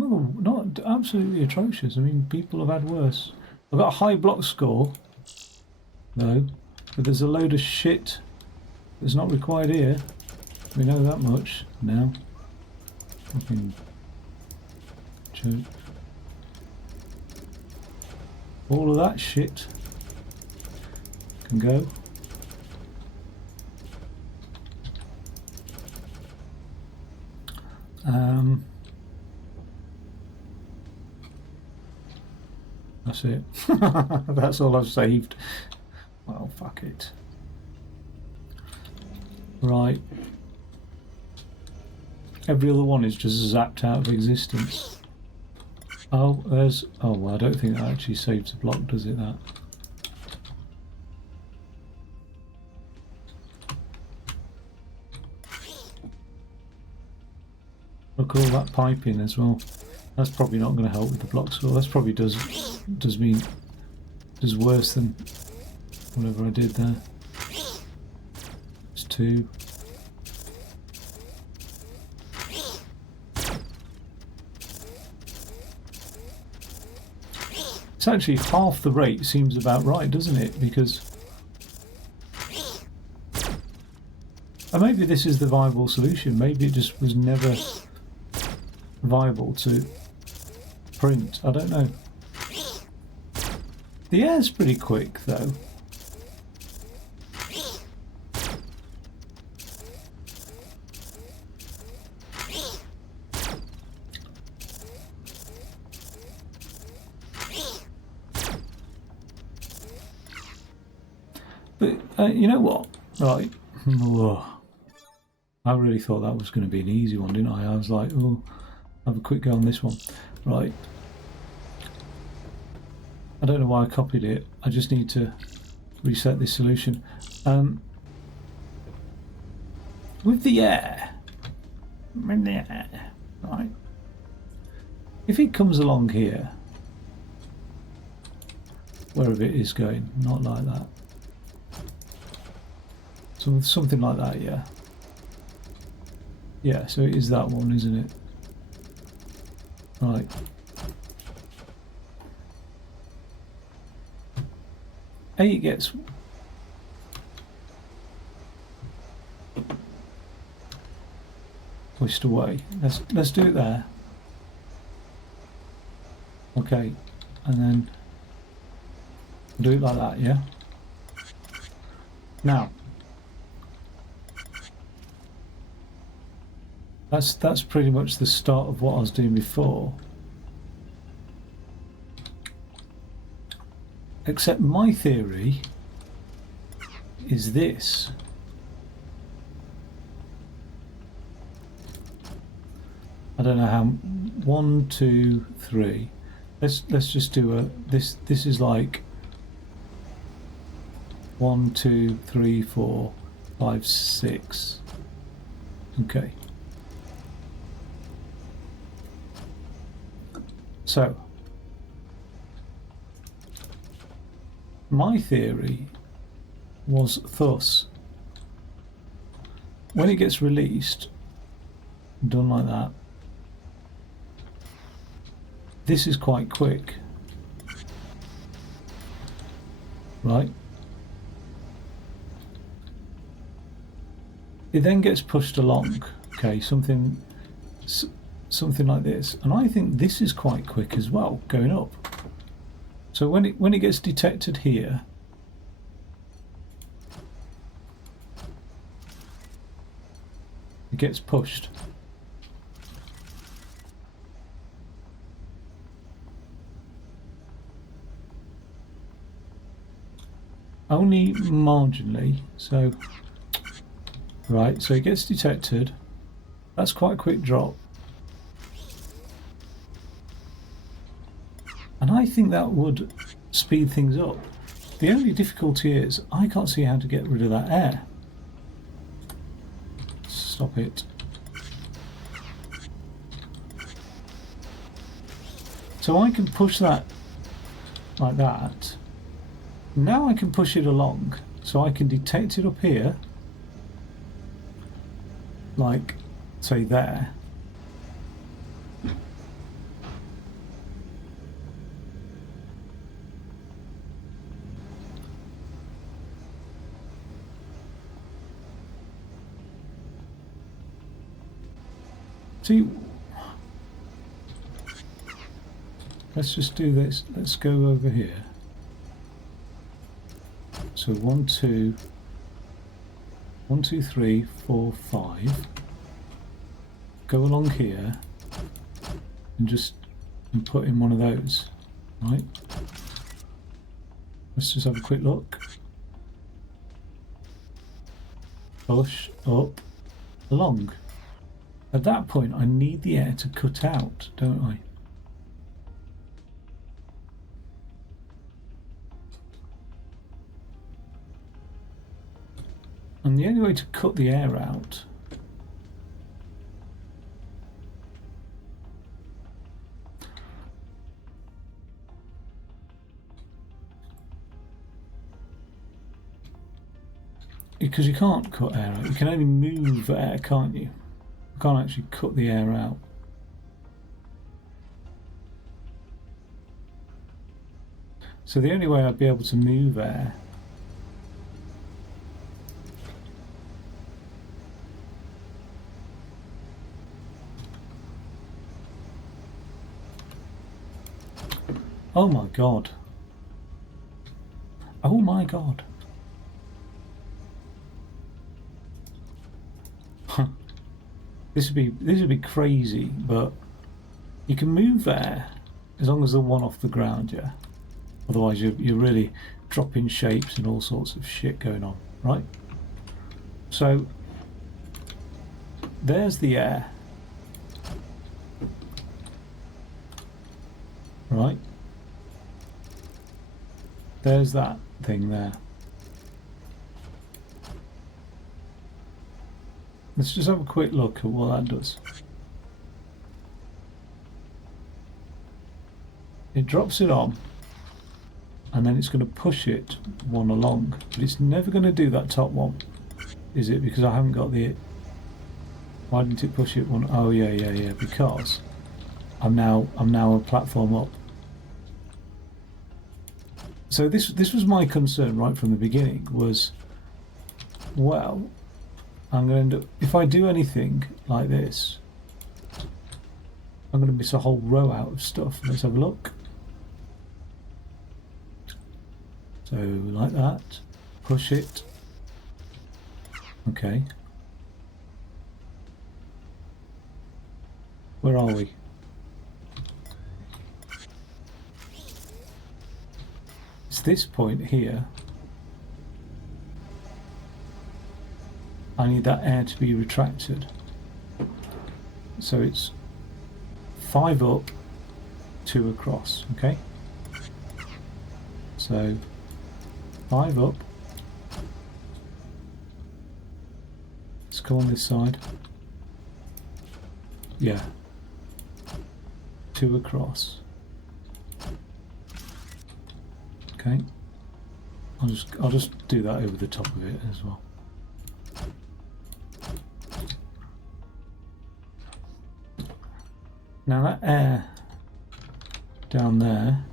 not absolutely atrocious. I mean, people have had worse. I've got a high block score, though, but there's a load of shit that's not required here. We know that much now. Fucking joke. All of that shit can go. That's it. That's all I've saved. Well, fuck it. Right. Every other one is just zapped out of existence. Oh, there's... Oh, well, I don't think that actually saves the block, does it, that? Look, all that piping as well. That's probably not going to help with the block score. That's probably does worse than whatever I did there. It's 2. It's actually half the rate, seems about right, doesn't it? Because... And maybe this is the viable solution. Maybe it just was never viable to print. I don't know. The air's pretty quick, though. But you know what? Right. I really thought that was going to be an easy one, didn't I? I was like, oh, have a quick go on this one. Right. I don't know why I copied it. I just need to reset this solution. With the air. Right. If it comes along here, wherever it is going, not like that. So something like that, yeah. Yeah, so it is that one, isn't it? Right. It gets pushed away. Let's do it there. Okay, and then do it like that, yeah? Now that's pretty much the start of what I was doing before. Except my theory is this. I don't know how. 1, 2, 3. Let's just do a this is like 1, 2, 3, 4, 5, 6. Okay. So my theory was thus: when it gets released, done like that, this is quite quick, right? It then gets pushed along, okay, something like this, and I think this is quite quick as well, going up. So when it gets detected here, it gets pushed. Only marginally, so right, so it gets detected. That's quite a quick drop. And I think that would speed things up. The only difficulty is I can't see how to get rid of that air. Stop it. So I can push that like that. Now I can push it along, so I can detect it up here, like, say there. See, let's just do this. Let's go over here. So 1, 2, 1, 2, 3, 4, 5. Go along here and just put in one of those, right? Let's just have a quick look. Push up, along. At that point, I need the air to cut out, don't I? And the only way to cut the air out because you can't cut air out, you can only move air, can't you? You can't actually cut the air out. So the only way I'd be able to move air oh my god. Oh my god. This would be crazy, but you can move air as long as they're one off the ground, yeah. Otherwise, you're really dropping shapes and all sorts of shit going on, right? So there's the air, right? There's that thing there. Let's just have a quick look at what that does. It drops it on, and then it's going to push it one along, but it's never going to do that top one, is it? Because I haven't got the. Why didn't it push it one? Oh yeah. Because I'm now a platform up. So this was my concern right from the beginning. Was, well, I'm going to end up, if I do anything like this, I'm going to miss a whole row out of stuff. Let's have a look. So like that, push it. Okay. Where are we? It's this point here. I need that air to be retracted. So it's 5 up, 2 across, okay? So 5 up. Let's go on this side. Yeah. 2 across. Okay. I'll just do that over the top of it as well. Now that air down there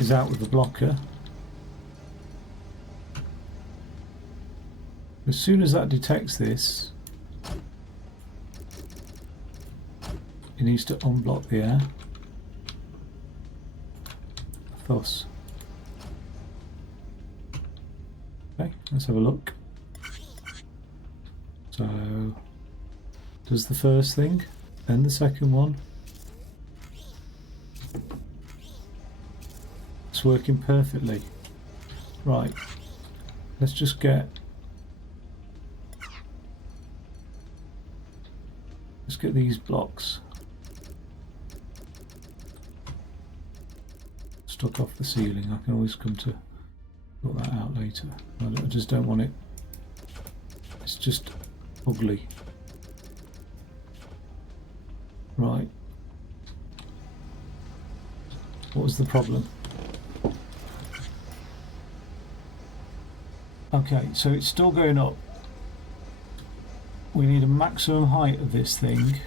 is out with the blocker. As soon as that detects this, it needs to unblock the air. Thus. Okay, let's have a look. So, does the first thing, then the second one. It's working perfectly. Right, let's just get these blocks stuck off the ceiling. I can always come to sort that out later. I just don't want it. It's just ugly. Right. What was the problem? Okay, so it's still going up. We need a maximum height of this thing.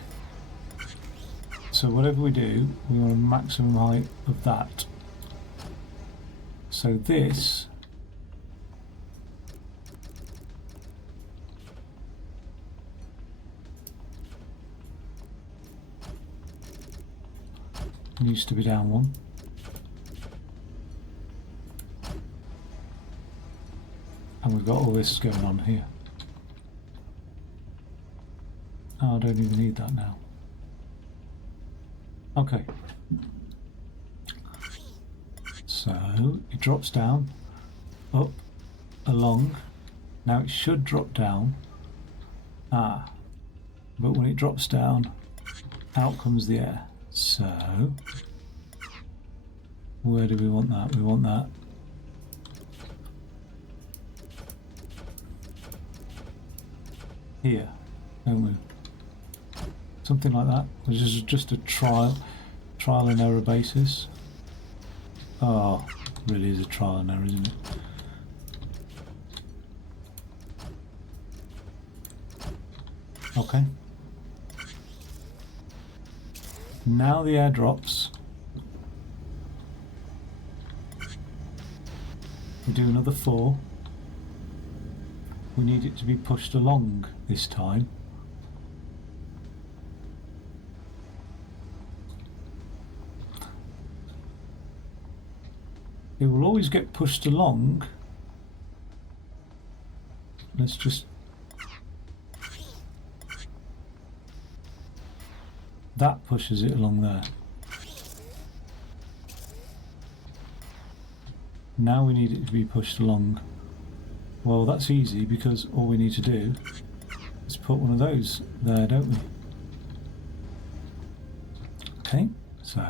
So whatever we do, we want a maximum height of that. So this Needs to be down one. And we've got all this going on here. Oh, I don't even need that now. Okay. So it drops down, up, along. Now it should drop down. Ah, but when it drops down, out comes the air. So, where do we want that? We want that here, don't we? Something like that, which is just a trial and error basis. Oh, really is a trial and error, isn't it? Okay. Now the air drops. We do another 4. We need it to be pushed along this time. It will always get pushed along. Let's just... That pushes it along there. Now we need it to be pushed along. Well, that's easy because all we need to do is put one of those there, don't we? Okay, so...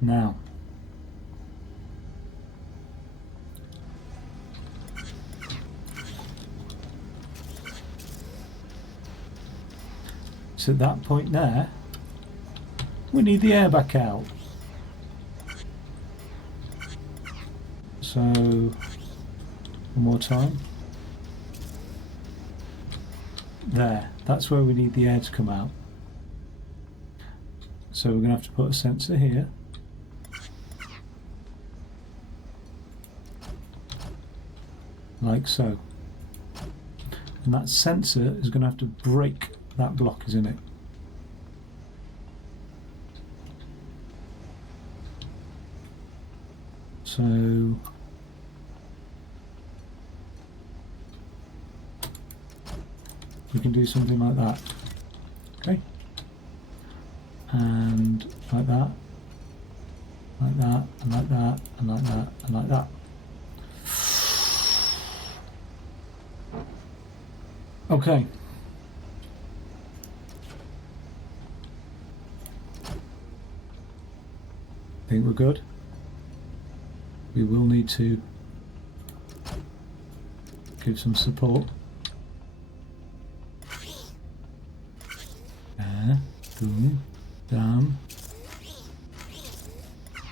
Now... So at that point there, we need the air back out. So, one more time. There, that's where we need the air to come out. So we're going to have to put a sensor here. Like so. And that sensor is going to have to break that block, isn't it? So we can do something like that. Okay. And like that. Like that, and like that, and like that, and like that. Okay. Think we're good. We will need to give some support. There, boom, down.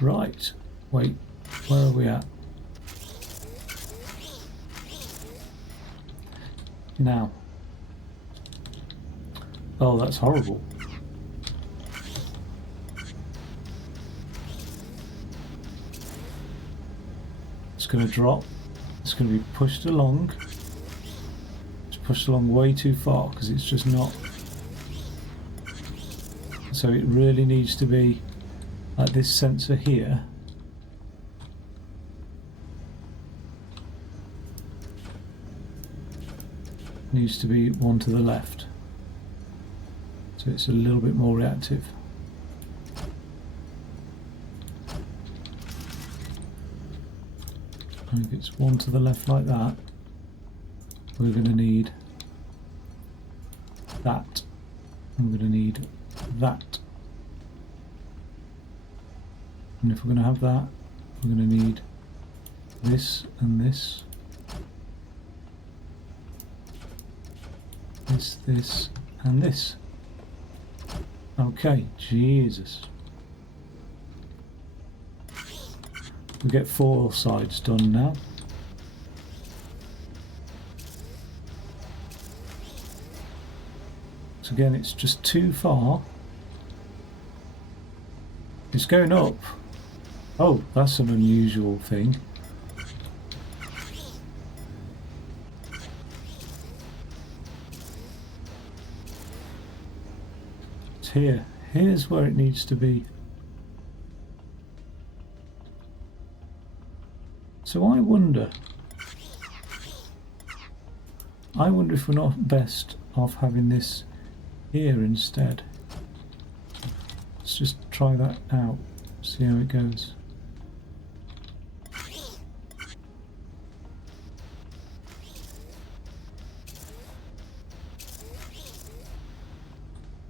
Right. Wait, where are we at? Now. Oh, that's horrible. It's going to drop. It's going to be pushed along. It's pushed along way too far because it's just not. So it really needs to be like this sensor here. Needs to be one to the left. So it's a little bit more reactive. And if it's one to the left like that, we're going to need that. And we're going to need that. And if we're going to have that, we're going to need this and this. This, and this. Okay, Jesus. We get 4 sides done now. So again, it's just too far. It's going up. Oh, that's an unusual thing. It's here. Here's where it needs to be. So I wonder if we're not best off having this here instead. Let's just try that out, see how it goes.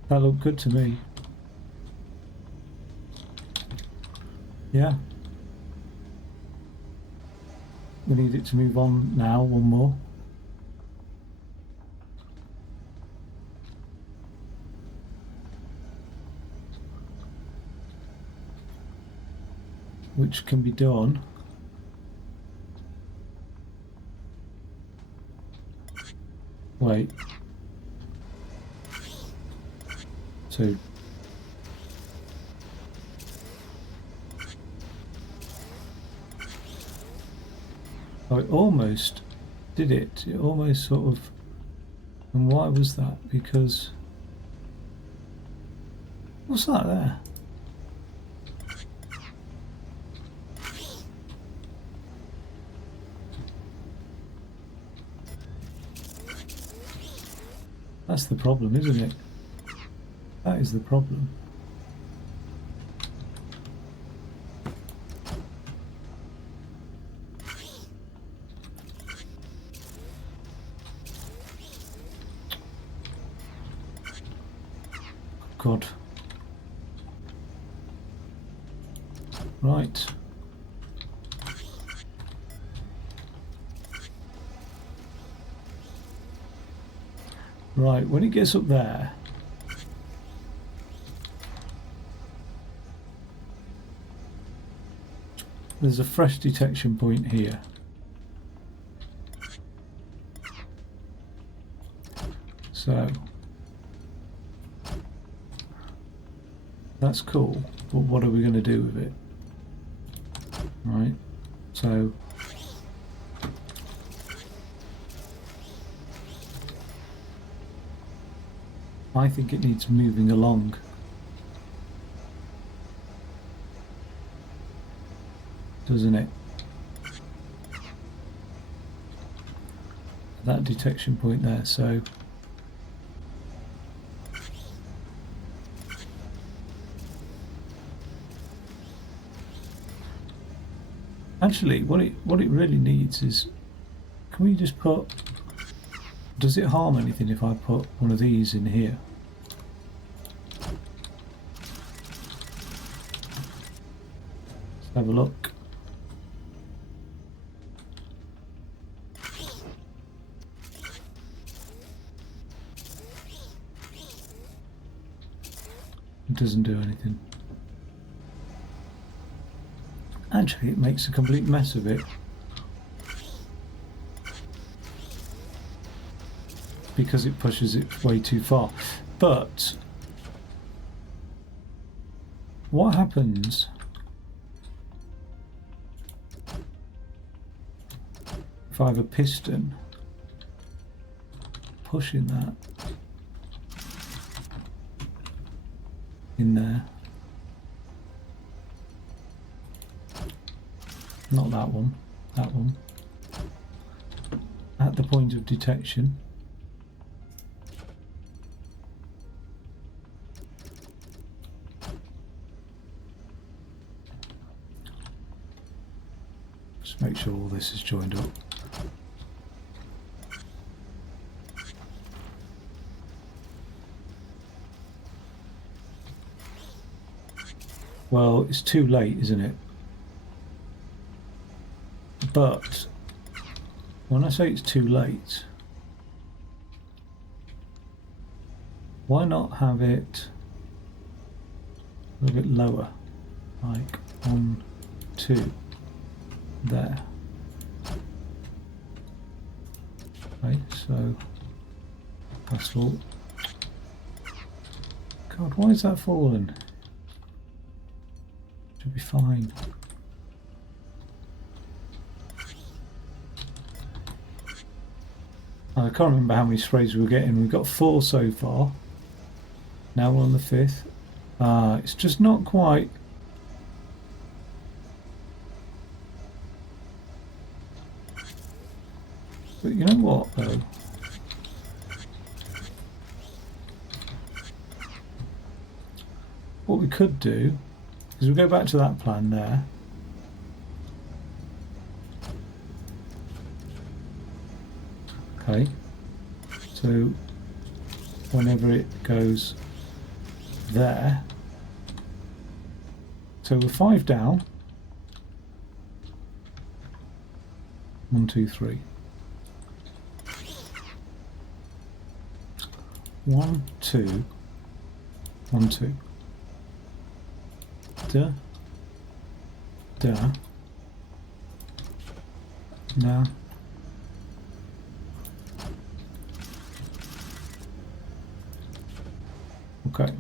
That looked good to me. Yeah. We need it to move on now, one more. Which can be done. Wait. So oh, it almost did it. It almost sort of. And why was that? Because what's that there? That's the problem, isn't it? That is the problem. God. Right. Right, when it gets up there, there's a fresh detection point here. So that's cool, but what are we going to do with it? Right, so I think it needs moving along. Doesn't it? That detection point there, so actually what it really needs is, can we just put, does it harm anything if I put one of these in here? Let's have a look. It doesn't do anything. Actually, it makes a complete mess of it. Because it pushes it way too far. But what happens if I have a piston pushing that in there? Not that one, that one. At the point of detection. Just make sure all this is joined up. Well, it's too late, isn't it? But when I say it's too late, why not have it a little bit lower, like 1, 2, there. Right, so that's all. God, why is that falling? Should be fine. I can't remember how many sprays we were getting. We've got 4 so far. Now we're on the 5th. It's just not quite. But you know what, though? What we could do is we go back to that plan there. Okay. So whenever it goes there. So we're 5 down. 1, 2, 3. 1, 2, 1, 2. Da. Da. Now. Okay.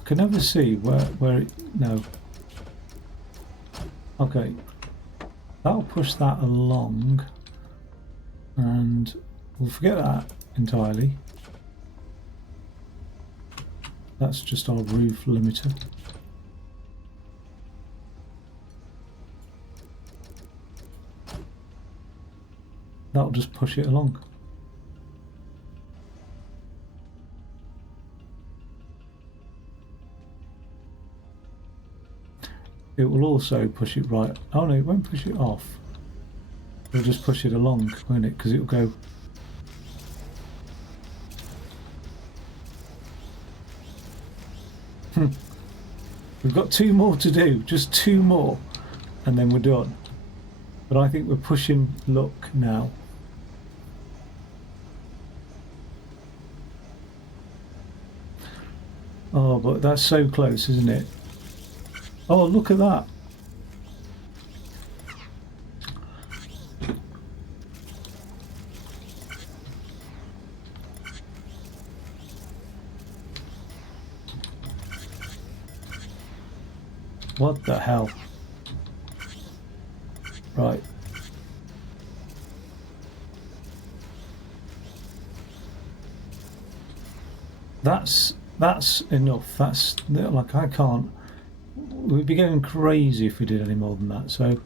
I can never see where it, no. Okay. That'll push that along, and we'll forget that entirely. That's just our roof limiter. That'll just push it along. It will also push it right. Oh no, it won't push it off. It'll just push it along, won't it? Because it'll go. We've got 2 more to do, just 2 more, and then we're done. But I think we're pushing luck now. Oh, but that's so close, isn't it? Oh, look at that. What the hell? Right. That's enough. That's like, I can't. We'd be going crazy if we did any more than that. So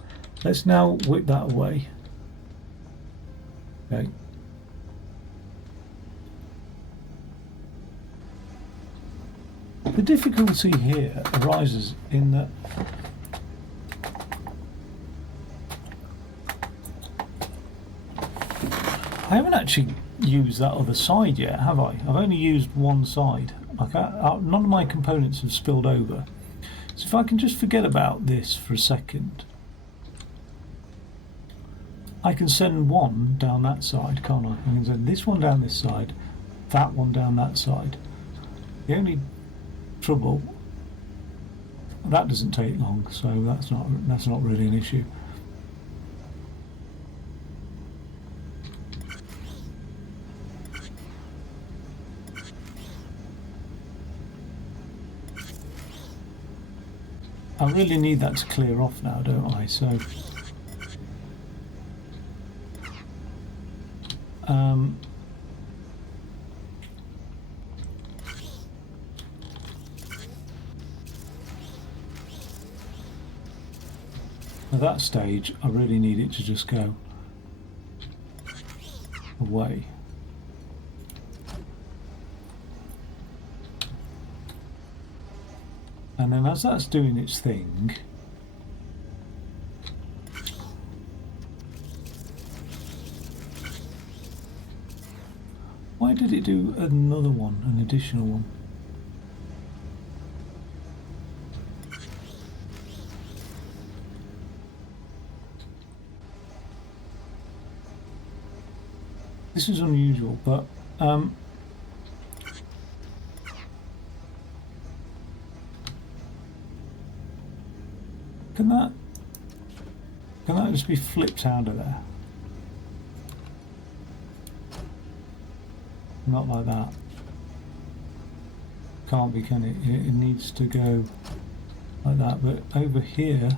let's now whip that away. Okay. The difficulty here arises in that I haven't actually used that other side yet, have I? I've only used one side. Like none of my components have spilled over. So if I can just forget about this for a second, I can send one down that side, can't I? I can send this one down this side, that one down that side. The only trouble, that doesn't take long, so that's not really an issue. I really need that to clear off now, don't I? So at that stage, I really need it to just go away. And then as that's doing its thing, why did it do another one, an additional one? This is unusual, but can that just be flipped out of there? Not like that. Can't be, can it? It needs to go like that. But over here,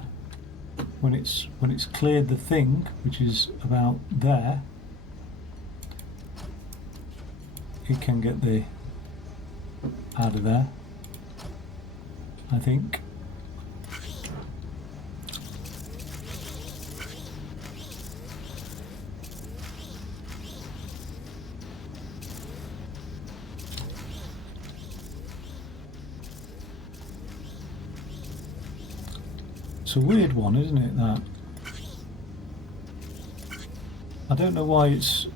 when it's cleared the thing, which is about there, it can get the out of there, I think. It's a weird one, isn't it, that? I don't know why it's...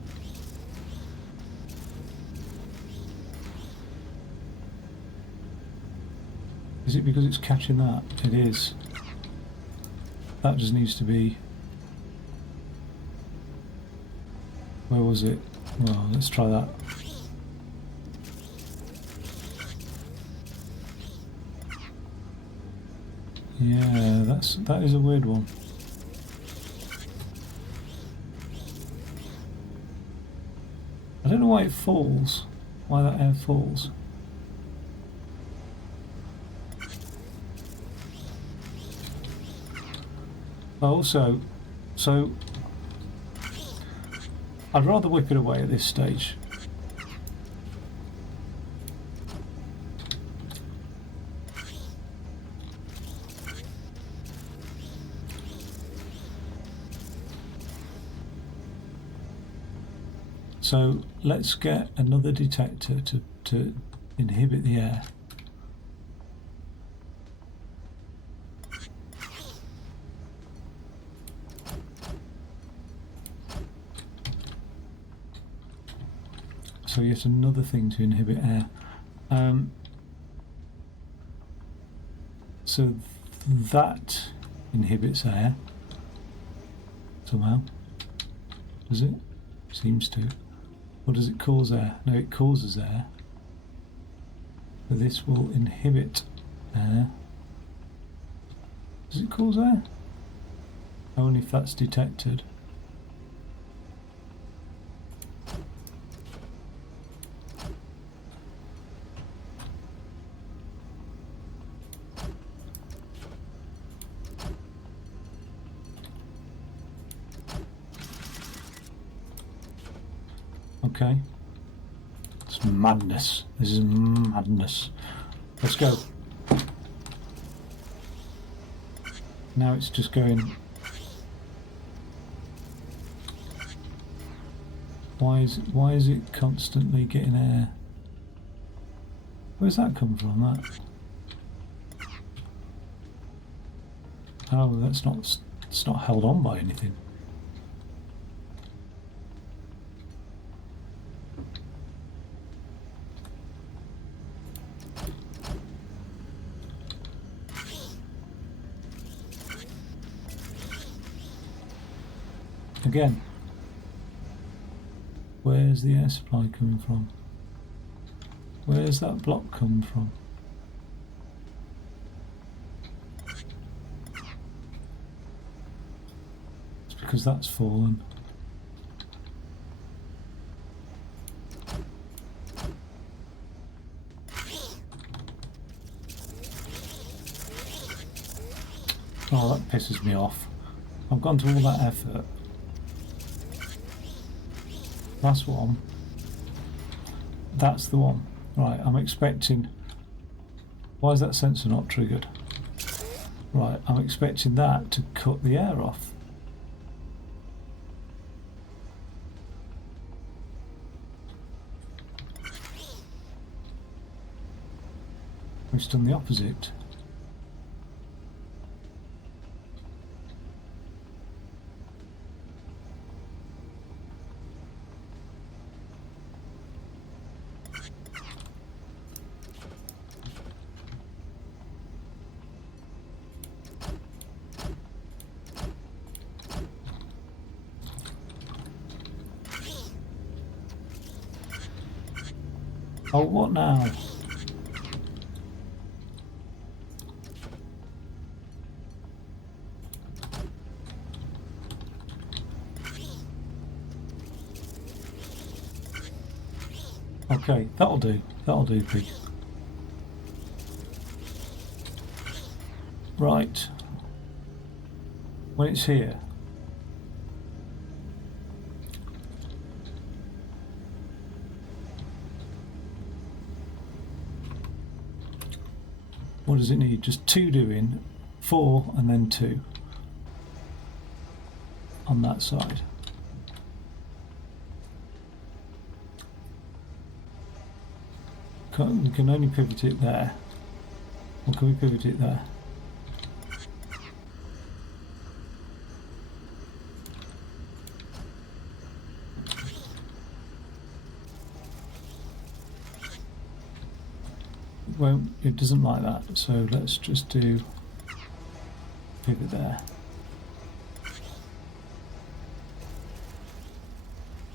Is it because it's catching that? It is. That just needs to be... Where was it? Well, let's try that. Yeah, that is a weird one. I don't know why it falls. Why that air falls. Also, so I'd rather whip it away at this stage. So let's get another detector to inhibit the air. So yet another thing to inhibit air. So that inhibits air somehow. Does it? Seems to. Or does it cause air? No, it causes air. So this will inhibit air. Does it cause air? Only if that's detected. Okay. It's madness. This is madness. Let's go. Now it's just going. Why is it constantly getting air? Where's that come from? That. Oh, that's not. It's not held on by anything. Again, where's the air supply coming from? Where's that block come from? It's because that's fallen. Oh, that pisses me off. I've gone to all that effort. That's one. That's the one. Right, I'm expecting... Why is that sensor not triggered? Right, I'm expecting that to cut the air off. It's done the opposite. Oh, what now? Okay, that'll do. That'll do, pig. Right. when it's here. What does it need? Just 2 doing, 4 and then 2 on that side. We can only pivot it there. Or can we pivot it there? Well, it doesn't like that, so let's just do pivot there.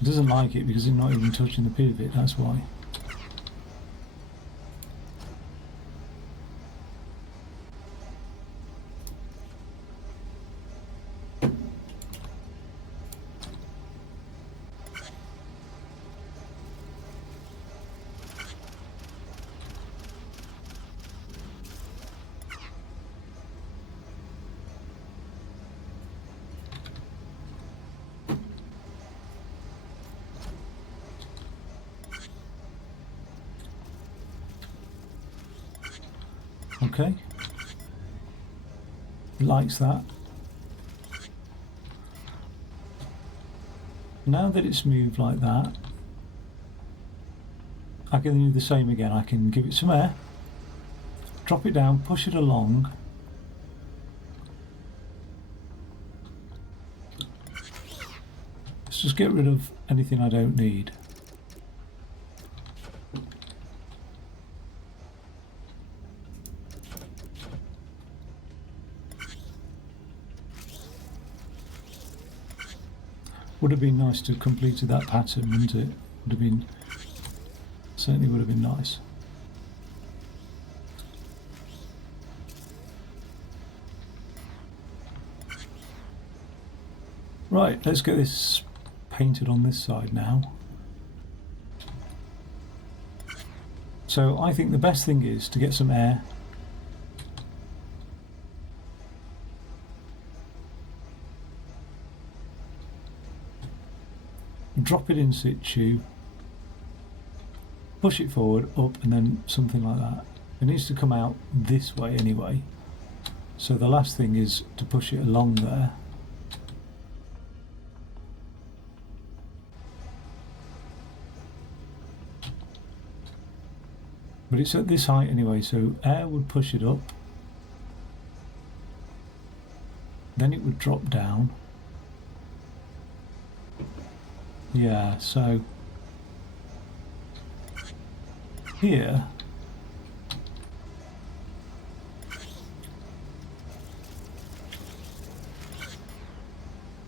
It doesn't like it because it's not even touching the pivot, that's why. Okay, it likes that. Now that it's moved like that, I can do the same again. I can give it some air, drop it down, push it along. Let's just get rid of anything I don't need. Would have been nice to have completed that pattern, wouldn't it? Would have been, certainly would have been nice. Right, let's get this painted on this side now. So I think the best thing is to get some air. Drop it in situ, push it forward, up, and then something like that. It needs to come out this way anyway. So the last thing is to push it along there. But it's at this height anyway, so air would push it up. Then it would drop down. Yeah, so here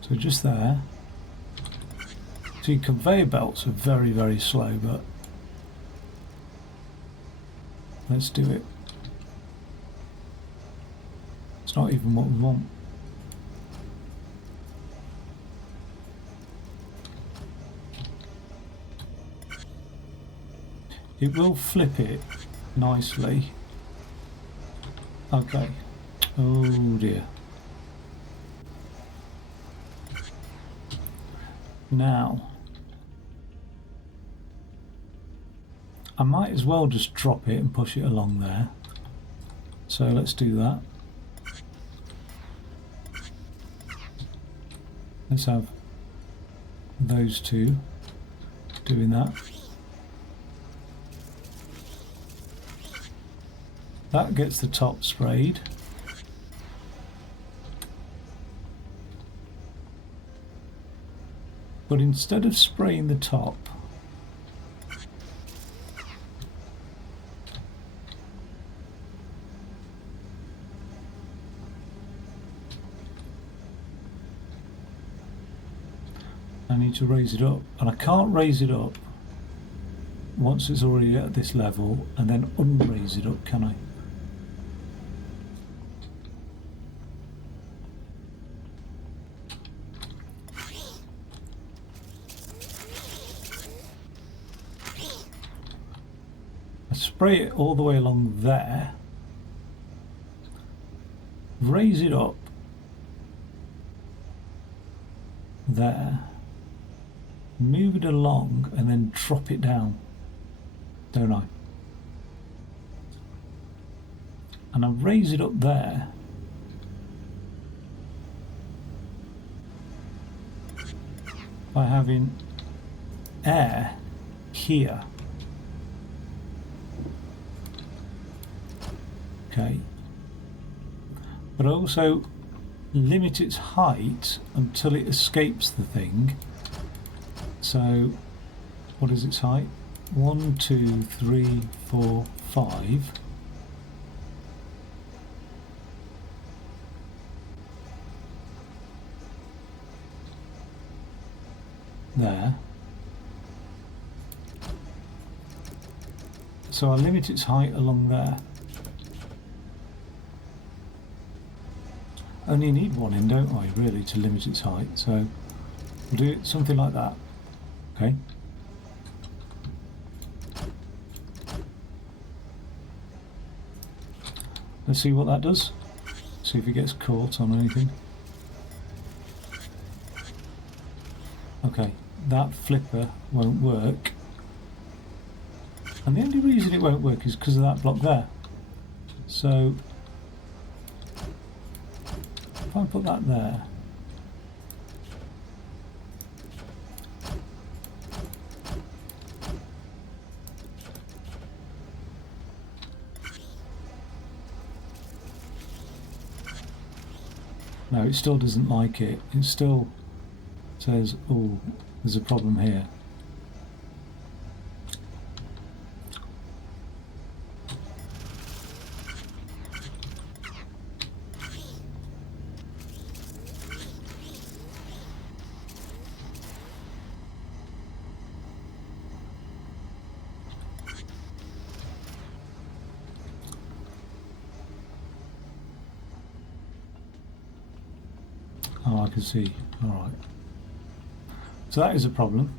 so just there. See, conveyor belts are very, very slow, but let's do it. It's not even what we want. It will flip it nicely. Okay. Oh dear. Now, I might as well just drop it and push it along there. So let's do that. Let's have those two doing that. That gets the top sprayed. But instead of spraying the top, I need to raise it up. And I can't raise it up once it's already at this level and then unraise it up, can I? Spray it all the way along there, raise it up, there, move it along, and then drop it down, don't I? And I raise it up there. By having air here. Okay. But I also limit its height until it escapes the thing. So, what is its height? 1, 2, 3, 4, 5. There. So I limit its height along there. Only need one in, don't I, really, to limit its height. So we'll do it something like that. Okay. Let's see what that does. See if it gets caught on anything. Okay, that flipper won't work. And the only reason it won't work is because of that block there. So if I put that there, no, it still doesn't like it. It still says, oh, there's a problem here. Oh, I can see. All right. So that is a problem.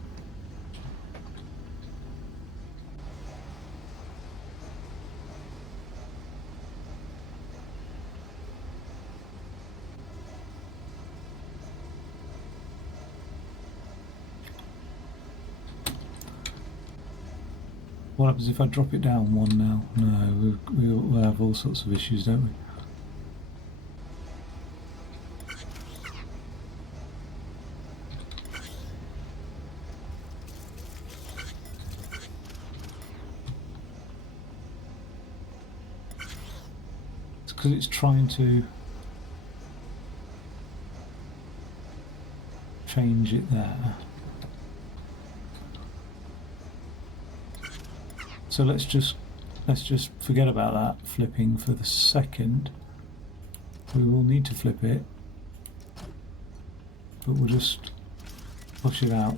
What happens if I drop it down one now? No, we'll have all sorts of issues, don't we? It's because it's trying to change it there. So let's just forget about that flipping for the second. We will need to flip it, but we'll just push it out.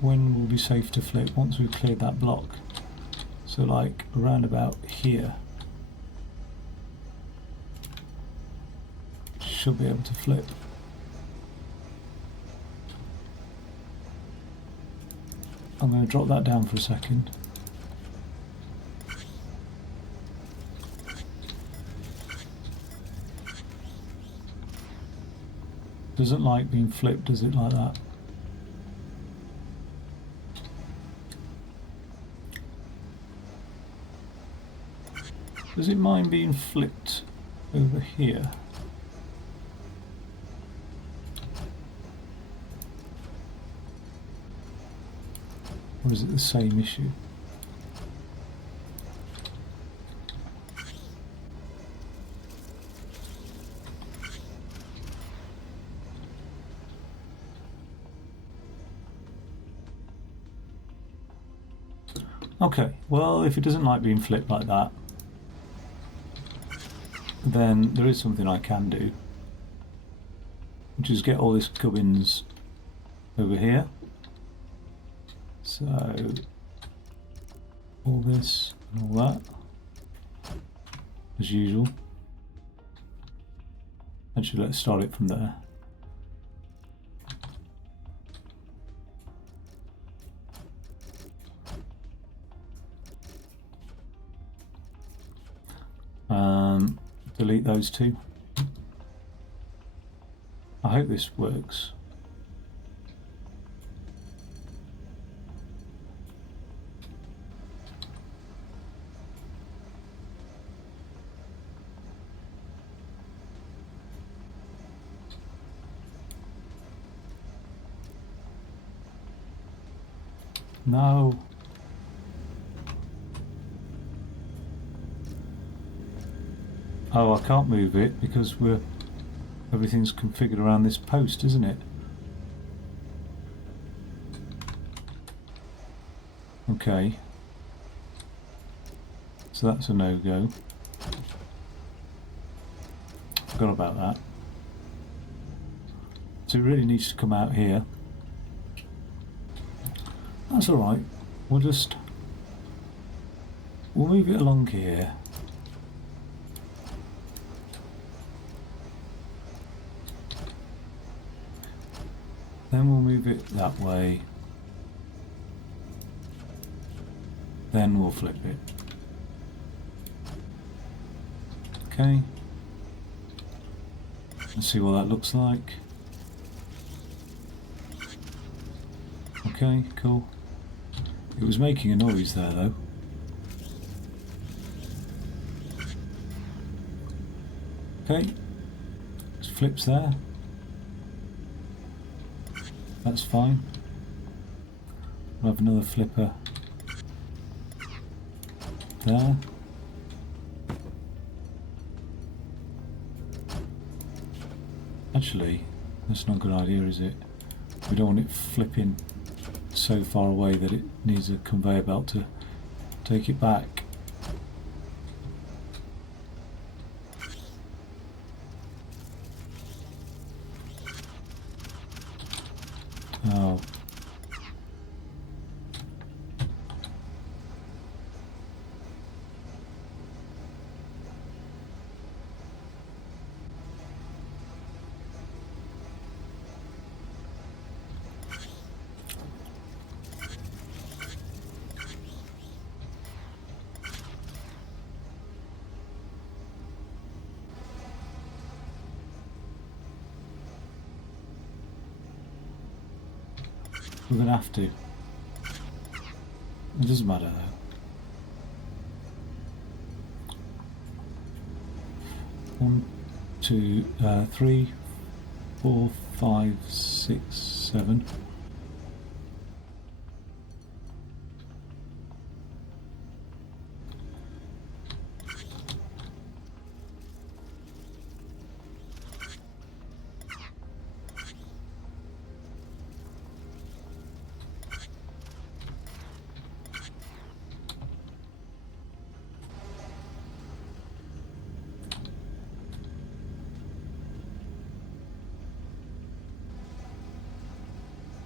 When will be safe to flip? Once we've cleared that block. So like around about here. Should be able to flip. I'm going to drop that down for a second. Doesn't like being flipped, does it, like that? Does it mind being flipped over here? Or is it the same issue? Okay, well, if it doesn't like being flipped like that, then there is something I can do, which is get all this gubbins over here. So all this and all that, as usual. Actually, let's start it from there. delete those two. I hope this works. No. Oh, I can't move it because everything's configured around this post, isn't it? Okay. So that's a no-go. Forgot about that. So it really needs to come out here. That's alright. We'll move it along here. Then we'll move it that way. Then we'll flip it. Okay. Let's see what that looks like. Okay, cool. It was making a noise there though. Okay. It flips there. That's fine. We'll have another flipper there. Actually, that's not a good idea, is it? We don't want it flipping so far away that it needs a conveyor belt to take it back. Oh. We're going to have to. It doesn't matter though. 1, 2, 3, 4, 5, 6, 7.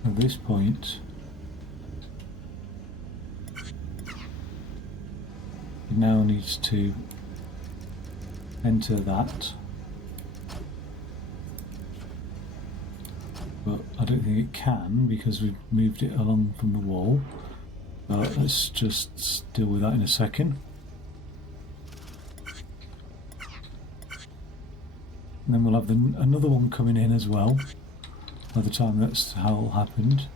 At this point, it now needs to enter that, but I don't think it can because we've moved it along from the wall. But let's just deal with that in a second. And then we'll have another one coming in as well. By the time that's how it happened.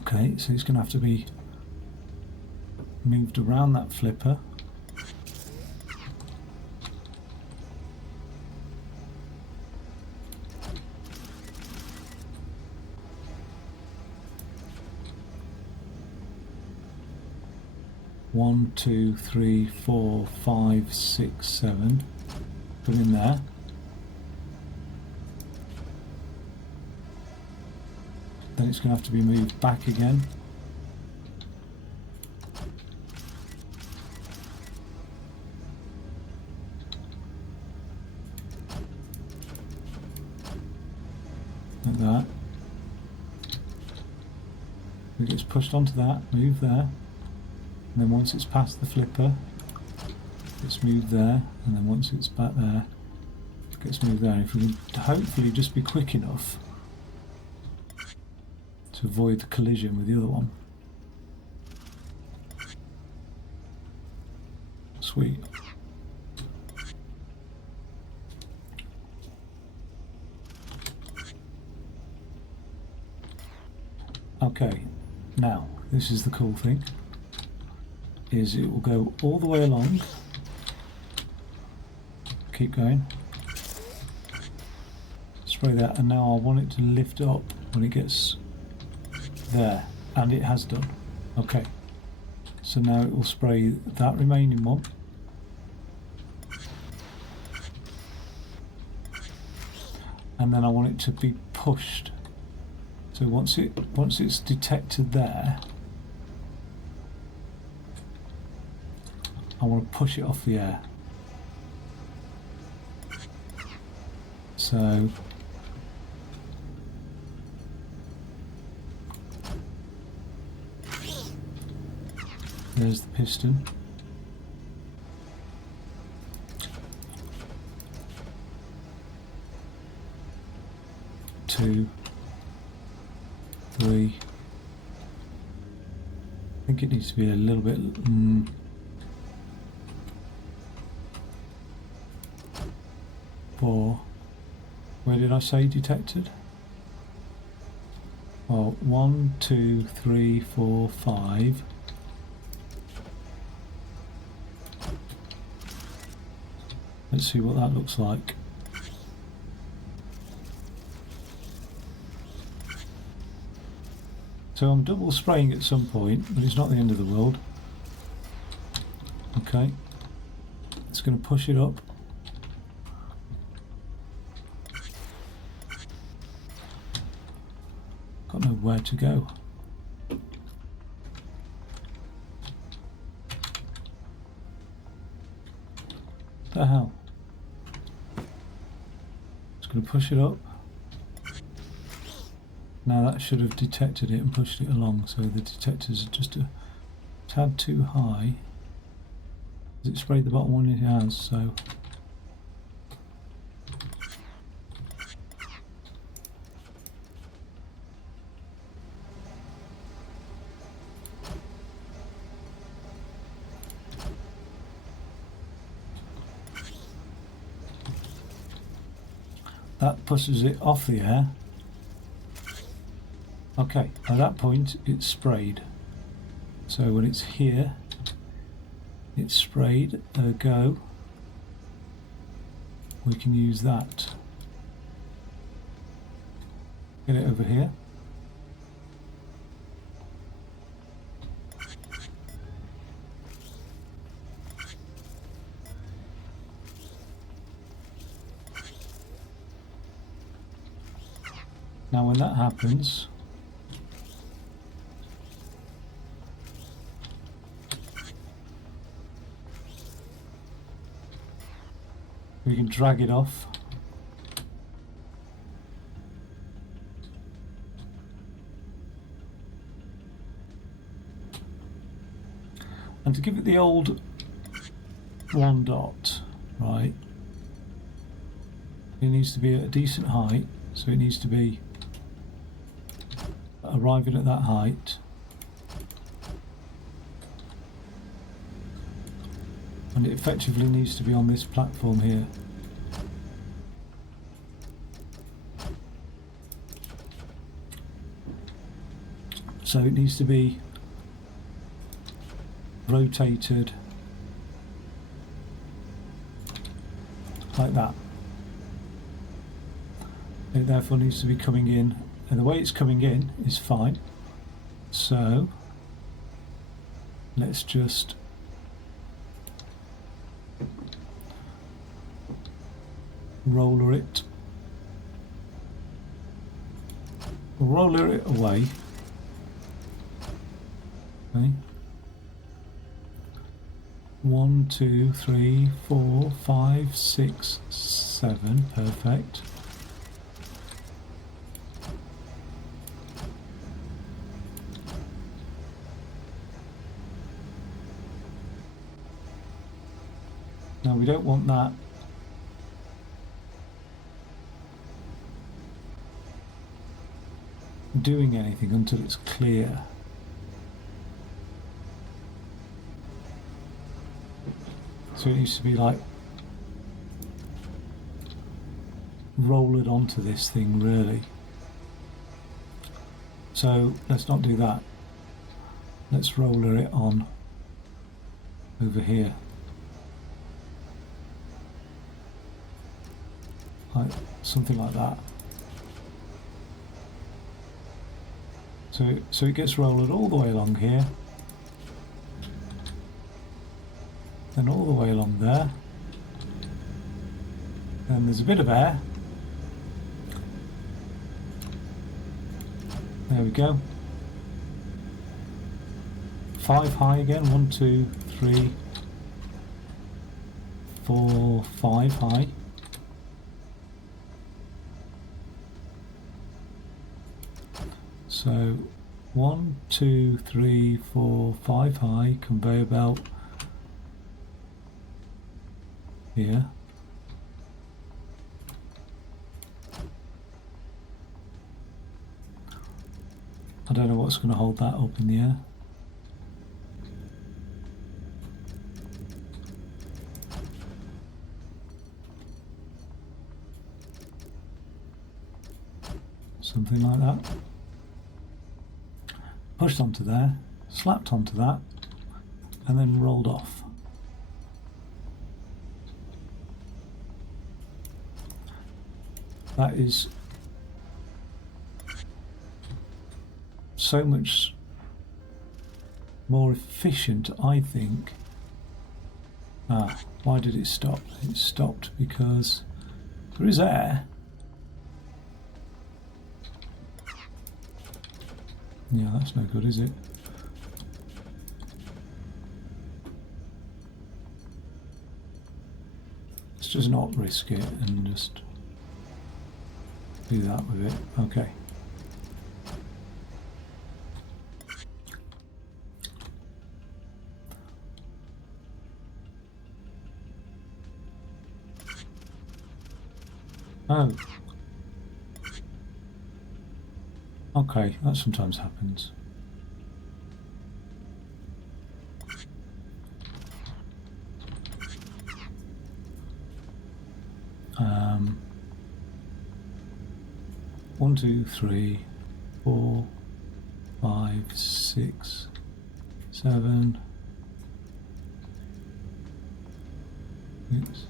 Okay, so it's going to have to be moved around that flipper. One, 2, 3, 4, 5, 6, 7. Put in there. Then it's going to have to be moved back again. Like that. It gets pushed onto that, move there. And then once it's past the flipper, it's moved there. And then once it's back there, it gets moved there. If we can hopefully just be quick enough to avoid the collision with the other one. Sweet. Okay, now this is the cool thing, is it will go all the way along, keep going, spray that, and now I want it to lift up when it gets there, and it has done. Okay, so now it will spray that remaining one, and then I want it to be pushed. So once it's detected there, I want to push it off the air. So there's the piston. Two, three. I think it needs to be a little bit. Four. Where did I say detected? Well, 1, 2, 3, 4, 5. Let's see what that looks like. So I'm double spraying at some point, but it's not the end of the world. Okay, it's going to push it up. Got nowhere to go. What the hell? It's going to push it up. Now that should have detected it and pushed it along, so the detectors are just a tad too high. Has it sprayed the bottom one? It has, so. That pushes it off the air. Okay, at that point it's sprayed. So when it's here, it's sprayed, go. We can use that. Get it over here. Now when that happens, we can drag it off. And to give it the old one dot, right, it needs to be at a decent height, so it needs to be arriving at that height. And it effectively needs to be on this platform here. So it needs to be rotated like that. It therefore needs to be coming in, and the way it's coming in is fine. So let's just roller it away. Okay. 1, 2, 3, 4, 5, 6, 7. Perfect. Now we don't want that doing anything until it's clear. So it used to be like rolled onto this thing really. So let's not do that. Let's roller it on over here. Like something like that. So it gets rolled all the way along here. Then all the way along there. And there's a bit of air. There we go. 5 high again. 1, 2, 3, 4, 5 high. So 1, 2, 3, 4, 5 high conveyor belt here. I don't know what's going to hold that up in the air. Something like that. Pushed onto there, slapped onto that, and then rolled off. That is so much more efficient, I think. Why did it stop? It stopped because there is air. Yeah, that's no good, is it? Let's just not risk it and just do that with it. Okay. Oh. Okay, that sometimes happens. One, 2, 3, 4, 5, 6, 7. Oops.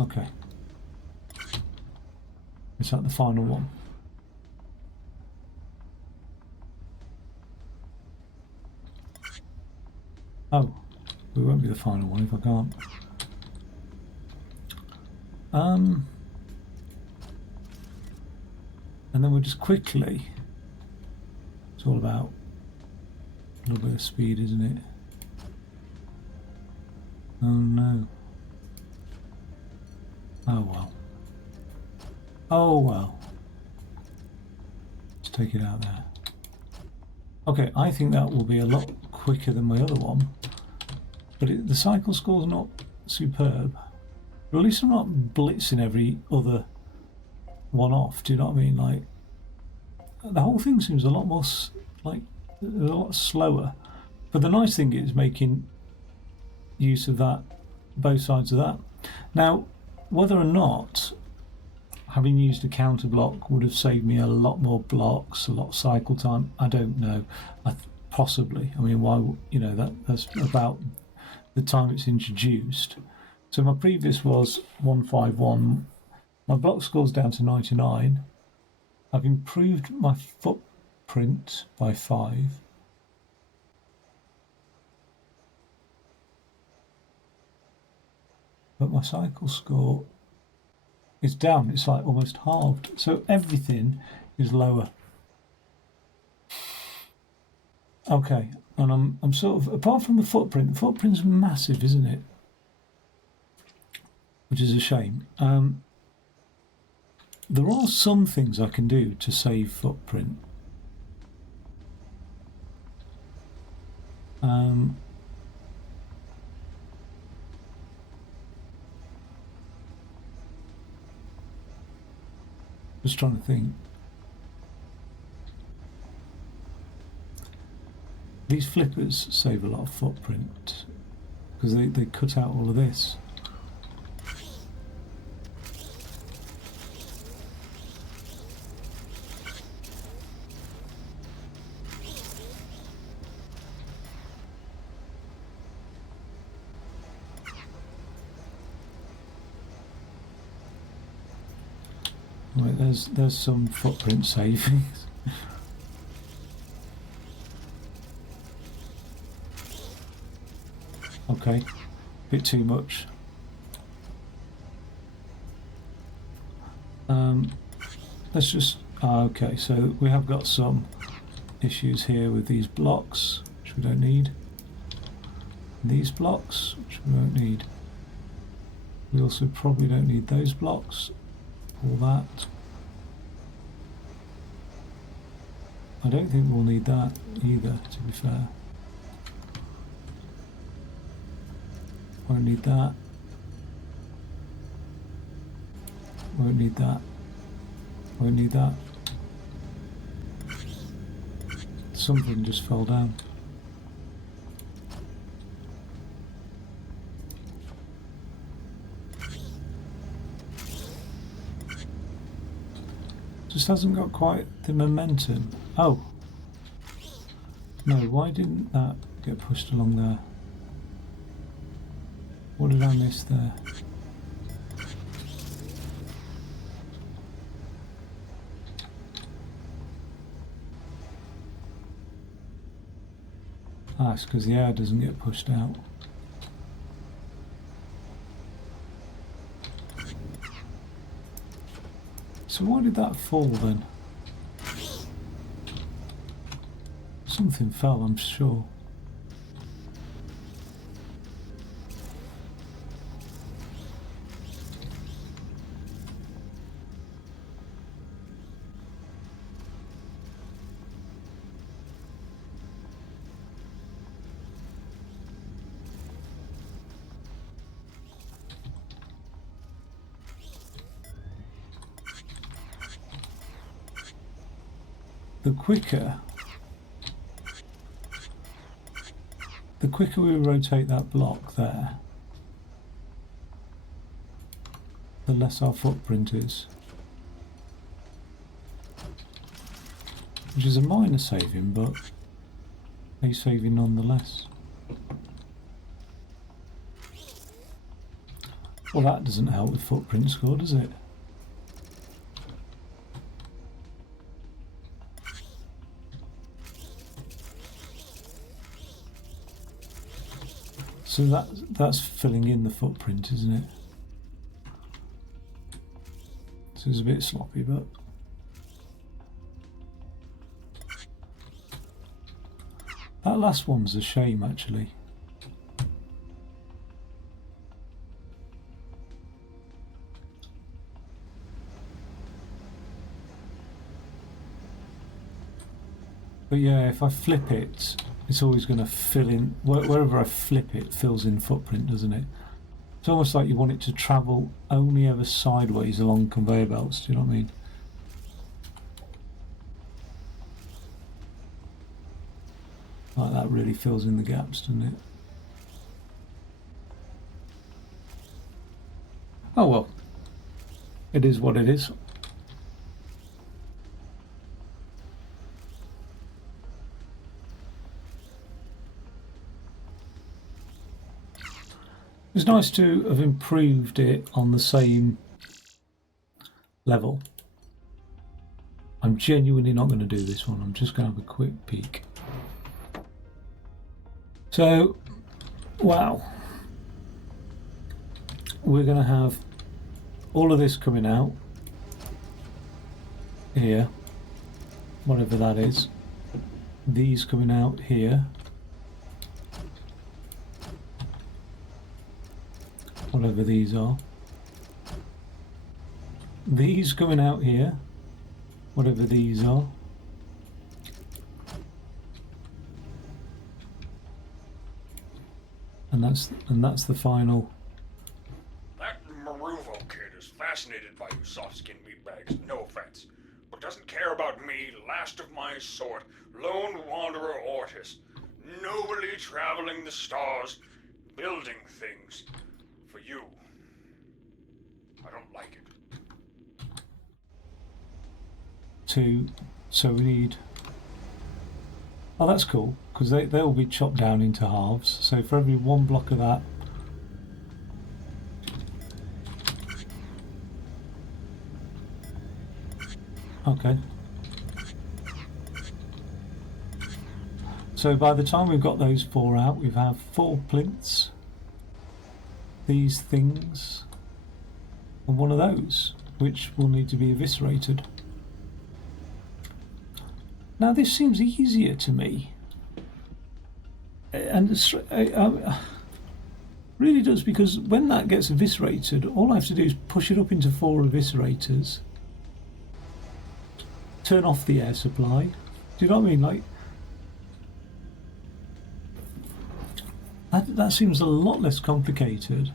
Okay. Is that the final one? Oh, it won't be the final one if I can't. And then we'll just quickly, it's all about a little bit of speed, isn't it? Oh no. Oh well. Oh well. Let's take it out there. Okay, I think that will be a lot quicker than my other one. But the cycle score's not superb. But at least I'm not blitzing every other one off. Do you know what I mean? Like, the whole thing seems a lot more, a lot slower. But the nice thing is making use of that, both sides of that. Now, whether or not having used a counter block would have saved me a lot more blocks, a lot of cycle time, I don't know. Possibly. I mean, why? You know, that's about the time it's introduced. So my previous was 151. My block score's down to 99. I've improved my footprint by 5. But my cycle score is down. It's like almost halved. So everything is lower. Okay, and I'm sort of, apart from the footprint's massive, isn't it? Which is a shame. There are some things I can do to save footprint. Just trying to think. These flippers save a lot of footprint because they cut out all of this. Right, there's some footprint savings. Okay, bit too much. Let's just... okay, so we have got some issues here with these blocks, which we don't need. These blocks, which we don't need. We also probably don't need those blocks. All that. I don't think we'll need that either, to be fair. Won't need that. Won't need that. Won't need that. Something just fell down. Just hasn't got quite the momentum. Oh. No, why didn't that get pushed along there? What did I miss there? Ah, it's because the air doesn't get pushed out. So why did that fall then? Something fell, I'm sure. The quicker we rotate that block there, the less our footprint is. Which is a minor saving, but a saving nonetheless. Well, that doesn't help with footprint score, does it? So that's filling in the footprint, isn't it? So it's a bit sloppy, but that last one's a shame, actually. But yeah, if I flip it, it's always going to fill in, wherever I flip it, fills in footprint, doesn't it? It's almost like you want it to travel only ever sideways along conveyor belts, do you know what I mean? Like that really fills in the gaps, doesn't it? Oh well, it is what it is. It's nice to have improved it on the same level. I'm genuinely not going to do this one. I'm just going to have a quick peek. So, wow. We're going to have all of this coming out here, whatever that is. These coming out here. Whatever these are. These coming out here, whatever these are. And that's the final. That Maruvo kid is fascinated by you soft-skinned meatbags, no offense, but doesn't care about me, last of my sort, lone wanderer Ortis. nobly traveling the stars, building things for you. I don't like it. So we need... Oh, that's cool, because they'll be chopped down into halves. So for every one block of that... Okay. So by the time we've got those 4 out, we have 4 plinths, these things, and one of those, which will need to be eviscerated. Now this seems easier to me, and it really does, because when that gets eviscerated, all I have to do is push it up into 4 eviscerators, turn off the air supply. Do you know what I mean? Like, that seems a lot less complicated.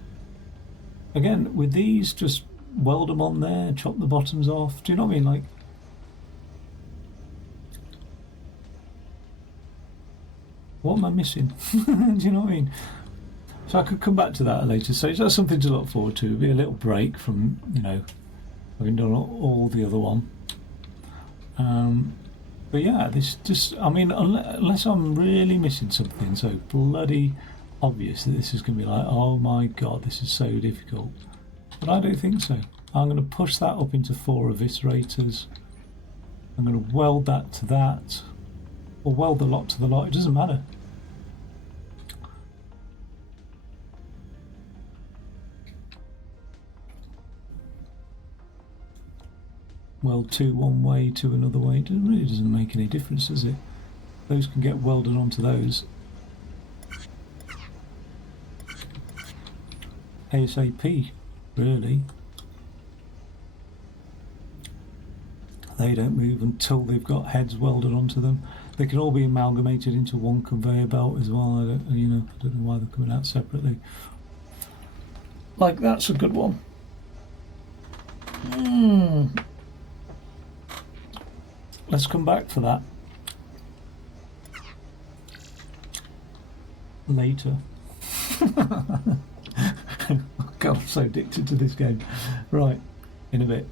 Again, with these, just weld them on there, chop the bottoms off. Do you know what I mean? Like, what am I missing? Do you know what I mean? So I could come back to that at a later stage. That's something to look forward to. It'll be a little break from, you know, having done all the other one. But yeah, this just, I mean, unless I'm really missing something so bloody obvious that this is going to be like, oh my god, this is so difficult. But I don't think so. I'm going to push that up into 4 eviscerators. I'm going to weld that to that, or weld the lot to the lot, it doesn't matter. Weld 2 one way, 2 another way, it really doesn't make any difference, does it? Those can get welded onto those ASAP, really. They don't move until they've got heads welded onto them. They can all be amalgamated into one conveyor belt as well. I don't know why they're coming out separately. Like, that's a good one. Let's come back for that later. God, I'm so addicted to this game. Right, in a bit.